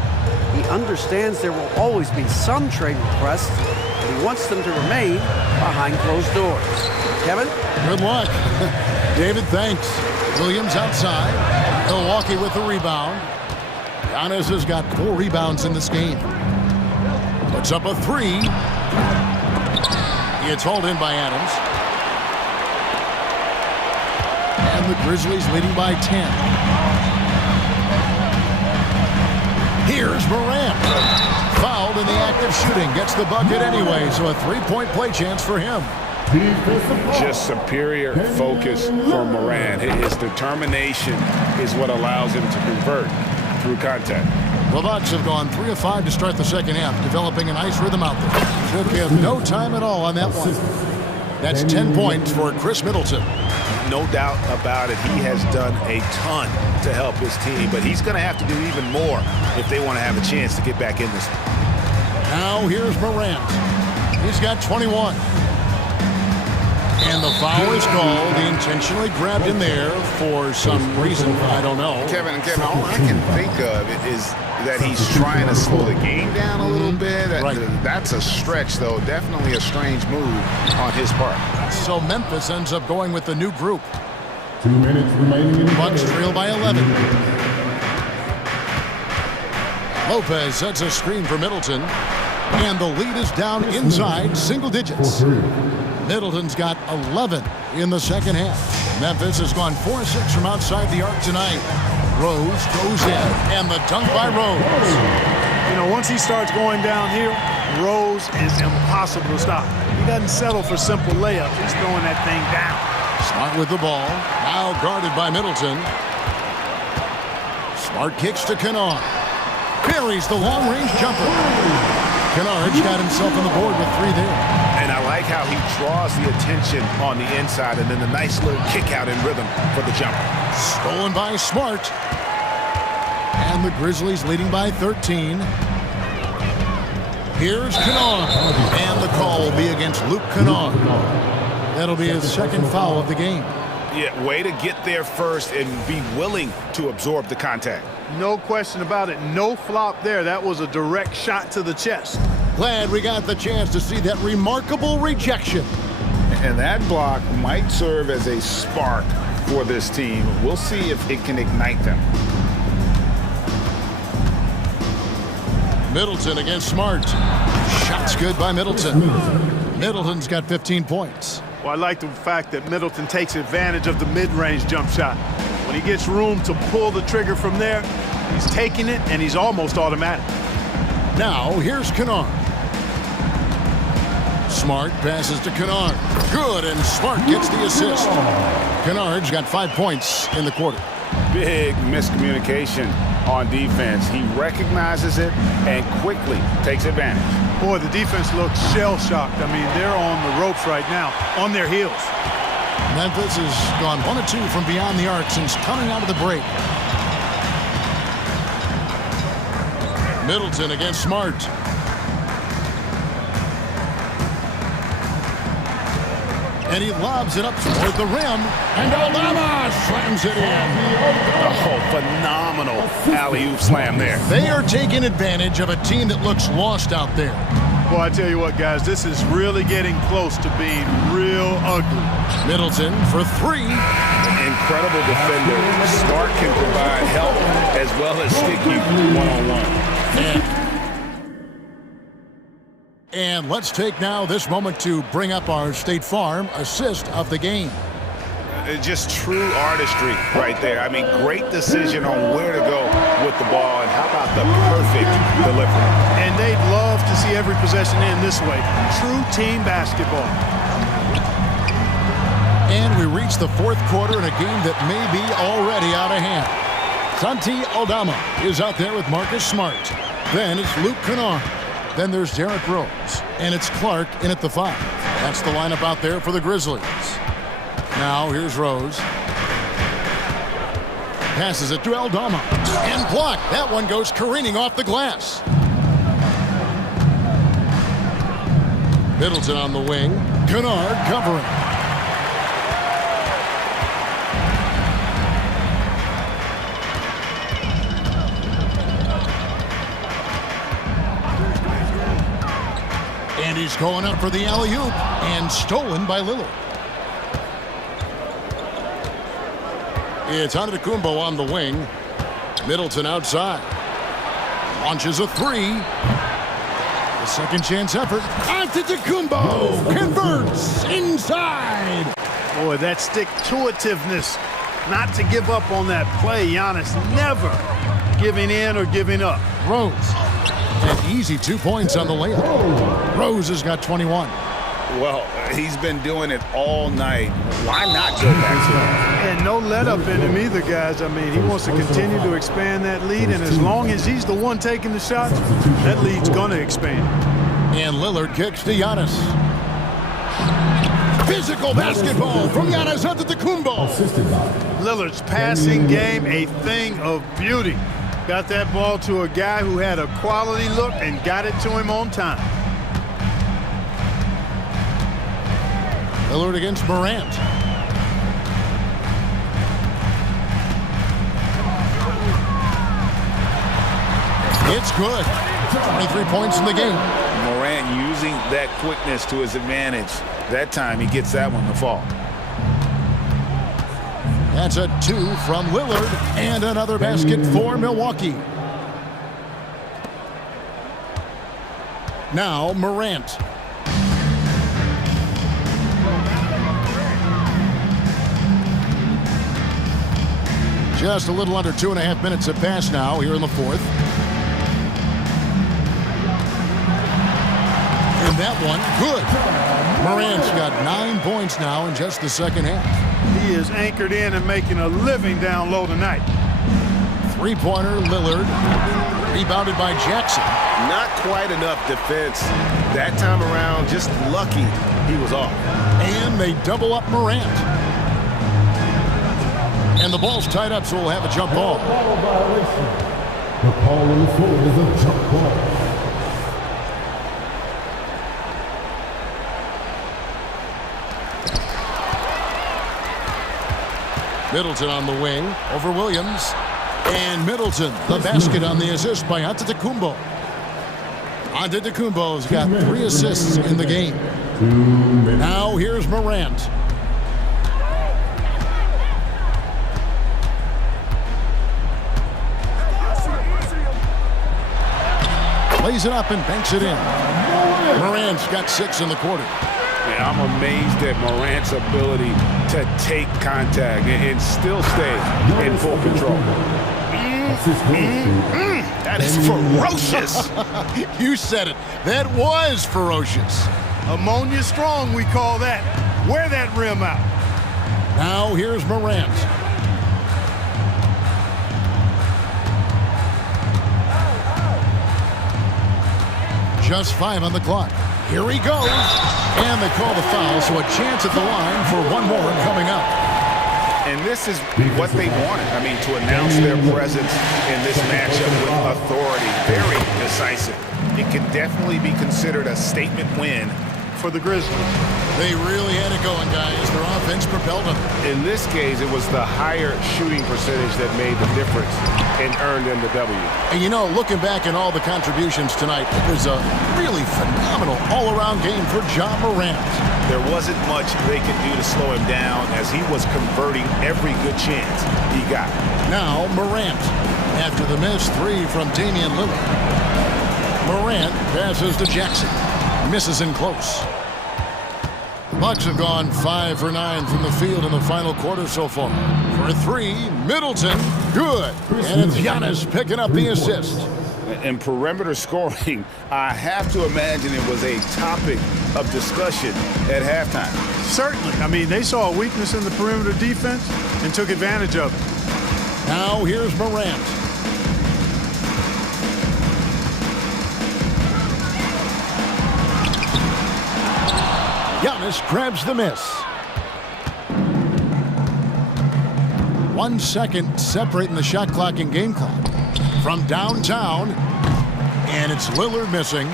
He understands there will always be some trade requests, but he wants them to remain behind closed doors. Kevin? Good luck. David, thanks. Williams outside. Milwaukee with the rebound. Giannis has got 4 rebounds in this game. Puts up a 3. It's hauled in by Adams. And the Grizzlies leading by 10. Here's Morant. Fouled in the act of shooting. Gets the bucket anyway, so a 3-point play chance for him. Just superior focus for Morant. His determination is what allows him to convert through contact. The Bucks have gone 3 of 5 to start the second half, developing a nice rhythm out there. Took him no time at all on that one. That's 10 points for Chris Middleton. No doubt about it. He has done a ton to help his team, but he's going to have to do even more if they want to have a chance to get back in this. Now here's Morant. He's got 21. And the foul is called. He intentionally grabbed in there for some reason. I don't know. Kevin, all I can think of is that he's trying to slow the game down a little bit. That's a stretch, though. Definitely a strange move on his part. So Memphis ends up going with the new group. 2 minutes remaining in the Bucks trail by 11. Lopez sets a screen for Middleton. And the lead is down inside single digits. Middleton's got 11 in the second half. Memphis has gone 4-6 from outside the arc tonight. Rose goes in, and the dunk by Rose. You know, once he starts going downhill, Rose is impossible to stop. He doesn't settle for simple layups. He's throwing that thing down. Smart with the ball. Now guarded by Middleton. Smart kicks to Kennard. Parries the long-range jumper. Kennard's got himself on the board with 3 there. And I like how he draws the attention on the inside and then the nice little kick out in rhythm for the jumper. Stolen by Smart. And the Grizzlies leading by 13. Here's Kennard. And the call will be against Luke Kennard. That'll be his second foul of the game. Yeah, way to get there first and be willing to absorb the contact. No question about it. No flop there. That was a direct shot to the chest. Glad we got the chance to see that remarkable rejection. And that block might serve as a spark for this team. We'll see if it can ignite them. Middleton against Smart. Shots good by Middleton. Middleton's got 15 points. Well, I like the fact that Middleton takes advantage of the mid-range jump shot. When he gets room to pull the trigger from there, he's taking it, and he's almost automatic. Now, here's Kennard. Smart passes to Kennard. Good, and Smart gets the assist. Kennard's got 5 points in the quarter. Big miscommunication on defense. He recognizes it and quickly takes advantage. Boy, the defense looks shell-shocked. I mean, they're on the ropes right now, on their heels. Memphis has gone 1 of 2 from beyond the arc since coming out of the break. Middleton against Smart. And he lobs it up toward the rim. And Aldama slams it in. Oh, phenomenal alley-oop slam there. They are taking advantage of a team that looks lost out there. Well, I tell you what, guys, this is really getting close to being real ugly. Middleton for 3. Incredible defender. Smart can provide help as well as stick you one-on-one. And let's take now this moment to bring up our State Farm assist of the game. Just true artistry right there. I mean, great decision on where to go with the ball, and how about the perfect delivery. And they'd love to see every possession end this way. True team basketball. And we reach the 4th quarter in a game that may be already out of hand. Santi Aldama is out there with Marcus Smart. Then it's Luke Kennard. Then there's Derrick Rose. And it's Clark in at the 5. That's the lineup out there for the Grizzlies. Now here's Rose. Passes it to Aldama. And blocked. That one goes careening off the glass. Middleton on the wing. Kennard covering. And he's going up for the alley-oop, and stolen by Lillard. It's Antetokounmpo on the wing. Middleton outside. Launches a three. The second chance effort. Antetokounmpo converts inside. Boy, that stick-to-itiveness, not to give up on that play. Giannis never giving in or giving up. Rose. An easy 2 points on the layup. Rose has got 21. Well, he's been doing it all night. Why not go back to that? And no let-up in him either, guys. I mean, he wants to continue to expand that lead, and as long as he's the one taking the shots, that lead's going to expand. And Lillard kicks to Giannis. Physical basketball from Giannis Antetokounmpo. Lillard's passing game, a thing of beauty. Got that ball to a guy who had a quality look and got it to him on time. Lillard against Morant. It's good. 23 points in the game. Morant using that quickness to his advantage. That time he gets that one to fall. That's a 2 from Lillard and another basket for Milwaukee. Now Morant. Just a little under 2.5 minutes have passed now here in the fourth. And that one, good. Morant's got 9 points now in just the second half. He is anchored in and making a living down low tonight. Three-pointer, Lillard. Rebounded by Jackson. Not quite enough defense that time around. Just lucky he was off. And they double up Morant. And the ball's tied up, so we'll have a jump ball. The call on the floor is a jump ball. Middleton on the wing over Williams. And Middleton, the basket on the assist by Antetokounmpo. Antetokounmpo's got 3 assists in the game. Now here's Morant. Plays it up and banks it in. Morant's got 6 in the quarter. Man, I'm amazed at Morant's ability to take contact and still stay in full control. That is ferocious. You said it. That was ferocious. Ammonia strong, we call that. Wear that rim out. Now here's Morant. Just 5 on the clock. Here he goes. And they call the foul, so a chance at the line for one more coming up. And this is what they wanted. I mean, to announce their presence in this matchup with authority. Very decisive. It can definitely be considered a statement win for the Grizzlies. They really had it going, guys. Their offense propelled them. In this case, it was the higher shooting percentage that made the difference and earned them the W. And you know, looking back at all the contributions tonight, it was a really phenomenal all-around game for Ja Morant. There wasn't much they could do to slow him down as he was converting every good chance he got. Now Morant, after the missed 3 from Damian Lillard. Morant passes to Jackson. Misses in close. The Bucks have gone 5 for 9 from the field in the final quarter so far. For 3, Middleton, good. And it's Giannis picking up the assist. And perimeter scoring, I have to imagine it was a topic of discussion at halftime. Certainly. I mean, they saw a weakness in the perimeter defense and took advantage of it. Now here's Morant. Giannis grabs the miss. 1 second separating the shot clock and game clock. From downtown, and it's Lillard missing.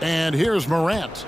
And here's Morant.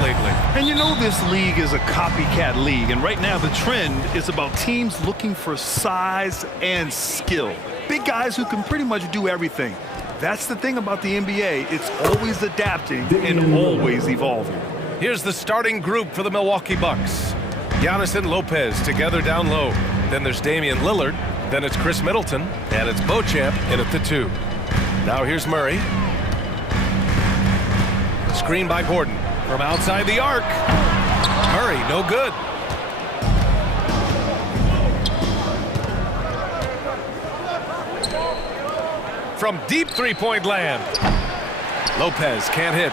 lately. And you know this league is a copycat league, and right now the trend is about teams looking for size and skill. Big guys who can pretty much do everything. That's the thing about the NBA. It's always adapting and always evolving. Here's the starting group for the Milwaukee Bucks. Giannis and Lopez together down low. Then there's Damian Lillard. Then it's Chris Middleton. And it's Beauchamp in at the 2. Now here's Murray. Screen by Gordon from outside the arc. Murray, no good. From deep three-point land. Lopez can't hit.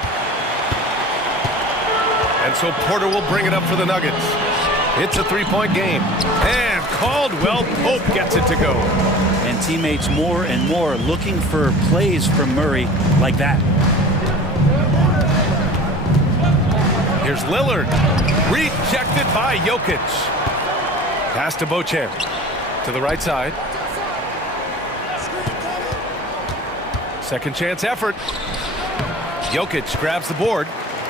And so Porter will bring it up for the Nuggets. It's a three-point game. And Caldwell Pope gets it to go. And teammates more and more looking for plays from Murray like that. Here's Lillard. Rejected by Jokic. Pass to Beauchamp. To the right side. Second chance effort. Jokic grabs the board.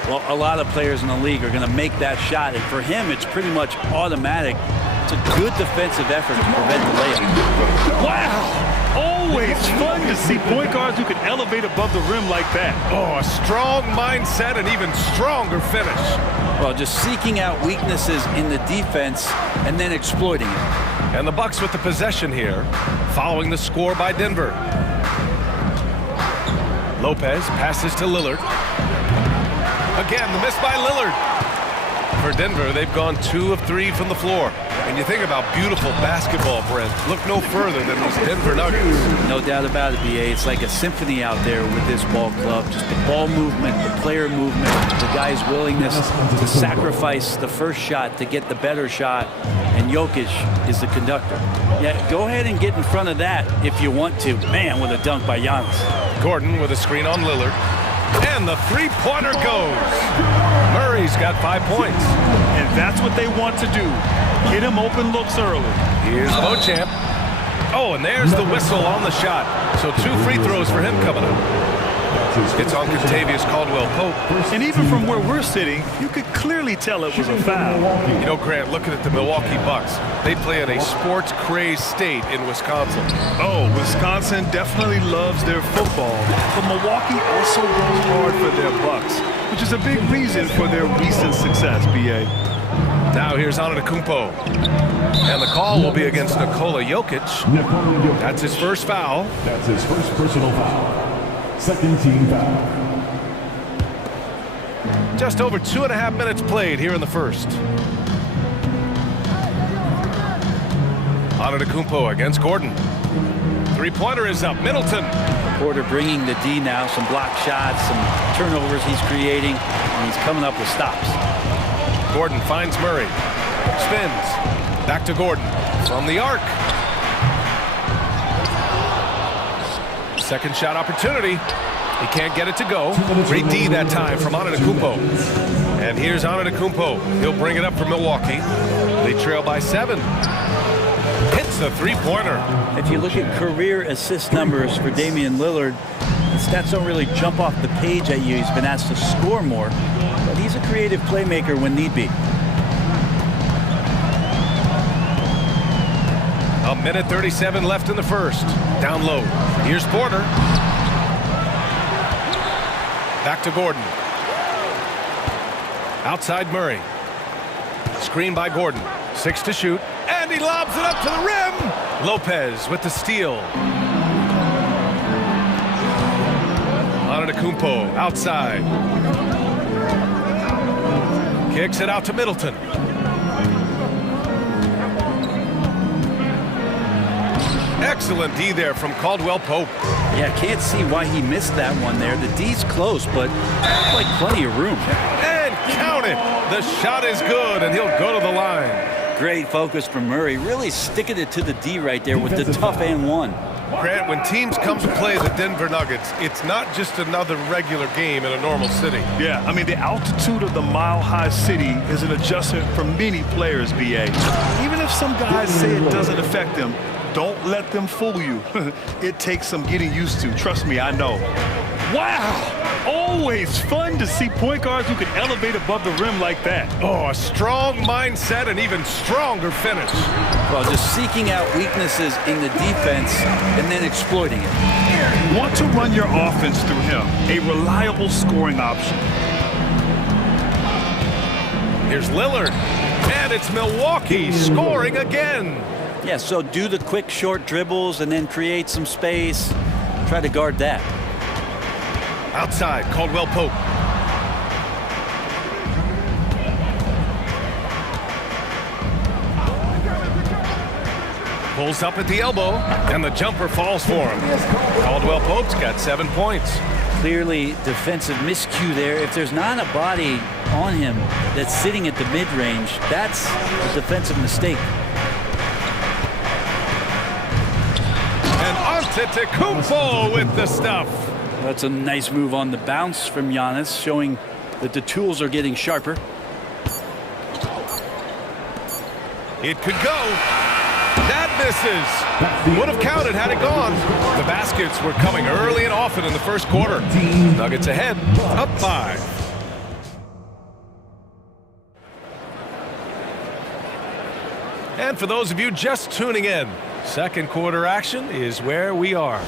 Well, a lot of players in the league are going to make that shot, and for him, it's pretty much automatic. It's a good defensive effort to prevent the layup. Wow! Always fun to see point guards who can elevate above the rim like that. Oh, a strong mindset and even stronger finish. Well, just seeking out weaknesses in the defense and then exploiting it. And the Bucks with the possession here, following the score by Denver. Lopez passes to Lillard. Again, the miss by Lillard. For Denver, they've gone 2 of 3 from the floor. And you think about beautiful basketball, Brent. Look no further than these Denver Nuggets. No doubt about it, BA. It's like a symphony out there with this ball club. Just the ball movement, the player movement, the guy's willingness to sacrifice the first shot to get the better shot. And Jokic is the conductor. Yeah, go ahead and get in front of that if you want to. Man, with a dunk by Giannis. Gordon with a screen on Lillard. And the three-pointer goes. Murray's got 5 points. And that's what they want to do. Get him open looks early. Here's Beauchamp. Oh, and there's the whistle on the shot. So 2 free throws for him coming up. It's on Contavious Caldwell-Pope. And even from where we're sitting, you could clearly tell it was a foul. You know, Grant, looking at the Milwaukee Bucks, they play in a sports-crazed state in Wisconsin. Oh, Wisconsin definitely loves their football. But Milwaukee also goes hard for their Bucks, which is a big reason for their recent success, BA. Now here's Antetokounmpo. And the call will be against Nikola Jokic. That's his first foul. That's his first personal foul. Second team foul. Just over 2.5 minutes played here in the first. Antetokounmpo against Gordon. Three-pointer is up. Middleton. Porter bringing the D now. Some block shots, some turnovers he's creating, and he's coming up with stops. Gordon finds Murray. Spins. Back to Gordon. From the arc. Second shot opportunity. He can't get it to go. Great D that time from Antetokounmpo. And here's Antetokounmpo. He'll bring it up for Milwaukee. They trail by 7. Hits the three-pointer. If you look at career assist numbers for Damian Lillard, the stats don't really jump off the page at you. He's been asked to score more, but he's a creative playmaker when need be. A minute 37 left in the first. Down low. Here's Porter. Back to Gordon. Outside Murray. Screen by Gordon. 6 to shoot. And he lobs it up to the rim. Lopez with the steal. Antetokounmpo outside. Kicks it out to Middleton. Excellent D there from Caldwell-Pope. Yeah, can't see why he missed that one there. The D's close, but like plenty of room. And count it. The shot is good, and he'll go to the line. Great focus from Murray. Really sticking it to the D right there with the tough and one. Grant, when teams come to play the Denver Nuggets, it's not just another regular game in a normal city. Yeah, I mean, the altitude of the mile-high city is an adjustment for many players, BA. Even if some guys say it doesn't affect them, don't let them fool you. It takes some getting used to. Trust me, I know. Wow! Always fun to see point guards who can elevate above the rim like that. Oh, a strong mindset and even stronger finish. Well, just seeking out weaknesses in the defense and then exploiting it. Want to run your offense through him. A reliable scoring option. Here's Lillard. And it's Milwaukee scoring again. Yeah, so do the quick short dribbles and then create some space. Try to guard that. Outside, Caldwell Pope. Pulls up at the elbow, and the jumper falls for him. Caldwell Pope's got 7 points. Clearly defensive miscue there. If there's not a body on him that's sitting at the mid-range, that's a defensive mistake. And Antetokounmpo with the stuff. That's a nice move on the bounce from Giannis, showing that the tools are getting sharper. It could go. That misses. Would have counted had it gone. The baskets were coming early and often in the first quarter. Nuggets ahead, up 5. And for those of you just tuning in, second quarter action is where we are.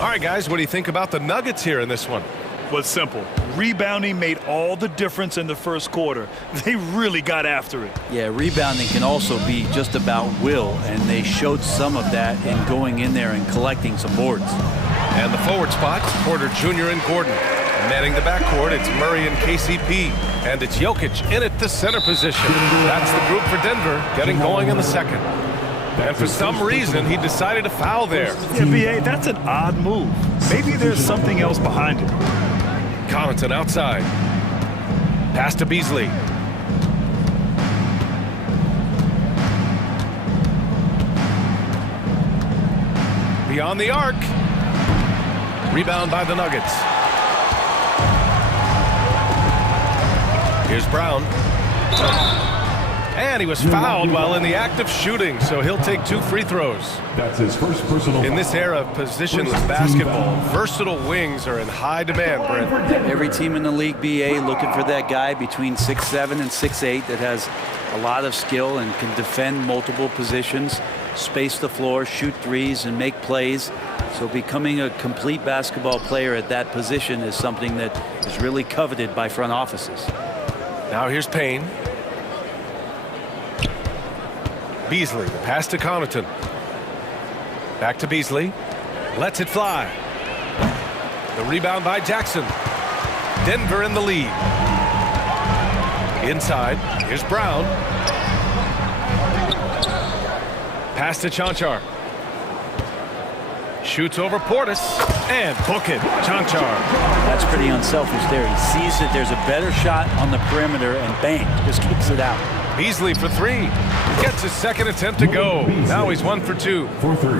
All right, guys, what do you think about the Nuggets here in this one? Well, it's simple. Rebounding made all the difference in the first quarter. They really got after it. Yeah, rebounding can also be just about will, and they showed some of that in going in there and collecting some boards. And the forward spots, Porter Jr. and Gordon. Manning the backcourt, it's Murray and KCP. And it's Jokic in at the center position. That's the group for Denver, getting going in the second. And for some reason, he decided to foul there. Yeah, B.A., that's an odd move. Maybe there's something else behind it. Connaughton outside. Pass to Beasley. Beyond the arc. Rebound by the Nuggets. Here's Brown. And he was fouled while in the act of shooting, so he'll take 2 free throws. That's his first personal. In this era of positionless basketball, versatile wings are in high demand, Brent. Every team in the league, BA, looking for that guy between 6'7" and 6'8" that has a lot of skill and can defend multiple positions, space the floor, shoot threes, and make plays. So becoming a complete basketball player at that position is something that is really coveted by front offices. Now here's Payne. Beasley, pass to Connaughton. Back to Beasley. Lets it fly. The rebound by Jackson. Denver in the lead. Inside, here's Brown. Pass to Chanchar. Shoots over Portis. And book it, Chanchar. That's pretty unselfish there. He sees that there's a better shot on the perimeter and bang, just kicks it out. Beasley for 3. Gets his second attempt to go. Now he's 1 for 2.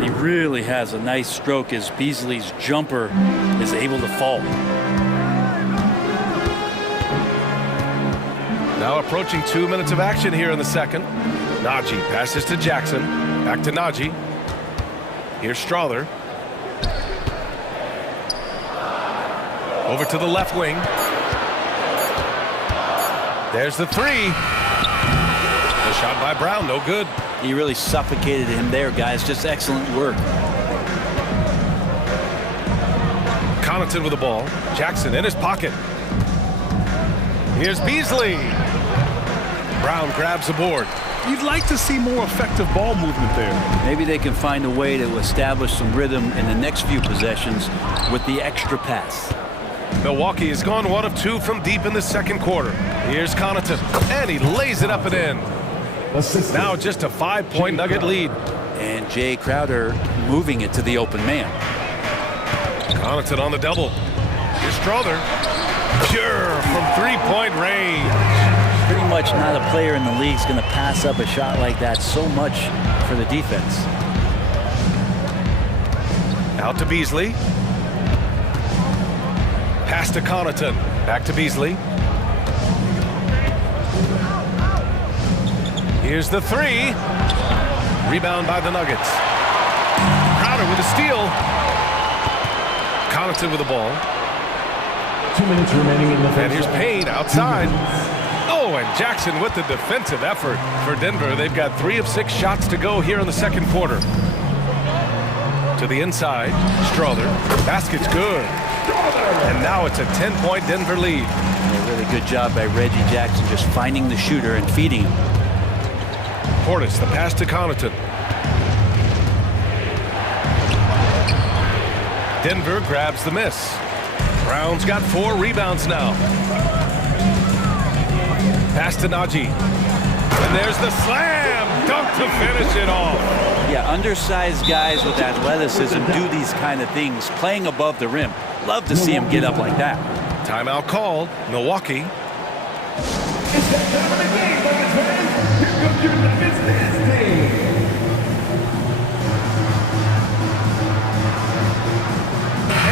He really has a nice stroke as Beasley's jumper is able to fall. Now approaching 2 minutes of action here in the second. Najee passes to Jackson. Back to Najee. Here's Strother. Over to the left wing. There's the 3. The shot by Brown, no good. He really suffocated him there, guys. Just excellent work. Connaughton with the ball. Jackson in his pocket. Here's Beasley. Brown grabs the board. You'd like to see more effective ball movement there. Maybe they can find a way to establish some rhythm in the next few possessions with the extra pass. Milwaukee has gone 1 of 2 from deep in the second quarter. Here's Connaughton, and he lays it up and in. Now just a 5-point Nugget lead. And Jay Crowder moving it to the open man. Connaughton on the double. Here's Strother. Pure from 3-point range. Pretty much not a player in the league is going to pass up a shot like that so much for the defense. Out to Beasley. Pass to Connaughton. Back to Beasley. Here's the 3. Rebound by the Nuggets. Crowder with a steal. Connaughton with the ball. 2 minutes remaining in the first. And here's Payne outside. Oh, and Jackson with the defensive effort for Denver. They've got 3 of 6 shots to go here in the second quarter. To the inside, Strother. Basket's good. And now it's a 10-point Denver lead. A really good job by Reggie Jackson just finding the shooter and feeding him. Portis, the pass to Connaughton. Denver grabs the miss. Brown's got 4 rebounds now. Pass to Najee. And there's the slam dunk to finish it off. Yeah, undersized guys with athleticism do these kind of things, playing above the rim. Love to see him get up like that. Timeout called. Milwaukee. It's that time of the game, ladies and gentlemen. Here comes your Nuggets dance team.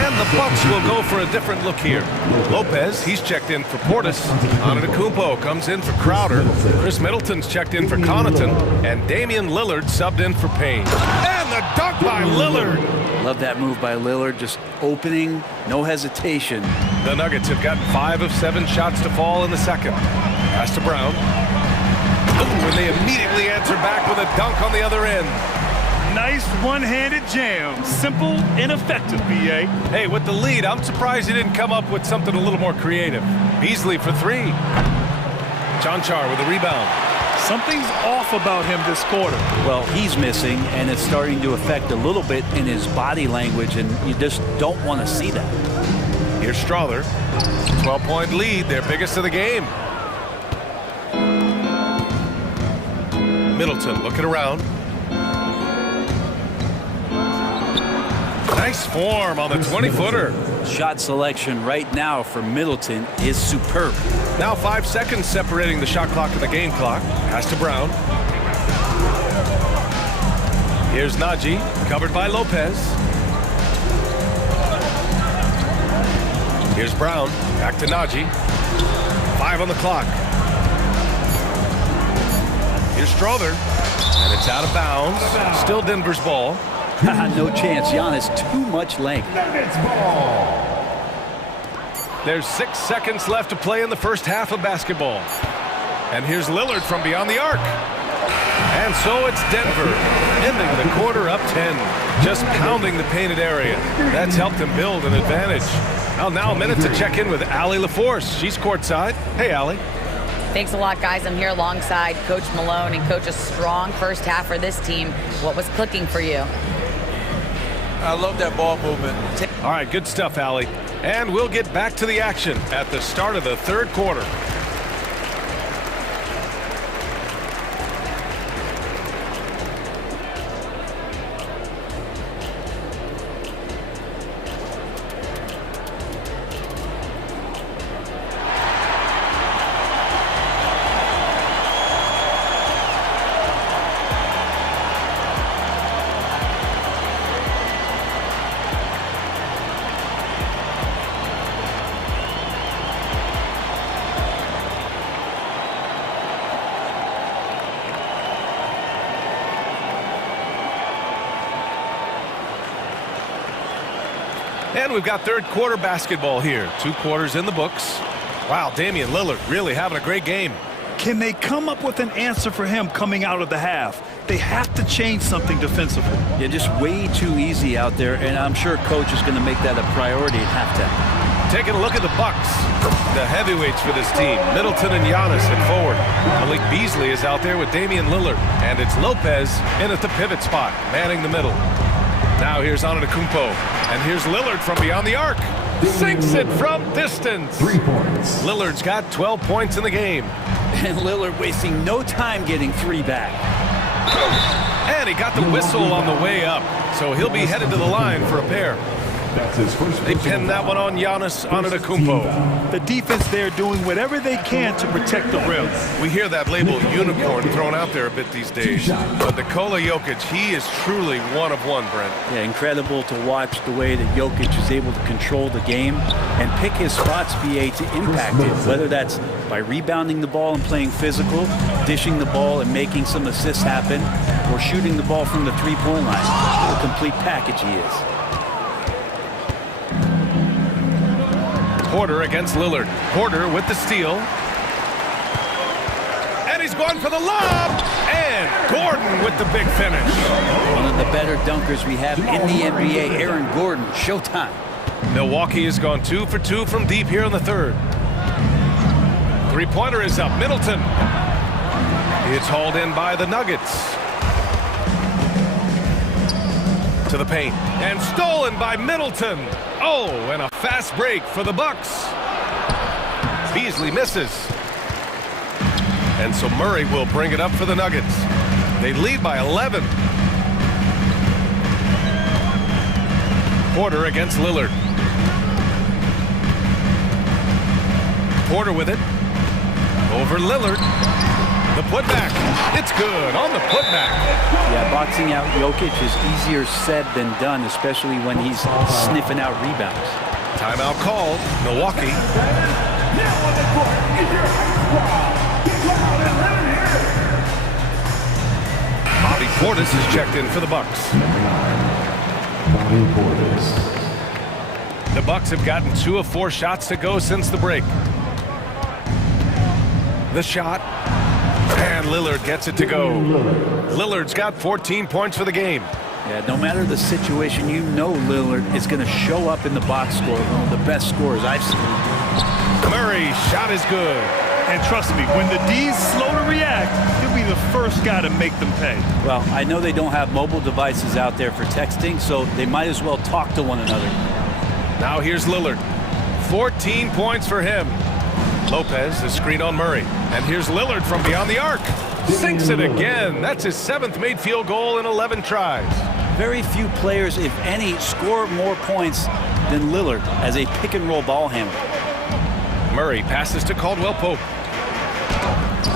And the Bucks will go for a different look here. Lopez, he's checked in for Portis. Antetokounmpo comes in for Crowder. Chris Middleton's checked in for Connaughton. And Damian Lillard subbed in for Payne. And the dunk by Lillard. Love that move by Lillard, just opening, no hesitation. The Nuggets have gotten 5 of 7 shots to fall in the second. Pass to Brown. Oh, and they immediately answer back with a dunk on the other end. Nice one-handed jam. Simple and effective, B.A. Hey, with the lead, I'm surprised he didn't come up with something a little more creative. Beasley for 3. Jonchar with a rebound. Something's off about him this quarter. Well, he's missing, and it's starting to affect a little bit in his body language, and you just don't want to see that. Here's Strother. 12-point lead, their biggest of the game. Middleton looking around. Nice form on the 20-footer. Shot selection right now for Middleton is superb. Now 5 seconds separating the shot clock and the game clock. Pass to Brown. Here's Najee, covered by Lopez. Here's Brown, back to Najee. 5 on the clock. Here's Strother, and it's out of bounds. Still Denver's ball. No chance. Giannis, too much length. There's 6 seconds left to play in the first half of basketball. And here's Lillard from beyond the arc. And so it's Denver, ending the quarter up 10, just pounding the painted area. That's helped them build an advantage. Now a minute to check in with Allie LaForce. She's courtside. Hey, Allie. Thanks a lot, guys. I'm here alongside Coach Malone, and Coach, a strong first half for this team. What was clicking for you? I love that ball movement. All right, good stuff, Allie. And we'll get back to the action at the start of the third quarter. And we've got third quarter basketball here. 2 quarters in the books. Wow, Damian Lillard really having a great game. Can they come up with an answer for him coming out of the half? They have to change something defensively. Yeah, just way too easy out there, and I'm sure Coach is going to make that a priority at halftime. Taking a look at the Bucks. The heavyweights for this team, Middleton and Giannis at forward. Malik Beasley is out there with Damian Lillard. And it's Lopez in at the pivot spot, manning the middle. Now here's Antetokounmpo. And here's Lillard from beyond the arc. Sinks it from distance. 3 points. Lillard's got 12 points in the game. And Lillard wasting no time getting 3 back. And he got the whistle on the way up. So he'll be headed to the line for a pair. That's his first. They pinned that one on Giannis Antetokounmpo. The defense there doing whatever they can to protect the rim. We hear that label unicorn thrown out there a bit these days. But Nikola Jokic, he is truly one of one, Brent. Yeah, incredible to watch the way that Jokic is able to control the game and pick his spots, BA, to impact it. Whether that's by rebounding the ball and playing physical, dishing the ball and making some assists happen, or shooting the ball from the three-point line. What a complete package he is. Porter against Lillard. Porter with the steal. And he's going for the lob. And Gordon with the big finish. One of the better dunkers we have in the NBA, Aaron Gordon. Showtime. Milwaukee has gone 2 for 2 from deep here in the third. Three-pointer is up. Middleton. It's hauled in by the Nuggets. To the paint. And stolen by Middleton. Oh, and a fast break for the Bucks. Beasley misses. And so Murray will bring it up for the Nuggets. They lead by 11. Porter against Lillard. Porter with it. Over Lillard. The putback. It's good on the putback. Yeah, boxing out Jokic is easier said than done, especially when he's sniffing out rebounds. Timeout called. Milwaukee. Bobby Portis is checked in for the Bucks. Bobby Portis. The Bucks have gotten 2 of 4 shots to go since the break. The shot. And Lillard gets it to go. Lillard's got 14 points for the game. Yeah, no matter the situation, you know Lillard is going to show up in the box score. One of the best scorers I've seen. Murray's shot is good. And trust me, when the D's slow to react, he'll be the first guy to make them pay. Well, I know they don't have mobile devices out there for texting, so they might as well talk to one another. Now here's Lillard. 14 points for him. Lopez, the screen on Murray. And here's Lillard from beyond the arc. Sinks it again. That's his 7th made field goal in 11 tries. Very few players, if any, score more points than Lillard as a pick-and-roll ball handler. Murray passes to Caldwell Pope.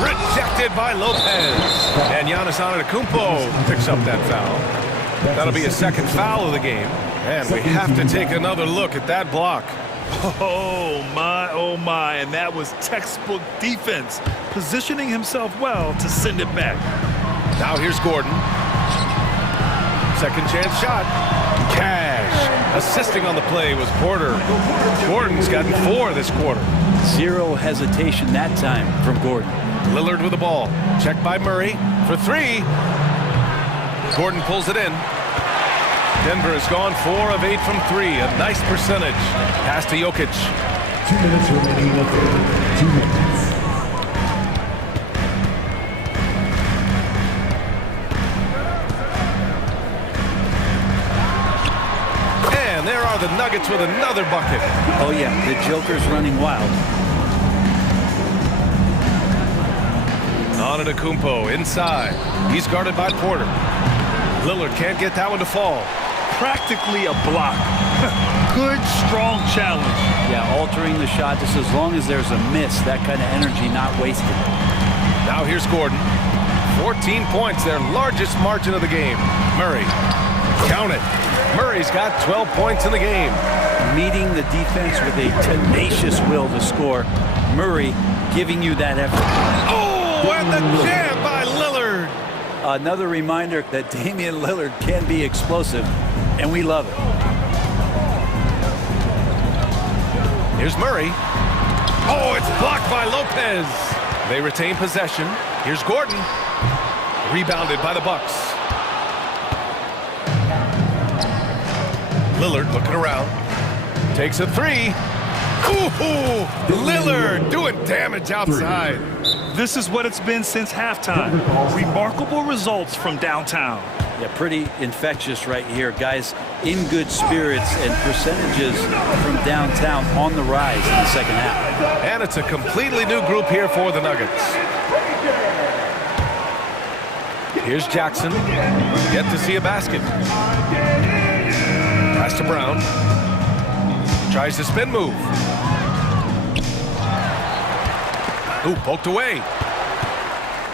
Rejected by Lopez. And Giannis Antetokounmpo picks up that foul. That'll be his 2nd foul of the game. And we have to take another look at that block. Oh my, and that was textbook defense, positioning himself well to send it back. Now here's Gordon. 2nd chance shot. Cash. Assisting on the play was Porter. Gordon's gotten 4 this quarter. 0 hesitation that time from Gordon. Lillard with the ball. Checked by Murray for 3. Gordon pulls it in. Denver has gone 4 of 8 from 3. A nice percentage. Pass to Jokic. 2 minutes remaining in the third. 2 minutes. And there are the Nuggets with another bucket. Oh yeah, the Joker's running wild. Antetokounmpo inside. He's guarded by Porter. Lillard can't get that one to fall. Practically a block. Good, strong challenge. Yeah, altering the shot just as long as there's a miss. That kind of energy not wasted. Now here's Gordon. 14 points, their largest margin of the game. Murray. Count it. Murray's got 12 points in the game. Meeting the defense with a tenacious will to score. Murray giving you that effort. Oh, and the jam by Lillard. Another reminder that Damian Lillard can be explosive, and we love it. Here's Murray. Oh, it's blocked by Lopez. They retain possession. Here's Gordon. Rebounded by the Bucks. Lillard looking around. Takes a 3. Ooh, Lillard doing damage outside. This is what it's been since halftime. Remarkable results from downtown. Yeah, pretty infectious right here. Guys in good spirits and percentages from downtown on the rise in the second half. And it's a completely new group here for the Nuggets. Here's Jackson. Yet to see a basket. Pass to Brown. Tries the spin move. Ooh, poked away.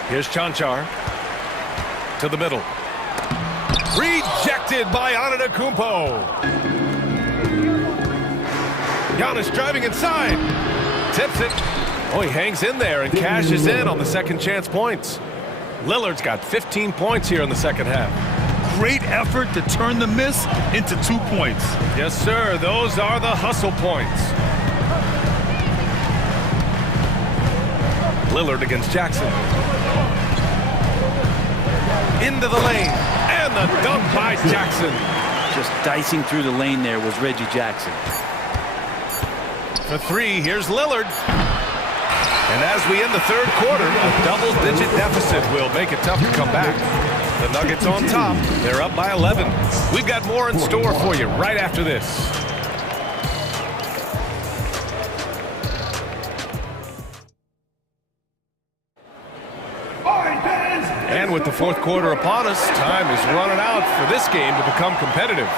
Here's Chanchar. To the middle. Rejected by Antetokounmpo. Giannis driving inside. Tips it. Oh, he hangs in there and cashes in on the second chance points. Lillard's got 15 points here in the second half. Great effort to turn the miss into 2 points. Yes, sir. Those are the hustle points. Lillard against Jackson. Into the lane, and the dunk by Jackson. Just dicing through the lane there was Reggie Jackson. For three, here's Lillard. And as we end the third quarter, a double-digit deficit will make it tough to come back. The Nuggets on top. They're up by 11. We've got more in store for you right after this. And with the fourth quarter upon us, time is running out for this game to become competitive.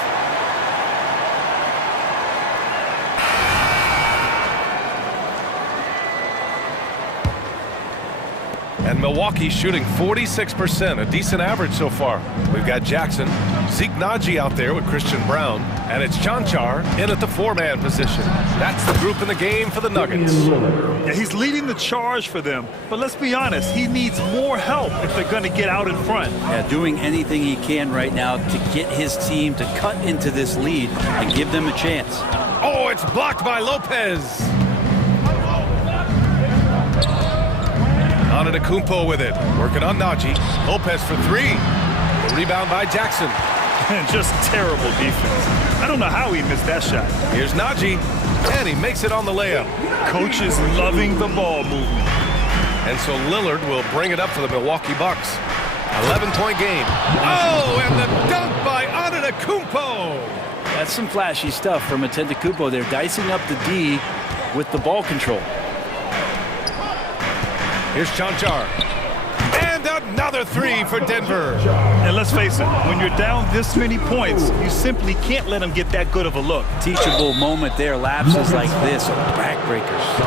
And Milwaukee shooting 46%, a decent average so far. We've got Jackson, Zeke Naji out there with Christian Brown, and it's Chanchar in at the four-man position. That's the group in the game for the Nuggets. Yeah, he's leading the charge for them, but let's be honest, he needs more help if they're going to get out in front. Yeah, doing anything he can right now to get his team to cut into this lead and give them a chance. Oh, it's blocked by Lopez. Antetokounmpo with it, working on Naji. Lopez for three. The rebound by Jackson. Just terrible defense. I don't know how he missed that shot. Here's Naji, and he makes it on the layup. Coach is loving the ball movement. And so Lillard will bring it up for the Milwaukee Bucks. 11-point game. Oh, and the dunk by Antetokounmpo. That's some flashy stuff from Antetokounmpo. They're dicing up the D with the ball control. Here's Chanchar. And another three for Denver. And let's face it, when you're down this many points, you simply can't let them get that good of a look. Teachable moment there. Lapses like this are backbreakers.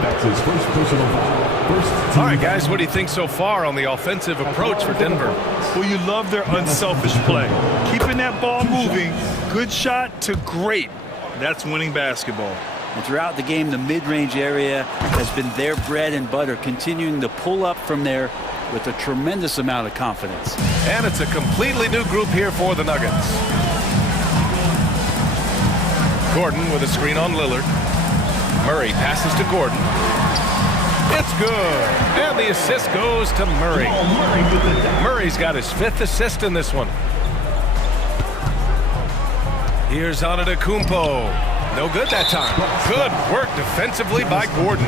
That's his first personal foul. All right, guys, what do you think so far on the offensive approach for Denver? Well, you love their unselfish play. Keeping that ball moving, good shot to great. That's winning basketball. And throughout the game, the mid-range area has been their bread and butter, continuing to pull up from there with a tremendous amount of confidence. And it's a completely new group here for the Nuggets. Gordon with a screen on Lillard. Murray passes to Gordon. It's good. And the assist goes to Murray. Murray's got his fifth assist in this one. Here's Antetokounmpo. No good that time. Good work defensively by Gordon.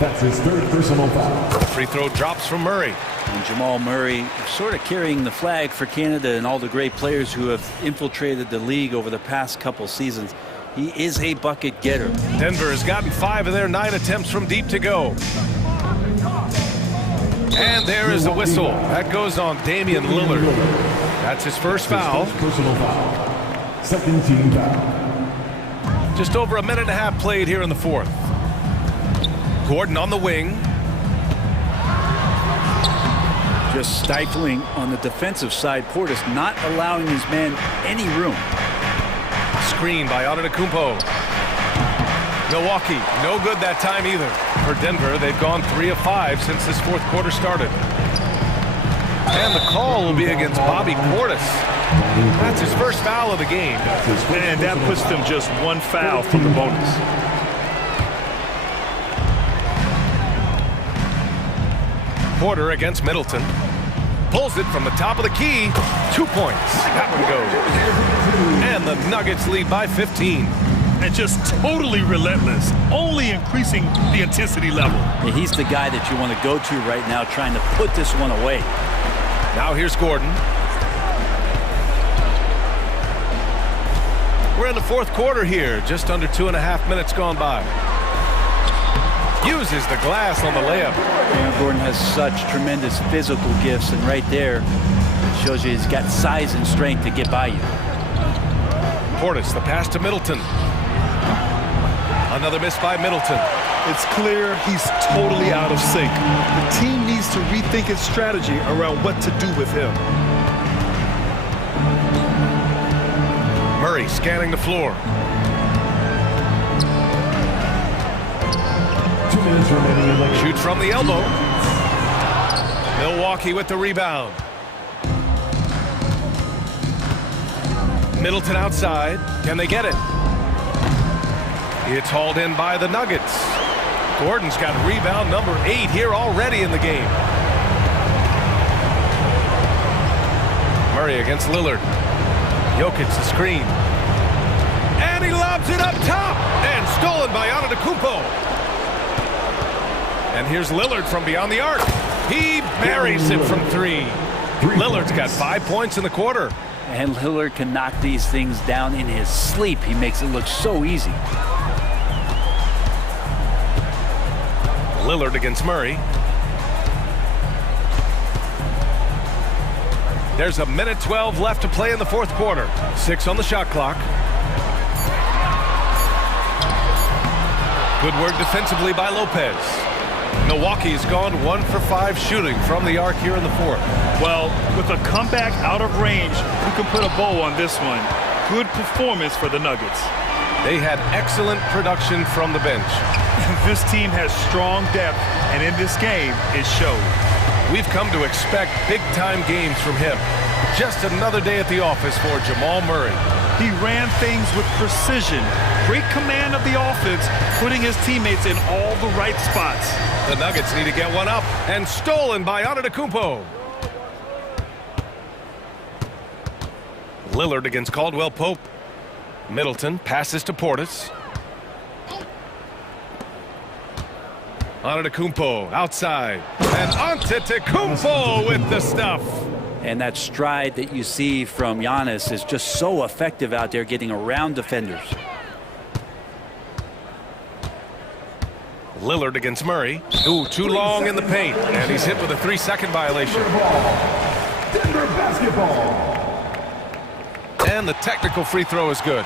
That's his third personal foul. The free throw drops from Murray. And Jamal Murray sort of carrying the flag for Canada and all the great players who have infiltrated the league over the past couple seasons. He is a bucket getter. Denver has gotten 5 of their 9 attempts from deep to go. And there is the whistle. That goes on Damian Lillard. That's his first foul. Personal foul. Second team foul. Just over a minute and a half played here in the fourth. Gordon on the wing. Just stifling on the defensive side. Portis not allowing his man any room. Screen by Antetokounmpo. Milwaukee, no good that time either. For Denver, they've gone 3 of 5 since this fourth quarter started. And the call will be against Bobby Portis. That's his first foul of the game. And that puts them just 1 foul from the bonus. Porter against Middleton. Pulls it from the top of the key. 2 points. That one goes. And the Nuggets lead by 15. And just totally relentless, only increasing the intensity level. Yeah, he's the guy that you want to go to right now, trying to put this one away. Now here's Gordon. We're in the fourth quarter here, just under 2.5 minutes gone by. Uses the glass on the layup. Aaron Gordon has such tremendous physical gifts, and right there it shows you he's got size and strength to get by you. Portis, the pass to Middleton. Another miss by Middleton. It's clear he's totally out of sync. The team needs to rethink its strategy around what to do with him. Murray scanning the floor. 2 minutes remaining in the Shoots from the elbow. Milwaukee with the rebound. Middleton outside. Can they get it? It's hauled in by the Nuggets. Gordon's got rebound number 8 here already in the game. Murray against Lillard. Jokic the screen. And he lobs it up top. And stolen by Antetokounmpo. And here's Lillard from beyond the arc. He buries it from 3. Lillard's got 5 points in the quarter. And Lillard can knock these things down in his sleep. He makes it look so easy. Lillard against Murray. There's a minute 12 left to play in the fourth quarter. 6 on the shot clock. Good work defensively by Lopez. Milwaukee's gone 1 for 5 shooting from the arc here in the fourth. Well, with a comeback out of range, we can put a bow on this one. Good performance for the Nuggets. They had excellent production from the bench. This team has strong depth, and in this game, it showed. We've come to expect big-time games from him. Just another day at the office for Jamal Murray. He ran things with precision. Great command of the offense, putting his teammates in all the right spots. The Nuggets need to get one up, and stolen by Antetokounmpo. Lillard against Caldwell Pope. Middleton passes to Portis. Antetokounmpo outside. And Antetokounmpo with the stuff. And that stride that you see from Giannis is just so effective out there getting around defenders. Lillard against Murray. Ooh, too long in the paint. And he's hit with a 3-second violation. Denver basketball. And the technical free throw is good.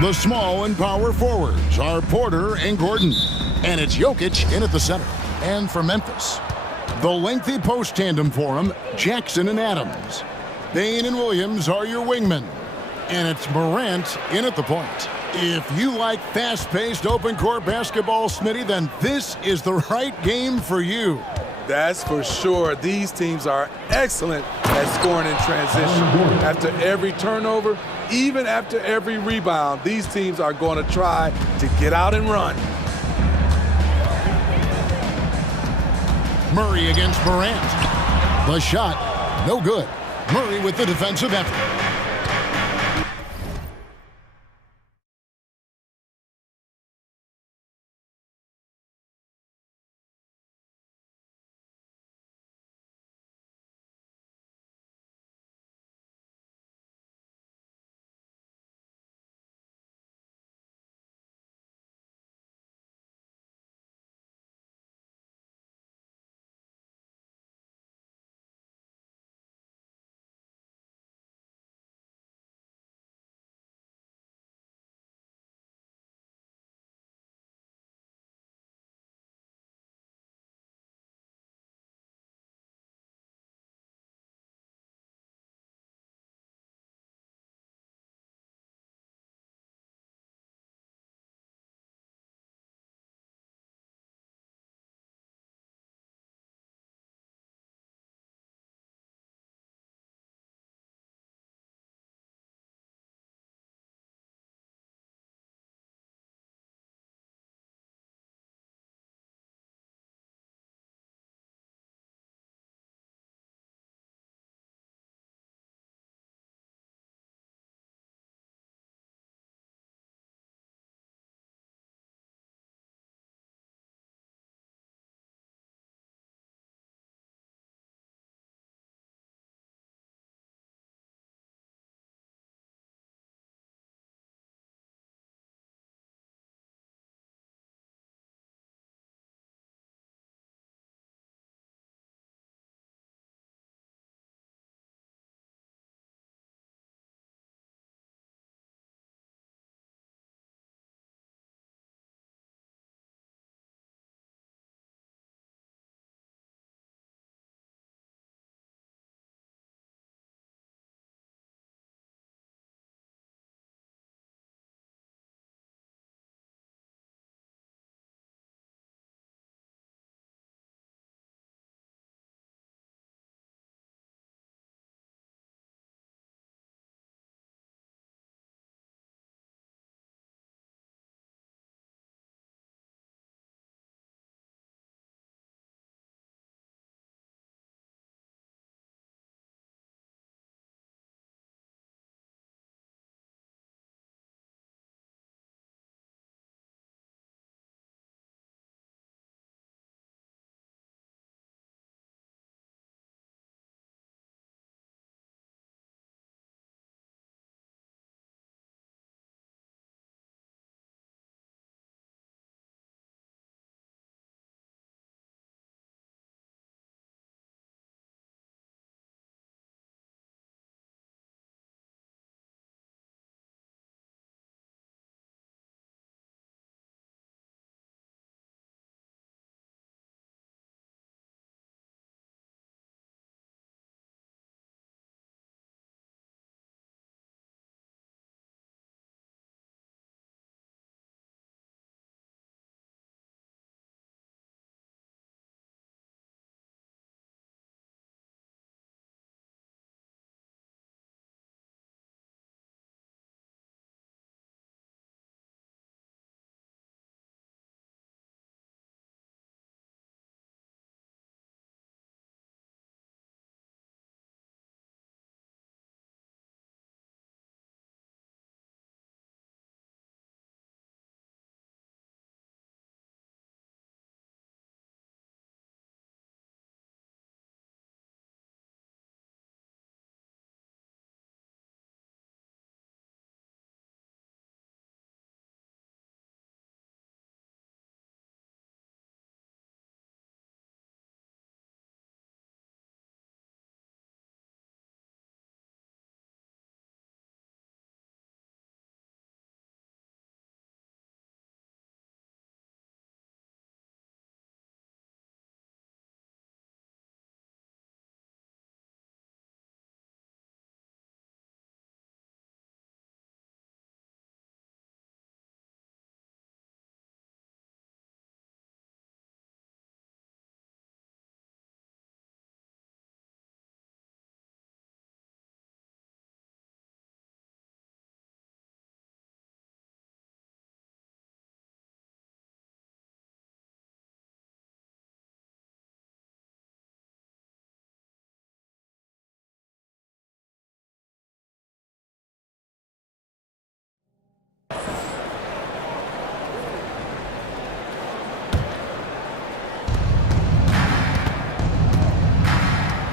The small and power forwards are Porter and Gordon. And it's Jokic in at the center. And for Memphis, the lengthy post tandem for him, Jackson and Adams. Bain and Williams are your wingmen. And it's Morant in at the point. If you like fast-paced open-court basketball, Smitty, then this is the right game for you. That's for sure. These teams are excellent at scoring in transition. After every turnover, even after every rebound, these teams are going to try to get out and run. Murray against Morant. The shot, no good. Murray with the defensive effort.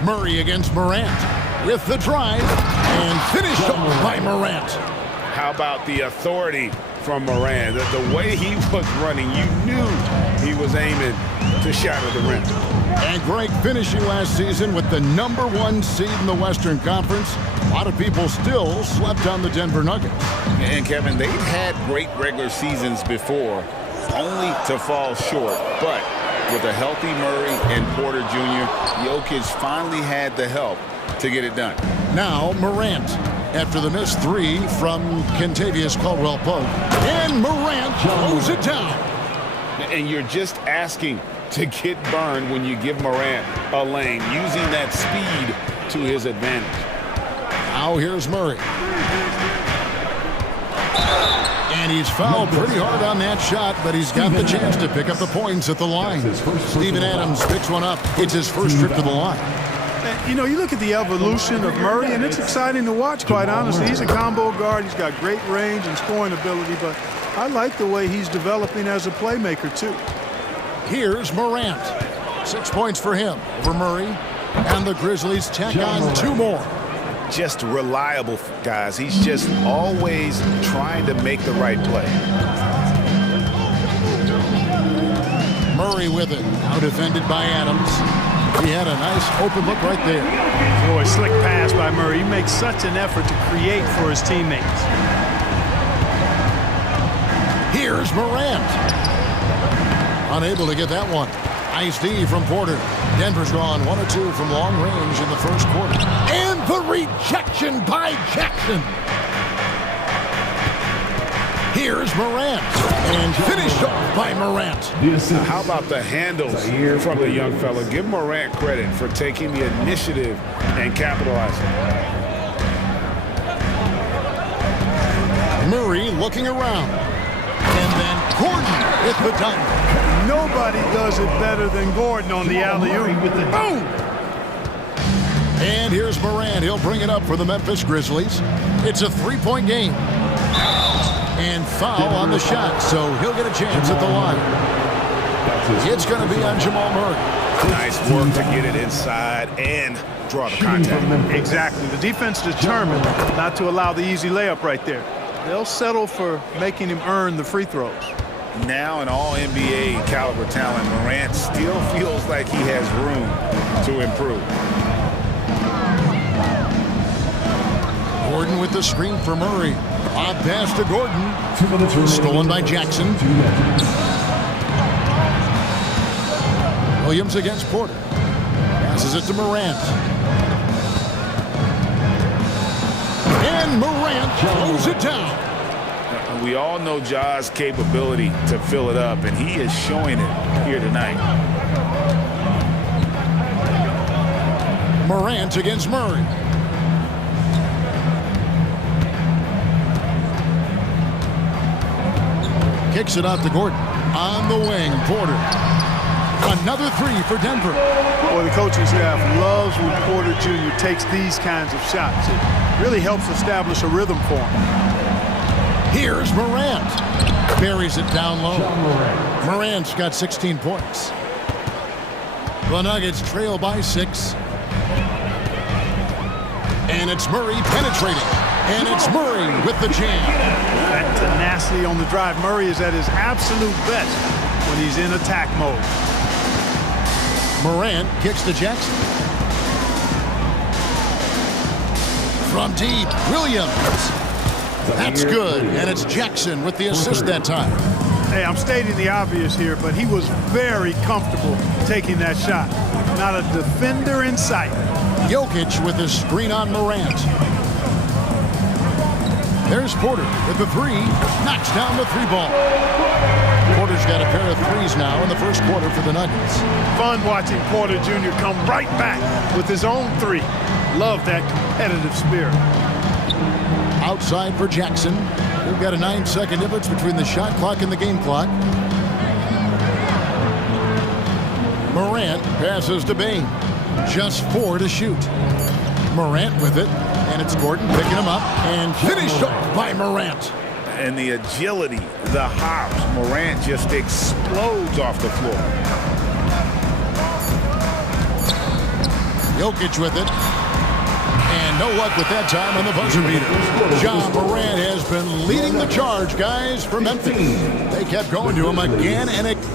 Murray against Morant with the drive and finished off by Morant. How about the authority from Morant? The way he was running, you knew he was aiming to shatter the rim. And Greg finishing last season with the #1 seed in the Western Conference. A lot of people still slept on the Denver Nuggets. And Kevin, they've had great regular seasons before, only to fall short. But with a healthy Murray and Porter Jr., Jokic finally had the help to get it done. Now Morant, after the missed three from Kentavious Caldwell-Pope. And Morant closes it down. And you're just asking to get burned when you give Morant a lane, using that speed to his advantage. Now here's Murray. And he's fouled pretty hard on that shot, but he's got the chance to pick up the points at the line. Steven Adams picks one up. It's his first trip to the line. You know, you look at the evolution of Murray, and it's exciting to watch, quite honestly. He's a combo guard. He's got great range and scoring ability, but I like the way he's developing as a playmaker, too. Here's Morant. 6 points for him over Murray. And the Grizzlies tack on 2 more. Just reliable, guys. He's just always trying to make the right play. Murray with it. Now defended by Adams. He had a nice open look right there. Boy, slick pass by Murray. He makes such an effort to create for his teammates. Here's Morant. Unable to get that one. Nice D from Porter. Denver's gone 1 of 2 from long range in the first quarter. And the rejection by Jackson. Here's Morant. And finished off by Morant. How about the handles from the young fella? Give Morant credit for taking the initiative and capitalizing. Murray looking around. And then Gordon with the dunk. Nobody does it better than Gordon on the alley-oop. Boom! And here's Morant. He'll bring it up for the Memphis Grizzlies. It's a 3-point game. And foul on the shot, so he'll get a chance at the line. It's going to be on Jamal Murray. Nice work to get it inside and draw the contact. Exactly. The defense determined not to allow the easy layup right there. They'll settle for making him earn the free throws. Now an all-NBA caliber talent, Morant still feels like he has room to improve. Gordon with the screen for Murray. Odd pass to Gordon. Stolen by Jackson. Williams against Porter. Passes it to Morant. And Morant closes it down. We all know Ja's capability to fill it up, and he is showing it here tonight. Morant against Murray. Kicks it out to Gordon. On the wing, Porter. Another 3 for Denver. Boy, the coaching staff loves when Porter Jr. takes these kinds of shots. It really helps establish a rhythm for him. Here's Morant. Buries it down low. Morant's got 16 points. The Nuggets trail by 6. And it's Murray penetrating. And it's Murray with the jam. That tenacity on the drive. Murray is at his absolute best when he's in attack mode. Morant kicks to Jackson. From deep, Williams. That's good, and it's Jackson with the assist that time. Hey, I'm stating the obvious here, but he was very comfortable taking that shot. Not a defender in sight. Jokic with his screen on Morant. There's Porter with the 3. Knocks down the 3-ball. Porter's got a pair of 3s now in the first quarter for the Nuggets. Fun watching Porter Jr. come right back with his own 3. Love that competitive spirit. Outside for Jackson. We've got a 9-second difference between the shot clock and the game clock. Morant passes to Bain. Just 4 to shoot. Morant with it. And it's Gordon picking him up and finished off by Morant. And the agility, the hops, Morant just explodes off the floor. Jokic with it. And no luck with that time on the buzzer beater. Ja Morant has been leading the charge, guys, for Memphis. They kept going to him again and again.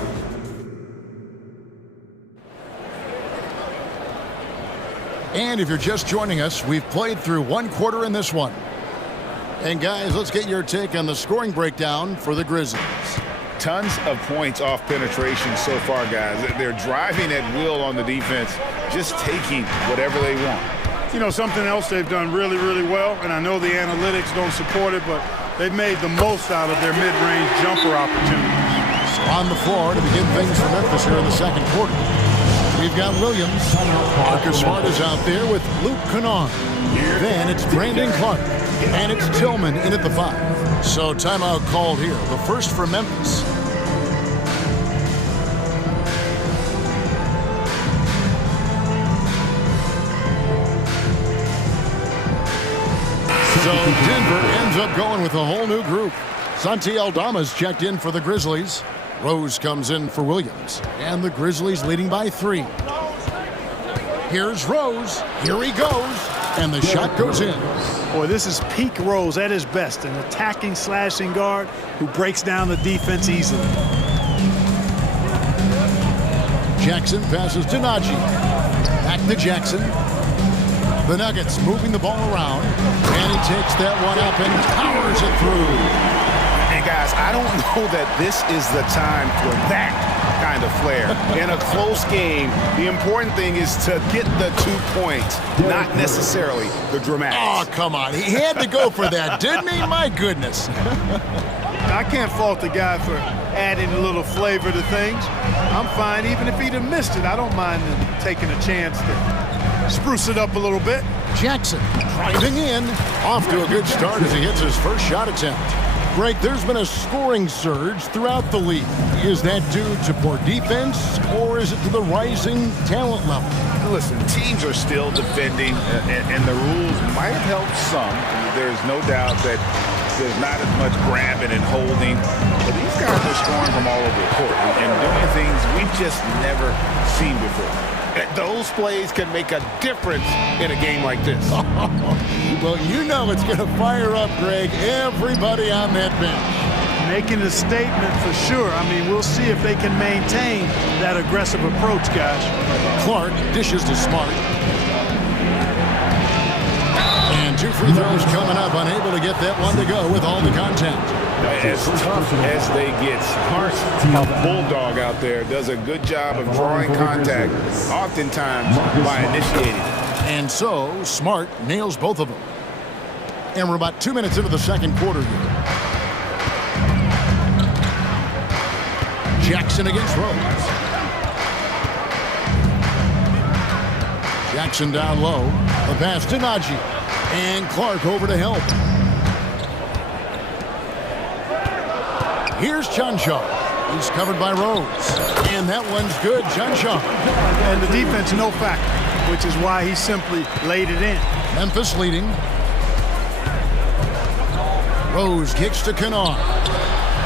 And if you're just joining us, we've played through one quarter in this one. And guys, let's get your take on the scoring breakdown for the Grizzlies. Tons of points off penetration so far, guys. They're driving at will on the defense, just taking whatever they want. You know, something else they've done really, really well, and I know the analytics don't support it, but they've made the most out of their mid-range jumper opportunities. So on the floor to begin things for Memphis here in the second quarter. We've got Williams. Marcus Smart is out there with Luke Kennard. Then it's Brandon Clark. And it's Tillman in at the 5. So timeout called here. The first for Memphis. So Denver ends up going with a whole new group. Santi Aldama's checked in for the Grizzlies. Rose comes in for Williams. And the Grizzlies leading by 3. Here's Rose. Here he goes. And the shot goes in. Boy, this is peak Rose at his best. An attacking, slashing guard who breaks down the defense easily. Jackson passes to Najee. Back to Jackson. The Nuggets moving the ball around. And he takes that one up and powers it through. And guys, I don't know that this is the time for that kind of flair. In a close game, the important thing is to get the 2 points, not necessarily the dramatics. Oh, come on. He had to go for that, didn't he? My goodness. I can't fault the guy for adding a little flavor to things. I'm fine. Even if he'd have missed it, I don't mind taking a chance to spruce it up a little bit. Jackson driving in. Off to a good start as he hits his first shot attempt. Greg, there's been a scoring surge throughout the league. Is that due to poor defense, or is it to the rising talent level? Listen, teams are still defending, and the rules might have helped some. There's no doubt that there's not as much grabbing and holding. But these guys are scoring from all over the court and doing things we've just never seen before. Those plays can make a difference in a game like this. Well, you know it's going to fire up, Greg, everybody on that bench. Making a statement for sure. I mean, we'll see if they can maintain that aggressive approach, guys. Clark dishes to Smart. And 2 free throws coming up, unable to get that one to go with all the contact. As tough as they get, Smart, a bulldog out there, does a good job of drawing contact, oftentimes by initiating. And so, Smart nails both of them. And we're about 2 minutes into the second quarter here. Jackson against Rose. Jackson down low. The pass to Najee. And Clark over to help. Here's Chanshaw. He's covered by Rose. And that one's good, Chanshaw. And the defense, no factor, which is why he simply laid it in. Memphis leading. Rose kicks to Kennard.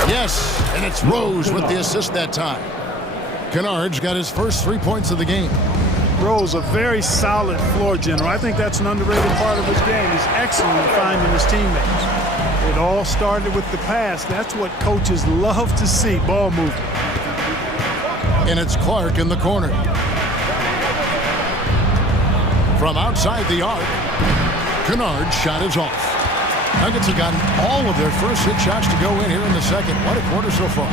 Yes, and it's Rose with the assist that time. Kennard's got his first 3 points of the game. Rose, a very solid floor general. I think that's an underrated part of his game. He's excellent at finding his teammates. It all started with the pass. That's what coaches love to see, ball movement. And it's Clark in the corner. From outside the arc, Kennard's shot is off. Nuggets have gotten all of their first 6 shots to go in here in the second. What a quarter so far.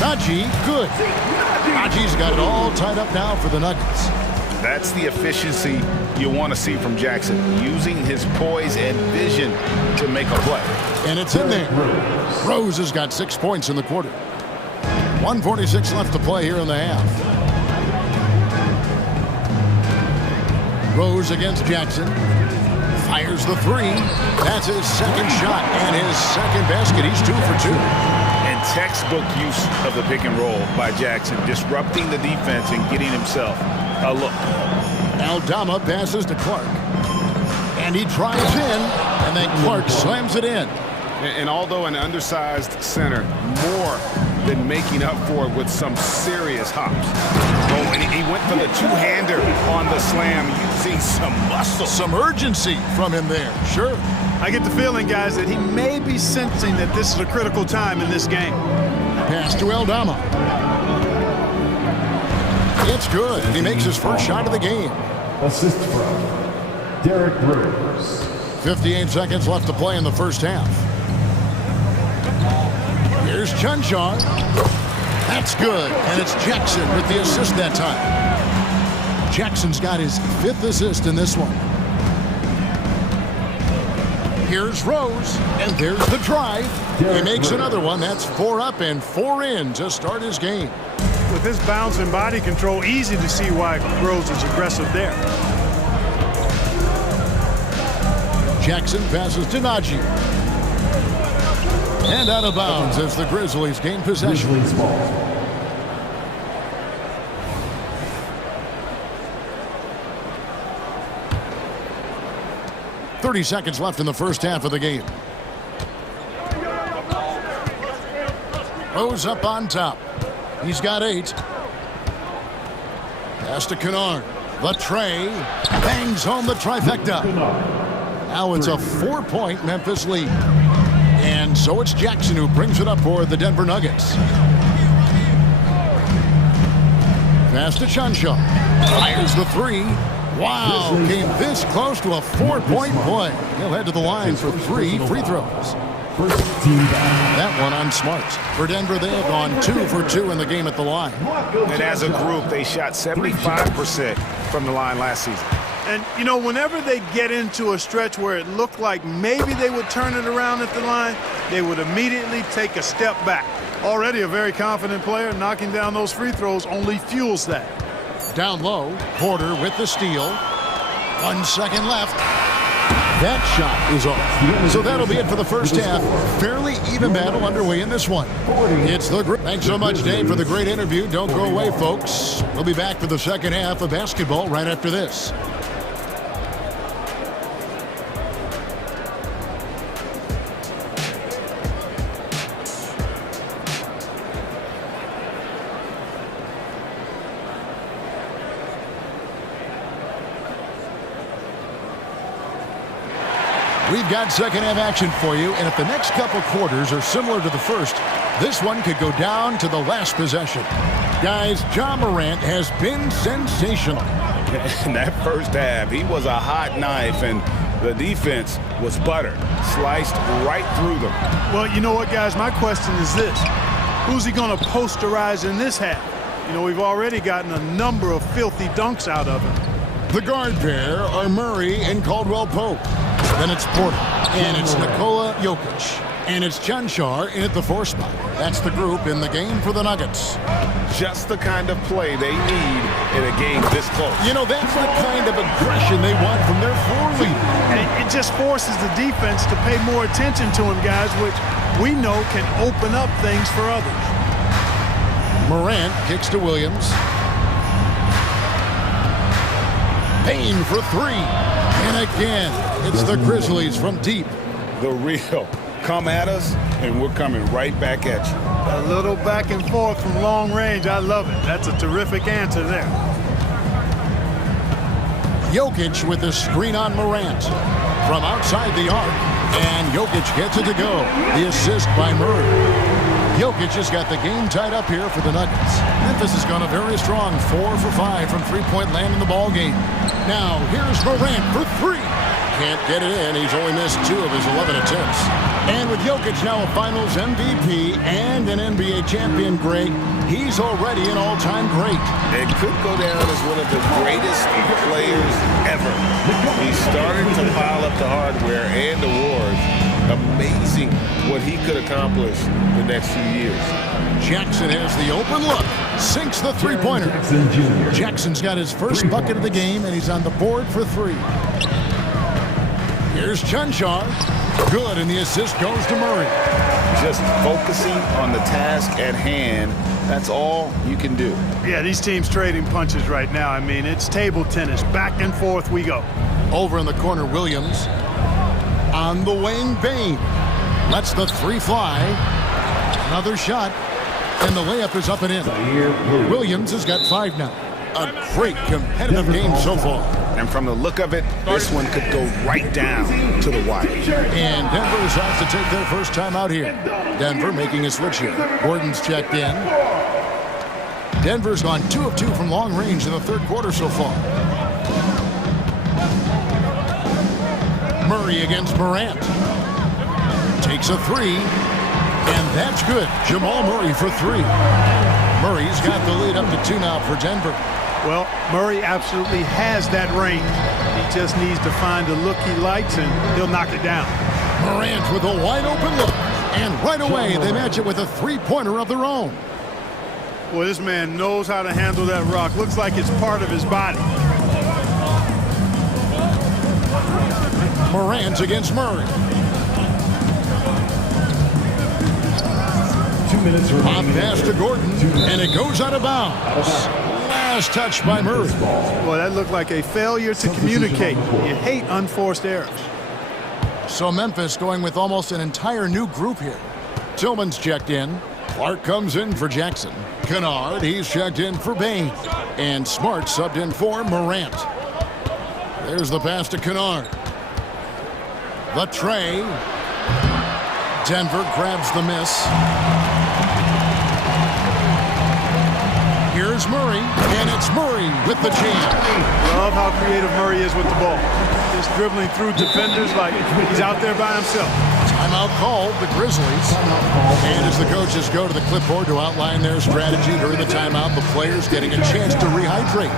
Najee, good. Najee's got it all tied up now for the Nuggets. That's the efficiency you want to see from Jackson, using his poise and vision to make a play. And it's in there. Rose has got 6 points in the quarter. 1:46 left to play here in the half. Rose against Jackson. Fires the 3. That's his second shot and his second basket. He's 2 for 2. And textbook use of the pick and roll by Jackson, disrupting the defense and getting himself a look. Aldama passes to Clark. And he drives in, and then Clark slams it in. And although an undersized center, more than making up for it with some serious hops. Oh, and he went for the two-hander on the slam using some muscle. Some urgency from him there, sure. I get the feeling, guys, that he may be sensing that this is a critical time in this game. Pass to Eldama. It's good. He makes his first shot of the game. Assist from Derek Rose. 58 seconds left to play in the first half. Here's Chunchar. That's good. And it's Jackson with the assist that time. Jackson's got his 5th assist in this one. Here's Rose, and there's the drive. He makes another one. That's 4 up and 4 in to start his game. With his bounce and body control, easy to see why Rose is aggressive there. Jackson passes to Najee. And out of bounds as the Grizzlies gain possession. Grizzlies ball. .30 seconds left in the first half of the game. Rose up on top. He's got 8. Pass to Kennard. The tray. Bangs home the trifecta. Now it's a 4-point Memphis lead. And so it's Jackson who brings it up for the Denver Nuggets. Pass to Chanshaw. Fires the 3. Wow, came this close to a 4-point play. He'll head to the line for 3 free throws. That one on Smart. For Denver, they have gone 2 for 2 in the game at the line. And as a group, they shot 75% from the line last season. And, you know, whenever they get into a stretch where it looked like maybe they would turn it around at the line, they would immediately take a step back. Already a very confident player, knocking down those free throws only fuels that. Down low, Porter with the steal. 1 second left. That shot is off. So that'll be it for the first half. Fairly even battle underway in this one. It's the group. Thanks so much, Dave, for the great interview. Don't go away, folks. We'll be back for the second half of basketball right after this. We've got second half action for you, and if the next couple quarters are similar to the first, this one could go down to the last possession. Guys, Ja Morant has been sensational. In that first half, he was a hot knife, and the defense was butter, sliced right through them. Well, you know what, guys? My question is this. Who's he going to posterize in this half? You know, we've already gotten a number of filthy dunks out of him. The guard pair are Murray and Caldwell Pope. Then it's Porter, and it's Nikola Jokic, and it's Chanshaw in at the 4 spot. That's the group in the game for the Nuggets. Just the kind of play they need in a game this close. You know, that's the kind of aggression they want from their floor leader. And it just forces the defense to pay more attention to him, guys, which we know can open up things for others. Morant kicks to Williams. Payne for 3. And again, it's the Grizzlies from deep. The real. Come at us, and we're coming right back at you. A little back and forth from long range. I love it. That's a terrific answer there. Jokic with the screen on Morant. From outside the arc. And Jokic gets it to go. The assist by Murray. Jokic has got the game tied up here for the Nuggets. Memphis has gone a very strong 4 for 5 from three-point land in the ball game. Now, here's Morant for 3. Can't get it in. He's only missed 2 of his 11 attempts. And with Jokic now a Finals MVP and an NBA champion, Greg, he's already an all-time great. It could go down as one of the greatest players ever. He's starting to pile up the hardware and awards. Amazing what he could accomplish the next few years. Jackson has the open look. Sinks the three-pointer. Jackson's got his first bucket of the game, and he's on the board for 3. Here's Chanshaw. Good, and the assist goes to Murray. Just focusing on the task at hand. That's all you can do. Yeah, these teams trading punches right now. I mean, it's table tennis. Back and forth we go. Over in the corner, Williams. On the wing, Bane. Lets the 3 fly. Another shot. And the layup is up and in. Williams has got 5 now. A great competitive game so far. And from the look of it, this one could go right down to the wire. And Denver is out to take their first time out here. Denver making a switch here. Gordon's checked in. Denver's gone 2 of 2 from long range in the third quarter so far. Murray against Morant. Takes a 3. And that's good. Jamal Murray for 3. Murray's got the lead up to 2 now for Denver. Well, Murray absolutely has that range. He just needs to find the look he likes, and he'll knock it down. Morant with a wide-open look. And right away, they match it with a three-pointer of their own. Well, this man knows how to handle that rock. Looks like it's part of his body. Morant against Murray. 2 minutes Pop remaining. pass to Gordon, and it goes out of bounds. Last touch by Murray. Well, that looked like a failure to communicate. You hate unforced errors. So Memphis going with almost an entire new group here. Tillman's checked in. Clark comes in for Jackson. Kennard, he's checked in for Bain. And Smart subbed in for Morant. There's the pass to Kennard. The tray. Denver grabs the miss. Here's Murray, and it's Murray with the jam. Love how creative Murray is with the ball. Just dribbling through defenders like he's out there by himself. Timeout called, the Grizzlies. And as the coaches go to the clipboard to outline their strategy during the timeout, the players getting a chance to rehydrate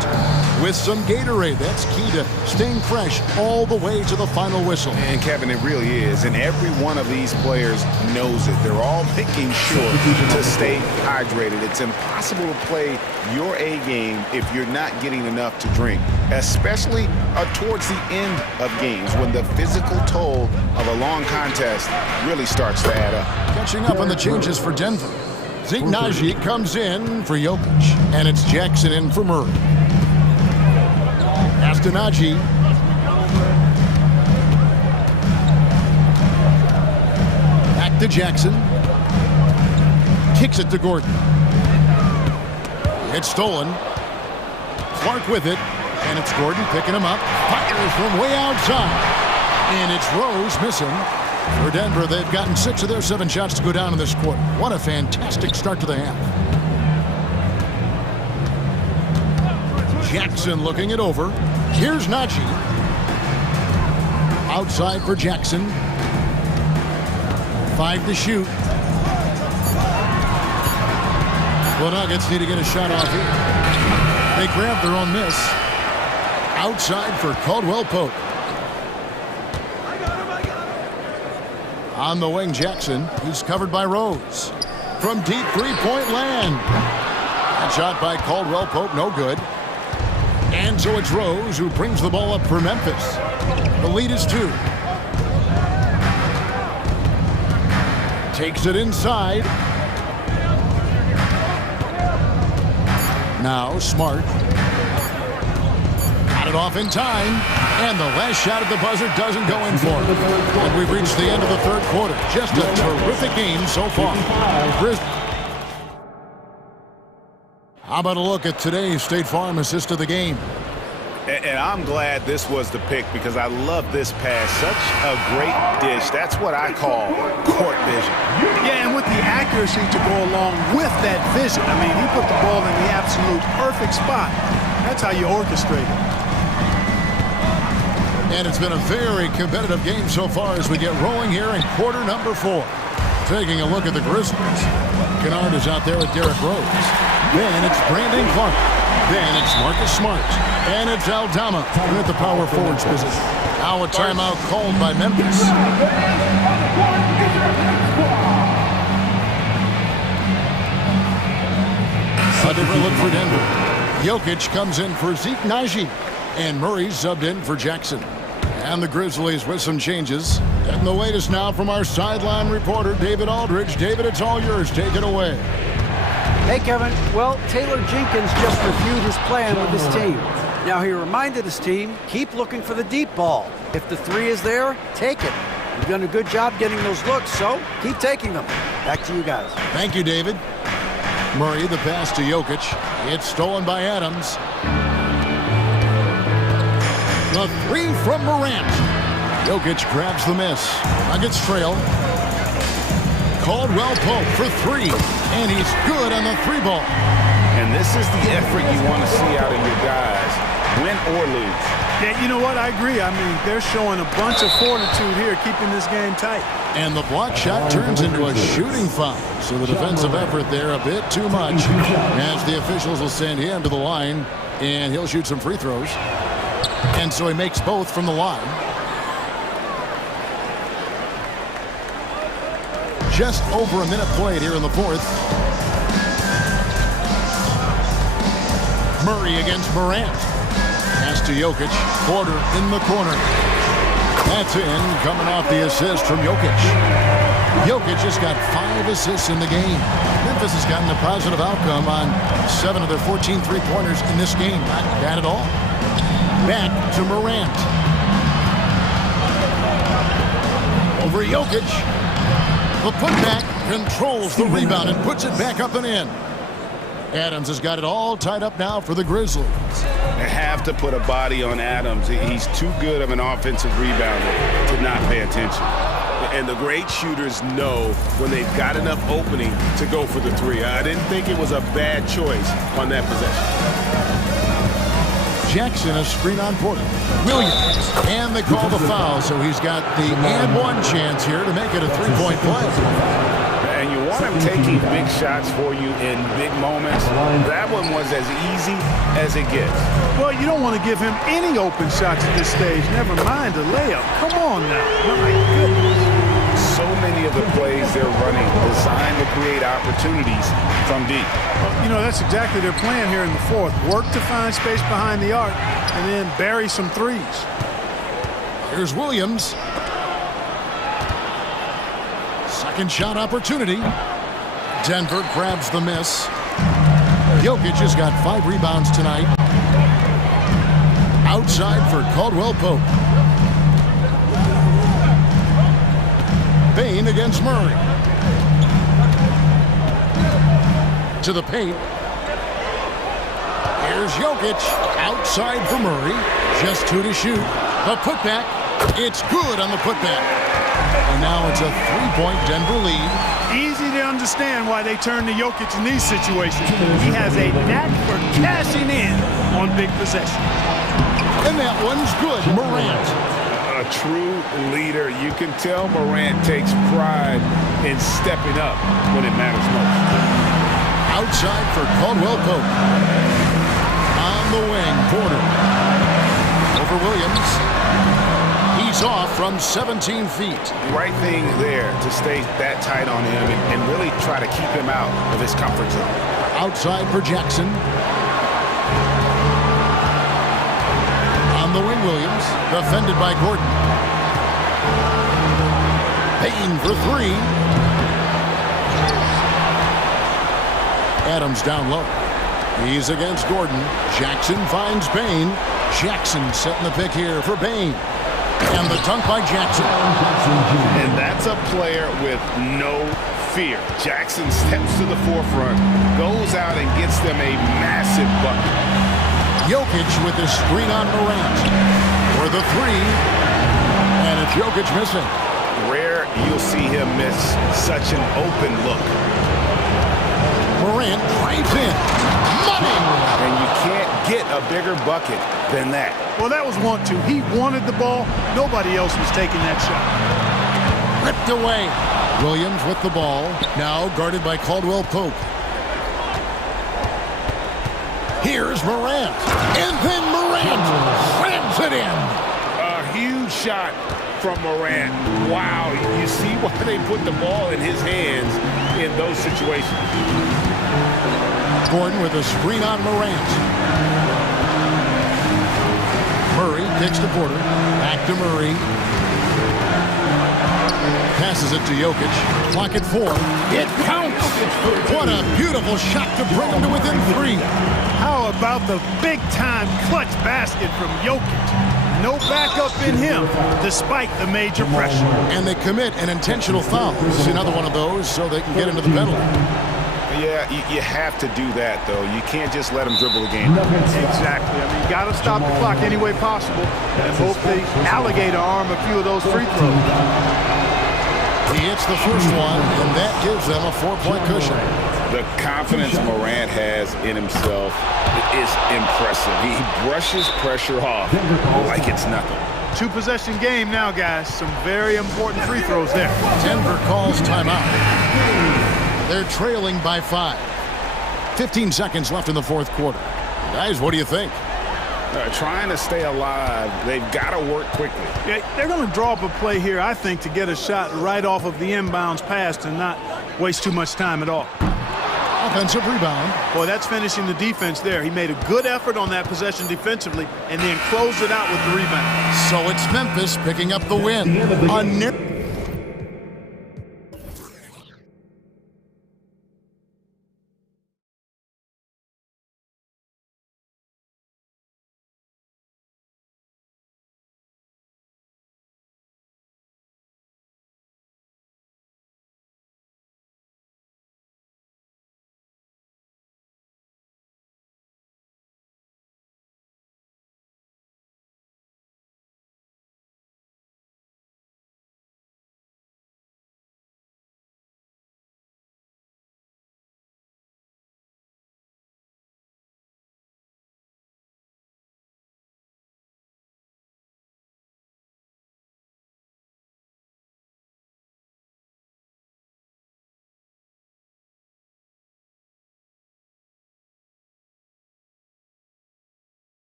with some Gatorade. That's key to staying fresh all the way to the final whistle. And Kevin, it really is. And every one of these players knows it. They're all making sure to stay hydrated. It's impossible to play your A game if you're not getting enough to drink, especially towards the end of games when the physical toll of a long contest really starts to add up. Catching up on the changes for Denver. Zignaji comes in for Jokic, and it's Jackson in for Murray. Astanaji. Back to Jackson. Kicks it to Gordon. It's stolen. Clark with it, and it's Gordon picking him up. Fires from way outside. And it's Rose missing. For Denver, they've gotten 6 of their 7 shots to go down in this quarter. What a fantastic start to the half. Jackson looking it over. Here's Najee. Outside for Jackson. 5 to shoot. The Nuggets need to get a shot off here. They grab their own miss. Outside for Caldwell Pope. On the wing, Jackson. He's covered by Rose. From deep three-point land. That shot by Caldwell Pope, no good. And so it's Rose who brings the ball up for Memphis. The lead is 2. Takes it inside. Now Smart. Got it off in time. And the last shot at the buzzer doesn't go in for him. And we've reached the end of the third quarter. Just a terrific game so far. How about a look at today's State Farm assist of the game? And I'm glad this was the pick because I love this pass. Such a great dish. That's what I call court vision. Yeah, and with the accuracy to go along with that vision. I mean, he put the ball in the absolute perfect spot. That's how you orchestrate it. And it's been a very competitive game so far as we get rolling here in quarter number 4. Taking a look at the Grizzlies. Kennard is out there with Derrick Rose. Then it's Brandon Clark. Then it's Marcus Smart. And it's Aldama at the power forwards position. Now a timeout called by Memphis. A different look for Denver. Jokic comes in for Zignaji. And Murray subbed in for Jackson. And the Grizzlies with some changes. Getting the latest now from our sideline reporter, David Aldridge. David, it's all yours. Take it away. Hey, Kevin. Well, Taylor Jenkins just reviewed his plan with his team. Now, he reminded his team, keep looking for the deep ball. If the 3 is there, take it. You've done a good job getting those looks, so keep taking them. Back to you guys. Thank you, David. Murray, the pass to Jokic. It's stolen by Adams. The three from Morant. Jokic grabs the miss. Nuggets trail. Caldwell Pope for three. And he's good on the three ball. And this is the effort you want to see out of your guys, win or lose. Yeah, you know what? I agree. I mean, they're showing a bunch of fortitude here, keeping this game tight. And the block shot turns into a shooting foul. So the defensive effort there a bit too much, as the officials will send him to the line, and he'll shoot some free throws. And so he makes both from the line. Just over a minute played here in the fourth. Murray against Morant. Pass to Jokic. Porter in the corner. That's in, coming off the assist from Jokic. Jokic just got 5 assists in the game. Memphis has gotten a positive outcome on 7 of their 14 three-pointers in this game. Not bad at all. Back to Morant. Over Jokic. The putback controls the rebound and puts it back up and in. Adams has got it all tied up now for the Grizzlies. They have to put a body on Adams. He's too good of an offensive rebounder to not pay attention. And the great shooters know when they've got enough opening to go for the three. I didn't think it was a bad choice on that possession. Jackson, a screen on Porter. Williams, and they call the foul, so he's got the and one chance here to make it a three-point play. And you want him taking big shots for you in big moments. That one was as easy as it gets. Well, you don't want to give him any open shots at this stage, never mind a layup. Come on now. My goodness. So many of the plays they're running designed to create opportunities from deep. Well, you know, that's exactly their plan here in the fourth. Work to find space behind the arc and then bury some threes. Here's Williams. Second shot opportunity. Denver grabs the miss. Jokic has got 5 rebounds tonight. Outside for Caldwell Pope. Bain against Murray. To the paint. Here's Jokic. Outside for Murray. Just 2 to shoot. The putback. It's good on the putback. And now it's a 3-point Denver lead. Easy to understand why they turn to Jokic in these situations. He has a knack for cashing in on big possessions. And that one's good. Morant. A true leader. You can tell Morant takes pride in stepping up when it matters most. Outside for Caldwell Pope. On the wing, Porter. Over Williams. He's off from 17 feet. Right thing there to stay that tight on him and really try to keep him out of his comfort zone. Outside for Jackson. On the wing, Williams. Defended by Gordon. Payne for 3. Adams down low. He's against Gordon. Jackson finds Bain. Jackson setting the pick here for Bain. And the dunk by Jackson. And that's a player with no fear. Jackson steps to the forefront, goes out and gets them a massive bucket. Jokic with the screen on Morant. For the 3. And it's Jokic missing. Rare you'll see him miss such an open look. Morant drives in. Money! And you can't get a bigger bucket than that. Well, that was 1-2. He wanted the ball. Nobody else was taking that shot. Ripped away. Williams with the ball. Now guarded by Caldwell Pope. Here's Morant. And then Morant slams it in. A huge shot from Morant. Wow, you see why they put the ball in his hands in those situations. Gordon with a screen on Morant. Murray kicks to Porter. Back to Murray. Passes it to Jokic. Clock at 4. It counts. What a beautiful shot to bring him to within 3. How about the big-time clutch basket from Jokic? No backup in him, despite the major pressure. And they commit an intentional foul. This is another one of those so they can get into the penalty. Yeah, you have to do that, though. You can't just let him dribble the game. Exactly. I mean, you got to stop the clock any way possible and hope the alligator arm a few of those free throws. He hits the first one, and that gives them a 4-point cushion. The confidence Morant has in himself is impressive. He brushes pressure off like it's nothing. 2-possession game now, guys. Some very important free throws there. Denver calls timeout. They're trailing by 5. 15 seconds left in the fourth quarter. Guys, what do you think? Trying to stay alive, they've got to work quickly. Yeah, they're going to draw up a play here, I think, to get a shot right off of the inbounds pass and not waste too much time at all. Offensive rebound. Boy, that's finishing the defense there. He made a good effort on that possession defensively and then closed it out with the rebound. So it's Memphis picking up the win.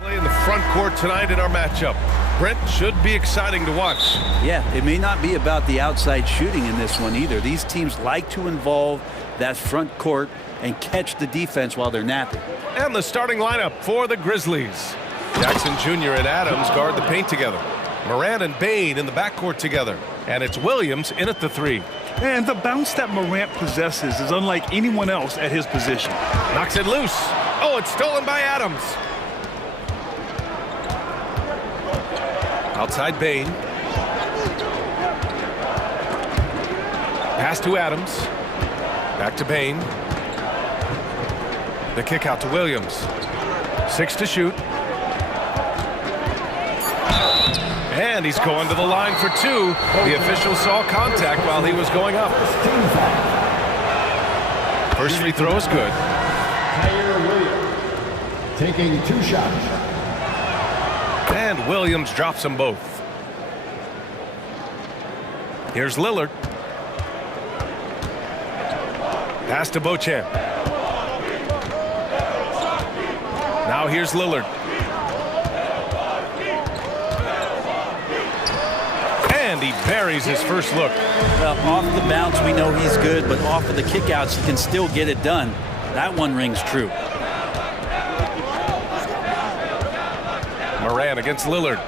Play in the front court tonight in our matchup. Brent, should be exciting to watch. Yeah, it may not be about the outside shooting in this one either. These teams like to involve that front court and catch the defense while they're napping. And the starting lineup for the Grizzlies. Jackson Jr. and Adams guard the paint together. Morant and Bain in the backcourt together. And it's Williams in at the 3. And the bounce that Morant possesses is unlike anyone else at his position. Knocks it loose. Oh, it's stolen by Adams. Outside Bain. Pass to Adams. Back to Bain. The kick out to Williams. 6 to shoot. And he's going to the line for 2. The official saw contact while he was going up. First free throw is good. Taking 2 shots. And Williams drops them both. Here's Lillard. Pass to Beauchamp. Now here's Lillard. And he buries his first look. Well, off the bounce, we know he's good, but off of the kickouts, he can still get it done. That one rings true. Moran against Lillard.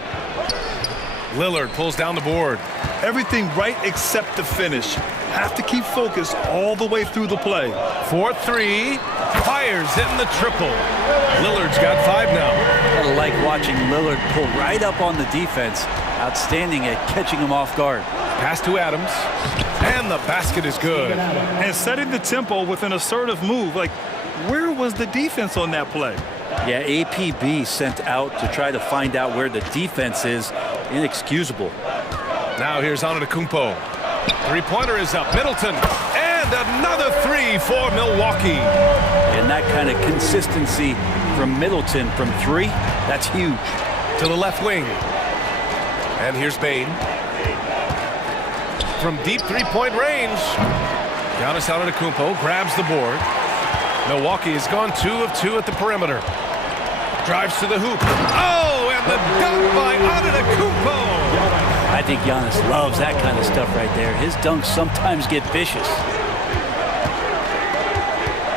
Lillard pulls down the board. Everything right except the finish. Have to keep focused all the way through the play. 4-3. Fires hitting the triple. Lillard's got 5 now. I like watching Lillard pull right up on the defense. Outstanding at catching him off guard. Pass to Adams. And the basket is good. And setting the tempo with an assertive move. Like, where was the defense on that play? Yeah, APB sent out to try to find out where the defense is. Inexcusable. Now here's Antetokounmpo. Three-pointer is up. Middleton. And another 3 for Milwaukee. And that kind of consistency from Middleton from 3, that's huge. To the left wing. And here's Bain. From deep three-point range. Giannis Antetokounmpo grabs the board. Milwaukee has gone 2 of 2 at the perimeter. Drives to the hoop. Oh, and the dunk by Antetokounmpo. I think Giannis loves that kind of stuff right there. His dunks sometimes get vicious.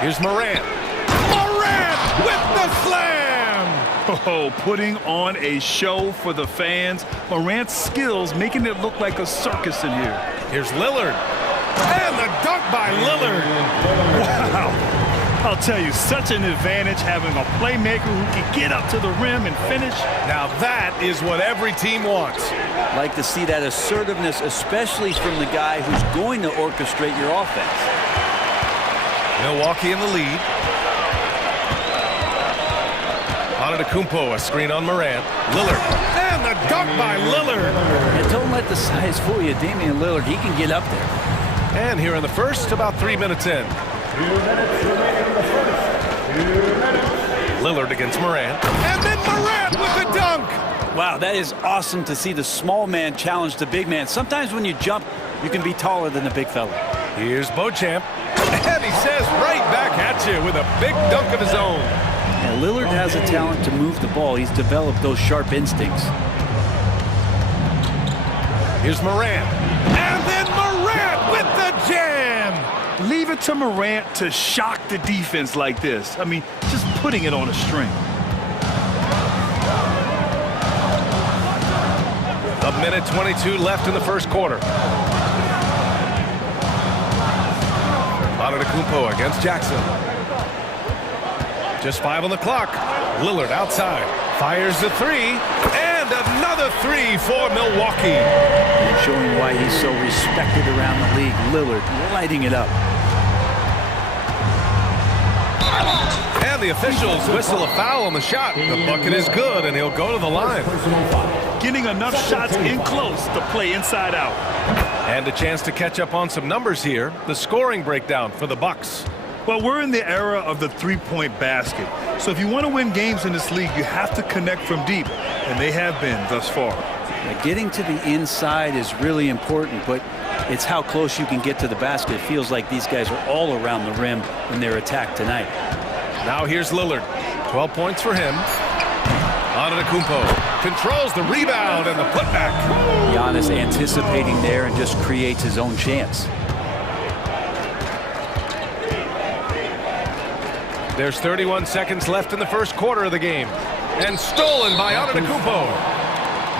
Here's Morant. Morant with the slam! Oh, putting on a show for the fans. Morant's skills making it look like a circus in here. Here's Lillard. And the dunk by Lillard. Wow. I'll tell you, such an advantage having a playmaker who can get up to the rim and finish. Now that is what every team wants. Like to see that assertiveness, especially from the guy who's going to orchestrate your offense. Milwaukee in the lead. Antetokounmpo, a screen on Morant. Lillard. And the dunk by Lillard. And don't let the size fool you. Damian Lillard, he can get up there. And here in the first, about 3 minutes in. 2 minutes remaining in the first. 2 minutes. Lillard against Morant. And then Morant with the dunk. Wow, that is awesome to see the small man challenge the big man. Sometimes when you jump, you can be taller than the big fella. Here's Beauchamp. And he says right back at you with a big dunk of his own. Yeah, Lillard has a talent to move the ball. He's developed those sharp instincts. Here's Morant. And then Morant with the jam. Leave it to Morant to shock the defense like this. I mean, just putting it on a string. A minute 22 left in the first quarter. Antetokounmpo against Jackson. Just 5 on the clock. Lillard outside. Fires the 3. And another 3 for Milwaukee. And showing why he's so respected around the league. Lillard lighting it up. And the officials whistle a foul on the shot. The bucket is good, and he'll go to the line. Getting enough shots in close to play inside out. And a chance to catch up on some numbers here. The scoring breakdown for the Bucks. Well, we're in the era of the three-point basket. So if you want to win games in this league, you have to connect from deep. And they have been thus far. Now, getting to the inside is really important, but it's how close you can get to the basket. It feels like these guys are all around the rim when they're attacked tonight. Now here's Lillard. 12 points for him. Antetokounmpo controls the rebound and the putback. Giannis anticipating there and just creates his own chance. There's 31 seconds left in the first quarter of the game. And stolen by Antetokounmpo.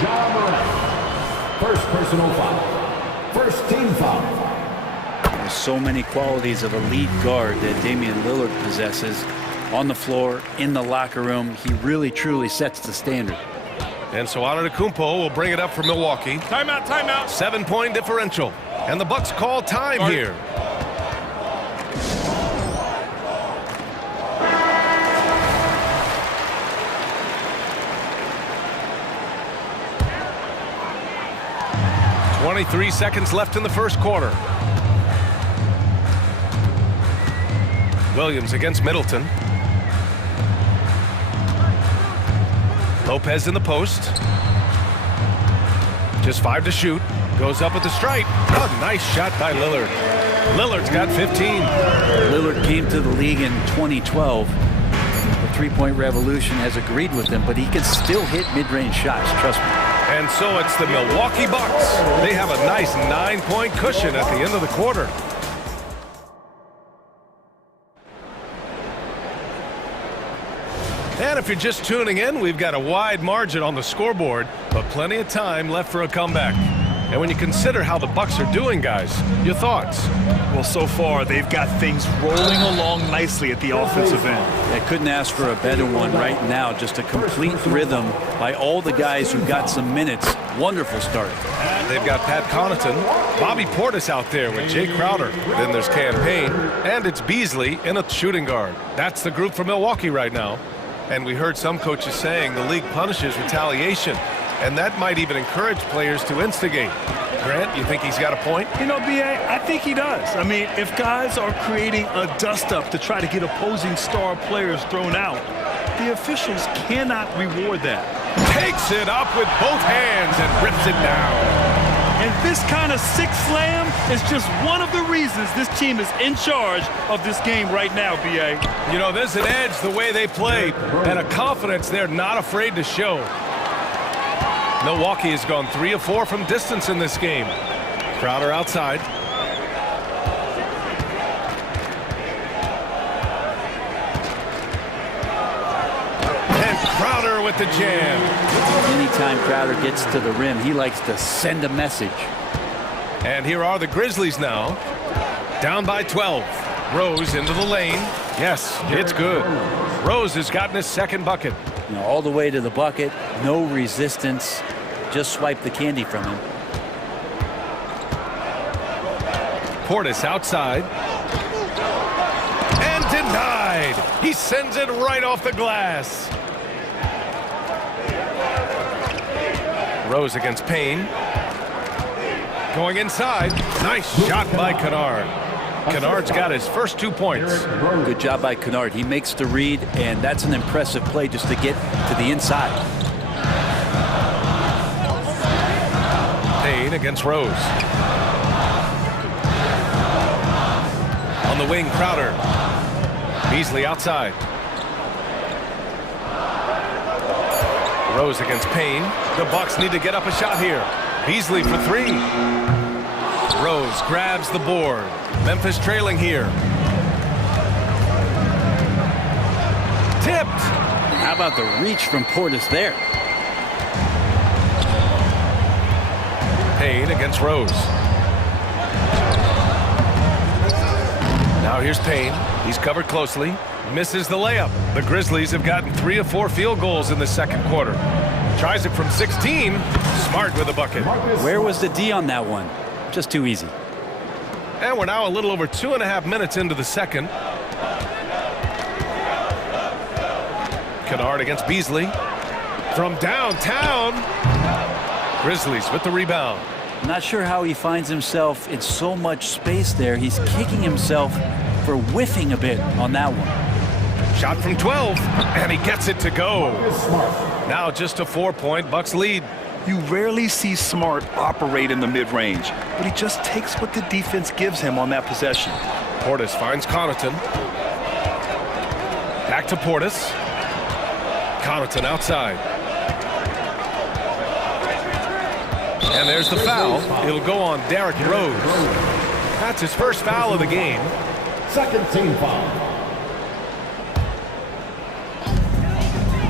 Ja Morant. First personal foul. First team foul. There's so many qualities of a lead guard that Damian Lillard possesses. On the floor, in the locker room, he really truly sets the standard. And so Antetokounmpo will bring it up for Milwaukee. Timeout, timeout. 7-point differential. And the Bucks call time here. 23 seconds left in the first quarter. Williams against Middleton. Lopez in the post. Just 5 to shoot. Goes up with the strike. Oh, nice shot by Lillard. Lillard's got 15. Lillard came to the league in 2012. The three-point revolution has agreed with him, but he can still hit mid-range shots, trust me. And so it's the Milwaukee Bucks. They have a nice 9-point cushion at the end of the quarter. And if you're just tuning in, we've got a wide margin on the scoreboard, but plenty of time left for a comeback. And when you consider how the Bucks are doing, guys, your thoughts? Well, so far, they've got things rolling along nicely at the offensive end. I couldn't ask for a better one right now. Just a complete rhythm by all the guys who got some minutes. Wonderful start. They've got Pat Connaughton, Bobby Portis out there with Jay Crowder. Then there's Campaign, and it's Beasley in a shooting guard. That's the group for Milwaukee right now. And we heard some coaches saying the league punishes retaliation, and that might even encourage players to instigate. Grant, you think he's got a point? You know, B.A., I think he does. I mean, if guys are creating a dust-up to try to get opposing star players thrown out, the officials cannot reward that. Takes it up with both hands and rips it down. And this kind of six slam is just one of the reasons this team is in charge of this game right now, B.A. You know, there's an edge the way they play and a confidence they're not afraid to show. Milwaukee has gone 3 of 4 from distance in this game. Crowder outside. And Crowder with the jam. Anytime Crowder gets to the rim, he likes to send a message. And here are the Grizzlies now. Down by 12. Rose into the lane. Yes, it's good. Rose has gotten his second bucket. You know, all the way to the bucket, no resistance. Just swipe the candy from him. Portis outside. And denied. He sends it right off the glass. Rose against Payne. Going inside. Nice shot by Kennard. Kennard's got his first 2 points. Good job by Kennard. He makes the read, and that's an impressive play just to get to the inside. Payne against Rose. On the wing, Crowder. Beasley outside. Rose against Payne. The Bucks need to get up a shot here. Beasley for 3. Rose grabs the board. Memphis trailing here. Tipped. How about the reach from Portis there? Payne against Rose. Now here's Payne. He's covered closely. Misses the layup. The Grizzlies have gotten 3 of 4 field goals in the second quarter. Tries it from 16. Smart with a bucket. Where was the D on that one? Just too easy. And we're now a little over 2.5 minutes into the second. Kennard against Beasley. From downtown. Grizzlies with the rebound. Not sure how he finds himself in so much space there. He's kicking himself for whiffing a bit on that one. Shot from 12, and he gets it to go. Now just a 4-point Bucks lead. You rarely see Smart operate in the mid-range, but he just takes what the defense gives him on that possession. Portis finds Connaughton. Back to Portis. Connaughton outside. And there's the foul. It'll go on Derrick Rose. That's his first foul of the game. Second team foul.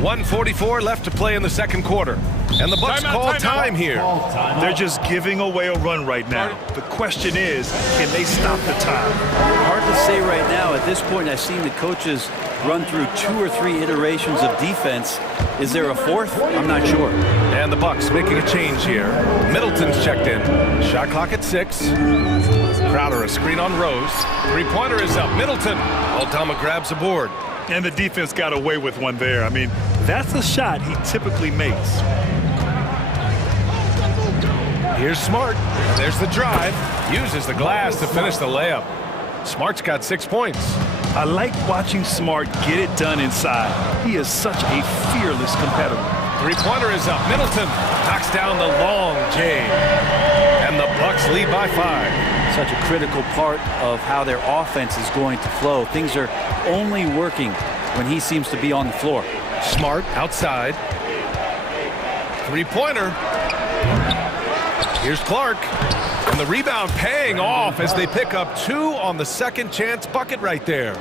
1:44 left to play in the second quarter. And the Bucks call time here. They're just giving away a run right now. The question is, can they stop the time? Hard to say right now. At this point, I've seen the coaches run through 2 or 3 iterations of defense. Is there a fourth? I'm not sure. And the Bucks making a change here. Middleton's checked in. Shot clock at 6. Crowder a screen on Rose. 3-pointer is up. Middleton. Aldama grabs the board. And the defense got away with one there. I mean, that's a shot he typically makes. Here's Smart. There's the drive. Uses the glass to finish the layup. Smart's got 6 points. I like watching Smart get it done inside. He is such a fearless competitor. Three-pointer is up. Middleton knocks down the long J. And the Bucks lead by 5. Such a critical part of how their offense is going to flow. Things are only working when he seems to be on the floor. Smart outside. Three-pointer. Here's Clark. And the rebound paying off as they pick up 2 on the second chance bucket right there.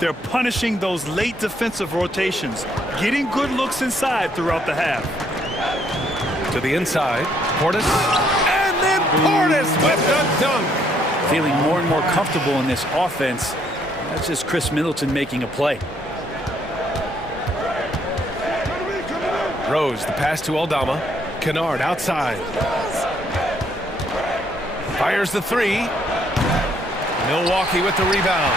They're punishing those late defensive rotations, getting good looks inside throughout the half. To the inside, Portis. And then Portis with the dunk. Feeling more and more comfortable in this offense. That's just Chris Middleton making a play. Rose, the pass to Aldama. Kennard outside. Fires the 3. Milwaukee with the rebound.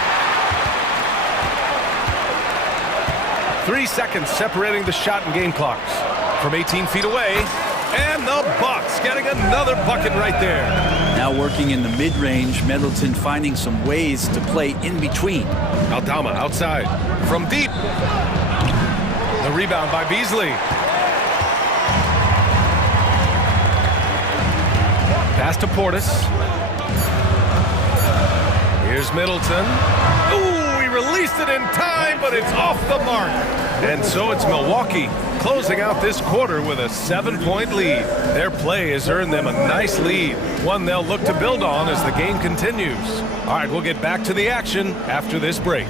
3 seconds separating the shot and game clocks. From 18 feet away. And the Bucks getting another bucket right there. Now working in the mid-range, Middleton finding some ways to play in between. Aldama outside. From deep. The rebound by Beasley. Pass to Portis. Here's Middleton. Ooh, he released it in time, but it's off the mark. And so it's Milwaukee closing out this quarter with a 7-point lead. Their play has earned them a nice lead, one they'll look to build on as the game continues. All right, we'll get back to the action after this break.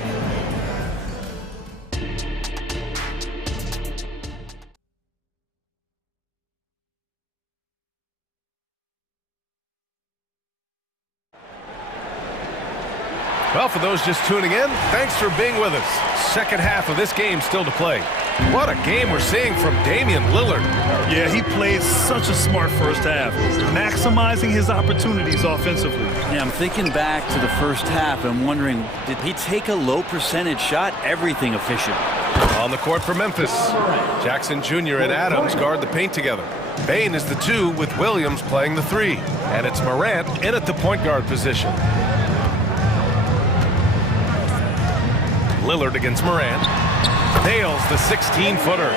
Well, for those just tuning in, thanks for being with us. Second half of this game still to play. What a game we're seeing from Damian Lillard. Yeah, he played such a smart first half, maximizing his opportunities offensively. Yeah, I'm thinking back to the first half and wondering, did he take a low percentage shot? Everything efficient. On the court for Memphis, Jackson Jr. and Adams guard the paint together. Bain is the 2 with Williams playing the 3. And it's Morant in at the point guard position. Lillard against Morant. Nails the 16-footer.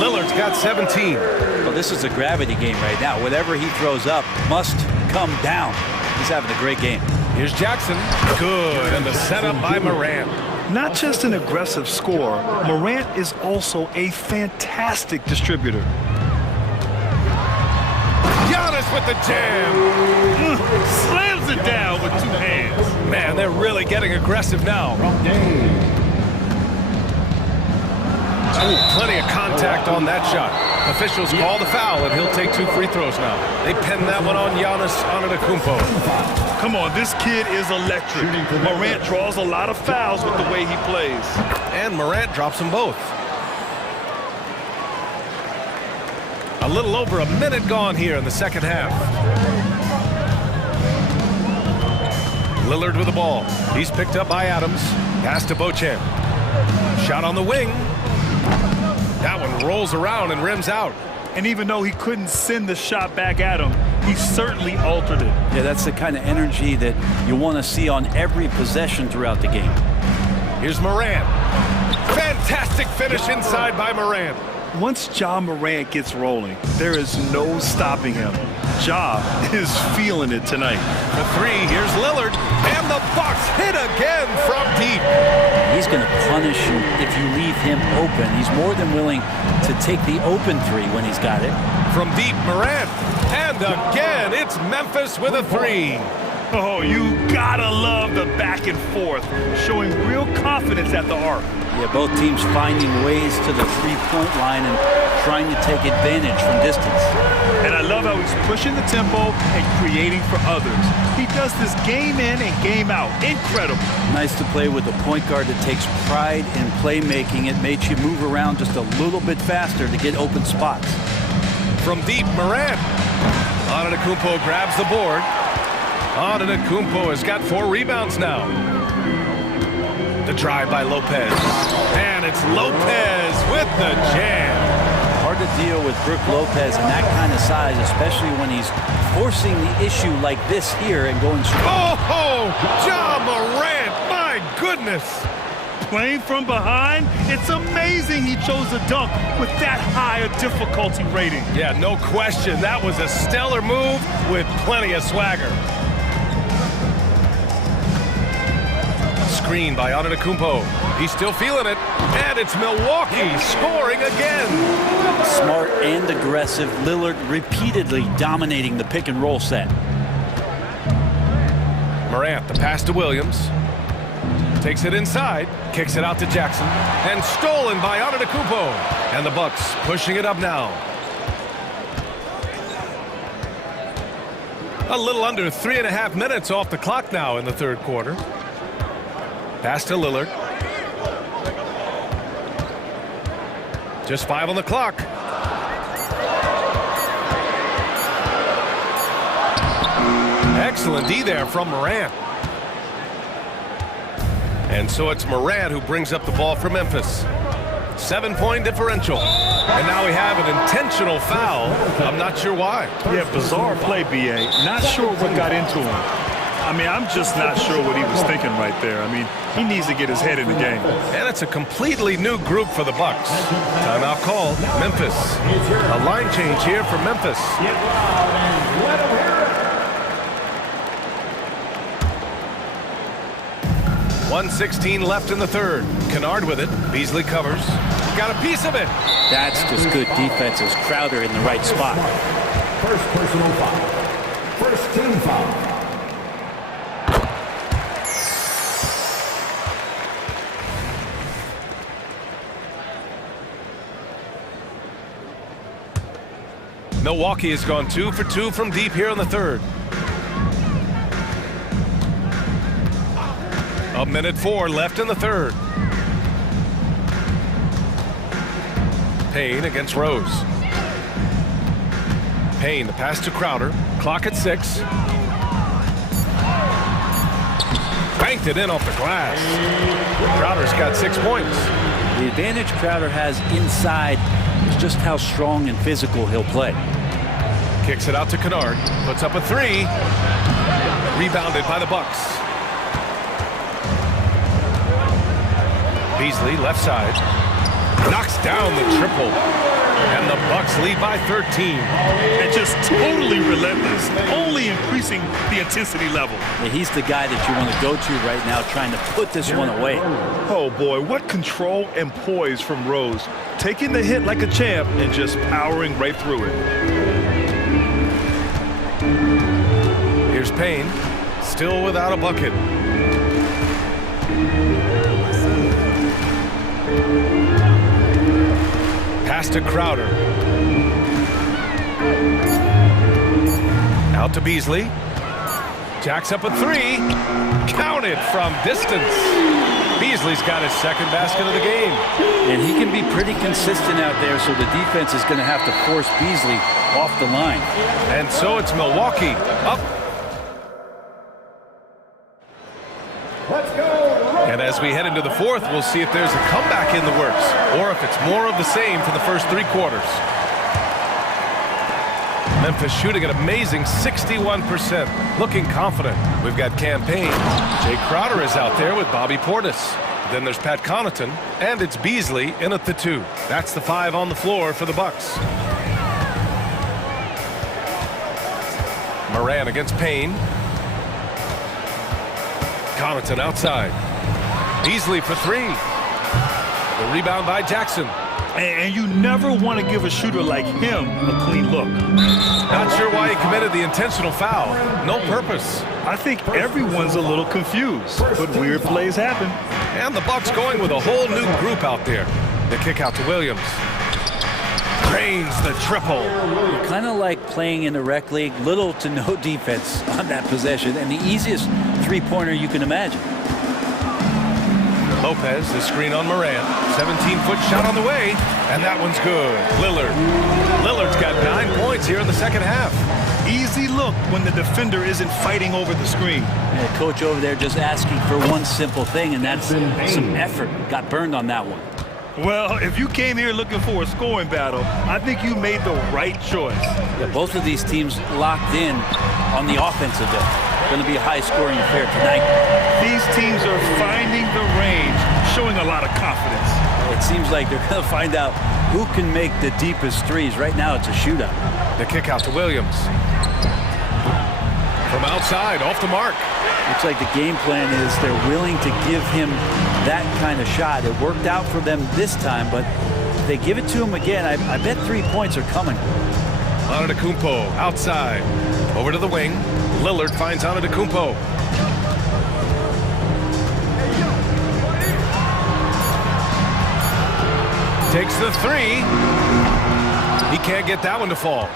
Lillard's got 17. Well, this is a gravity game right now. Whatever he throws up must come down. He's having a great game. Here's Jackson. Good. And the setup by Morant. Not just an aggressive scorer, Morant is also a fantastic distributor. Giannis with the jam. Slams it down with 2 hands. Man, they're really getting aggressive now. Ooh, plenty of contact on that shot. Officials call the foul, and he'll take 2 free throws now. They pin that one on Giannis Antetokounmpo. Come on, this kid is electric. Morant draws a lot of fouls with the way he plays. And Morant drops them both. A little over a minute gone here in the second half. Lillard with the ball. He's picked up by Adams. Pass to Beauchamp. Shot on the wing. That one rolls around and rims out. And even though he couldn't send the shot back at him, he certainly altered it. Yeah, that's the kind of energy that you want to see on every possession throughout the game. Here's Morant. Fantastic finish inside by Morant. Once Ja Morant gets rolling, there is no stopping him. Ja is feeling it tonight. The 3, here's Lillard, and the Bucks hit again from deep. He's going to punish you if you leave him open. He's more than willing to take the open 3 when he's got it. From deep, Morant, and again, it's Memphis with a 3. Oh, you gotta love the back and forth, showing real confidence at the arc. Yeah, both teams finding ways to the three-point line and trying to take advantage from distance. And I love how he's pushing the tempo and creating for others. He does this game in and game out. Incredible. Nice to play with a point guard that takes pride in playmaking. It makes you move around just a little bit faster to get open spots. From deep, Morant. Antetokounmpo grabs the board. Antetokounmpo has got 4 rebounds now. The drive by Lopez. And it's Lopez with the jam. Hard to deal with Brook Lopez and that kind of size, especially when he's forcing the issue like this here and going straight. Oh, Ja Morant, my goodness. Playing from behind, it's amazing he chose a dunk with that high a difficulty rating. Yeah, no question. That was a stellar move with plenty of swagger. Screen by Antetokounmpo. He's still feeling it. And it's Milwaukee scoring again. Smart and aggressive. Lillard repeatedly dominating the pick and roll set. Morant, the pass to Williams. Takes it inside, kicks it out to Jackson, and stolen by Antetokounmpo. And the Bucks pushing it up now. A little under 3.5 minutes off the clock now in the third quarter. Pass to Lillard. Just 5 on the clock. Excellent D there from Morant. And so it's Morant who brings up the ball for Memphis. 7-point differential. And now we have an intentional foul. I'm not sure why. Yeah, bizarre play, B.A. Not sure what got into him. I mean, I'm just not sure what he was thinking right there. I mean, he needs to get his head in the game. And it's a completely new group for the Bucks. Timeout called. Memphis. A line change here for Memphis. 1:16 left in the third. Kennard with it. Beasley covers. Got a piece of it. That's just good defense as Crowder in the right spot. First personal foul. First team foul. Milwaukee has gone 2 for 2 from deep here in the third. 1:04 left in the third. Payne against Rose. Payne, the pass to Crowder. Clock at 6. Banked it in off the glass. Crowder's got 6 points. The advantage Crowder has inside is just how strong and physical he'll play. Kicks it out to Kennard. Puts up a 3. Rebounded by the Bucks. Beasley, left side. Knocks down the triple. And the Bucks lead by 13. And just totally relentless, only increasing the intensity level. Yeah, he's the guy that you want to go to right now, trying to put this one away. Oh boy, what control and poise from Rose. Taking the hit like a champ and just powering right through it. Here's Payne, still without a bucket. Pass to Crowder. Out to Beasley. Jacks up a 3. Counted from distance. Beasley's got his second basket of the game. And he can be pretty consistent out there, so the defense is going to have to force Beasley off the line. And so it's Milwaukee up. And as we head into the fourth, we'll see if there's a comeback in the works or if it's more of the same for the first 3 quarters. Memphis shooting an amazing 61%, looking confident. We've got Cam Payne. Jay Crowder is out there with Bobby Portis. Then there's Pat Connaughton, and it's Beasley in at the 2. That's the 5 on the floor for the Bucks. Moran against Payne. Connaughton outside. Beasley for 3. The rebound by Jackson. And you never want to give a shooter like him a clean look. Not sure why he committed the intentional foul. No purpose. I think everyone's a little confused, but weird plays happen. And the Bucks going with a whole new group out there. The kick out to Williams. Drains the triple. Kind of like playing in the rec league, little to no defense on that possession, and the easiest three-pointer you can imagine. Lopez, the screen on Moran. 17-foot shot on the way, and that one's good. Lillard's got 9 points here in the second half. Easy look when the defender isn't fighting over the screen. And the coach over there just asking for one simple thing, and that's some effort. Got burned on that one. Well, if you came here looking for a scoring battle, I think you made the right choice. Yeah, both of these teams locked in on the offensive end. Going to be a high-scoring affair tonight. These teams are finding the range, showing a lot of confidence. It seems like they're going to find out who can make the deepest threes. Right now, it's a shootout. The kick out to Williams. From outside, off the mark. Looks like the game plan is they're willing to give him that kind of shot. It worked out for them this time, but if they give it to him again, I bet 3 points are coming. Antetokounmpo outside. Over to the wing. Lillard finds Antetokounmpo. Takes the three. He can't get that one to fall.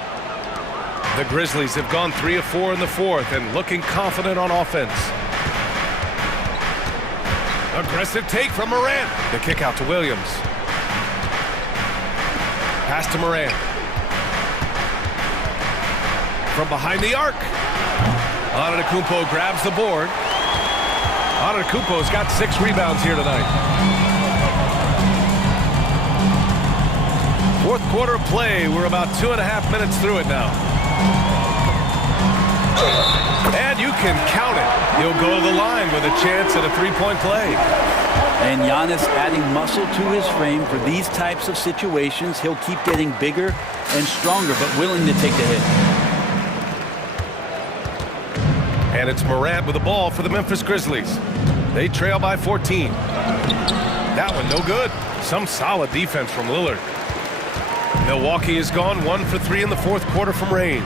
The Grizzlies have gone 3 of 4 in the fourth and looking confident on offense. Aggressive take from Morant. The kick out to Williams. Pass to Morant. From behind the arc. Antetokounmpo grabs the board. Antetokounmpo's got 6 rebounds here tonight. Fourth quarter play. We're about 2.5 minutes through it now. And you can count it. He'll go to the line with a chance at a three-point play. And Giannis adding muscle to his frame for these types of situations. He'll keep getting bigger and stronger, but willing to take the hit. And it's Morant with the ball for the Memphis Grizzlies. They trail by 14. That one no good. Some solid defense from Lillard. Milwaukee has gone 1 for 3 in the fourth quarter from range.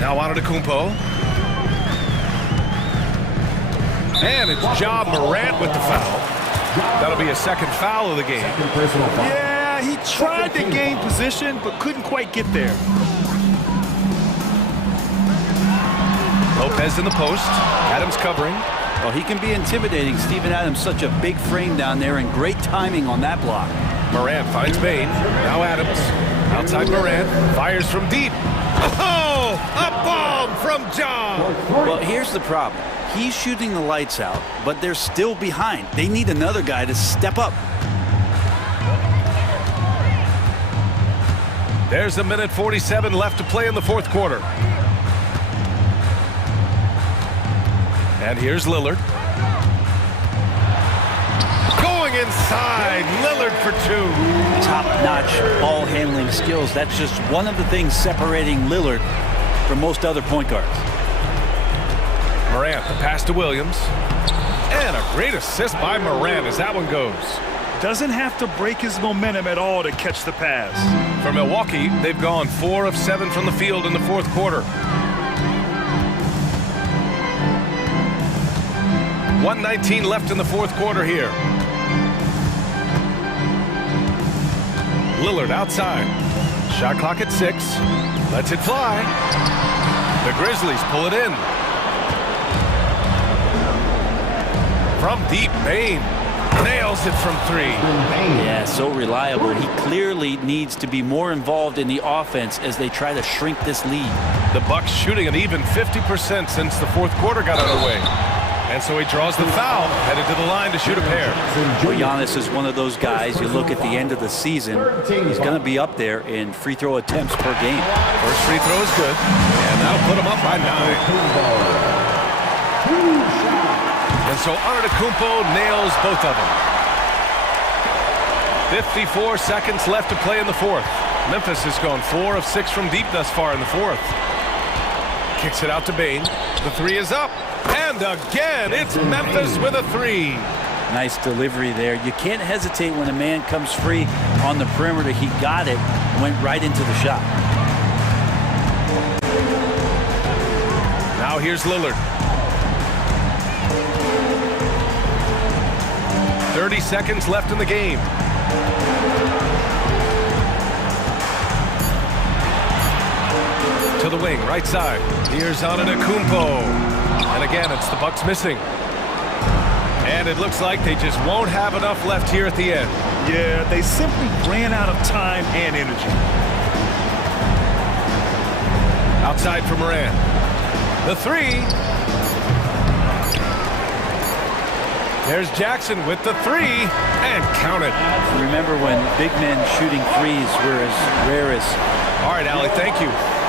Now Antetokounmpo. And it's Ja Morant with the foul. That'll be a second foul of the game. Yeah, he tried to gain position, but couldn't quite get there. Lopez in the post. Adams covering. Well, he can be intimidating. Steven Adams, such a big frame down there, and great timing on that block. Morant finds Bain. Now Adams. Outside Morant. Fires from deep. Oh! A bomb from Ja! Well, here's the problem. He's shooting the lights out, but they're still behind. They need another guy to step up. There's a minute 47 left to play in the fourth quarter. And here's Lillard. Going inside. Lillard for 2. Top-notch ball handling skills. That's just one of the things separating Lillard from most other point guards. Morant, the pass to Williams. And a great assist by Morant as that one goes. Doesn't have to break his momentum at all to catch the pass. For Milwaukee, they've gone 4 of 7 from the field in the fourth quarter. 1:19 left in the fourth quarter here. Lillard outside. Shot clock at 6. Lets it fly. The Grizzlies pull it in. From deep, Bain nails it from 3. Yeah, so reliable. He clearly needs to be more involved in the offense as they try to shrink this lead. The Bucks shooting an even 50% since the fourth quarter got underway. And so he draws the foul, headed to the line to shoot a pair. Well, Giannis is one of those guys, you look at the end of the season, he's going to be up there in free throw attempts per game. First free throw is good, and that'll put him up by 9. And so Antetokounmpo nails both of them. 54 seconds left to play in the fourth. Memphis has gone 4 of 6 from deep thus far in the fourth. Kicks it out to Bain. The 3 is up. And again, it's Memphis with a 3. Nice delivery there. You can't hesitate when a man comes free on the perimeter. He got it, went right into the shot. Now here's Lillard. 30 seconds left in the game. To the wing, right side. Here's Antetokounmpo. And again, it's the Bucks missing. And it looks like they just won't have enough left here at the end. Yeah, they simply ran out of time and energy. Outside for Morant. The 3. There's Jackson with the three, and count it. Remember when big men shooting threes were as rare as... All right, Allie, thank you.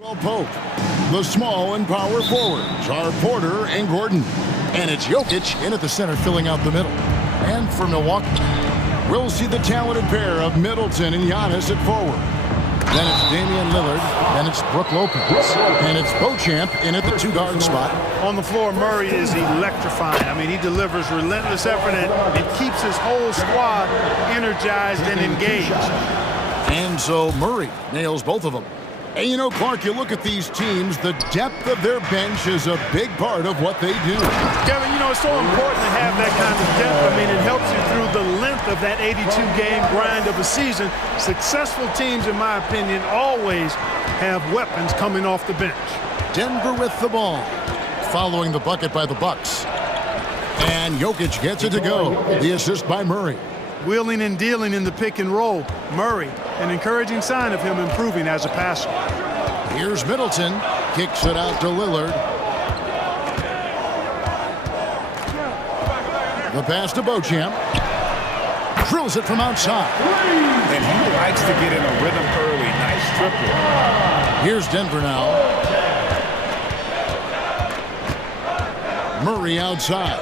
Well, Pope. The small and power forwards are Porter and Gordon. And it's Jokic in at the center filling out the middle. And for Milwaukee, we'll see the talented pair of Middleton and Giannis at forward. Then it's Damian Lillard, then it's Brook Lopez, and it's Beauchamp in at the two-guard spot. On the floor, Murray is electrifying. I mean, he delivers relentless effort and it keeps his whole squad energized and engaged. And so Murray nails both of them. And you know, Clark, you look at these teams, the depth of their bench is a big part of what they do. Kevin, you know, it's so important to have that kind of depth. I mean, it helps you through the length of that 82-game grind of a season. Successful teams, in my opinion, always have weapons coming off the bench. Denver with the ball, following the bucket by the Bucks. And Jokic gets it to go. The assist by Murray. Wheeling and dealing in the pick and roll. Murray, an encouraging sign of him improving as a passer. Here's Middleton, kicks it out to Lillard. The pass to Beauchamp. Drills it from outside. And he likes to get in a rhythm early. Nice triple. Here's Denver now. Murray outside.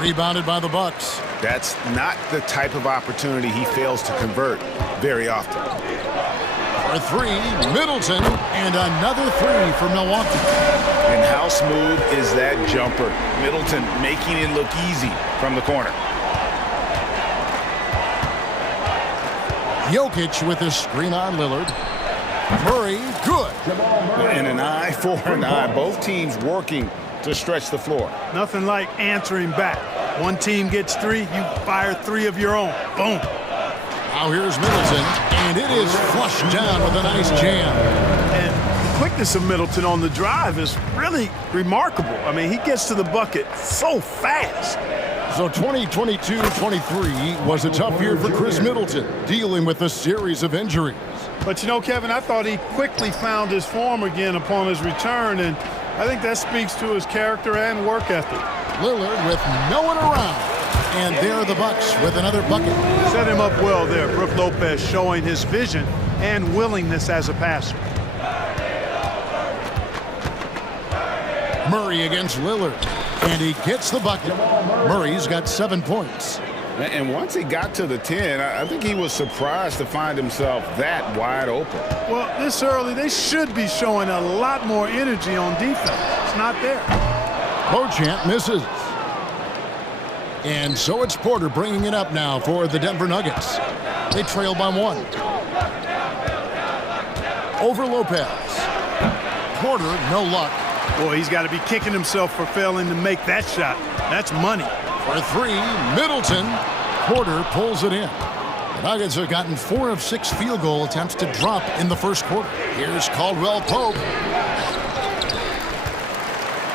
Rebounded by the Bucks. That's not the type of opportunity he fails to convert very often. For three, Middleton, and another three for Milwaukee. And how smooth is that jumper? Middleton making it look easy from the corner. Jokic with a screen on Lillard. Murray, good. And an eye for an eye. Both teams working to stretch the floor. Nothing like answering back. One team gets three, you fire three of your own. Boom. Now here's Middleton, and it is flushed down with a nice jam. And the quickness of Middleton on the drive is really remarkable. I mean, he gets to the bucket so fast. So 2022-23 was a tough year for Chris Middleton, dealing with a series of injuries. But you know, Kevin, I thought he quickly found his form again upon his return, and I think that speaks to his character and work ethic. Lillard with no one around. And there are the Bucks with another bucket. Set him up well there. Brook Lopez showing his vision and willingness as a passer. Murray against Lillard. And he gets the bucket. Murray's got 7 points. And once he got to the 10, I think he was surprised to find himself that wide open. Well, this early, they should be showing a lot more energy on defense. It's not there. Beauchamp misses. And so it's Porter bringing it up now for the Denver Nuggets. They trail by 1. Over Lopez. Porter, no luck. Boy, he's got to be kicking himself for failing to make that shot. That's money. For 3, Middleton. Porter pulls it in. The Nuggets have gotten 4 of 6 field goal attempts to drop in the first quarter. Here's Caldwell Pope.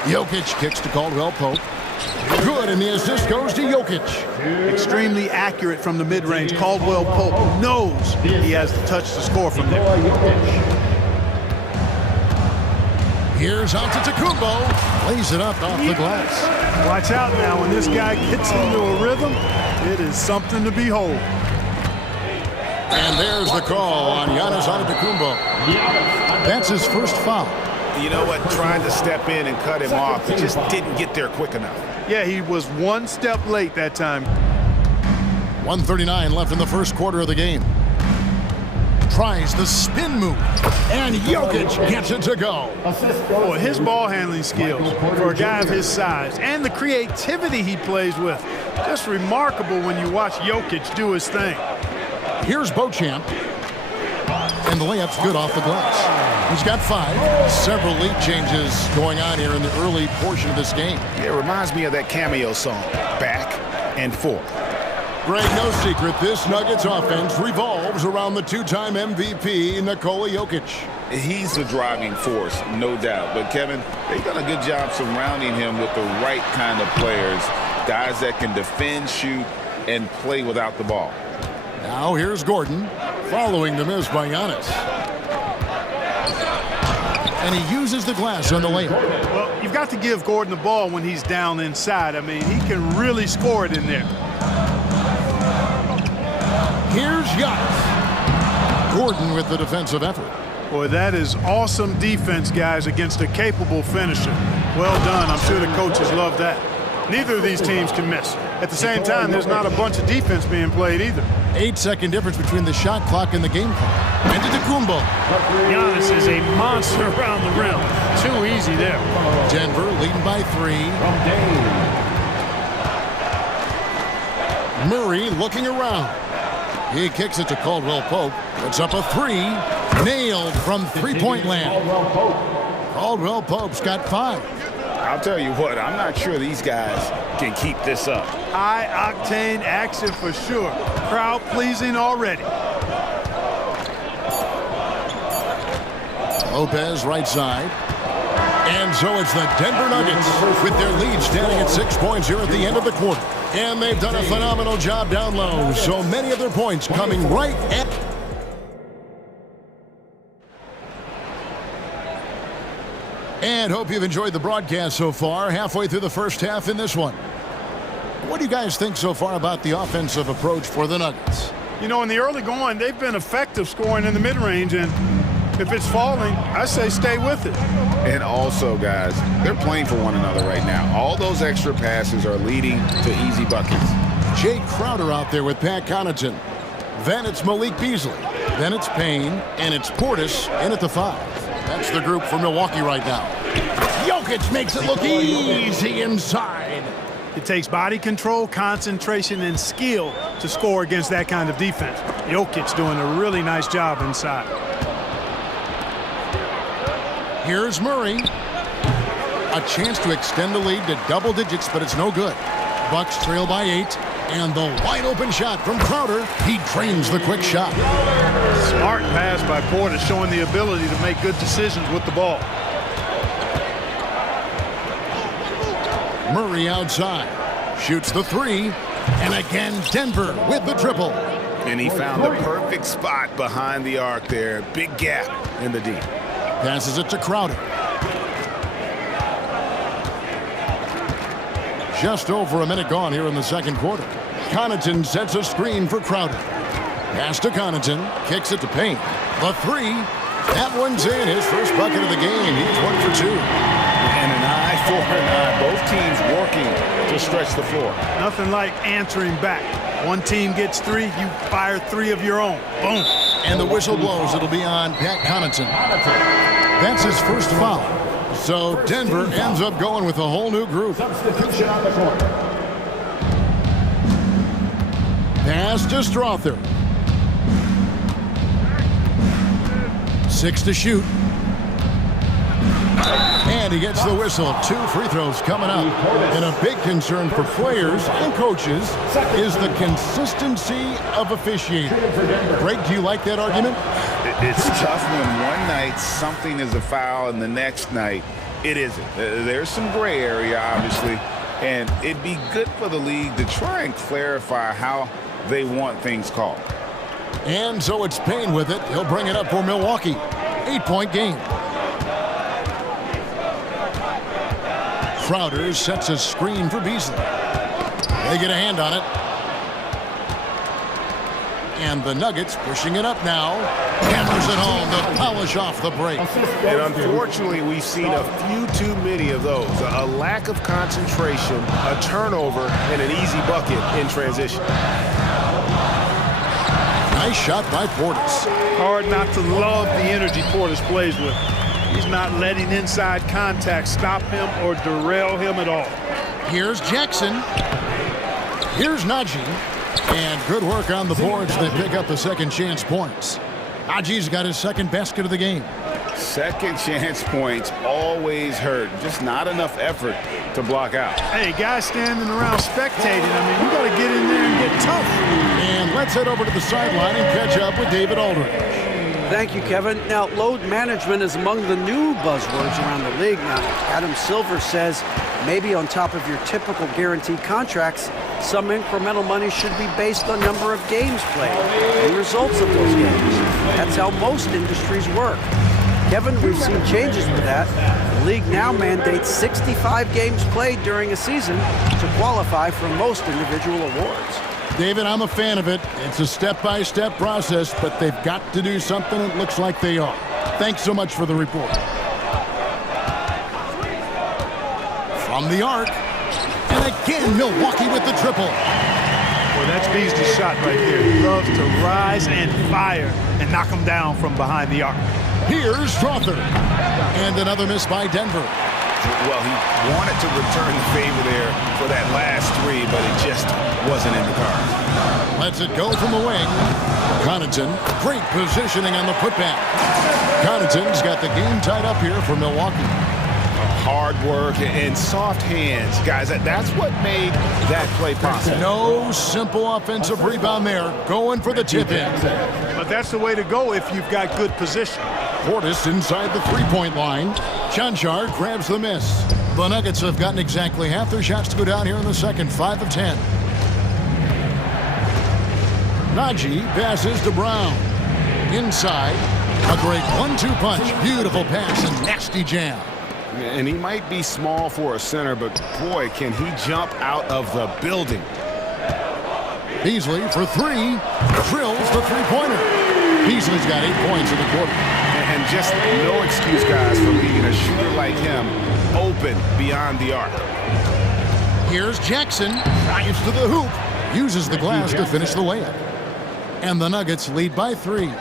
Jokic kicks to Caldwell Pope. Good, and the assist goes to Jokic. Extremely accurate from the mid-range. Caldwell Pope knows he has the touch to score from there. Here's Antetokounmpo. Lays it up off the glass. Watch out now. When this guy gets into a rhythm, it is something to behold. And there's the call on Giannis Antetokounmpo. That's his first foul. You know what? Trying to step in and cut him off, but just didn't get there quick enough. Yeah, he was one step late that time. 1:39 left in the first quarter of the game. Tries the spin move, and Jokic gets it to go. Boy, his ball handling skills for a guy of his size and the creativity he plays with, just remarkable when you watch Jokic do his thing. Here's Beauchamp, and the layup's good off the glass. He's got 5. Several lead changes going on here in the early portion of this game. It reminds me of that cameo song, Back and Forth. Greg, no secret, this Nuggets offense revolves around the 2-time MVP, Nikola Jokic. He's the driving force, no doubt. But, Kevin, they've done a good job surrounding him with the right kind of players, guys that can defend, shoot, and play without the ball. Now here's Gordon, following the miss by Giannis. And he uses the glass on the layup. Well, you've got to give Gordon the ball when he's down inside. I mean, he can really score it in there. Here's Giannis. Gordon with the defensive effort. Boy, that is awesome defense, guys, against a capable finisher. Well done. I'm sure the coaches love that. Neither of these teams can miss. At the same time, there's not a bunch of defense being played either. 8-second difference between the shot clock and the game clock. Antetokounmpo. Giannis is a monster around the rim. Too easy there. Denver leading by 3. Murray looking around. He kicks it to Caldwell Pope. Puts up a 3. Nailed from three-point land. Caldwell Pope's got 5. I'll tell you what, I'm not sure these guys can keep this up. High-octane action for sure. Crowd-pleasing already. Lopez right side. And so it's the Denver Nuggets with their lead standing at 6 points here at the end of the quarter. And they've done a phenomenal job down low. So many of their points coming right at... And hope you've enjoyed the broadcast so far. Halfway through the first half in this one. What do you guys think so far about the offensive approach for the Nuggets? You know, in the early going, they've been effective scoring in the mid-range, and if it's falling, I say stay with it. And also, guys, they're playing for one another right now. All those extra passes are leading to easy buckets. Jay Crowder out there with Pat Connaughton. Then it's Malik Beasley. Then it's Payne, and it's Portis in at the 5. That's the group for Milwaukee right now. Jokic makes it look easy inside. It takes body control, concentration, and skill to score against that kind of defense. Jokic doing a really nice job inside. Here's Murray. A chance to extend the lead to double digits, but it's no good. Bucks trail by 8. And the wide open shot from Crowder. He drains the quick shot. Smart pass by Portis, showing the ability to make good decisions with the ball. Murray outside. Shoots the 3. And again, Denver with the triple. And he found the perfect spot behind the arc there. Big gap in the D. Passes it to Crowder. Just over a minute gone here in the second quarter. Connaughton sets a screen for Crowder. Pass to Connaughton. Kicks it to Payne. The 3. That one's in. His first bucket of the game. He's 1 for 2. And an eye for an eye. Both teams working to stretch the floor. Nothing like answering back. One team gets 3, you fire 3 of your own. Boom. And the whistle blows. It'll be on Pat Connaughton. That's his first foul. So Denver ends up going with a whole new group. Substitution on the court. Pass to Strother. 6 to shoot. And he gets the whistle. 2 free throws coming up. And a big concern for players and coaches is the consistency of officiating. Greg, do you like that argument? It's tough when one night something is a foul and the next night it isn't. There's some gray area, obviously, and it'd be good for the league to try and clarify how they want things called. And so it's Payne with it. He'll bring it up for Milwaukee. 8-point game. Crowder sets a screen for Beasley. They get a hand on it. And the Nuggets pushing it up now. Hammers it home to polish off the break. And unfortunately, we've seen a few too many of those. A lack of concentration, a turnover, and an easy bucket in transition. Nice shot by Portis. Hard not to love the energy Portis plays with. He's not letting inside contact stop him or derail him at all. Here's Jackson. Here's Najee. And good work on the boards. They pick up the second chance points. Najee's got his second basket of the game. Second chance points always hurt. Just not enough effort to block out. Hey, guys standing around spectating. I mean, you got to get in there and get tough. And let's head over to the sideline and catch up with David Aldridge. Thank you, Kevin. Now, load management is among the new buzzwords around the league now. Adam Silver says maybe on top of your typical guaranteed contracts, some incremental money should be based on number of games played and results of those games. That's how most industries work. Kevin, we've seen changes with that. The league now mandates 65 games played during a season to qualify for most individual awards. David, I'm a fan of it. It's a step-by-step process, but they've got to do something. It looks like they are. Thanks so much for the report. From the arc. And again, Milwaukee with the triple. Well, that's Beasley's shot right there. He loves to rise and fire and knock him down from behind the arc. Here's Strother. And another miss by Denver. Well, he wanted to return the favor there for that last three, but it just wasn't in the cards. Lets it go from the wing. Connaughton, great positioning on the putback. Connaughton's got the game tied up here for Milwaukee. Hard work and soft hands. Guys, that's what made that play possible. No simple offensive rebound there. Going for the tip-in. But that's the way to go if you've got good position. Portis inside the three-point line. Chanchar grabs the miss. The Nuggets have gotten exactly half their shots to go down here in the second, 5 of 10. Najee passes to Brown. Inside, a great 1-2 punch. Beautiful pass and nasty jam. And he might be small for a center, but boy, can he jump out of the building. Beasley for three. Drills the three-pointer. Beasley's got 8 points in the quarter. And just no excuse, guys, for leaving a shooter like him open beyond the arc. Here's Jackson. Drives to the hoop. Uses the glass to finish the layup. And the Nuggets lead by 3.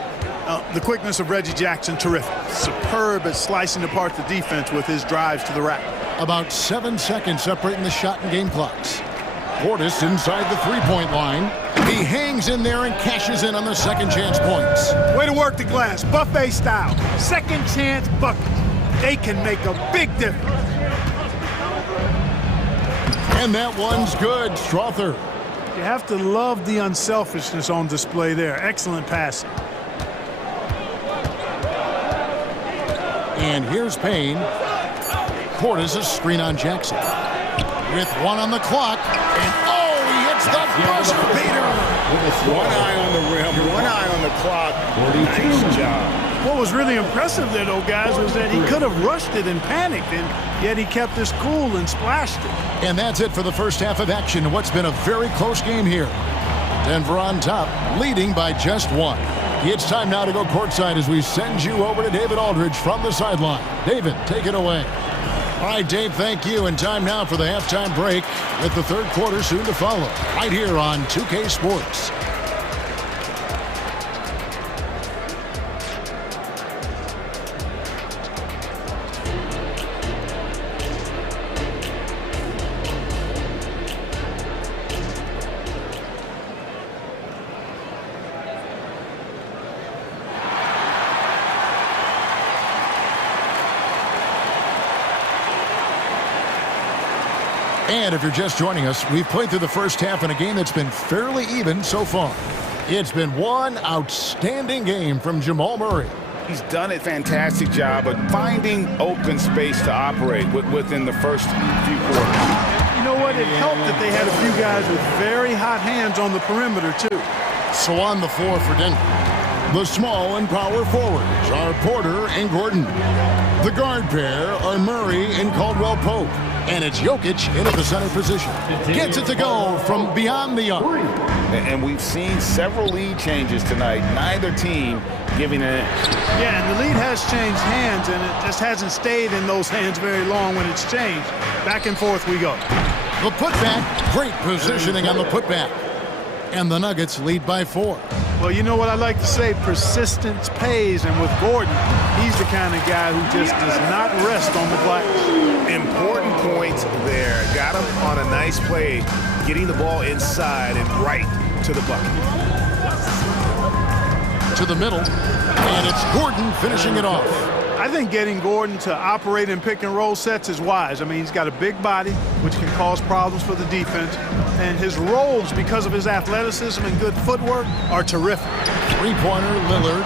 The quickness of Reggie Jackson, terrific. Superb at slicing apart the defense with his drives to the rack. About 7 seconds separating the shot and game clocks. Portis inside the three-point line. He hangs in there and cashes in on the second chance points. Way to work the glass, buffet style. Second chance bucket. They can make a big difference. And that one's good, Strother. You have to love the unselfishness on display there. Excellent passing. And here's Payne. Portis a screen on Jackson. With 1 on the clock. And oh, he hits the buzzer beater. One eye on the rim, one eye on the clock. Nice job. What was really impressive there, though, guys, was that he could have rushed it and panicked, and yet he kept his cool and splashed it. And that's it for the first half of action. What's been a very close game here. Denver on top, leading by just 1. It's time now to go courtside as we send you over to David Aldridge from the sideline. David, take it away. All right, Dave, thank you. And time now for the halftime break with the third quarter soon to follow. Right here on 2K Sports. And if you're just joining us, we've played through the first half in a game that's been fairly even so far. It's been one outstanding game from Jamal Murray. He's done a fantastic job of finding open space to operate within the first few quarters. You know what? It helped that they had a few guys with very hot hands on the perimeter, too. So on the floor for Denver, the small and power forwards are Porter and Gordon. The guard pair are Murray and Caldwell-Pope. And it's Jokic in at the center position. Gets it to go from beyond the arc. And we've seen several lead changes tonight. Neither team giving an inch. Yeah, and the lead has changed hands, and it just hasn't stayed in those hands very long when it's changed. Back and forth we go. The putback, great positioning on the putback. And the Nuggets lead by 4. Well, you know what I like to say, persistence pays, and with Gordon, he's the kind of guy who just does not rest on the glass. Important points there. Got him on a nice play, getting the ball inside and right to the bucket. To the middle, and it's Gordon finishing it off. I think getting Gordon to operate in pick and roll sets is wise. I mean, he's got a big body, which can cause problems for the defense. And his rolls, because of his athleticism and good footwork, are terrific. Three-pointer, Lillard,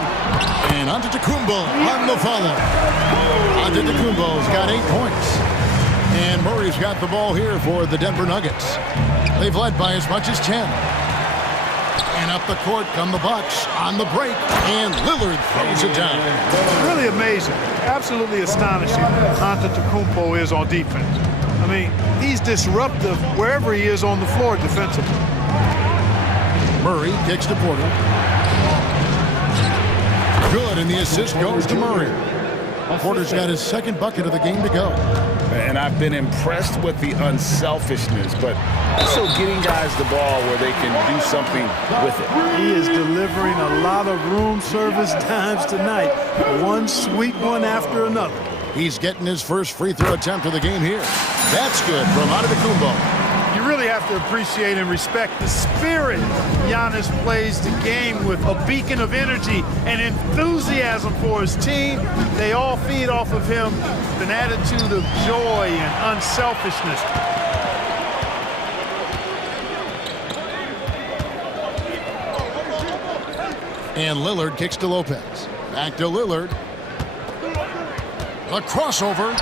and Antetokounmpo on the follow. Antetokounmpo's got 8 points. And Murray's got the ball here for the Denver Nuggets. They've led by as much as 10. And up the court come the Bucks on the break, and Lillard throws it down. Really amazing, absolutely astonishing Antetokounmpo is on defense. I mean, he's disruptive wherever he is on the floor defensively. Murray kicks to Porter. Good, and the assist goes to Murray. Porter's got his second bucket of the game to go. And I've been impressed with the unselfishness, but also getting guys the ball where they can do something with it. He is delivering a lot of room service times tonight. One sweet one after another. He's getting his first free throw attempt of the game here. That's good from Antetokounmpo. You really have to appreciate and respect the spirit Giannis plays the game with, a beacon of energy and enthusiasm for his team. They all feed off of him with an attitude of joy and unselfishness. And Lillard kicks to Lopez. Back to Lillard. A crossover.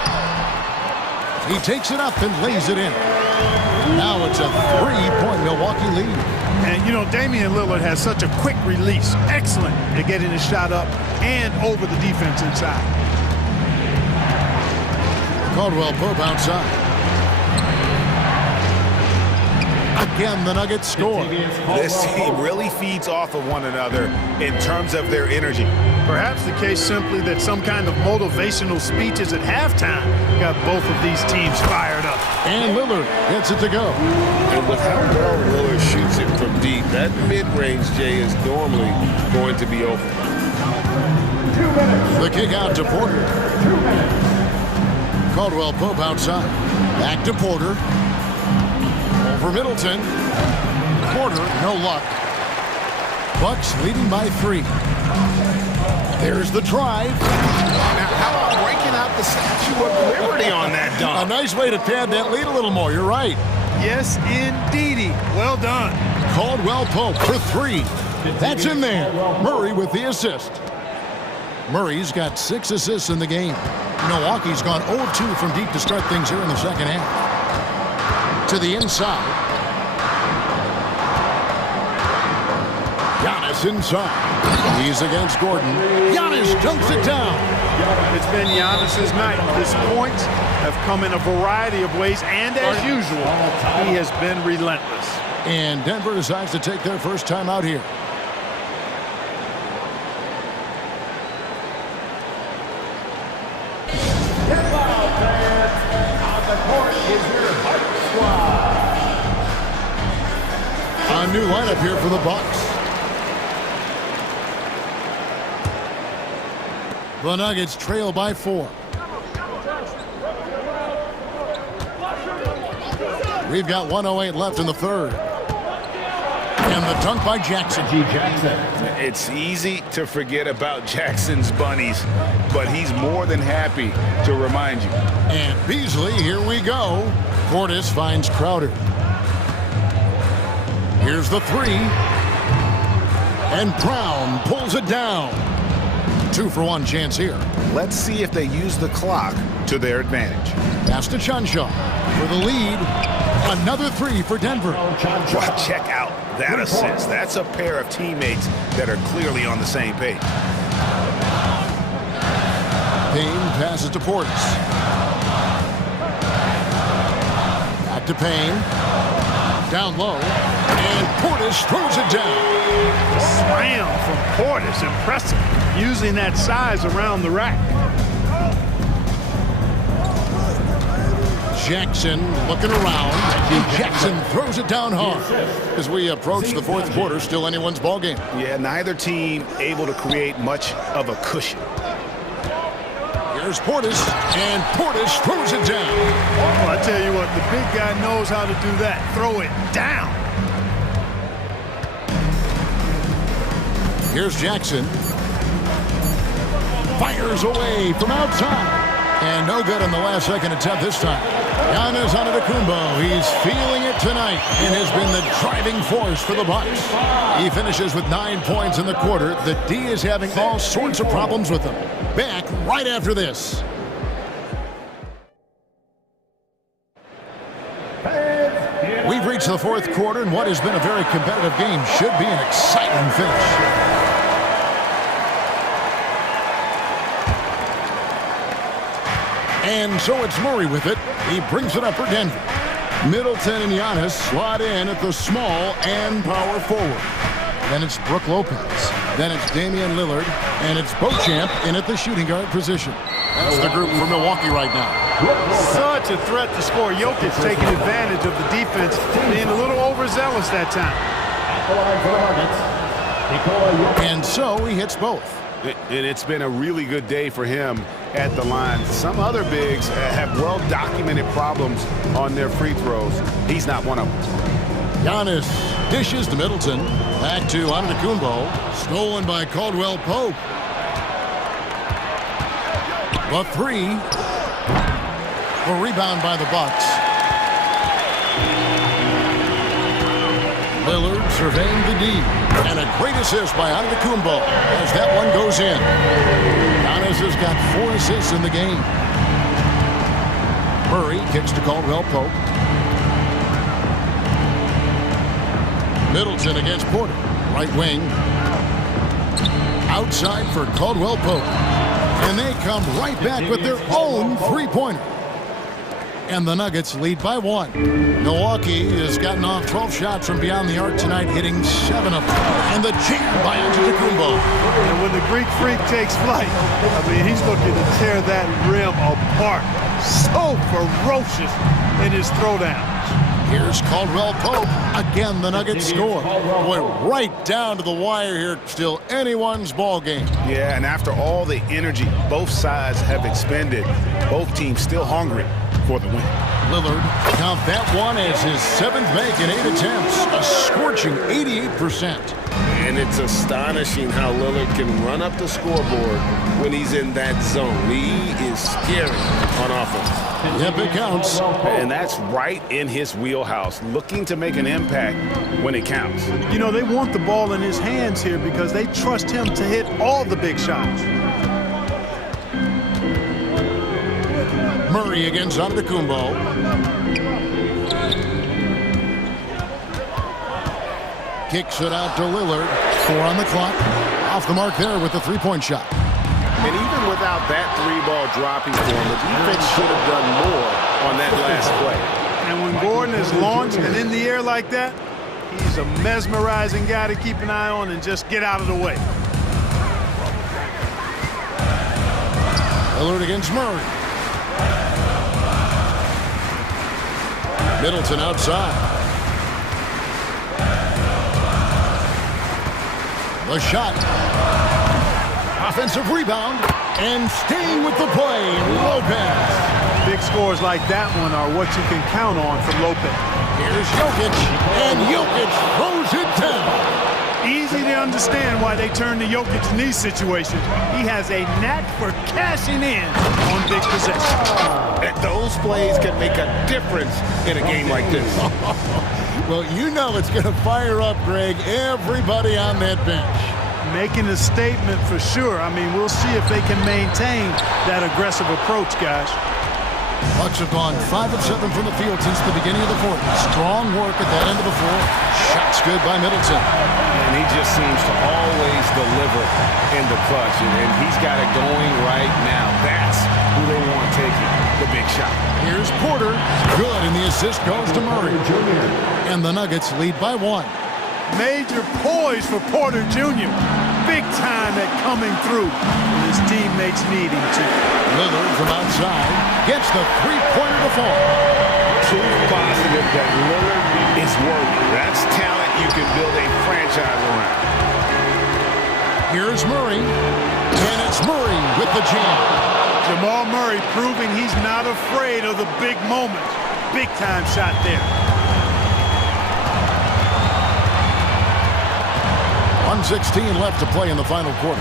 He takes it up and lays it in. Now it's a three-point Milwaukee lead. And, you know, Damian Lillard has such a quick release. Excellent at getting his shot up and over the defense inside. Caldwell Pope outside. Again, the Nuggets score. This team really feeds off of one another in terms of their energy. Perhaps the case simply that some kind of motivational speeches at halftime got both of these teams fired up. And Lillard gets it to go. And with how well Lillard shoots it from deep, that mid-range, Jay, is normally going to be open. The kick out to Porter. Caldwell Pope outside. Back to Porter. Over Middleton. Porter, no luck. Bucks leading by 3. There's the drive. Now, how about breaking out the Statue of Liberty on that dunk? A nice way to pad that lead a little more. You're right. Yes, indeedy. Well done. Caldwell Pope for 3. That's in there. Murray with the assist. Murray's got 6 assists in the game. Milwaukee's gone 0-2 from deep to start things here in the second half. To the inside. Giannis inside. He's against Gordon. Giannis dunks it down. It's been Giannis's night. His points have come in a variety of ways, and as usual, he has been relentless. And Denver decides to take their first time out here. A new lineup here for the Bucks. The Nuggets trail by 4. We've got 1:08 left in the third. And the dunk by Jackson. It's easy to forget about Jackson's bunnies, but he's more than happy to remind you. And Beasley, here we go. Portis finds Crowder. Here's the 3. And Brown pulls it down. 2-for-1 chance here. Let's see if they use the clock to their advantage. Pass to Chanshaw for the lead. Another 3 for Denver. Well, check out that assist. That's a pair of teammates that are clearly on the same page. Payne passes to Portis. Back to Payne. Down low. And Portis throws it down. Slam from Portis. Impressive. Using that size around the rack. Jackson looking around. Jackson throws it down hard. As we approach the fourth quarter, still anyone's ball game. Yeah, neither team able to create much of a cushion. Here's Portis, and Portis throws it down. Well, I tell you what, the big guy knows how to do that. Throw it down. Here's Jackson. Fires away from outside. And no good on the last second attempt this time. Giannis Antetokounmpo, he's feeling it tonight and has been the driving force for the Bucks. He finishes with 9 points in the quarter. The D is having all sorts of problems with him. Back right after this. We've reached the fourth quarter, and what has been a very competitive game should be an exciting finish. And so it's Murray with it. He brings it up for Denver. Middleton and Giannis slot in at the small and power forward. Then it's Brook Lopez. Then it's Damian Lillard. And it's Beauchamp in at the shooting guard position. That's the group for Milwaukee right now. Such a threat to score. Jokic taking advantage of the defense, being a little overzealous that time. And so he hits both. And it's been a really good day for him at the line. Some other bigs have well-documented problems on their free throws. He's not one of them. Giannis dishes to Middleton. Back to Antetokounmpo. Stolen by Caldwell Pope. The three. A rebound by the Bucks. Lillard surveying the D. And a great assist by Antetokounmpo as that one goes in. Giannis has got 4 assists in the game. Murray kicks to Caldwell Pope. Middleton against Porter. Right wing. Outside for Caldwell Pope. And they come right back with their own three-pointer. And the Nuggets lead by 1. Milwaukee has gotten off 12 shots from beyond the arc tonight, hitting 7 of them. And the jam by Antetokounmpo. And when the Greek Freak takes flight, I mean, he's looking to tear that rim apart. So ferocious in his throwdowns. Here's Caldwell Pope. Again, the Nuggets score. Boy, right down to the wire here. Still anyone's ball game. Yeah, and after all the energy both sides have expended, both teams still hungry for the win. Lillard, count that one as his 7th make in 8 attempts. A scorching 88%. And it's astonishing how Lillard can run up the scoreboard when he's in that zone. He is scary on offense. Yep, it counts. And that's right in his wheelhouse, looking to make an impact when it counts. You know, they want the ball in his hands here because they trust him to hit all the big shots. Murray against Antetokounmpo. Kicks it out to Lillard. 4 on the clock. Off the mark there with the three-point shot. And even without that 3-ball dropping for him, the defense should have done more on that last play. And when Gordon is launched and in the air like that, he's a mesmerizing guy to keep an eye on and just get out of the way. Lillard against Murray. Middleton outside. The shot. Offensive rebound. And staying with the play, Lopez. Big scores like that one are what you can count on from Lopez. Here's Jokic. And Jokic throws it down. Easy to understand why they turn to Jokic in these situations. He has a knack for cashing in on big possessions. And those plays can make a difference in a game like this. Well, you know it's going to fire up, Greg, everybody on that bench. Making a statement for sure. I mean, we'll see if they can maintain that aggressive approach, guys. Bucks have gone 5 of 7 from the field since the beginning of the fourth. Strong work at that end of the fourth. Shots good by Middleton. And he just seems to always deliver in the clutch, and he's got it going right now. That's who they want taking the big shot. Here's Porter. Good, and the assist goes to Murray. And the Nuggets lead by 1. Major poise for Porter Jr. Big time at coming through when his teammates need him to. Lillard from outside gets the three-pointer to fall. Proof positive that Lillard is worthy. That's talent you can build a franchise around. Here's Murray, and it's Murray with the jam. Jamal Murray proving he's not afraid of the big moments. Big time shot there. 1:16 left to play in the final quarter.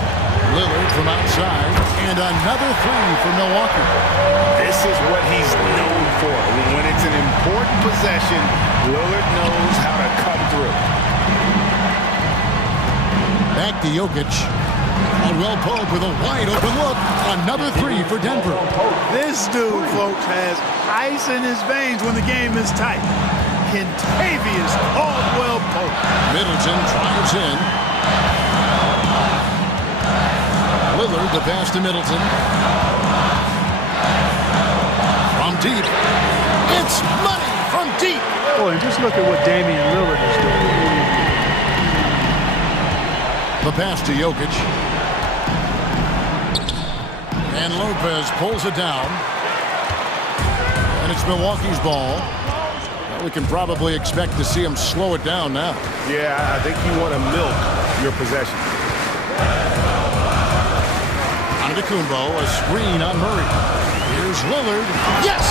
Lillard from outside, and another three for Milwaukee. This is what he's known for. When it's an important possession, Lillard knows how to come through. Back to Jokic. Caldwell Pope with a wide open look. Another three for Denver. This dude, folks, has ice in his veins when the game is tight. Kentavious Caldwell Pope. Middleton drives in. Lillard the pass to Middleton. From deep. It's money from deep. Boy, and just look at what Damian Lillard is doing. The pass to Jokic. And Lopez pulls it down. And it's Milwaukee's ball. Well, we can probably expect to see him slow it down now. Yeah, I think you want to milk your possession. Antetokounmpo, a screen on Murray. Here's Lillard. Yes!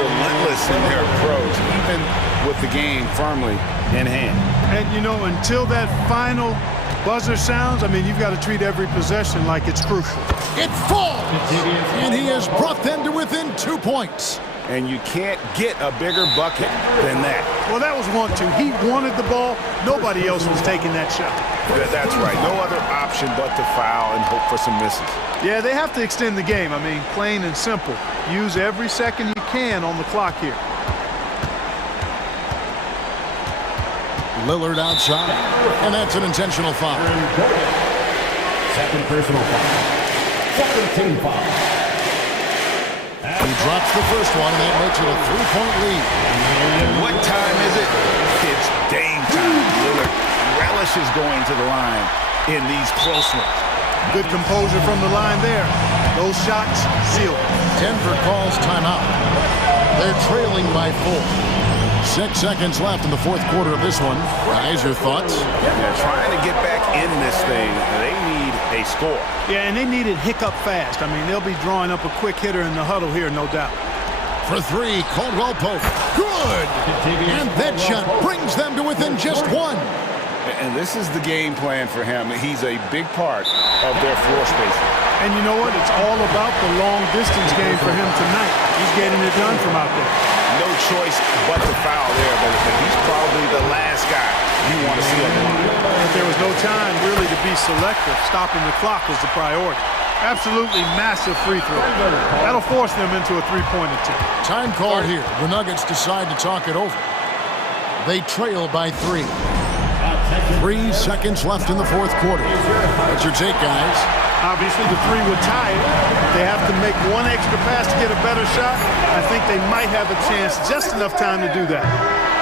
Relentless in their approach, even with the game firmly in hand. And, you know, until that final buzzer sounds, I mean, you've got to treat every possession like it's crucial. It falls! And he has brought them to within 2 points. And you can't get a bigger bucket than that. Well, that was 1-2. He wanted the ball. Nobody else was taking that shot. That's right. No other option but to foul and hope for some misses. Yeah, they have to extend the game. I mean, plain and simple. Use every second you can on the clock here. Lillard outside. And that's an intentional foul. Second personal foul. Second team foul. He drops the first one, and that makes it a 3-point lead. What time is it? It's Dame time. Lillard relishes going to the line in these close ones. Good composure from the line there. Those shots sealed. Denver calls timeout. They're trailing by 4. 6 seconds left in the fourth quarter of this one. Guys, your thoughts? They're trying to get back in this thing. They need a score. Yeah, and they need it hiccup fast. I mean, they'll be drawing up a quick hitter in the huddle here, no doubt. For 3, Caldwell Pope. Good! And that shot brings them to within just 1. And this is the game plan for him. He's a big part of their floor space. And you know what? It's all about the long distance game for him tonight. He's getting it done from out there. No choice but to foul there, but he's probably the last guy you want to see on the line. But there was no time really to be selective. Stopping the clock was the priority. Absolutely massive free throw. That'll force them into a three-point attempt. Time called here. The Nuggets decide to talk it over. They trail by 3. 3 seconds left in the fourth quarter. What's your take, guys? Obviously, the 3 would tie it. If they have to make one extra pass to get a better shot, I think they might have a chance, just enough time to do that.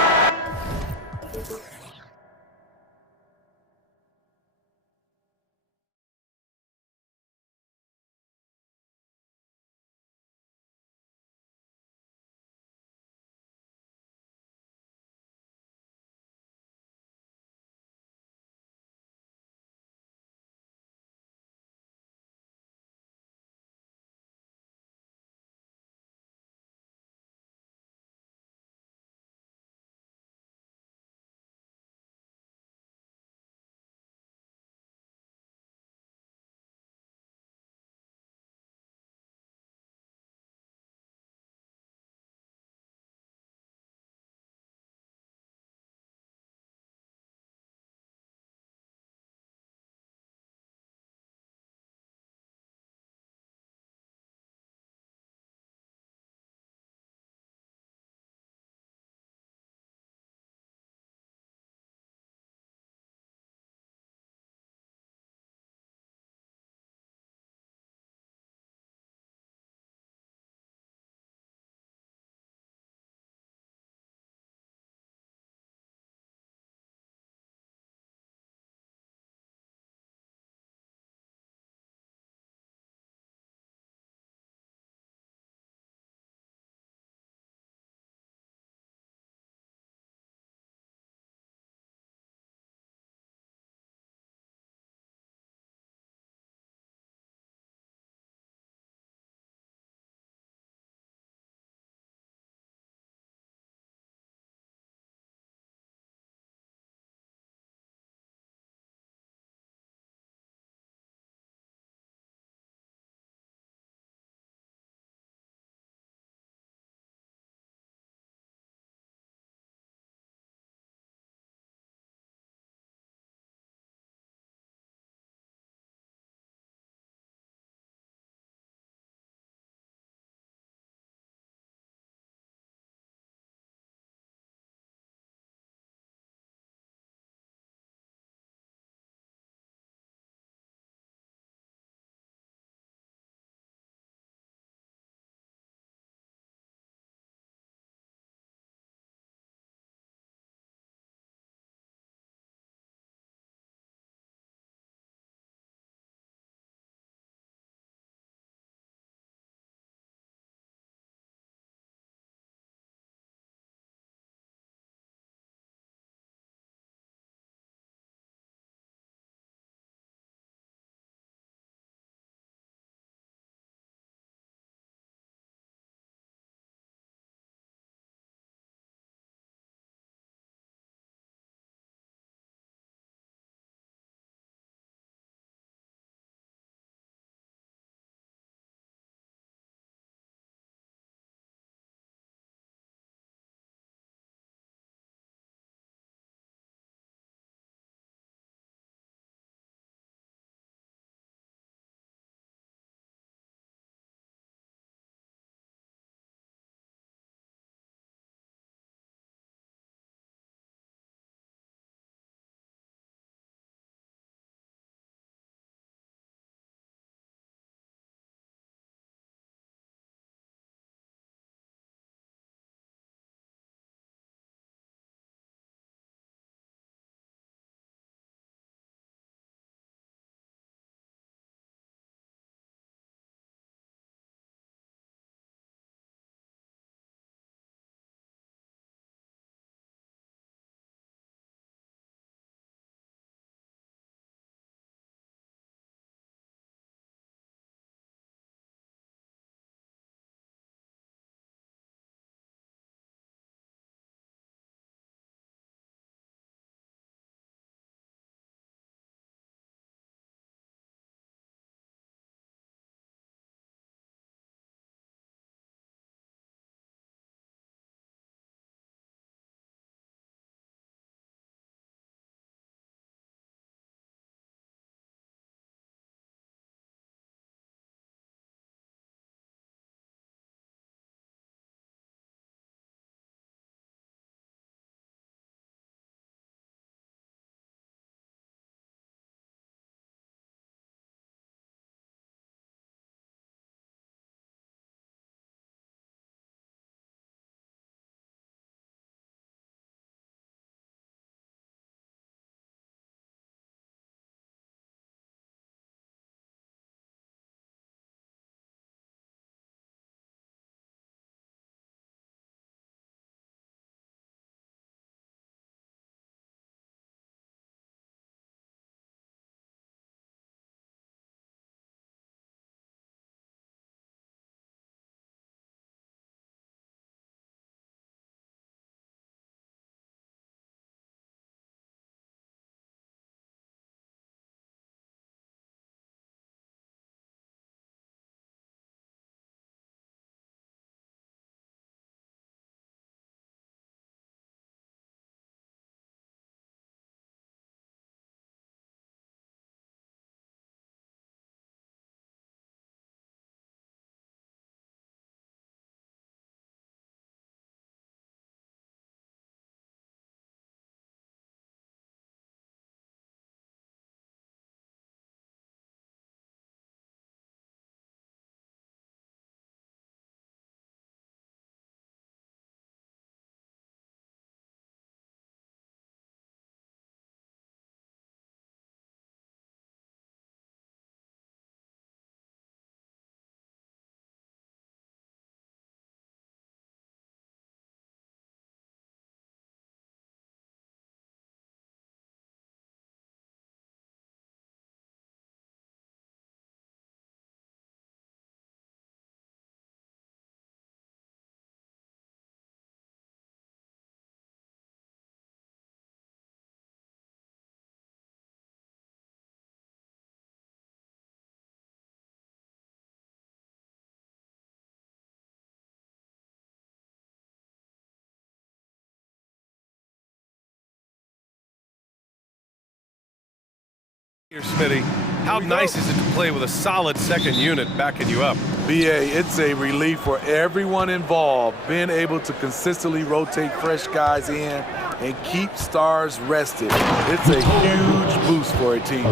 Here, Smitty, how nice is it to play with a solid second unit backing you up? BA, it's a relief for everyone involved, being able to consistently rotate fresh guys in and keep stars rested. It's a huge boost for a team.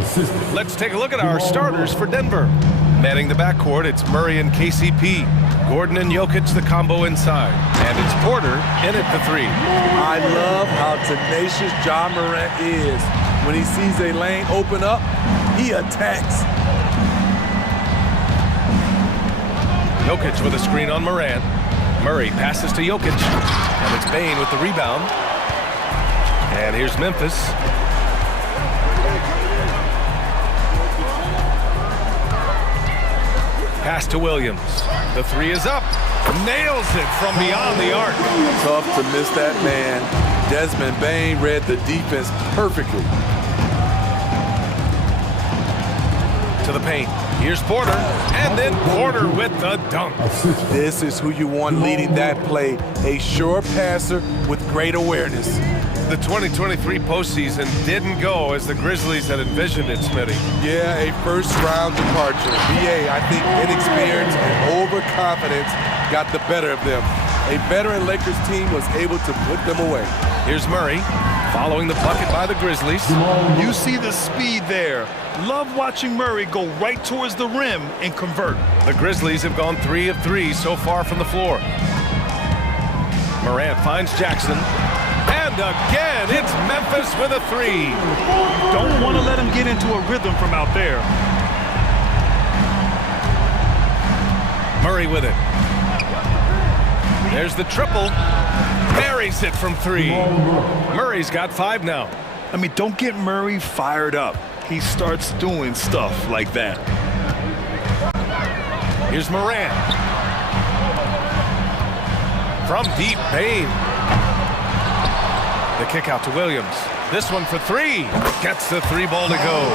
Let's take a look at our starters for Denver. Manning the backcourt, it's Murray and KCP. Gordon and Jokic, the combo inside. And it's Porter in at the 3. I love how tenacious Ja Morant is. When he sees a lane open up, he attacks. Jokic with a screen on Morant. Murray passes to Jokic. And it's Bane with the rebound. And here's Memphis. Pass to Williams. The 3 is up. Nails it from beyond the arc. Tough to miss that man. Desmond Bane read the defense perfectly. To the paint. Here's Porter. And then Porter with the dunk. This is who you want leading that play. A sure passer with great awareness. The 2023 postseason didn't go as the Grizzlies had envisioned it, Smitty. Yeah, a first-round departure. BA, I think inexperience and overconfidence got the better of them. A veteran Lakers team was able to put them away. Here's Murray, following the bucket by the Grizzlies. You see the speed there. Love watching Murray go right towards the rim and convert. The Grizzlies have gone 3 of 3 so far from the floor. Morant finds Jackson. And again, it's Memphis with a 3. Don't want to let him get into a rhythm from out there. Murray with it. There's the triple. Buries it from 3. Murray's got 5 now. I mean, don't get Murray fired up. He starts doing stuff like that. Here's Morant. From deep, Bane. The kick out to Williams. This one for 3. Gets the 3 ball to go.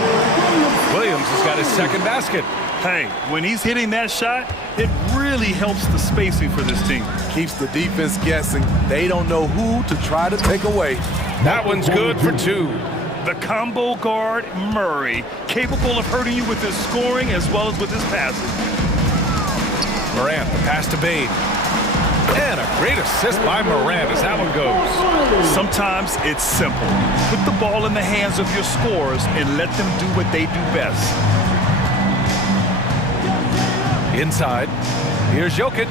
Williams has got his second basket. Hey, when he's hitting that shot, it really helps the spacing for this team. Keeps the defense guessing. They don't know who to try to take away. That one's good for 2. The combo guard, Murray, capable of hurting you with his scoring as well as with his passing. Morant, the pass to Bane. And a great assist by Morant as that one goes. Sometimes it's simple. Put the ball in the hands of your scorers and let them do what they do best. Inside, here's Jokic.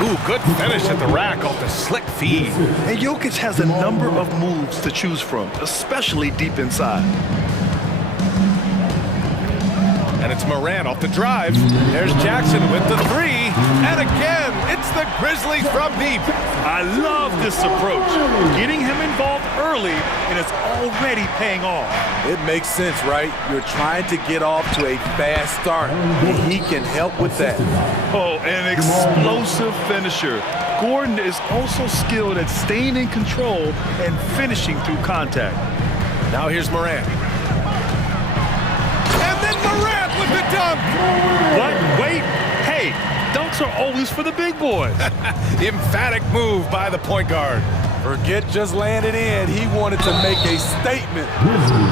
Ooh, good finish at the rack off the slick feed. And Jokic has a number of moves to choose from, especially deep inside. And it's Morant off the drive. There's Jackson with the 3. And again, it's the Grizzlies from deep. I love this approach. Getting him involved early, and it's already paying off. It makes sense, right? You're trying to get off to a fast start, and he can help with that. Oh, an explosive finisher. Gordon is also skilled at staying in control and finishing through contact. Now here's Morant. And then Morant with the dunk. What? Wait. Hey, dunks are always for the big boys. Emphatic move by the point guard. Forget just laying it in. He wanted to make a statement.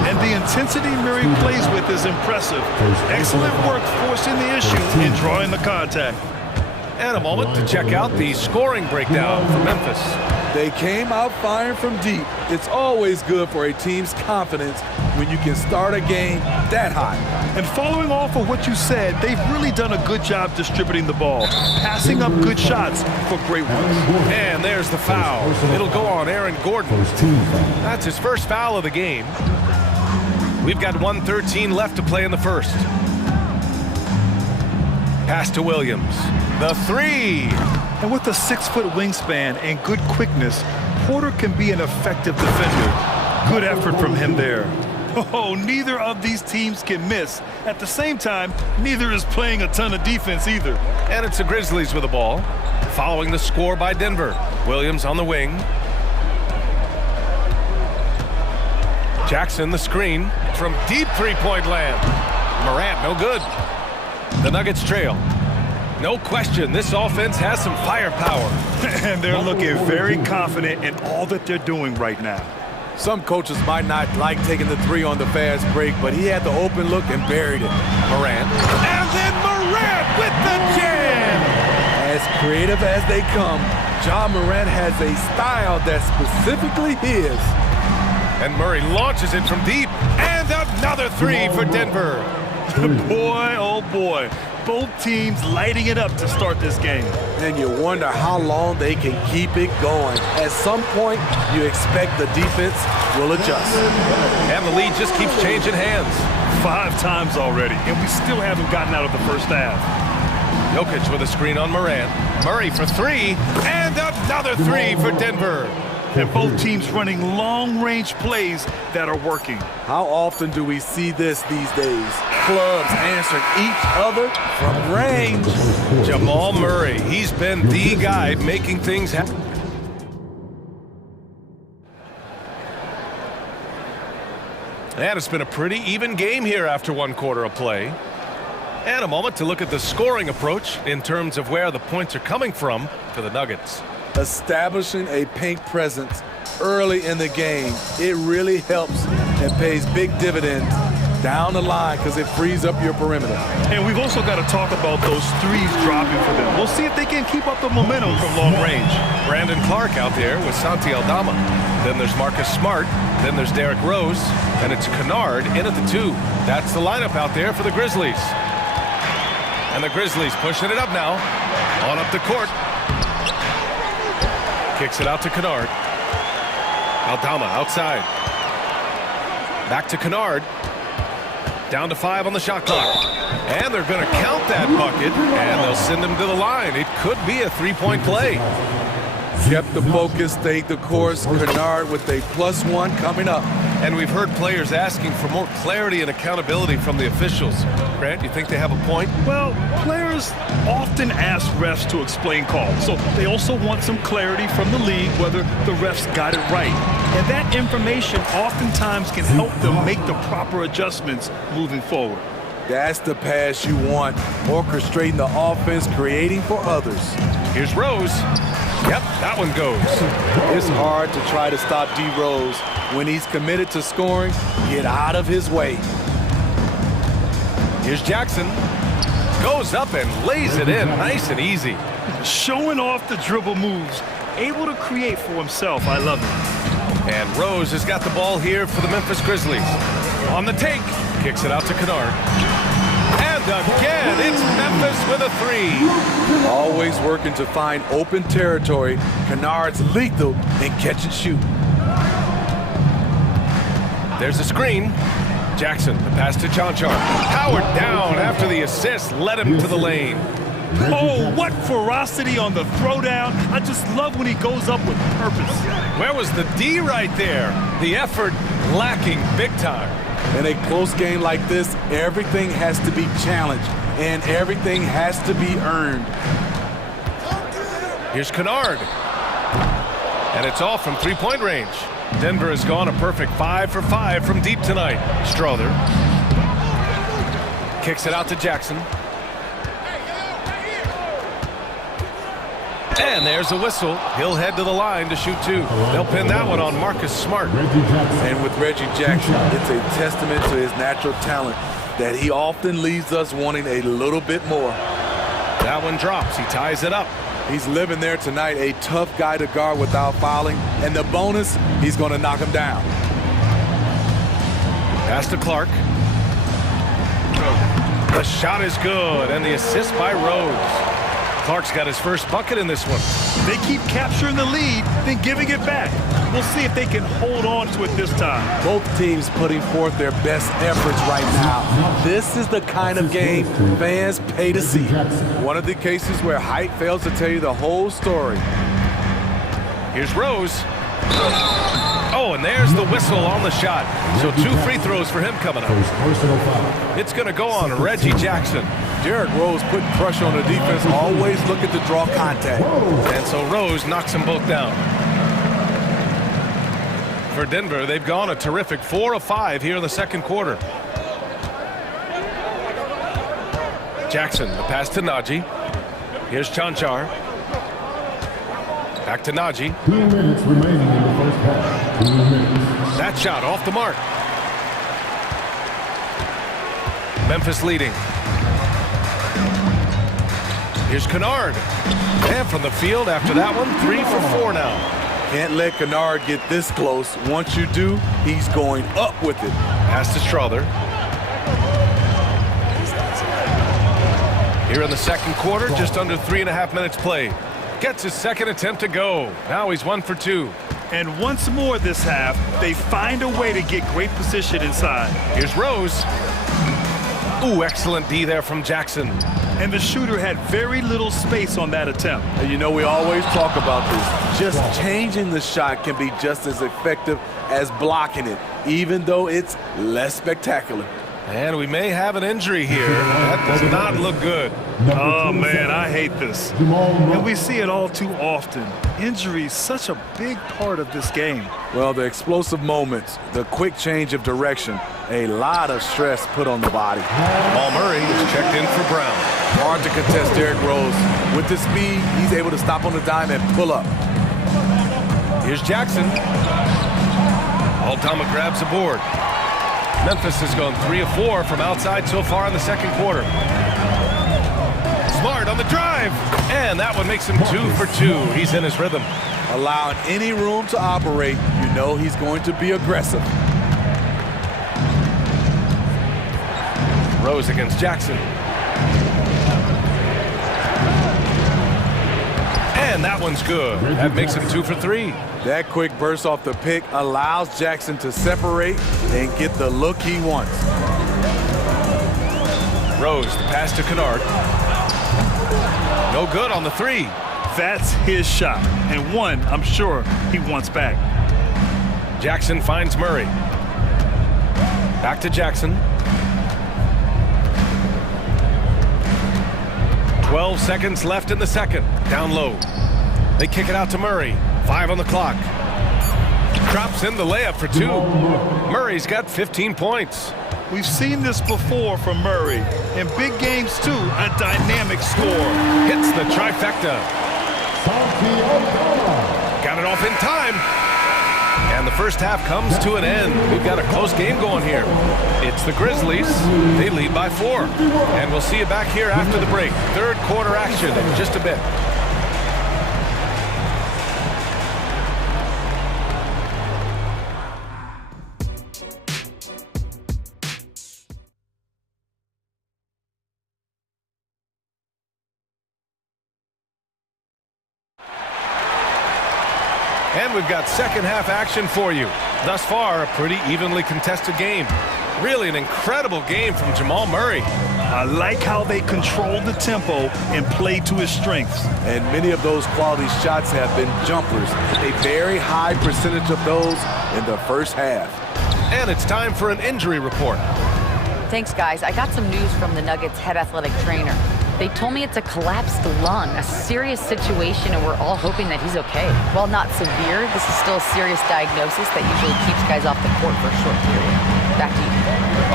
And the intensity Murray plays with is impressive. Excellent work forcing the issue and drawing the contact. And a moment to check out the scoring breakdown for Memphis. They came out firing from deep. It's always good for a team's confidence when you can start a game that hot. And following off of what you said, they've really done a good job distributing the ball, passing up good shots for great ones. And there's the foul. It'll go on Aaron Gordon. That's his first foul of the game. We've got 1:13 left to play in the first. Pass to Williams. The 3. And with a 6-foot wingspan and good quickness, Porter can be an effective defender. Good effort from him there. Oh, neither of these teams can miss. At the same time, neither is playing a ton of defense either. And it's the Grizzlies with the ball. Following the score by Denver. Williams on the wing. Jackson the screen from deep three-point land. Morant no good. The Nuggets trail. No question, this offense has some firepower. And they're looking very confident in all that they're doing right now. Some coaches might not like taking the three on the fast break, but he had the open look and buried it. Morant. And then Morant with the jam! As creative as they come, John Morant has a style that's specifically his. And Murray launches it from deep. And another three for Denver. Boy, oh boy. Both teams lighting it up to start this game. And you wonder how long they can keep it going. At some point, you expect the defense will adjust. And the lead just keeps changing hands. 5 times already, and we still haven't gotten out of the first half. Jokic with a screen on Morant. Murray for three. And another three for Denver. And both teams running long-range plays that are working. How often do we see this these days? Clubs answering each other from range. Jamal Murray, he's been the guy making things happen. And it's been a pretty even game here after 1 quarter of play. And a moment to look at the scoring approach in terms of where the points are coming from for the Nuggets. Establishing a paint presence early in the game, it really helps and pays big dividends down the line because it frees up your perimeter. And we've also got to talk about those threes dropping for them. We'll see if they can keep up the momentum from long range. Brandon Clark out there with Santi Aldama. Then there's Marcus Smart. Then there's Derrick Rose. And it's Kennard in at the 2. That's the lineup out there for the Grizzlies. And the Grizzlies pushing it up now. On up the court. Kicks it out to Kennard. Aldama outside. Back to Kennard. Down to 5 on the shot clock. And they're going to count that bucket, and they'll send him to the line. It could be a 3-point play. Kept the focus, stayed the course. Kennard with a +1 coming up. And we've heard players asking for more clarity and accountability from the officials. Grant, you think they have a point? Well, players often ask refs to explain calls, so they also want some clarity from the league whether the refs got it right. And that information oftentimes can help them make the proper adjustments moving forward. That's the pass you want, orchestrating the offense, creating for others. Here's Rose. Yep, that one goes. It's hard to try to stop D. Rose. When he's committed to scoring, get out of his way. Here's Jackson. Goes up and lays it in nice and easy. Showing off the dribble moves. Able to create for himself. I love it. And Rose has got the ball here for the Memphis Grizzlies. On the take. Kicks it out to Kennard. And again, it's Memphis with a 3. Always working to find open territory. Kennard's lethal in catch and shoot. There's a screen. Jackson, the pass to Chanchar. Howard down after the assist, led him to the lane. Oh, what ferocity on the throwdown. I just love when he goes up with purpose. Where was the D right there? The effort lacking big time. In a close game like this, everything has to be challenged, and everything has to be earned. Here's Kennard. And it's all from 3-point range. Denver has gone a perfect 5 for 5 from deep tonight. Strother kicks it out to Jackson. And there's a whistle. He'll head to the line to shoot 2. They'll pin that one on Marcus Smart. And with Reggie Jackson, it's a testament to his natural talent that he often leaves us wanting a little bit more. That one drops. He ties it up. He's living there tonight, a tough guy to guard without fouling. And the bonus, he's going to knock him down. Pass to Clark. The shot is good, and the assist by Rhodes. Clark's got his first bucket in this one. They keep capturing the lead, then giving it back. We'll see if they can hold on to it this time. Both teams putting forth their best efforts right now. This is the kind of game fans pay to see. One of the cases where height fails to tell you the whole story. Here's Rose. Oh, and there's the whistle on the shot. So 2 free throws for him coming up. It's going to go on Reggie Jackson. Derrick Rose putting pressure on the defense, always looking to draw contact. And so Rose knocks them both down. For Denver, they've gone a terrific 4 of 5 here in the second quarter. Jackson, the pass to Najee. Here's Chanchar. Back to Najee. 2 minutes remaining in the first half. 2 minutes. That shot off the mark. Memphis leading. Here's Kennard. And from the field after that one, 3 for 4 now. Can't let Kennard get this close. Once you do, he's going up with it. Pass to Strother. Here in the second quarter, just under 3.5 minutes played. Gets his second attempt to go. Now he's 1 for 2. And once more this half, they find a way to get great position inside. Here's Rose. Ooh, excellent D there from Jackson. And the shooter had very little space on that attempt. And you know, we always talk about this. Just changing the shot can be just as effective as blocking it, even though it's less spectacular. And we may have an injury here. That does not look good. Oh, man, I hate this. And we see it all too often. Injury is such a big part of this game. Well, the explosive moments, the quick change of direction, a lot of stress put on the body. Jamal Murray is checked in for Brown. Hard to contest Derrick Rose. With the speed, he's able to stop on the dime and pull up. Here's Jackson. Aldama grabs the board. Memphis has gone 3 of 4 from outside so far in the second quarter. Smart on the drive. And that one makes him 2 for 2. He's in his rhythm. Allowing any room to operate, you know he's going to be aggressive. Rose against Jackson. And that one's good. That makes him 2 for 3. That quick burst off the pick allows Jackson to separate and get the look he wants. Rose, the pass to Kennard. No good on the 3. That's his shot, and one I'm sure he wants back. Jackson finds Murray. Back to Jackson. 12 seconds left in the second. Down low. They kick it out to Murray. 5 on the clock. Drops in the layup for 2. Murray's got 15 points. We've seen this before from Murray. In big games, too, a dynamic score. Hits the trifecta. Got it off in time. And the first half comes to an end. We've got a close game going here. It's the Grizzlies. They lead by 4. And we'll see you back here after the break. Third quarter action in just a bit. And we've got second half action for you. Thus far, a pretty evenly contested game. Really an incredible game from Jamal Murray. I like how they control the tempo and play to his strengths. And many of those quality shots have been jumpers. A very high percentage of those in the first half. And it's time for an injury report. Thanks, guys. I got some news from the Nuggets head athletic trainer. They told me it's a collapsed lung, a serious situation, and we're all hoping that he's okay. While not severe, this is still a serious diagnosis that usually keeps guys off the court for a short period. Back to you.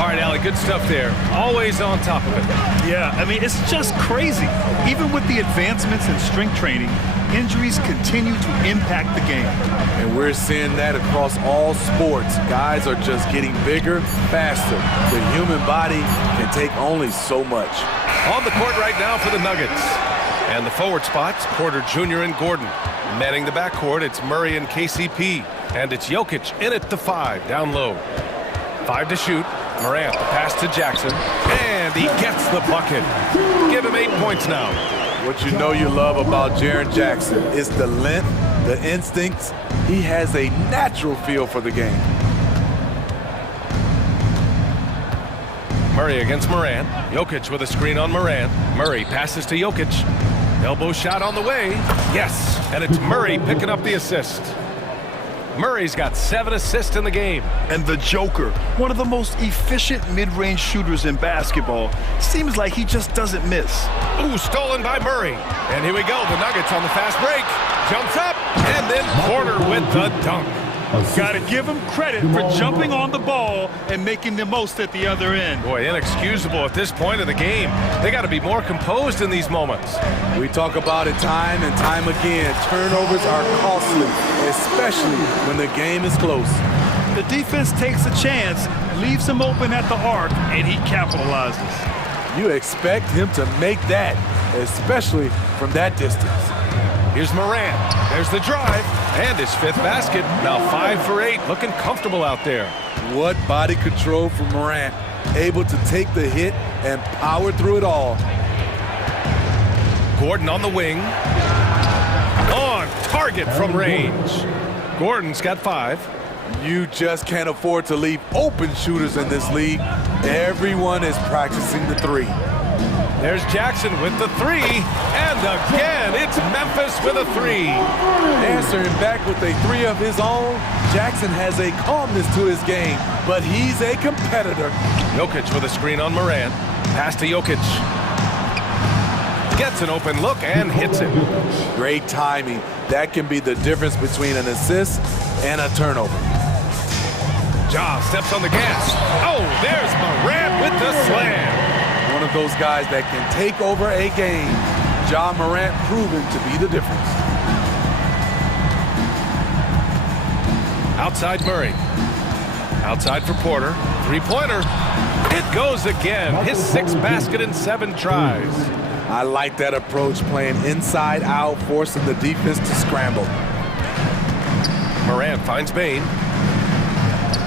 All right, Allie, good stuff there. Always on top of it. Yeah, I mean, it's just crazy. Even with the advancements in strength training, injuries continue to impact the game. And we're seeing that across all sports. Guys are just getting bigger, faster. The human body can take only so much. On the court right now for the Nuggets. And the forward spots, Porter Jr. and Gordon. Manning the backcourt, it's Murray and KCP. And it's Jokic in at the 5, down low. 5 to shoot. Morant, the pass to Jackson. And he gets the bucket. Give him 8 points now. What you know you love about Jaren Jackson is the length, the instincts. He has a natural feel for the game. Murray against Morant. Jokic with a screen on Morant. Murray passes to Jokic. Elbow shot on the way. Yes, and it's Murray picking up the assist. Murray's got 7 assists in the game. And the Joker, one of the most efficient mid-range shooters in basketball, seems like he just doesn't miss. Ooh, stolen by Murray. And here we go, the Nuggets on the fast break. Jumps up, and then Porter with the dunk. Got to give him credit for jumping on the ball and making the most at the other end. Boy, inexcusable at this point of the game. They got to be more composed in these moments. We talk about it time and time again. Turnovers are costly, especially when the game is close. The defense takes a chance, leaves him open at the arc, and he capitalizes. You expect him to make that, especially from that distance. Here's Moran. There's the drive. And his fifth basket. Now 5 for 8. Looking comfortable out there. What body control from Morant. Able to take the hit and power through it all. Gordon on the wing. On target from range. Gordon's got 5. You just can't afford to leave open shooters in this league. Everyone is practicing the 3. There's Jackson with the 3. And again, it's Memphis with a 3. Answering back with a 3 of his own, Jackson has a calmness to his game, but he's a competitor. Jokic with a screen on Moran. Pass to Jokic. Gets an open look and hits it. Great timing. That can be the difference between an assist and a turnover. Ja steps on the gas. Oh, there's Moran with the slam. One of those guys that can take over a game. Ja Morant proven to be the difference. Outside Murray. Outside for Porter. 3-pointer. It goes again. His 6th basket in 7 tries. I like that approach, playing inside out, forcing the defense to scramble. Moran finds Bain.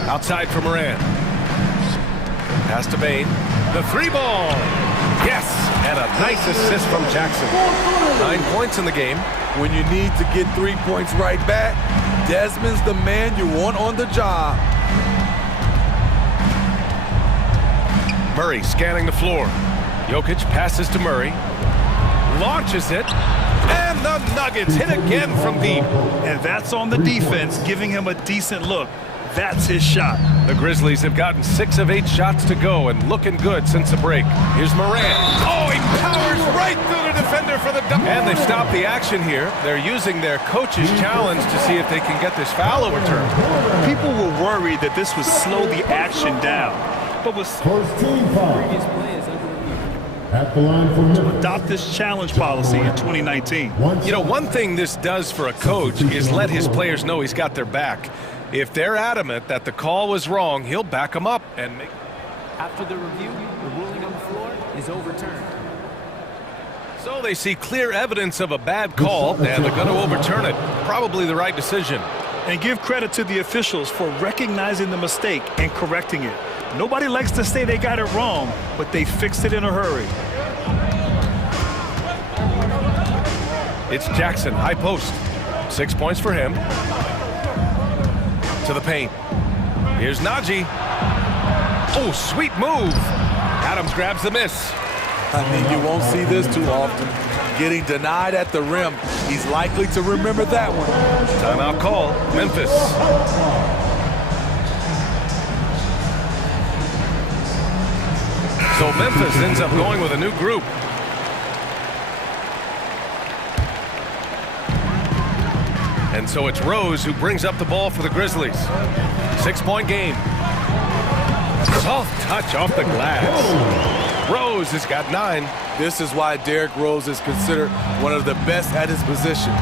Outside for Moran. Pass to Bain. The 3-ball. Yes, and a nice assist from Jackson. 9 points in the game. When you need to get 3 points right back, Desmond's the man you want on the job. Murray scanning the floor. Jokic passes to Murray. Launches it. And the Nuggets hit again from deep. And that's on the defense, giving him a decent look. That's his shot. The Grizzlies have gotten 6 of 8 shots to go and looking good since the break. Here's Moran. Oh, he powers right through the defender for the dunk. And they've stopped the action here. They're using their coach's challenge to see if they can get this foul overturned. People were worried that this would slow the action down. But with First team foul. At the line for Memphis. Adopt this challenge policy in 2019. You know, one thing this does for a coach is let his players know he's got their back. If they're adamant that the call was wrong, he'll back them up and make... After the review, the ruling on the floor is overturned. So they see clear evidence of a bad call, and they're going to overturn it. Probably the right decision. And give credit to the officials for recognizing the mistake and correcting it. Nobody likes to say they got it wrong, but they fixed it in a hurry. It's Jackson, high post. 6 points for him. To the paint. Here's Najee. Oh, sweet move. Adams grabs the miss. I mean, you won't see this too often. Getting denied at the rim. He's likely to remember that one. Timeout call. Memphis. So Memphis ends up going with a new group. And so it's Rose who brings up the ball for the Grizzlies. 6-point game. Soft touch off the glass. Rose has got 9. This is why Derrick Rose is considered one of the best at his position.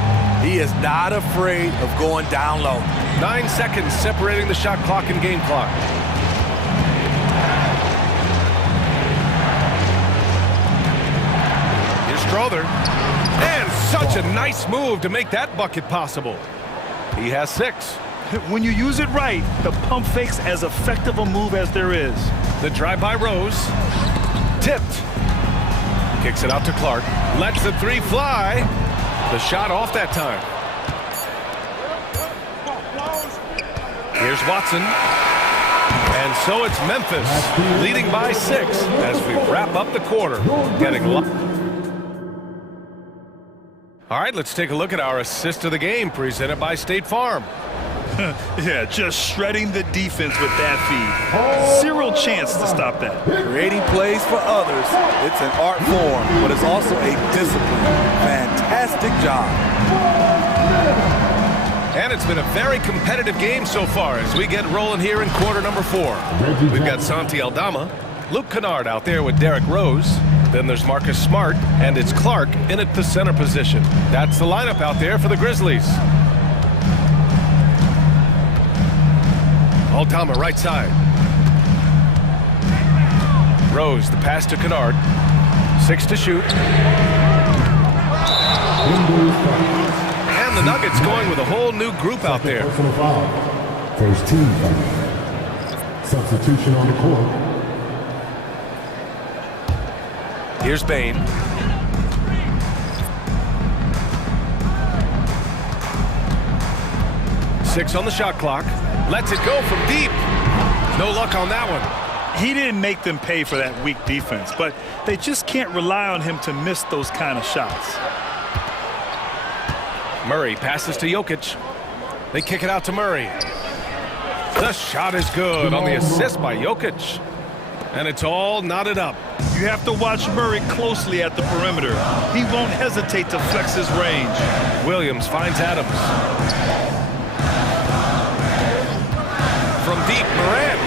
He is not afraid of going down low. 9 seconds separating the shot clock and game clock. Here's Strother. And such a nice move to make that bucket possible. He has 6. When you use it right, the pump fake's as effective a move as there is. The drive by Rose. Tipped. Kicks it out to Clark. Lets the 3 fly. The shot off that time. Here's Watson. And so it's Memphis leading by 6 as we wrap up the quarter. Getting all right, let's take a look at our assist of the game presented by State Farm. Yeah, just shredding the defense with that feed. Zero chance to stop that. Creating plays for others, it's an art form, but it's also a discipline. Fantastic job. And it's been a very competitive game so far as we get rolling here in quarter number 4. We've got Santi Aldama, Luke Kennard out there with Derrick Rose. Then there's Marcus Smart, and it's Clark in at the center position. That's the lineup out there for the Grizzlies. Altama right side. Rose, the pass to Kennard. 6 to shoot. And the Nuggets going with a whole new group out there. First team foul. Substitution on the court. Here's Bain. Six on the shot clock. Lets it go from deep. No luck on that one. He didn't make them pay for that weak defense, but they just can't rely on him to miss those kind of shots. Murray passes to Jokic. They kick it out to Murray. The shot is good on the assist by Jokic. And it's all knotted up. You have to watch Murray closely at the perimeter. He won't hesitate to flex his range. Williams finds Adams. From deep, Morant.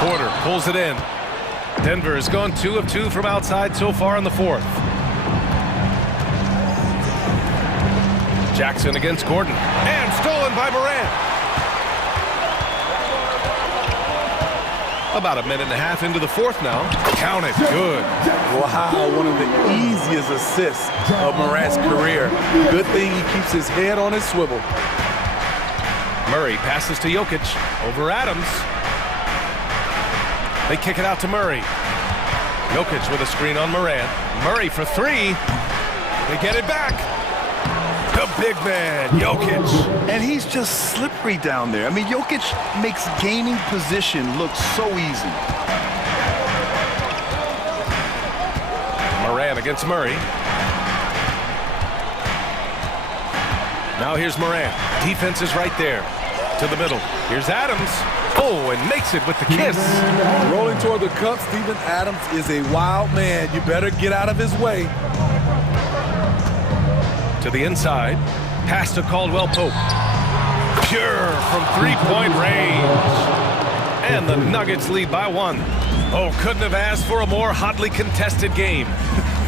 Porter pulls it in. Denver has gone 2 of 2 from outside so far in the fourth. Jackson against Gordon. And stolen by Morant. About a minute and a half into the fourth now. Count it. Good. Wow, one of the easiest assists of Morant's career. Good thing he keeps his head on his swivel. Murray passes to Jokic. Over Adams. They kick it out to Murray. Jokic with a screen on Morant. Murray for 3. They get it back. The big man, Jokic. And he's just slippery down there. I mean, Jokic makes gaining position look so easy. Morant against Murray. Now here's Morant. Defense is right there. To the middle. Here's Adams. Oh, and makes it with the kiss. Rolling toward the cup, Steven Adams is a wild man. You better get out of his way. To the inside. Pass to Caldwell Pope. Pure from three-point range. And the Nuggets lead by 1. Oh, couldn't have asked for a more hotly contested game.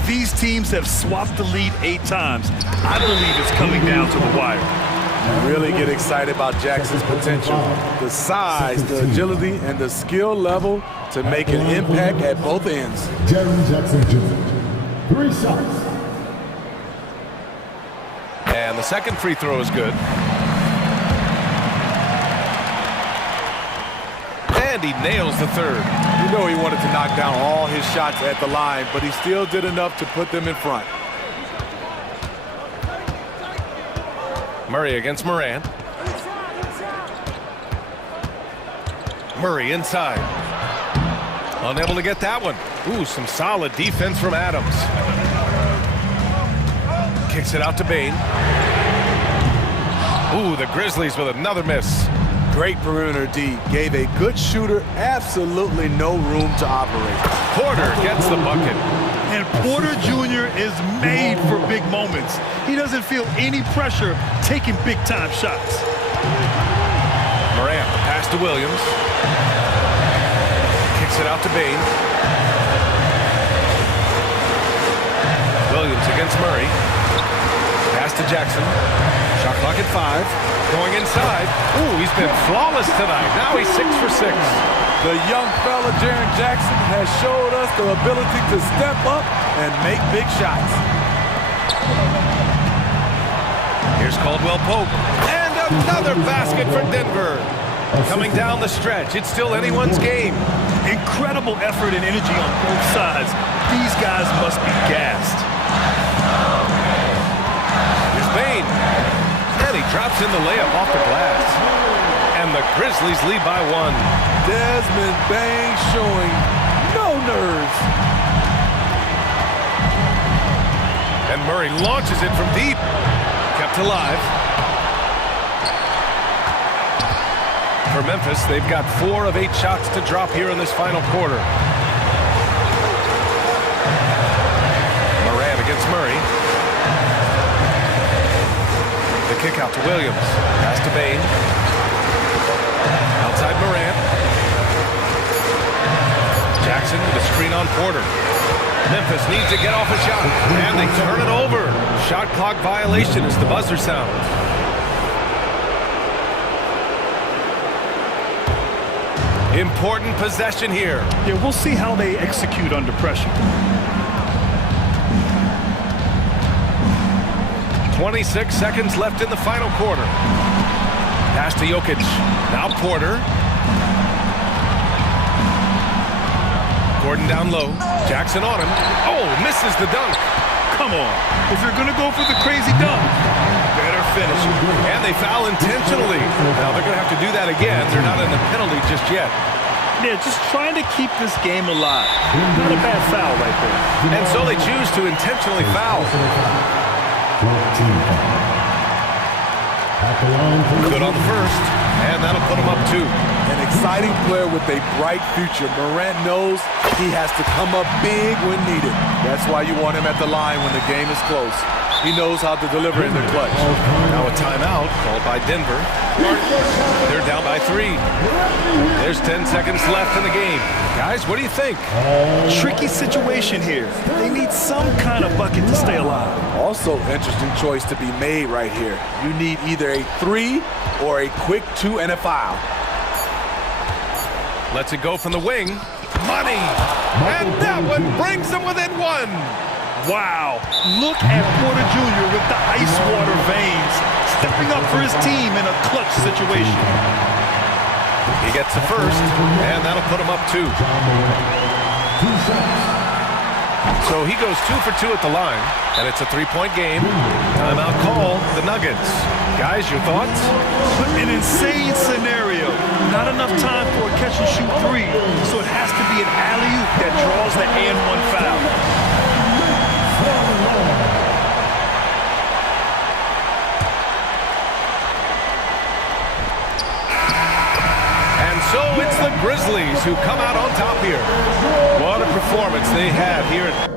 These teams have swapped the lead 8 times. I believe it's coming down to the wire. Really get excited about Jackson's potential. The size, the agility, and the skill level to make an impact at both ends. Jaren Jackson Jr. 3 shots. And the second free throw is good. And he nails the third. You know he wanted to knock down all his shots at the line, but he still did enough to put them in front. Murray against Morant. Murray inside. Unable to get that one. Ooh, some solid defense from Adams. Kicks it out to Bain. Ooh, the Grizzlies with another miss. Great perimeter D. Gave a good shooter absolutely no room to operate. Porter gets the bucket. And Porter Jr. is made for big moments. He doesn't feel any pressure taking big-time shots. Morant, the pass to Williams. Kicks it out to Bain. Williams against Murray. Pass to Jackson. Shot clock at 5. Going inside. Ooh, he's been flawless tonight. Now he's 6 for 6. The young fella, Jaren Jackson, has showed us the ability to step up and make big shots. Here's Caldwell Pope. And another basket for Denver. Coming down the stretch. It's still anyone's game. Incredible effort and energy on both sides. These guys must be gassed. Here's Bain. And he drops in the layup off the glass. And the Grizzlies lead by 1. Desmond Bain showing no nerves. And Murray launches it from deep. Kept alive. For Memphis, they've got 4 of 8 shots to drop here in this final quarter. Morant against Murray. The kick out to Williams. Pass to Bain. Outside Morant. Jackson with a screen on Porter. Memphis needs to get off a shot. And they turn it over. Shot clock violation as the buzzer sounds. Important possession here. Yeah, we'll see how they execute under pressure. 26 seconds left in the final quarter. Pass to Jokic. Now Porter. Gordon down low. Jackson on him. Oh, misses the dunk. Come on. If you're going to go for the crazy dunk, better finish it. And they foul intentionally. Now they're going to have to do that again. They're not in the penalty just yet. Yeah, just trying to keep this game alive. Not a bad foul right there. And so they choose to intentionally foul. Good on the first, and that'll put him up 2. An exciting player with a bright future. Morant knows he has to come up big when needed. That's why you want him at the line when the game is close. He knows how to deliver in the clutch. Now a timeout called by Denver. They're down by 3. There's 10 seconds left in the game. Guys, what do you think? Tricky situation here. They need some kind of bucket to stay alive. Also, interesting choice to be made right here. You need either a 3 or a quick 2 and a foul. Lets it go from the wing. Money! And that one brings them within 1. Wow. Look at Porter Jr. with the ice water veins, stepping up for his team in a clutch situation. He gets the first, and that'll put him up 2. So he goes 2 for 2 at the line, and it's a 3-point game. Timeout call, the Nuggets. Guys, your thoughts? An insane scenario. Not enough time for a catch-and-shoot 3, so it has to be an alley-oop that draws the and-1 foul. And so it's the Grizzlies who come out on top here. What a performance they had here at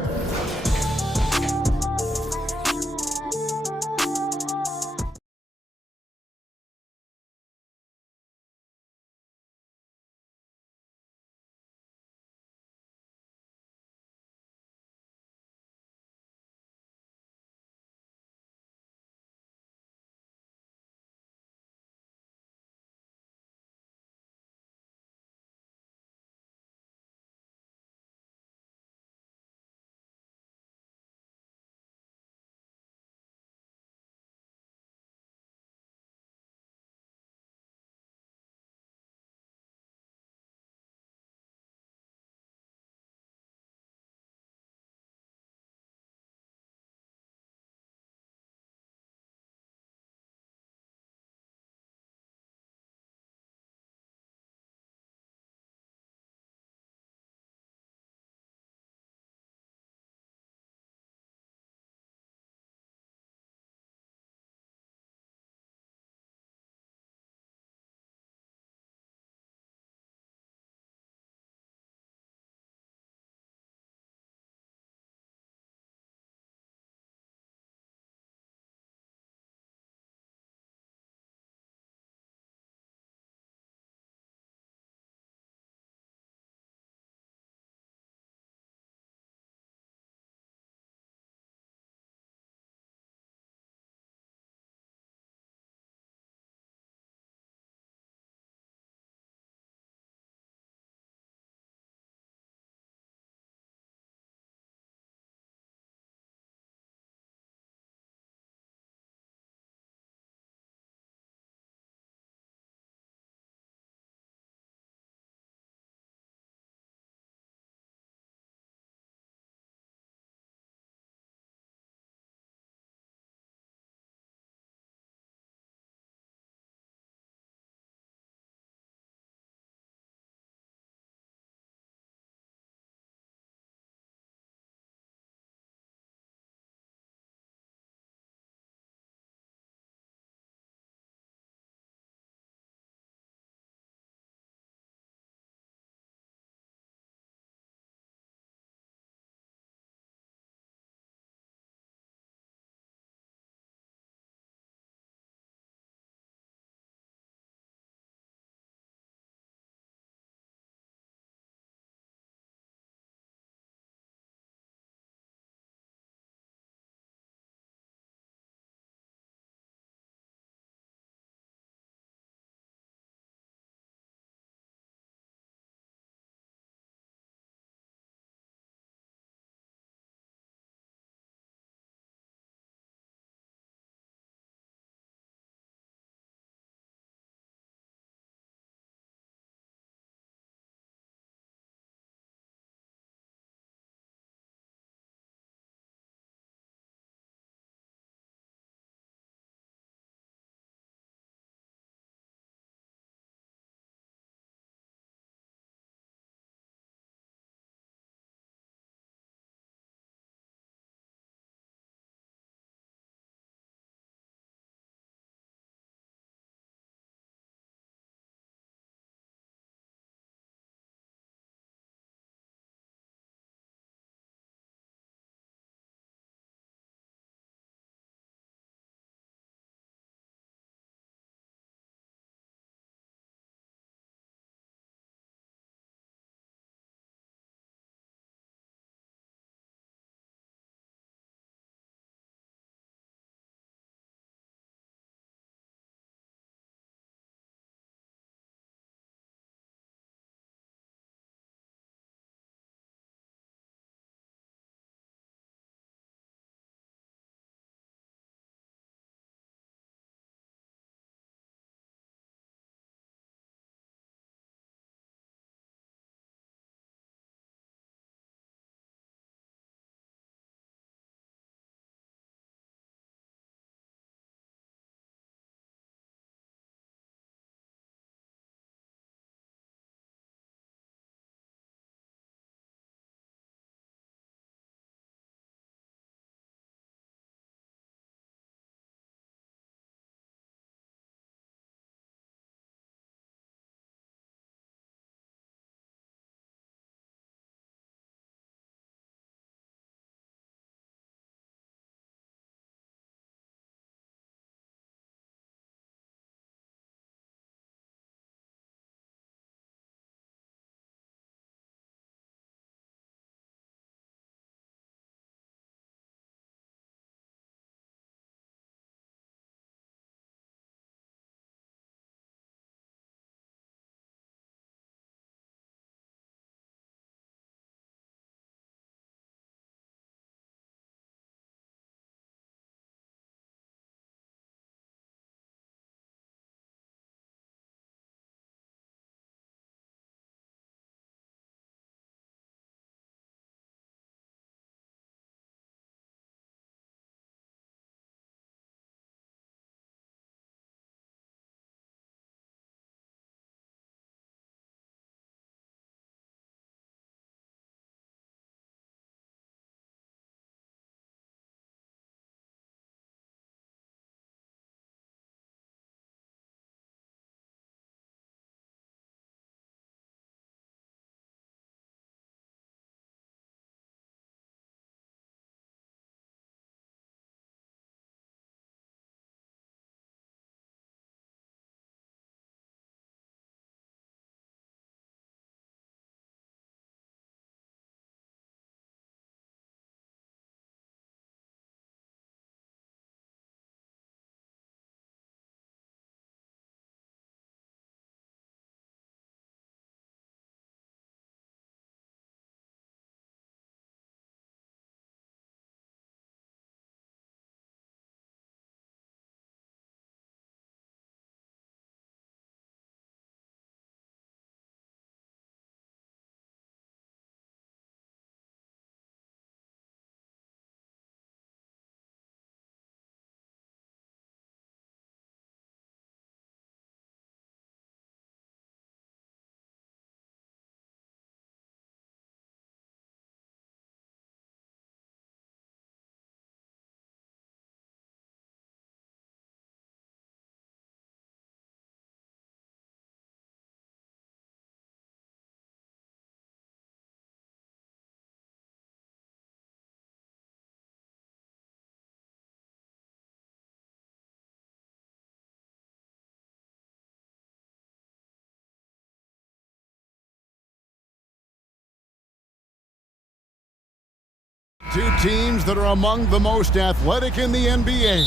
two teams that are among the most athletic in the NBA.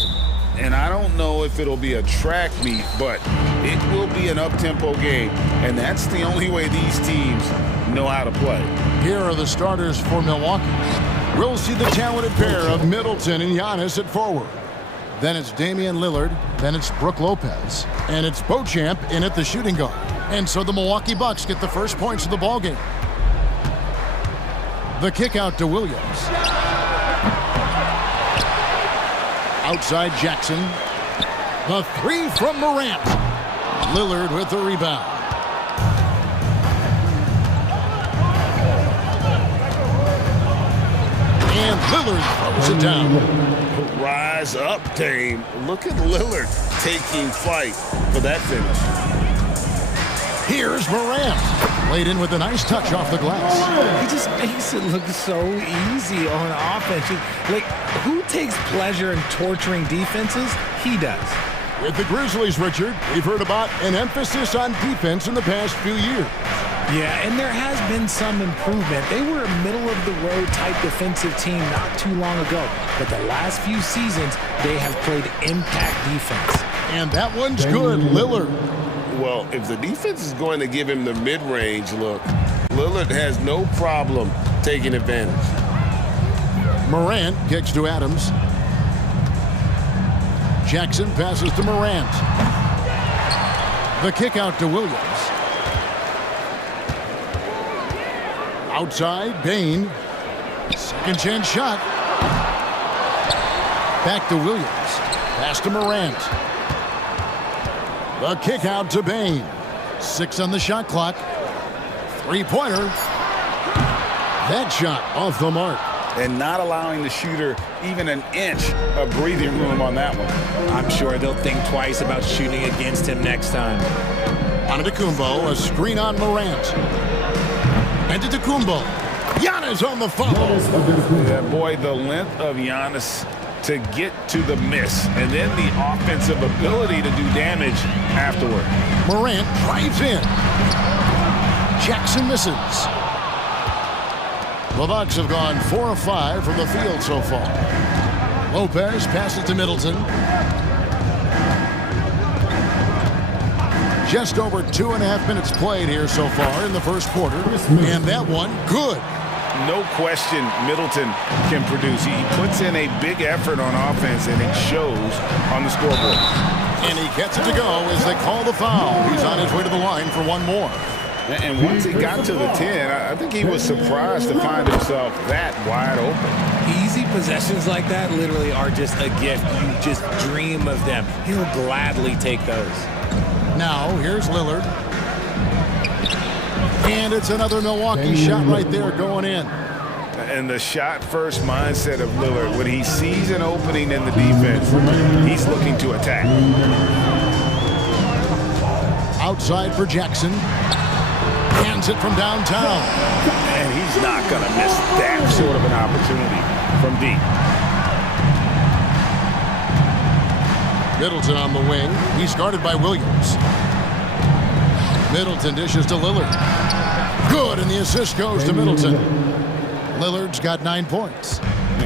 And I don't know if it'll be a track meet, but it will be an up-tempo game. And that's the only way these teams know how to play. Here are the starters for Milwaukee. We'll see the talented pair of Middleton and Giannis at forward. Then it's Damian Lillard, then it's Brook Lopez, and it's Beauchamp in at the shooting guard. And so the Milwaukee Bucks get the first points of the ballgame. The kick out to Williams. Outside Jackson. The three from Morant. Lillard with the rebound. And Lillard throws it down. Rise up, Dame. Look at Lillard taking flight for that finish. Here's Morant. Played in with a nice touch off the glass. He just makes it look so easy on offense. Like, who takes pleasure in torturing defenses? He does. With the Grizzlies, Richard, we've heard about an emphasis on defense in the past few years. Yeah, and there has been some improvement. They were a middle-of-the-road type defensive team not too long ago. But the last few seasons, they have played impact defense. And that one's good, Lillard. Well, if the defense is going to give him the mid-range look, Lillard has no problem taking advantage. Morant kicks to Adams. Jackson passes to Morant. The kick out to Williams. Outside, Bain. Second chance shot. Back to Williams. Pass to Morant. The kick out to Bain. 6 on the shot clock. Three-pointer. That shot off the mark. And not allowing the shooter even an inch of breathing room on that one. I'm sure they'll think twice about shooting against him next time. Antetokounmpo, a screen on Morant. Antetokounmpo. Giannis on the follow. Yeah, boy, the length of Giannis to get to the miss, and then the offensive ability to do damage afterward. Morant drives in. Jackson misses. The Bucks have gone 4 of 5 from the field so far. Lopez passes to Middleton. Just over 2.5 minutes played here so far in the first quarter, and that one good. No question Middleton can produce. He puts in a big effort on offense, and it shows on the scoreboard. And he gets it to go as they call the foul. He's on his way to the line for one more. And once he got to the 10, I think he was surprised to find himself that wide open. Easy possessions like that literally are just a gift. You just dream of them. He'll gladly take those. Now, here's Lillard. And it's another Milwaukee shot right there going in. And the shot-first mindset of Lillard, when he sees an opening in the defense, he's looking to attack. Outside for Jackson. Hands it from downtown. And he's not going to miss that sort of an opportunity from deep. Middleton on the wing. He's guarded by Williams. Middleton dishes to Lillard. Good, and the assist goes to Middleton. Lillard's got 9 points.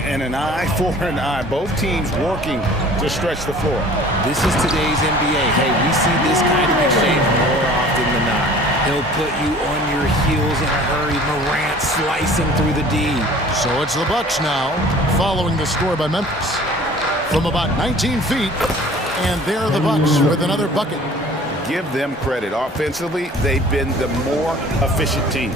And an eye for an eye. Both teams working to stretch the floor. This is today's NBA. Hey, we see this kind of exchange more often than not. He'll put you on your heels in a hurry. Morant slicing through the D. So it's the Bucks now, following the score by Memphis. From about 19 feet, and there are the Bucks with another bucket. Give them credit. Offensively, they've been the more efficient team.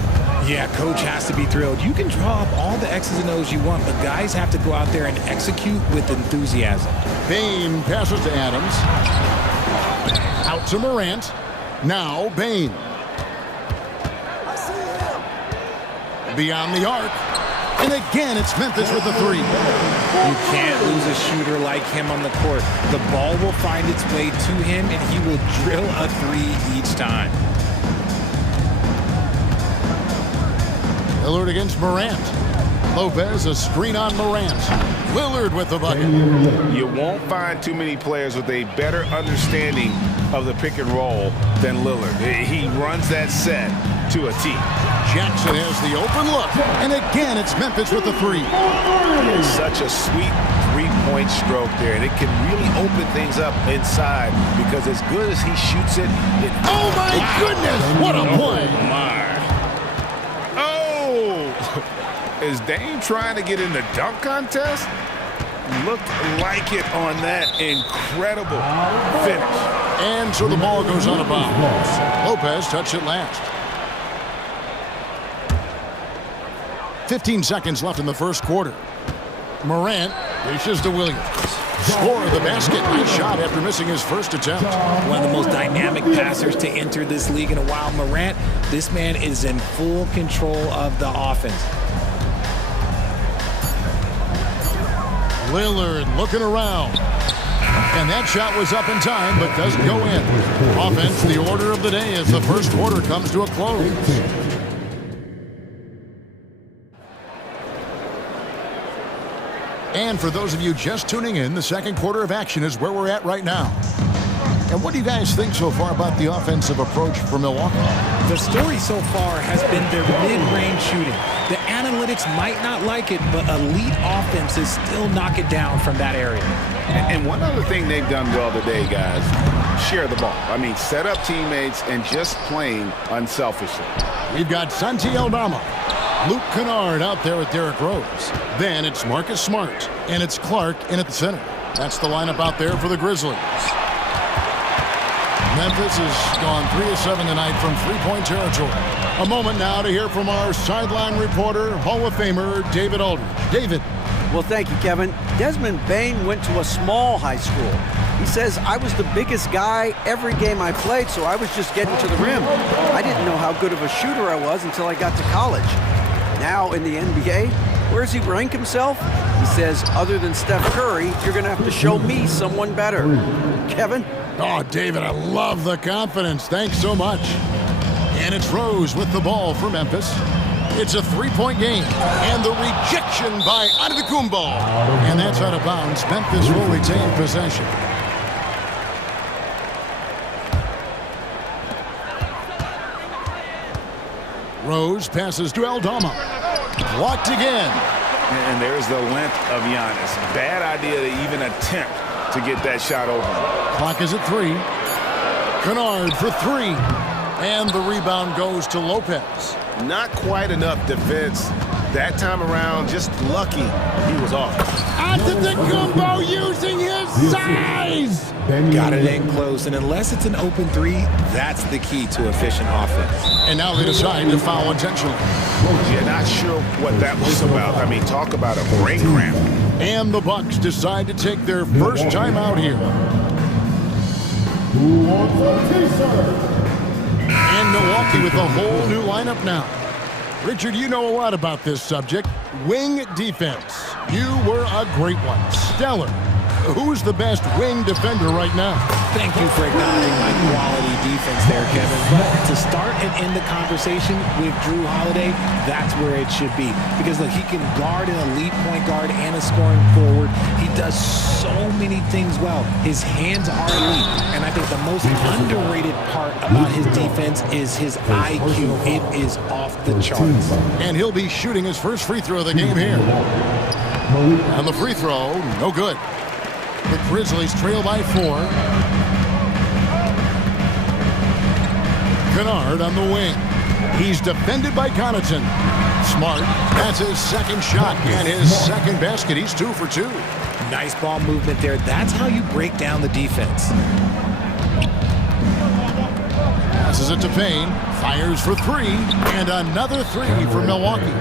Yeah, coach has to be thrilled. You can draw up all the X's and O's you want, but guys have to go out there and execute with enthusiasm. Bain passes to Adams. Out to Morant. Now Bain. Beyond the arc. And again, it's Memphis with the three. You can't lose a shooter like him on the court. The ball will find its way to him, and he will drill a three each time. Lillard against Morant. Lopez, a screen on Morant. Lillard with the bucket. You won't find too many players with a better understanding of the pick and roll than Lillard. He runs that set to a T. Jackson has the open look, and again it's Memphis with the three. It's such a sweet three-point stroke there, and it can really open things up inside because as good as he shoots it, oh my goodness, what a play! Is Dame trying to get in the dunk contest? Looked like it on that incredible finish. And so the ball goes out of bounds. Lopez touched it last. 15 seconds left in the first quarter. Morant dishes to Williams. Score of the basket. Nice shot after missing his first attempt. One of the most dynamic passers to enter this league in a while. Morant, this man is in full control of the offense. Lillard looking around. And that shot was up in time, but doesn't go in. Offense, the order of the day as the first quarter comes to a close. And for those of you just tuning in, the second quarter of action is where we're at right now. And what do you guys think so far about the offensive approach for Milwaukee? The story so far has been their mid-range shooting. The analytics might not like it, but elite offenses still knock it down from that area. And one other thing they've done well today, guys, share the ball. I mean, set up teammates and just playing unselfishly. We've got Santi Aldama, Luke Kennard out there with Derrick Rose. Then it's Marcus Smart, and it's Clark in at the center. That's the lineup out there for the Grizzlies. Memphis has gone 3 of 7 tonight from three-point territory. A moment now to hear from our sideline reporter, Hall of Famer David Aldridge. David. Well, thank you, Kevin. Desmond Bane went to a small high school. He says, I was the biggest guy every game I played, so I was just getting to the rim. I didn't know how good of a shooter I was until I got to college. Now in the NBA, where does he rank himself? He says, other than Steph Curry, you're going to have to show me someone better. Kevin? Oh, David, I love the confidence. Thanks so much. And it's Rose with the ball for Memphis. It's a three-point game. And the rejection by Antetokounmpo. And that's out of bounds. Memphis will retain possession. Rose passes to Aldama. Blocked again. And there's the length of Giannis. Bad idea to even attempt to get that shot over. Clock is at 3. Kennard for 3. And the rebound goes to Lopez. Not quite enough defense that time around. Just lucky he was off. Antetokounmpo using his size. Got it in close, and unless it's an open three, that's the key to efficient offense. And now they decide to foul intentionally. Yeah, not sure what that was about. I mean, talk about a brain cramp. And the Bucks decide to take their first time out here. And Milwaukee with a whole new lineup now. Richard, you know a lot about this subject. Wing defense. You were a great one. Stellar. Who's the best wing defender right now? Thank you for acknowledging my quality defense there, Kevin. But to start and end the conversation with Drew Holiday, that's where it should be. Because look, he can guard an elite point guard and a scoring forward. He does so many things well. His hands are elite. And I think the most underrated part about his defense is his IQ. It is off the charts. And he'll be shooting his first free throw of the game here. And the free throw, no good. The Grizzlies trail by 4. Kennard on the wing. He's defended by Connaughton. Smart. That's his second shot and his second basket. He's 2 for 2. Nice ball movement there. That's how you break down the defense. Passes it to Payne. Fires for 3. And another 3 for Milwaukee.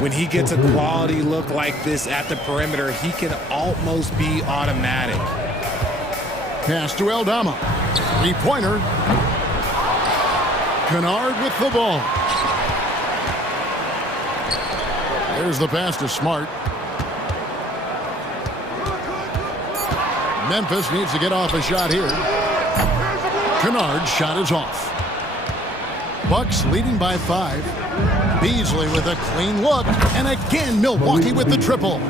When he gets a quality look like this at the perimeter, he can almost be automatic. Pass to Aldama. Three-pointer. Kennard with the ball. There's the pass to Smart. Memphis needs to get off a shot here. Kennard's shot is off. Bucks leading by 5. Beasley with a clean look, and again Milwaukee with the triple.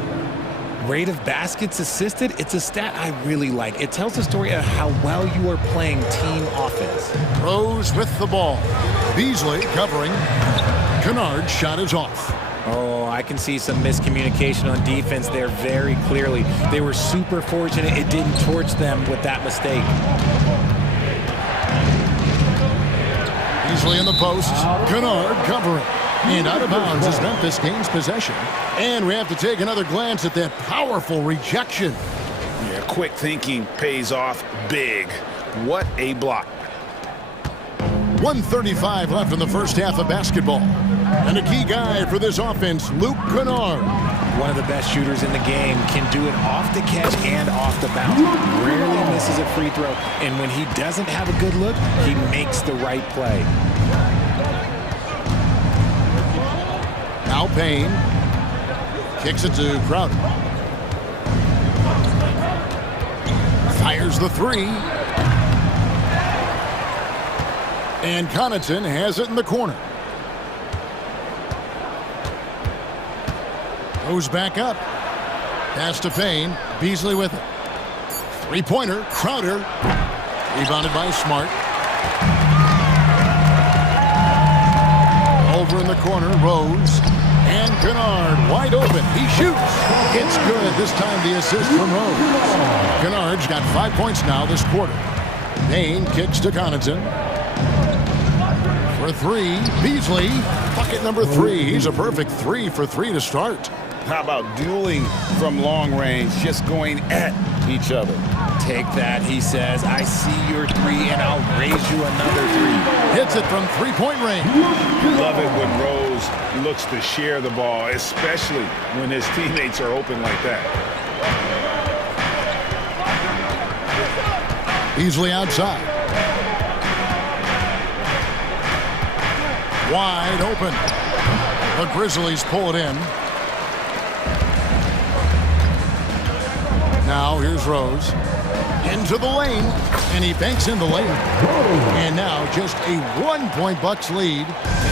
Rate of baskets assisted, it's a stat I really like. It tells the story of how well you are playing team offense. Rose with the ball. Beasley covering. Kennard's shot is off. Oh, I can see some miscommunication on defense there very clearly. They were super fortunate it didn't torch them with that mistake. Beasley in the post. Kennard covering. And out of bounds as Memphis gains possession. And we have to take another glance at that powerful rejection. Yeah, quick thinking pays off big. What a block. 1:35 left in the first half of basketball. And a key guy for this offense, Luke Kennard. One of the best shooters in the game, can do it off the catch and off the bounce. Rarely misses a free throw. And when he doesn't have a good look, he makes the right play. Now Payne kicks it to Crowder. Fires the three. And Connaughton has it in the corner. Goes back up. Pass to Payne. Beasley with it. Three-pointer. Crowder. Rebounded by Smart. Over in the corner. Rose. And Kennard wide open. He shoots. It's good. This time the assist from Rose. Kennard's got 5 points now this quarter. Payne kicks to Connaughton. For three. Beasley. Bucket number 3. He's a perfect 3 for 3 to start. How about dueling from long range, just going at each other? Take that, he says. I see your 3, and I'll raise you another 3. Hits it from three-point range. Love it when Rose looks to share the ball, especially when his teammates are open like that. Beasley outside. Wide open. The Grizzlies pull it in. Now here's Rose. Into the lane. And he banks in the lane. And now just a 1-point Bucks lead.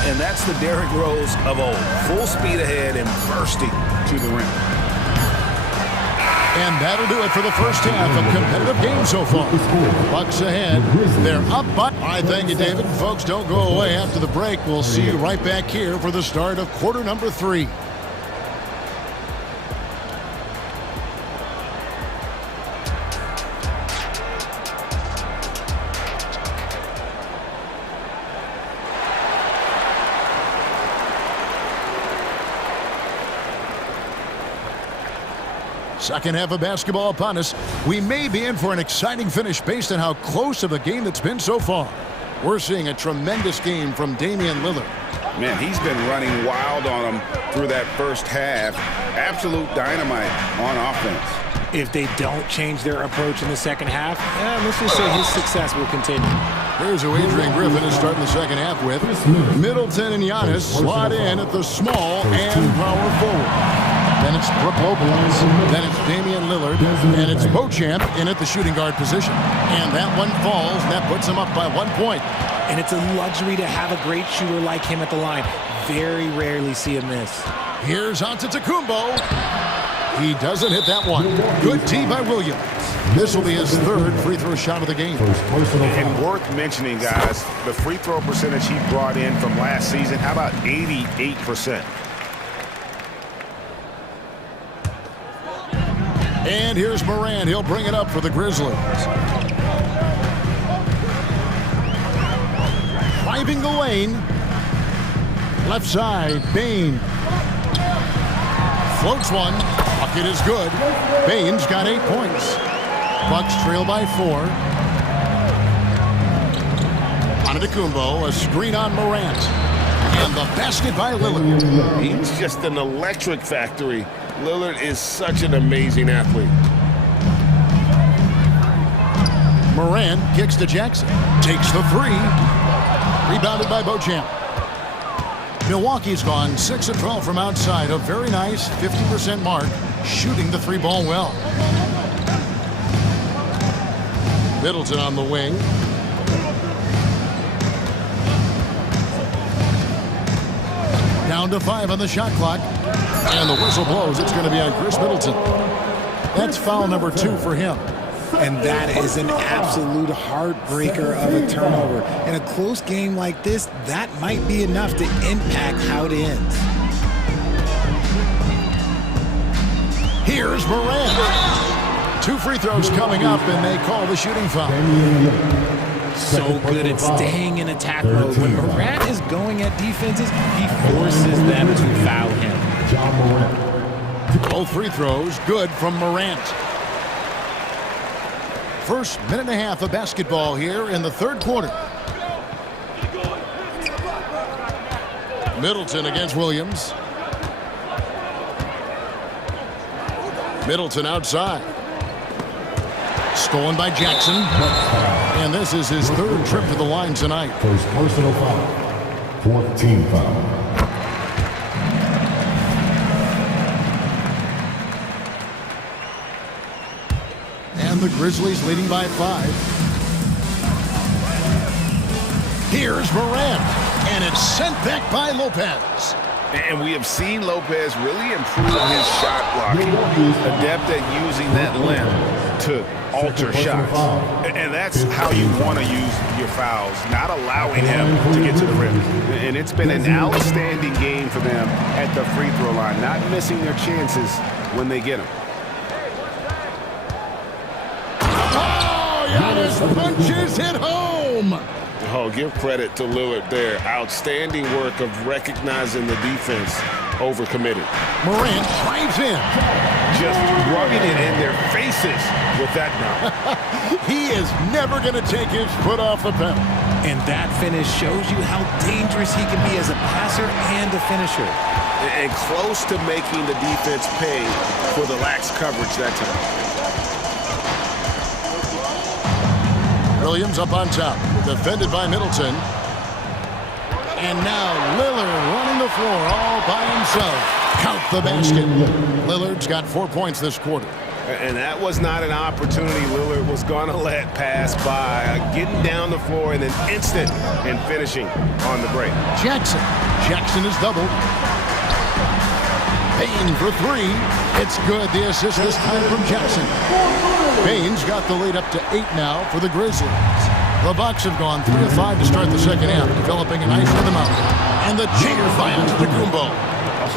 And that's the Derrick Rose of old. Full speed ahead and bursting to the rim. And that'll do it for the first half of competitive game so far. Bucks ahead. They're up by. All right, thank you, David. Folks, don't go away after the break. We'll see you right back here for the start of quarter number 3. Second half of basketball upon us. We may be in for an exciting finish based on how close of a game that's been so far. We're seeing a tremendous game from Damian Lillard. Man, he's been running wild on them through that first half. Absolute dynamite on offense. If they don't change their approach in the second half, let's just say his success will continue. Here's who Adrian Griffin is starting the second half with. Middleton and Giannis slot in at the small and power forward. Then it's Brook Lopez. Then it's Damian Lillard. And it's Beauchamp in at the shooting guard position. And that one falls, and that puts him up by 1 point. And it's a luxury to have a great shooter like him at the line. Very rarely see him miss. Here's Antetokounmpo. He doesn't hit that one. Good tee by Williams. This will be his 3rd free throw shot of the game. And worth mentioning, guys, the free throw percentage he brought in from last season, how about 88%? And here's Moran. He'll bring it up for the Grizzlies. Driving the lane. Left side, Bane. Floats one. Bucket is good. Bane's got 8 points. Bucks trail by 4. Antetokounmpo, a screen on Morant. And the basket by Lillard. He's just an electric factory. Lillard is such an amazing athlete. Morant kicks to Jackson. Takes the 3. Rebounded by Beauchamp. Milwaukee's gone 6 of 12 from outside. A very nice 50% mark. Shooting the 3 ball well. Middleton on the wing. Down to 5 on the shot clock. And the whistle blows. It's going to be on Chris Middleton. That's foul number 2 for him. And that is an absolute heartbreaker of a turnover. In a close game like this, that might be enough to impact how it ends. Here's Morant. 2 free throws coming up, and they call the shooting foul. So good at staying in attack mode. When Morant is going at defenses, he forces them to foul him. Both free throws good from Morant. First minute and a half of basketball here in the third quarter. Middleton against Williams. Middleton outside. Stolen by Jackson. And this is his 3rd trip to the line tonight. First personal foul. 14 foul. And the Grizzlies leading by 5. Here's Morant. And it's sent back by Lopez. And we have seen Lopez really improve his shot blocking, adept at using that limb to alter shots. And that's how you want to use your fouls, not allowing him to get to the rim. And it's been an outstanding game for them at the free throw line, not missing their chances when they get them. Oh, Giannis punches it home. Oh, give credit to Lillard there. Outstanding work of recognizing the defense overcommitted. Morant drives in. Just rubbing it in their faces with that now. He is never going to take his foot off the pedal. And that finish shows you how dangerous he can be as a passer and a finisher. And close to making the defense pay for the lax coverage that time. Williams up on top, defended by Middleton. And now Lillard running the floor all by himself. Count the basket. Lillard's got 4 points this quarter. And that was not an opportunity Lillard was going to let pass by. Getting down the floor and then instant and finishing on the break. Jackson is doubled. Payne for 3. It's good. The assist this time from Jackson. Payne's got the lead up to 8 now for the Grizzlies. The Bucks have gone 3 of 5 to start the second half, developing a nice rhythm out there. And the cheer by Antetokounmpo.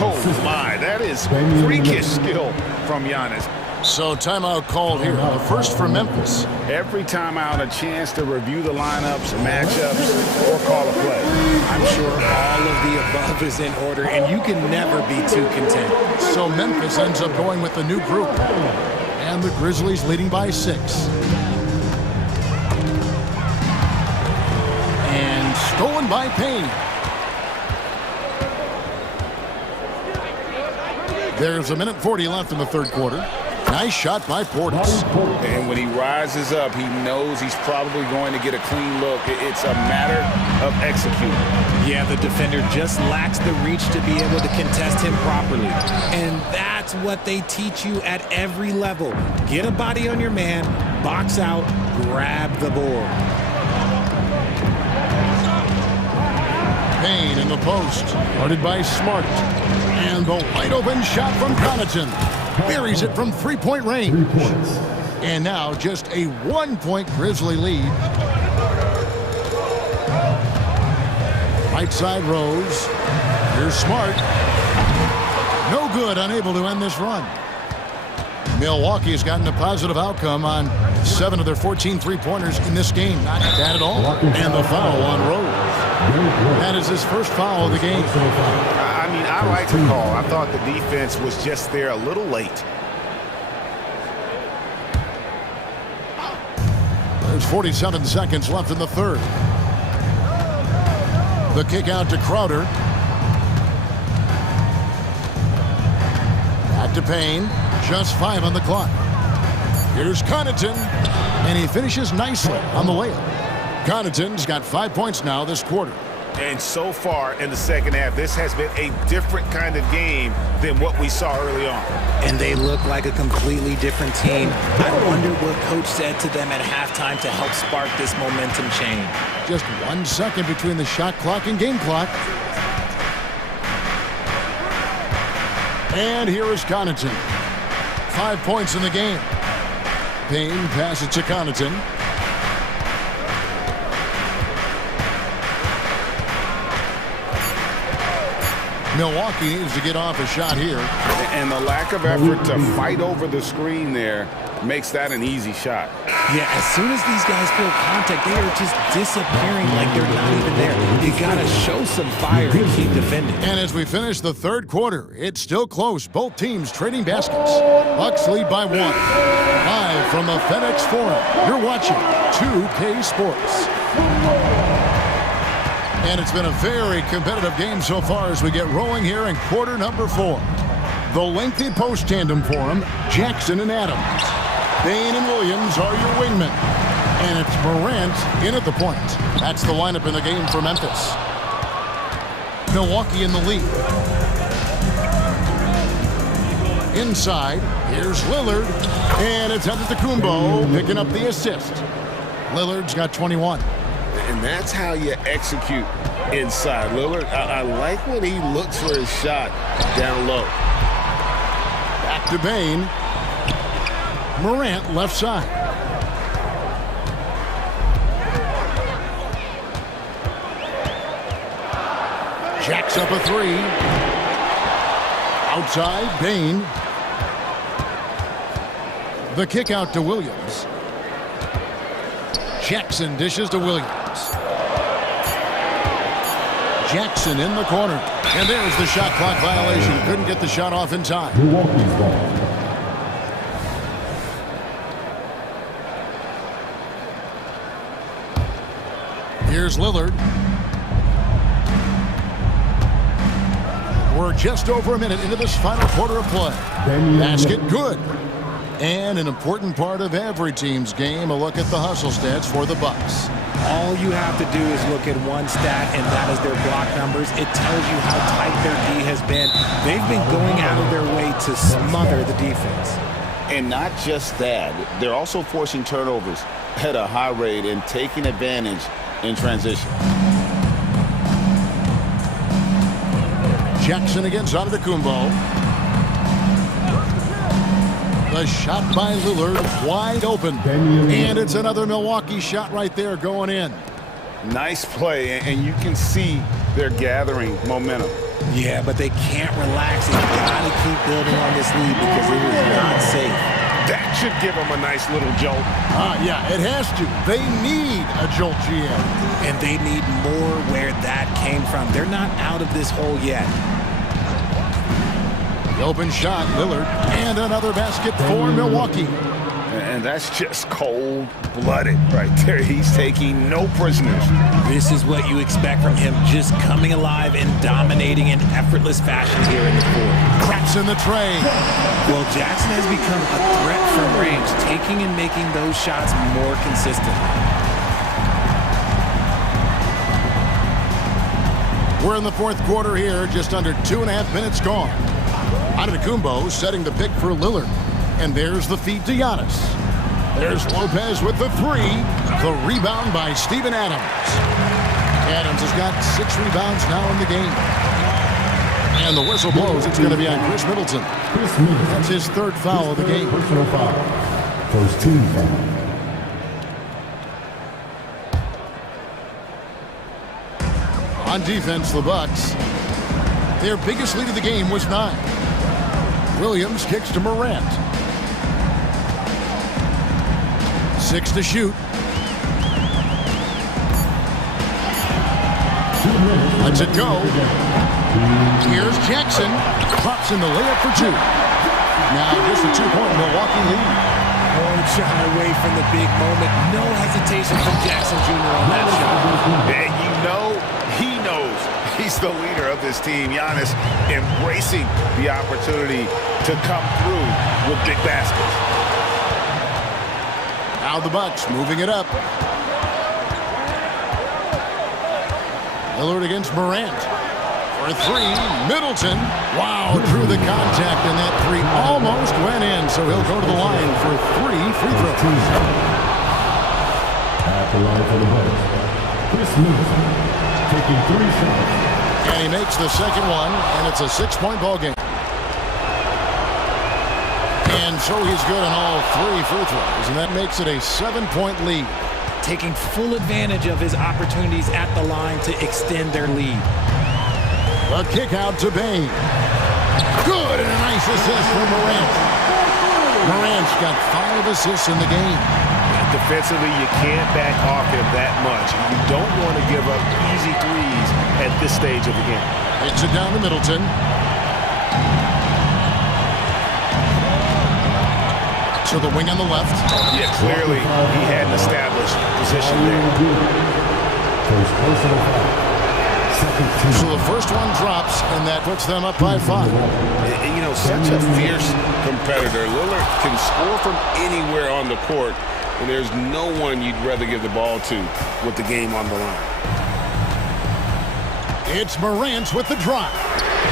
Oh my, that is freakish skill from Giannis. So timeout called here, the first for Memphis. Every timeout a chance to review the lineups, matchups, or call a play. I'm sure all of the above is in order, and you can never be too content. So Memphis ends up going with the new group. And the Grizzlies leading by 6. And stolen by Payne. There's a minute 40 left in the third quarter. Nice shot by Portis. And when he rises up, he knows he's probably going to get a clean look. It's a matter of executing. Yeah, the defender just lacks the reach to be able to contest him properly. And that's what they teach you at every level. Get a body on your man, box out, grab the board. Payne in the post, guarded by Smart. And the wide open shot from Connaughton. Buries it from 3-point range. And now just a 1-point Grizzly lead. Right side Rose. Here's Smart. No good, unable to end this run. Milwaukee has gotten a positive outcome on 7 of their 14 three-pointers in this game. Not bad at all. And the foul on Rose. That is his first foul of the game. I mean, I like the call. I thought the defense was just there a little late. There's 47 seconds left in the third. The kick out to Crowder. Back to Payne. Just 5 on the clock. Here's Connaughton. And he finishes nicely on the layup. Connaughton's got 5 points now this quarter. And so far in the second half, this has been a different kind of game than what we saw early on. And they look like a completely different team. I wonder what coach said to them at halftime to help spark this momentum change. Just 1 second between the shot clock and game clock. And here is Connaughton. 5 points in the game. Payne passes to Connaughton. Milwaukee needs to get off a shot here. And the lack of effort to fight over the screen there makes that an easy shot. Yeah, as soon as these guys feel contact, they are just disappearing like they're not even there. You got to show some fire and keep defending. And as we finish the third quarter, it's still close. Both teams trading baskets. Bucks lead by 1. Live from the FedEx Forum, you're watching 2K Sports. And it's been a very competitive game so far as we get rolling here in quarter number 4. The lengthy post tandem for them, Jackson and Adams. Payne and Williams are your wingmen. And it's Morant in at the point. That's the lineup in the game for Memphis. Milwaukee in the lead. Inside, here's Lillard. And it's Antetokounmpo picking up the assist. Lillard's got 21. And that's how you execute inside. Lillard, I like when he looks for his shot down low. Back to Payne. Morant left side. Jacks up a 3. Outside, Payne. The kick out to Williams. Jackson dishes to Williams. Jackson in the corner. And there's the shot clock violation. Couldn't get the shot off in time. Milwaukee's ball. Here's Lillard. We're just over a minute into this final quarter of play. Basket good. And an important part of every team's game, a look at the hustle stats for the Bucks. All you have to do is look at one stat, and that is their block numbers. It tells you how tight their D has been. They've been going out of their way to smother the defense. And not just that, they're also forcing turnovers at a high rate and taking advantage in transition. Jackson against Antetokounmpo. The shot by Lillard, wide open. And it's another Milwaukee shot right there going in. Nice play, and you can see they're gathering momentum. Yeah, but they can't relax. They've got to keep building on this lead because it is not safe. That should give them a nice little jolt. Yeah, it has to. They need a jolt, GM. And they need more where that came from. They're not out of this hole yet. The open shot, Lillard, and another basket for Milwaukee. And that's just cold-blooded right there. He's taking no prisoners. This is what you expect from him, just coming alive and dominating in effortless fashion here in the fourth. Cracks in the tray. Well, Jackson has become a threat from range, taking and making those shots more consistent. We're in the fourth quarter here, just under 2.5 minutes gone. Antetokounmpo setting the pick for Lillard. And there's the feed to Giannis. There's Lopez with the 3. The rebound by Steven Adams. Adams has got 6 rebounds now in the game. And the whistle blows. It's going to be on Chris Middleton. That's his 3rd foul of the game. Personal foul. First team foul. On defense, the Bucks. Their biggest lead of the game was 9. Williams kicks to Morant. 6 to shoot. Lets it go. Here's Jackson. Pops in the layup for 2. Now just a 2-point Milwaukee lead. Won't shy away from the big moment. No hesitation from Jackson Jr. on that shot. And you know, he knows he's the leader of this team. Giannis embracing the opportunity to come through with big baskets. Now the Bucks moving it up. Lillard against Morant. For 3, Middleton. Wow, drew the contact, and that 3 almost went in, so he'll go to the line for 3 free throws. At the line for the Bucks, Chris Middleton taking 3 shots. And he makes the second one, and it's a 6-point ball game. And so he's good on all 3 free throws, and that makes it a 7-point lead. Taking full advantage of his opportunities at the line to extend their lead. A kick out to Bain. Good, and a nice assist from Morant. Morant's got 5 assists in the game. Defensively, you can't back off him that much. You don't want to give up easy threes at this stage of the game. Hits it down to Middleton. To the wing on the left. Yeah, clearly he had an established position there. So the first one drops, and that puts them up by 5. You know, such a fierce competitor. Lillard can score from anywhere on the court, and there's no one you'd rather give the ball to with the game on the line. It's Morant with the drive.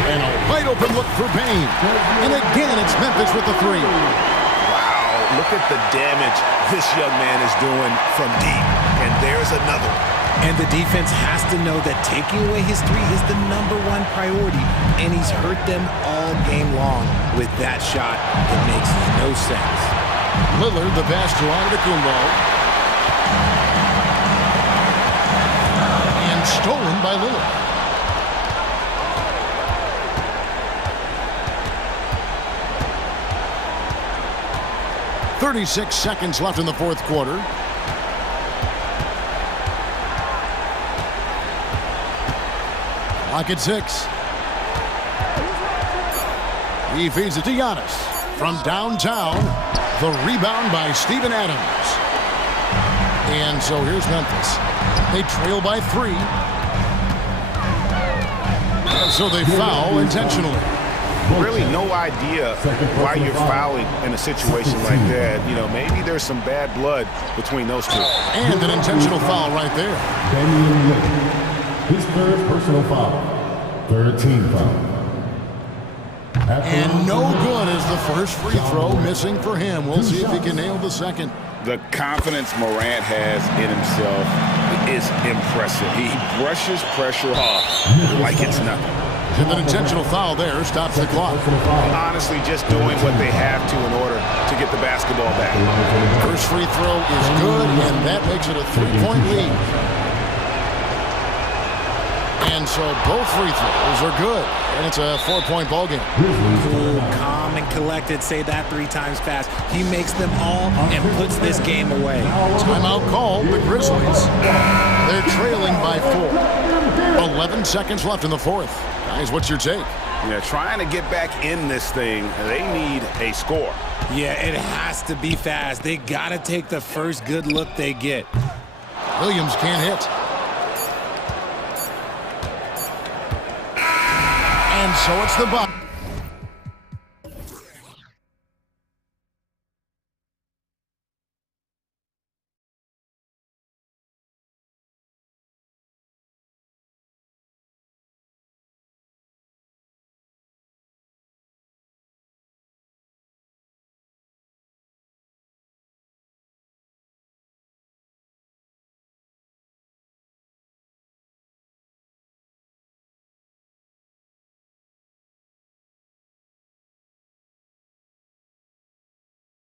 And a wide open look for Bain. And again, it's Memphis with the 3. Wow, look at the damage this young man is doing from deep. And there's another. And the defense has to know that taking away his 3 is the #1 priority. And he's hurt them all game long. With that shot, it makes no sense. Lillard, the pass to Antetokounmpo. And stolen by Lillard. "36 seconds left in the 4th quarter. Clock at 6. He feeds it to Giannis. From downtown, the rebound by Steven Adams. And so here's Memphis. They trail by 3. So they foul intentionally. Really no idea why you're fouling in a situation like that. You know, maybe there's some bad blood between those two. And an intentional foul right there. His 3rd personal foul. 3rd team foul. And no good as the first free throw missing for him. We'll see if he can nail the 2nd. The confidence Morant has in himself is impressive. He brushes pressure off like it's nothing. And an intentional foul there stops the clock. Honestly, just doing what they have to in order to get the basketball back. First free throw is good, and that makes it a 3-point lead. And so both free throws are good, and it's a 4-point ball game. Cool, calm, and collected. Say that 3 times fast. He makes them all and puts this game away. Timeout called, the Grizzlies. They're trailing by 4. 11 seconds left in the 4th. Guys, what's your take? Yeah, trying to get back in this thing, they need a score. Yeah, it has to be fast. They got to take the first good look they get. Williams can't hit. And so it's the Bucks.